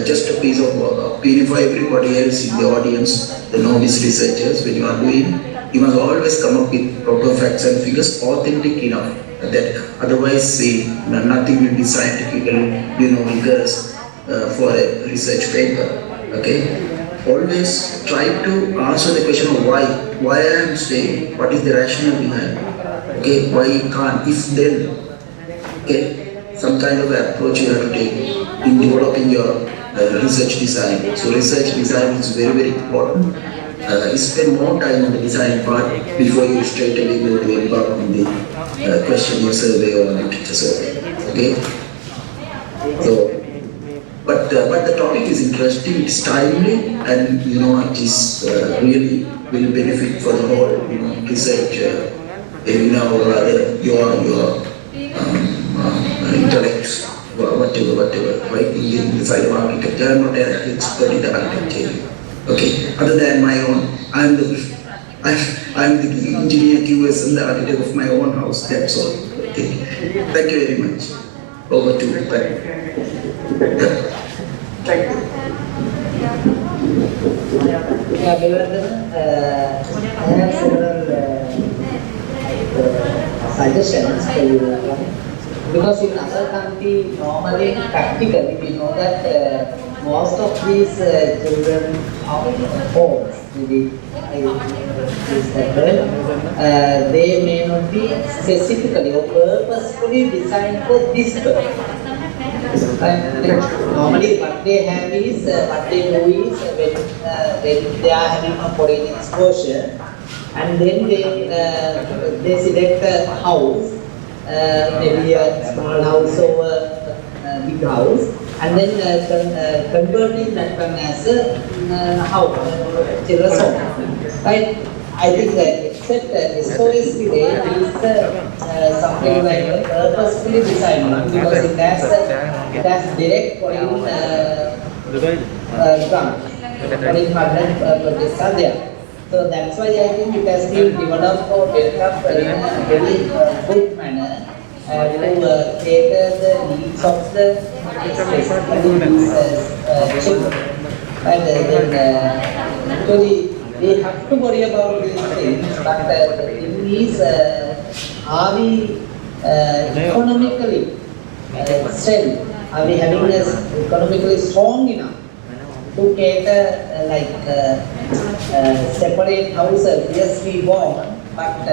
just a piece of opinion for everybody else in the audience, the novice researchers. When you are doing, you must always come up with proper facts and figures, authentic enough that otherwise, nothing will be scientifically, rigorous for a research paper. Okay, always try to answer the question of why I am saying, what is the rationale behind? Okay, why can't, if then, okay. Some kind of approach you have to take in developing your research design. So research design is very, very important. Spend more time on the design part before you straight away go to embark on the questionnaire survey or literature survey. Okay. So, but the topic is interesting. It's timely, and it is really will benefit for the whole research. Your intellects, whatever, right? In the side of architecture, I'm not an expert in the architecture. Okay, other than my own, I'm the engineer, QS, and the architect of my own house. That's all. Okay, thank you very much. Over to you. Thank you. Yeah, I have several suggestions for you. Because in other countries, normally, practically, we know that most of these children are homes, they may not be specifically or purposefully designed for this purpose. Normally, what they have is, what they do is, when they are having a foreign exposure, and then they select a house, maybe a small house or a big house, and then converting that one as a house, children's home. Right? I think except SOS today is something like purposefully designed because it has direct foreign grant, foreign funded projects are there. So that's why I think it has been developed or built up in a very good manner to cater the needs of the children. And then actually we have to worry about these things, but the thing is, are we economically strong? Are we having us economically strong enough to cater separate houses? Yes, we want, but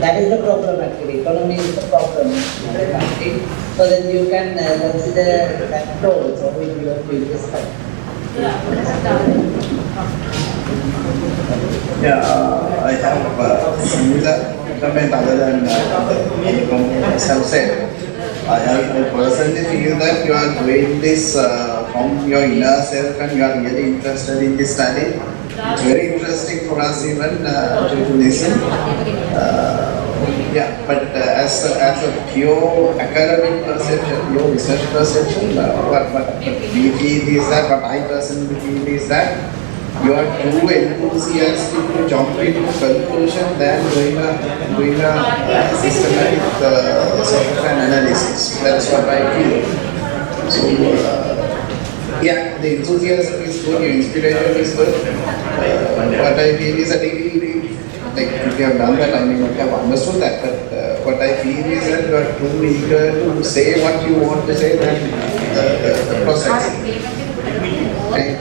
that is the problem actually. Economy is the problem in the country. So then you can consider that also in your previous time. Yeah, I have similar comment other than any comments have said. I personally feel that you are doing this from your inner self and you are really interested in this study. It's very interesting for us even to listen. Yeah, but as a pure academic perception, pure research perception, what we feel is that, what I personally feel is that you are too enthusiastic to jump into conclusion than doing a systematic sort of an analysis. That's what I feel. So yeah, the enthusiasm is good, your inspiration is good. What I feel is that if you have done that, I may not have understood that, but what I feel is that you are too eager to say what you want to say than the process. And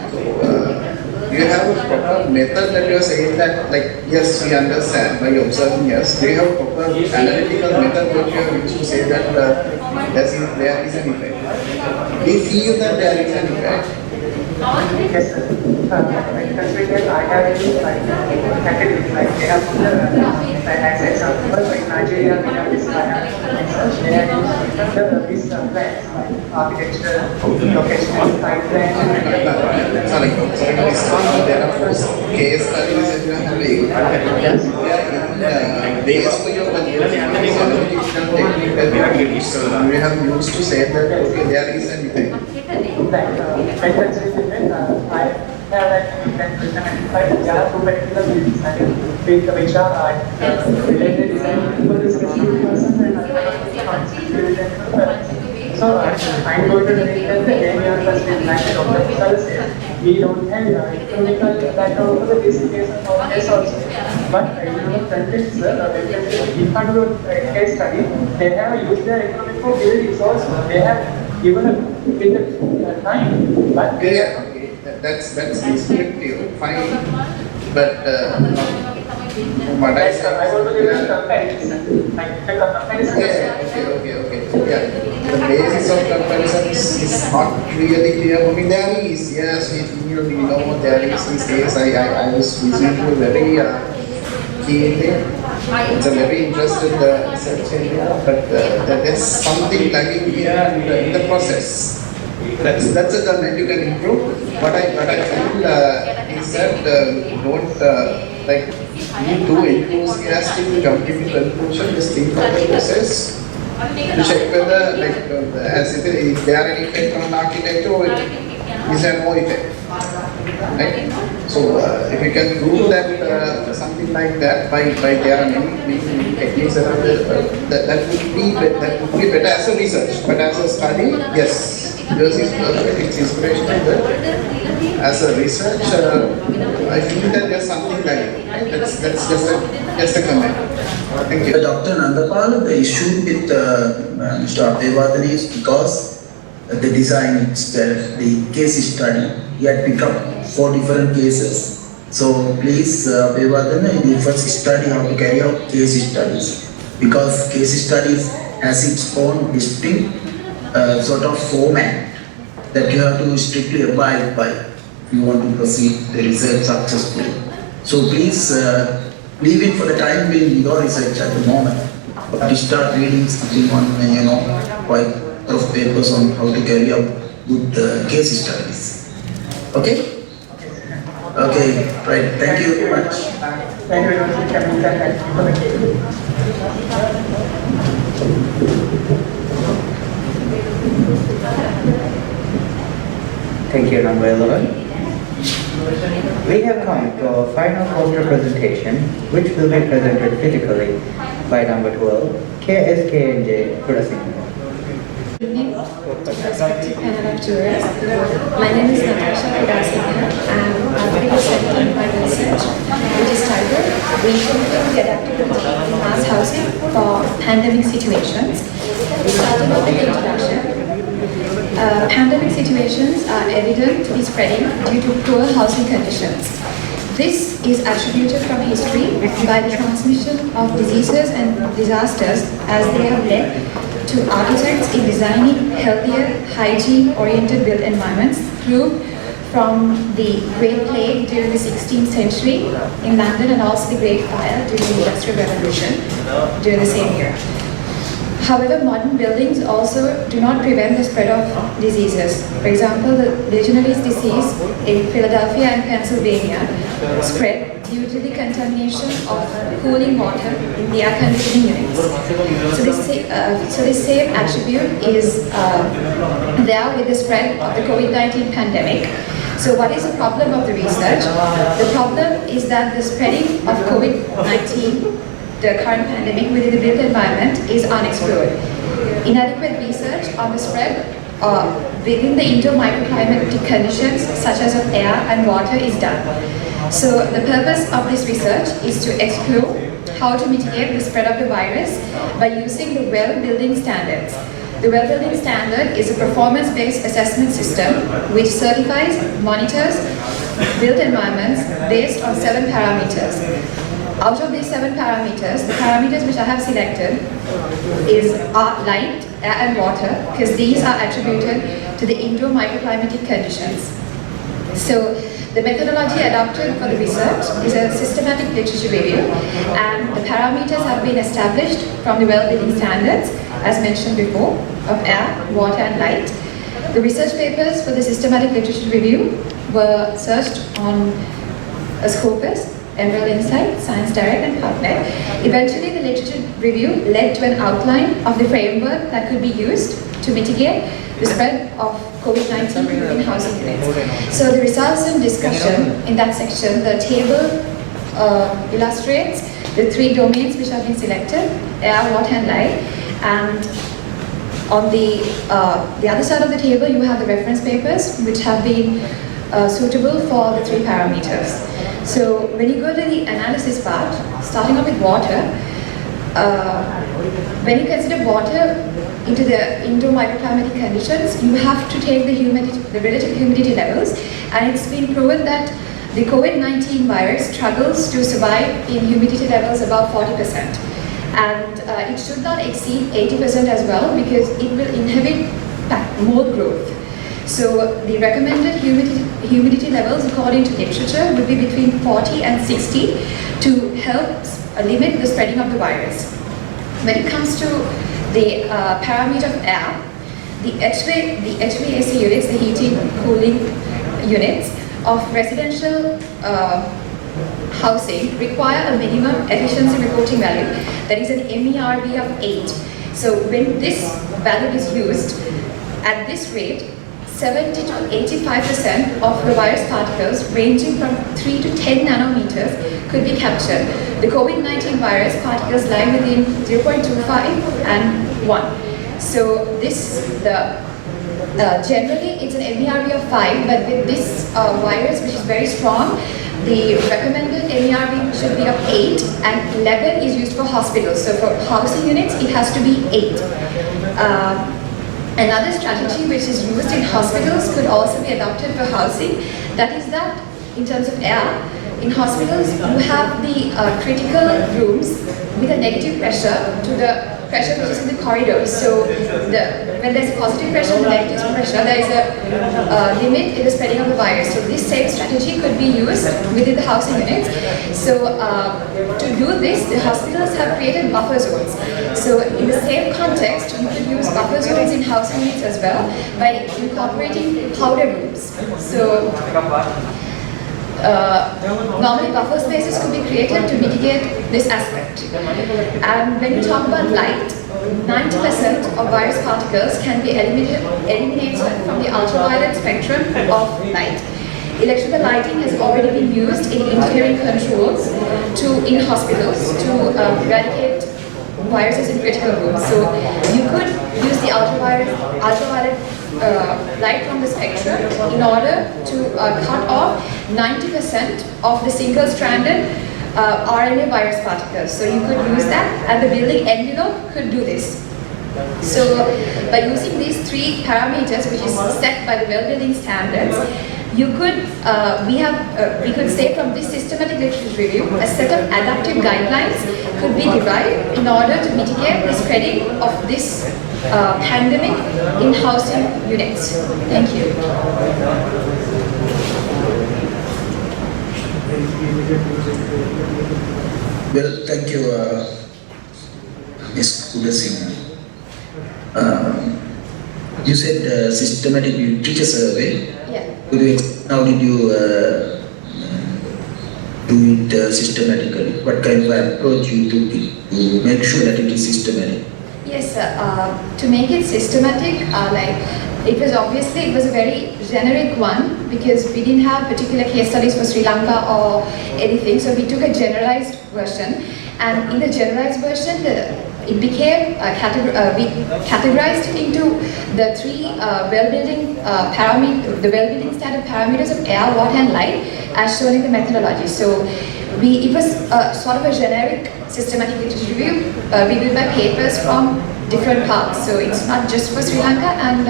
do you have a proper method that you are saying that, like, yes, we understand by observing, yes, do you have a proper analytical method that you have used to say that there is an effect? Do you feel that there is an effect? Yes, sir. Considering that I have used academics, like they have put as an example, in Nigeria we have this research, they have used these plans like architecture, location, site plan, Sorry, there are case studies that you are having. Base for your analytical technique that you have used to say that okay, there is an effect. I have identified there are two particular buildings which are related design for this specific person and so I'm going to say that the area first is like Dr. Kusal says, we don't have economical background for the basic case of our case also. But in the context, if I do a case study, they have used their economic for buildings also. They have given a bit of time. But that's descriptive, fine. But what I said, I want to give a comparison. Okay. Yeah, the basis of comparison is not really clear for me. There is, yes, we know there is. He says, I was listening to a very keenly. It's a very interesting research area, but there's something lacking here in the process. That's a domain you can improve. What I feel is that don't be too enthusiastic to jump into conclusion. Just think of the process to check whether as if there are any effect on architecture or is there no effect. Right? So if you can prove that something like that by there are many techniques that would be better as a research, but as a study, yes. Yours is perfect, it's inspirational, but as a research, I feel that there's something like it. Right? That's just a comment. Thank you. Dr. Nandapal, the issue with Mr. Abdevadan is because the design itself, the case study, he had picked up 4 different cases. So please, Abdevadan, you first study how to carry out case studies, because case studies has its own distinct sort of format that you have to strictly abide by if you want to proceed the research successfully. So please leave it for the time being your research at the moment, but you start reading something on quite a lot of papers on how to carry out good case studies. Okay? Okay, right. Thank you very much. Thank you very much, Thank you for the case. Thank you, number 11. We have come to our final poster presentation, which will be presented physically by number 12, KSKNJ Kudasinghe. Good evening, respected panel of jurors. My name is Kudasinghe, and I'm presenting my research, which is titled Rethinking the Adaptability in Mass Housing for Pandemic Situations. Starting with the introduction. Pandemic situations are evident to be spreading due to poor housing conditions. This is attributed from history by the transmission of diseases and disasters as they have led to architects in designing healthier, hygiene-oriented built environments through from the Great Plague during the 16th century in London and also the Great Fire during the Industrial Revolution during the same year. However, modern buildings also do not prevent the spread of diseases. For example, the Legionnaires' disease in Philadelphia and Pennsylvania spread due to the contamination of cooling water in the air conditioning units. So this same attribute is there with the spread of the COVID-19 pandemic. So what is the problem of the research? The problem is that the spreading of COVID-19, the current pandemic within the built environment, is unexplored. Inadequate research on the spread within the indoor microclimatic conditions such as of air and water is done. So the purpose of this research is to explore how to mitigate the spread of the virus by using the well building standards. The well building standard is a performance-based assessment system which certifies, monitors built environments based on 7 parameters. Out of these 7 parameters, the parameters which I have selected are light, air and water, because these are attributed to the indoor microclimatic conditions. So the methodology adopted for the research is a systematic literature review, and the parameters have been established from the well building standards, as mentioned before, of air, water and light. The research papers for the systematic literature review were searched on Scopus, Emerald Insight, Science Direct and PubMed. Eventually the literature review led to an outline of the framework that could be used to mitigate the spread of COVID-19 within housing units. So the results and discussion in that section, the table illustrates the 3 domains which have been selected, air, water and light. And on the other side of the table you have the reference papers which have been suitable for the 3 parameters. So when you go to the analysis part, starting off with water, when you consider water into the indoor microclimatic conditions, you have to take the relative humidity levels, and it's been proven that the COVID-19 virus struggles to survive in humidity levels above 40%. And it should not exceed 80% as well, because it will inhibit mold growth. So the recommended humidity levels according to literature would be between 40 and 60 to help limit the spreading of the virus. When it comes to the parameter of air, the HVAC units, the heating, cooling units of residential housing require a minimum efficiency reporting value, that is an MERV of 8. So when this value is used at this rate, 70 to 85% of the virus particles ranging from 3 to 10 nanometers could be captured. The COVID-19 virus particles lie within 0.25 and 1. So this, generally it's an MERV of 5, but with this virus, which is very strong, the recommended MERV should be of 8, and 11 is used for hospitals. So for housing units, it has to be 8. Another strategy which is used in hospitals could also be adopted for housing. That is that, in terms of air, in hospitals you have the critical rooms with a negative pressure to the pressure which is in the corridors. So when there's a positive pressure and negative pressure, there is a limit in the spreading of the virus. So this same strategy could be used within the housing units. So to do this, the hospitals have created buffer zones. So in the same context, you could use buffer zones in housing units as well by incorporating powder rooms. So normally buffer spaces could be created to mitigate this aspect. And when you talk about light, 90% of virus particles can be eliminated from the ultraviolet spectrum of light. Electrical lighting has already been used in engineering controls in hospitals to eradicate viruses in critical rooms. So you could use the ultraviolet light from the spectrum in order to cut off 90% of the single-stranded RNA virus particles. So you could use that, and the building envelope could do this. So by using these 3 parameters, which is set by the well-building standards, you could, we could say from this systematic literature review, a set of adaptive guidelines could be derived in order to mitigate the spreading of this pandemic in housing units. Thank you. Well, thank you, Ms. Kudasinghe. You said systematic literature survey. Yeah. Could you explain how did you do it systematically? What kind of approach you took to make sure that it is systematic? Yes, to make it systematic, it was a very generic one because we didn't have particular case studies for Sri Lanka or anything, so we took a generalized version, and in the generalized version, it became we categorized it into the three well-building standard parameters of air, water, and light, as shown in the methodology. So it was sort of a generic systematic literature review. We did by papers from different parts, so it's not just for Sri Lanka, and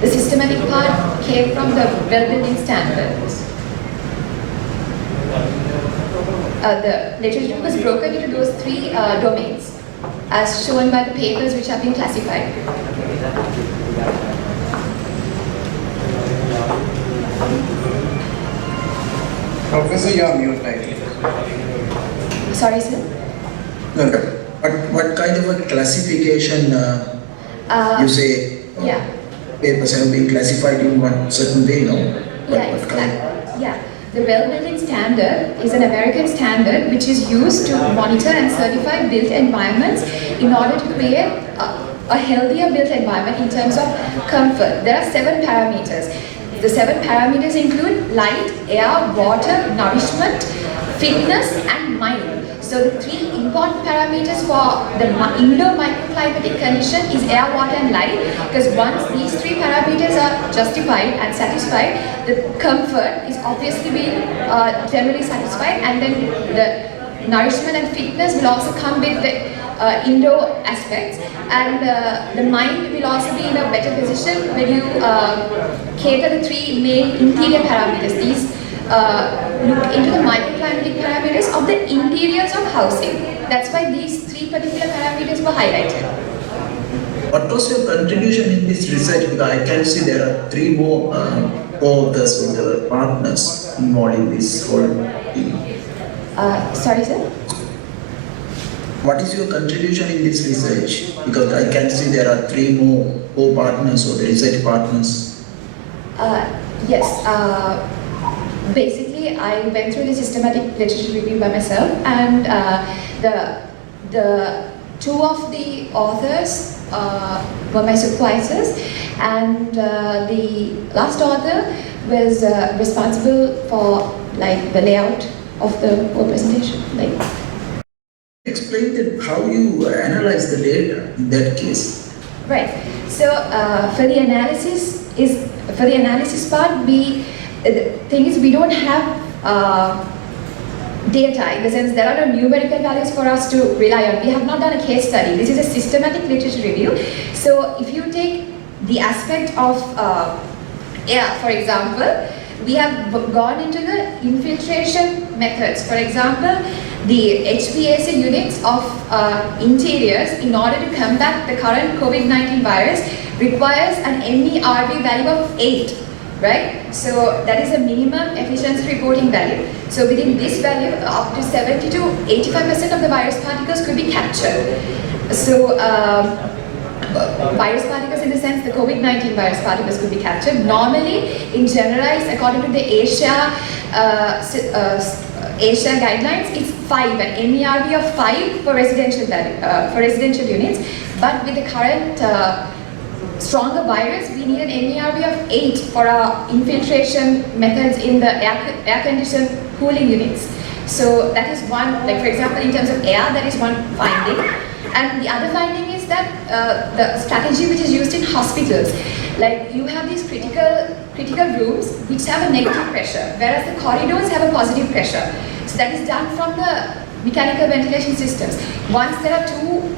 the systematic part came from the well-building standards. The literature was broken into those three domains, as shown by the papers which have been classified. Professor, you are mute, right? Sorry, sir? No. What kind of a classification you say yeah. papers have been classified in one certain way, no? Yeah. The well-building standard is an American standard which is used to monitor and certify built environments in order to create a healthier built environment in terms of comfort. There are 7 parameters. The 7 parameters include light, air, water, nourishment, fitness, and mind. So the 3 important parameters for the indoor microclimatic condition is air, water, and light, because once these 3 parameters are justified and satisfied, the comfort is obviously being generally satisfied, and then the nourishment and fitness will also come with the indoor aspects, and the mind will also be in a better position when you cater the 3 main interior parameters. These look into the microclimatic parameters of the interiors of housing. That's why these 3 particular parameters were highlighted. What was your contribution in this research? Because I can see there are 3 more co-authors with the partners involved in this whole thing. Sorry, sir? What is your contribution in this research? Because I can see there are 3 more co-partners or the research partners. Yes. Basically, I went through the systematic literature review by myself, and the 2 of the authors were my supervisors, and the last author was responsible for the layout of the whole presentation. Explain that how you analyze the data in that case. Right. So for the analysis part, the thing is we don't have data, in the sense there are no numerical values for us to rely on. We have not done a case study. This is a systematic literature review. So if you take the aspect of air, for example, we have gone into the infiltration methods. For example, the HVAC units of interiors, in order to combat the current COVID-19 virus, requires an MERV value of 8. Right? So that is a minimum efficiency reporting value. So within this value, up to 70 to 85% of the virus particles could be captured. So virus particles, in the sense the COVID-19 virus particles, could be captured. Normally, in generalized, according to the Asia guidelines, it's 5, an MERV of 5 for residential units. But with the current stronger virus, we need an MERV of 8 for our infiltration methods in the air-conditioned cooling units. So that is one, for example, in terms of air, that is one finding. And the other finding is that the strategy which is used in hospitals, you have these critical rooms which have a negative pressure, whereas the corridors have a positive pressure. So that is done from the mechanical ventilation systems. Once there are 2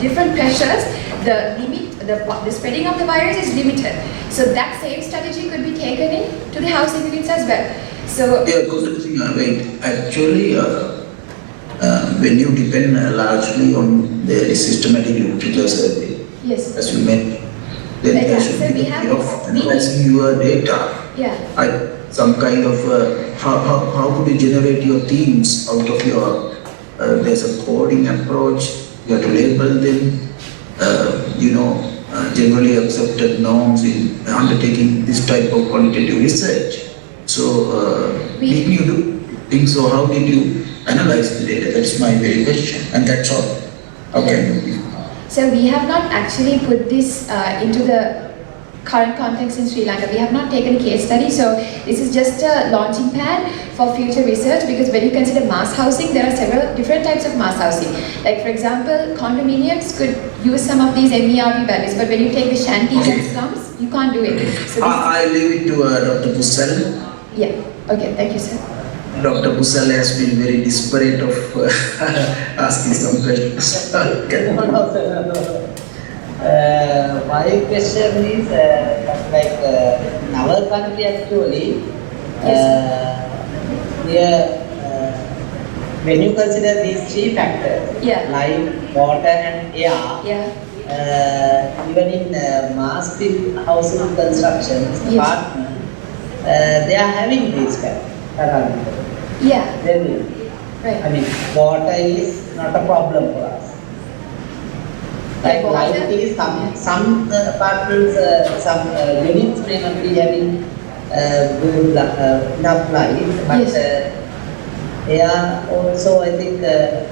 different pressures, the spreading of the virus is limited. So that same strategy could be taken in to the housing units as well. So actually, when you depend largely on the systematic literature survey, yes, as you mentioned, then there should be a way of analyzing your data. Yeah. Some kind of how could you generate your themes out of your there's a coding approach. You have to label them. Generally accepted norms in undertaking this type of qualitative research. So, did you do think so. How did you analyze the data? That's my very question, and that's all. Okay. So we have not actually put this into the current context in Sri Lanka. We have not taken a case study, so this is just a launching pad for future research, because when you consider mass housing, there are several different types of mass housing. Like for example, condominiums could use some of these MERV values, but when you take the shanties and slums, you can't do it. So I leave it to Dr. Bussell. Yeah, okay, thank you, sir. Dr. Bussell has been very desperate of asking some questions. My question is in our country actually, when you consider these three factors, light, water and air, even in mass-built housing constructions, apartment, they are having these parameters. Yeah. Right. I mean, water is not a problem for us. Like light is some apartments, some units may not be having good enough light, but air also I think that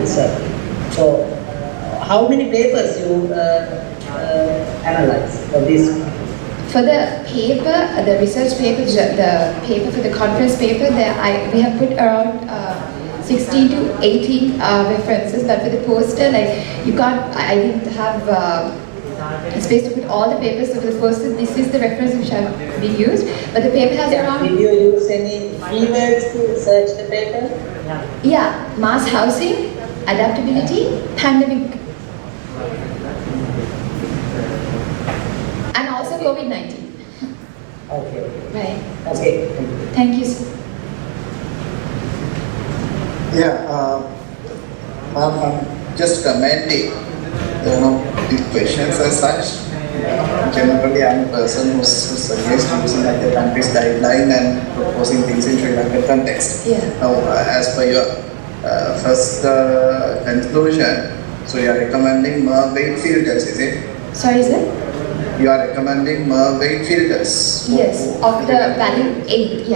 is so. How many papers you analyze for this? For the paper, the research paper, the paper for the conference paper, we have put around 16 to 18 references, but for the poster, like you can't, I didn't have space to put all the papers. So for the poster, this is the reference which have been used, but the paper has around. Did you use any keywords to search the paper? Yeah, mass housing, adaptability, pandemic. And also COVID-19. Okay. Right. Okay. Thank you, sir. Yeah, I'm just commenting, these questions as such. Generally, I'm a person who's suggests using like the country's guideline and proposing things in Sri Lankan context. Yeah. Now, as per your first conclusion, so you are recommending weight filters, is it? Sorry, sir? You are recommending weight filters. Yes, of the value 8,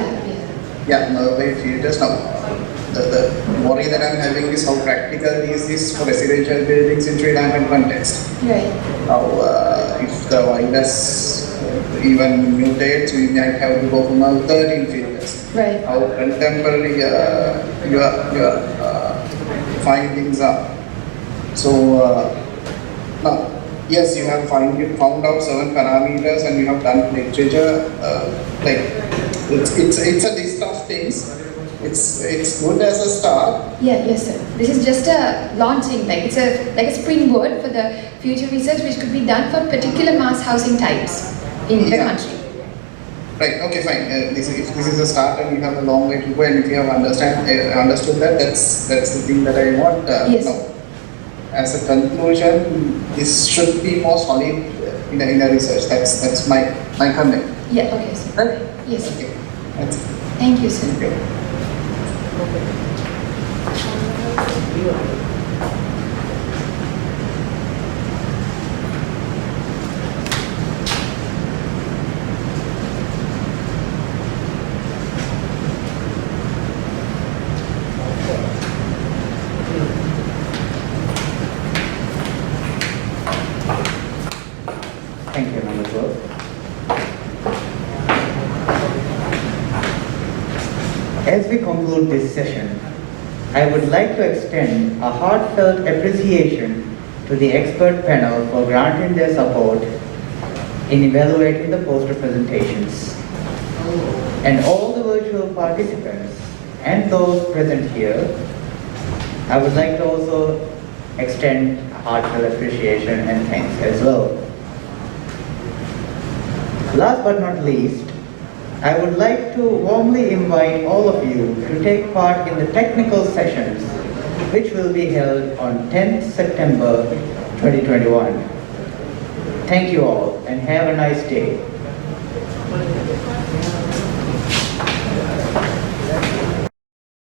Yeah, weight filters. Now, the worry that I'm having is how practical is this for residential buildings in Sri Lankan context. Right. Now, if the virus even mutates, we might have to go for 13 filters. Right. How contemporary your findings are. So, now, yes, you have found out 7 parameters and you have done literature. It's a list of things. It's good as a start. Yeah, yes, sir. This is just a launching, it's like a springboard for the future research, which could be done for particular mass housing types in the country. Right. Okay. Fine. If this is a start and you have a long way to go, and if you have understood that, that's the thing that I want. Yes. No. As a conclusion, this should be more solid in a research. That's my comment. Yeah. Okay, sir. Right. Yes. Okay. That's it. Thank you, sir. Thank you. Thank you, Manawadu. As we conclude this session, I would like to extend a heartfelt appreciation to the expert panel for granting their support in evaluating the poster presentations, and all the virtual participants and those present here. I would like to also extend a heartfelt appreciation and thanks as well. Last but not least, I would like to warmly invite all of you to take part in the technical sessions which will be held on 10th September 2021. Thank you all and have a nice day.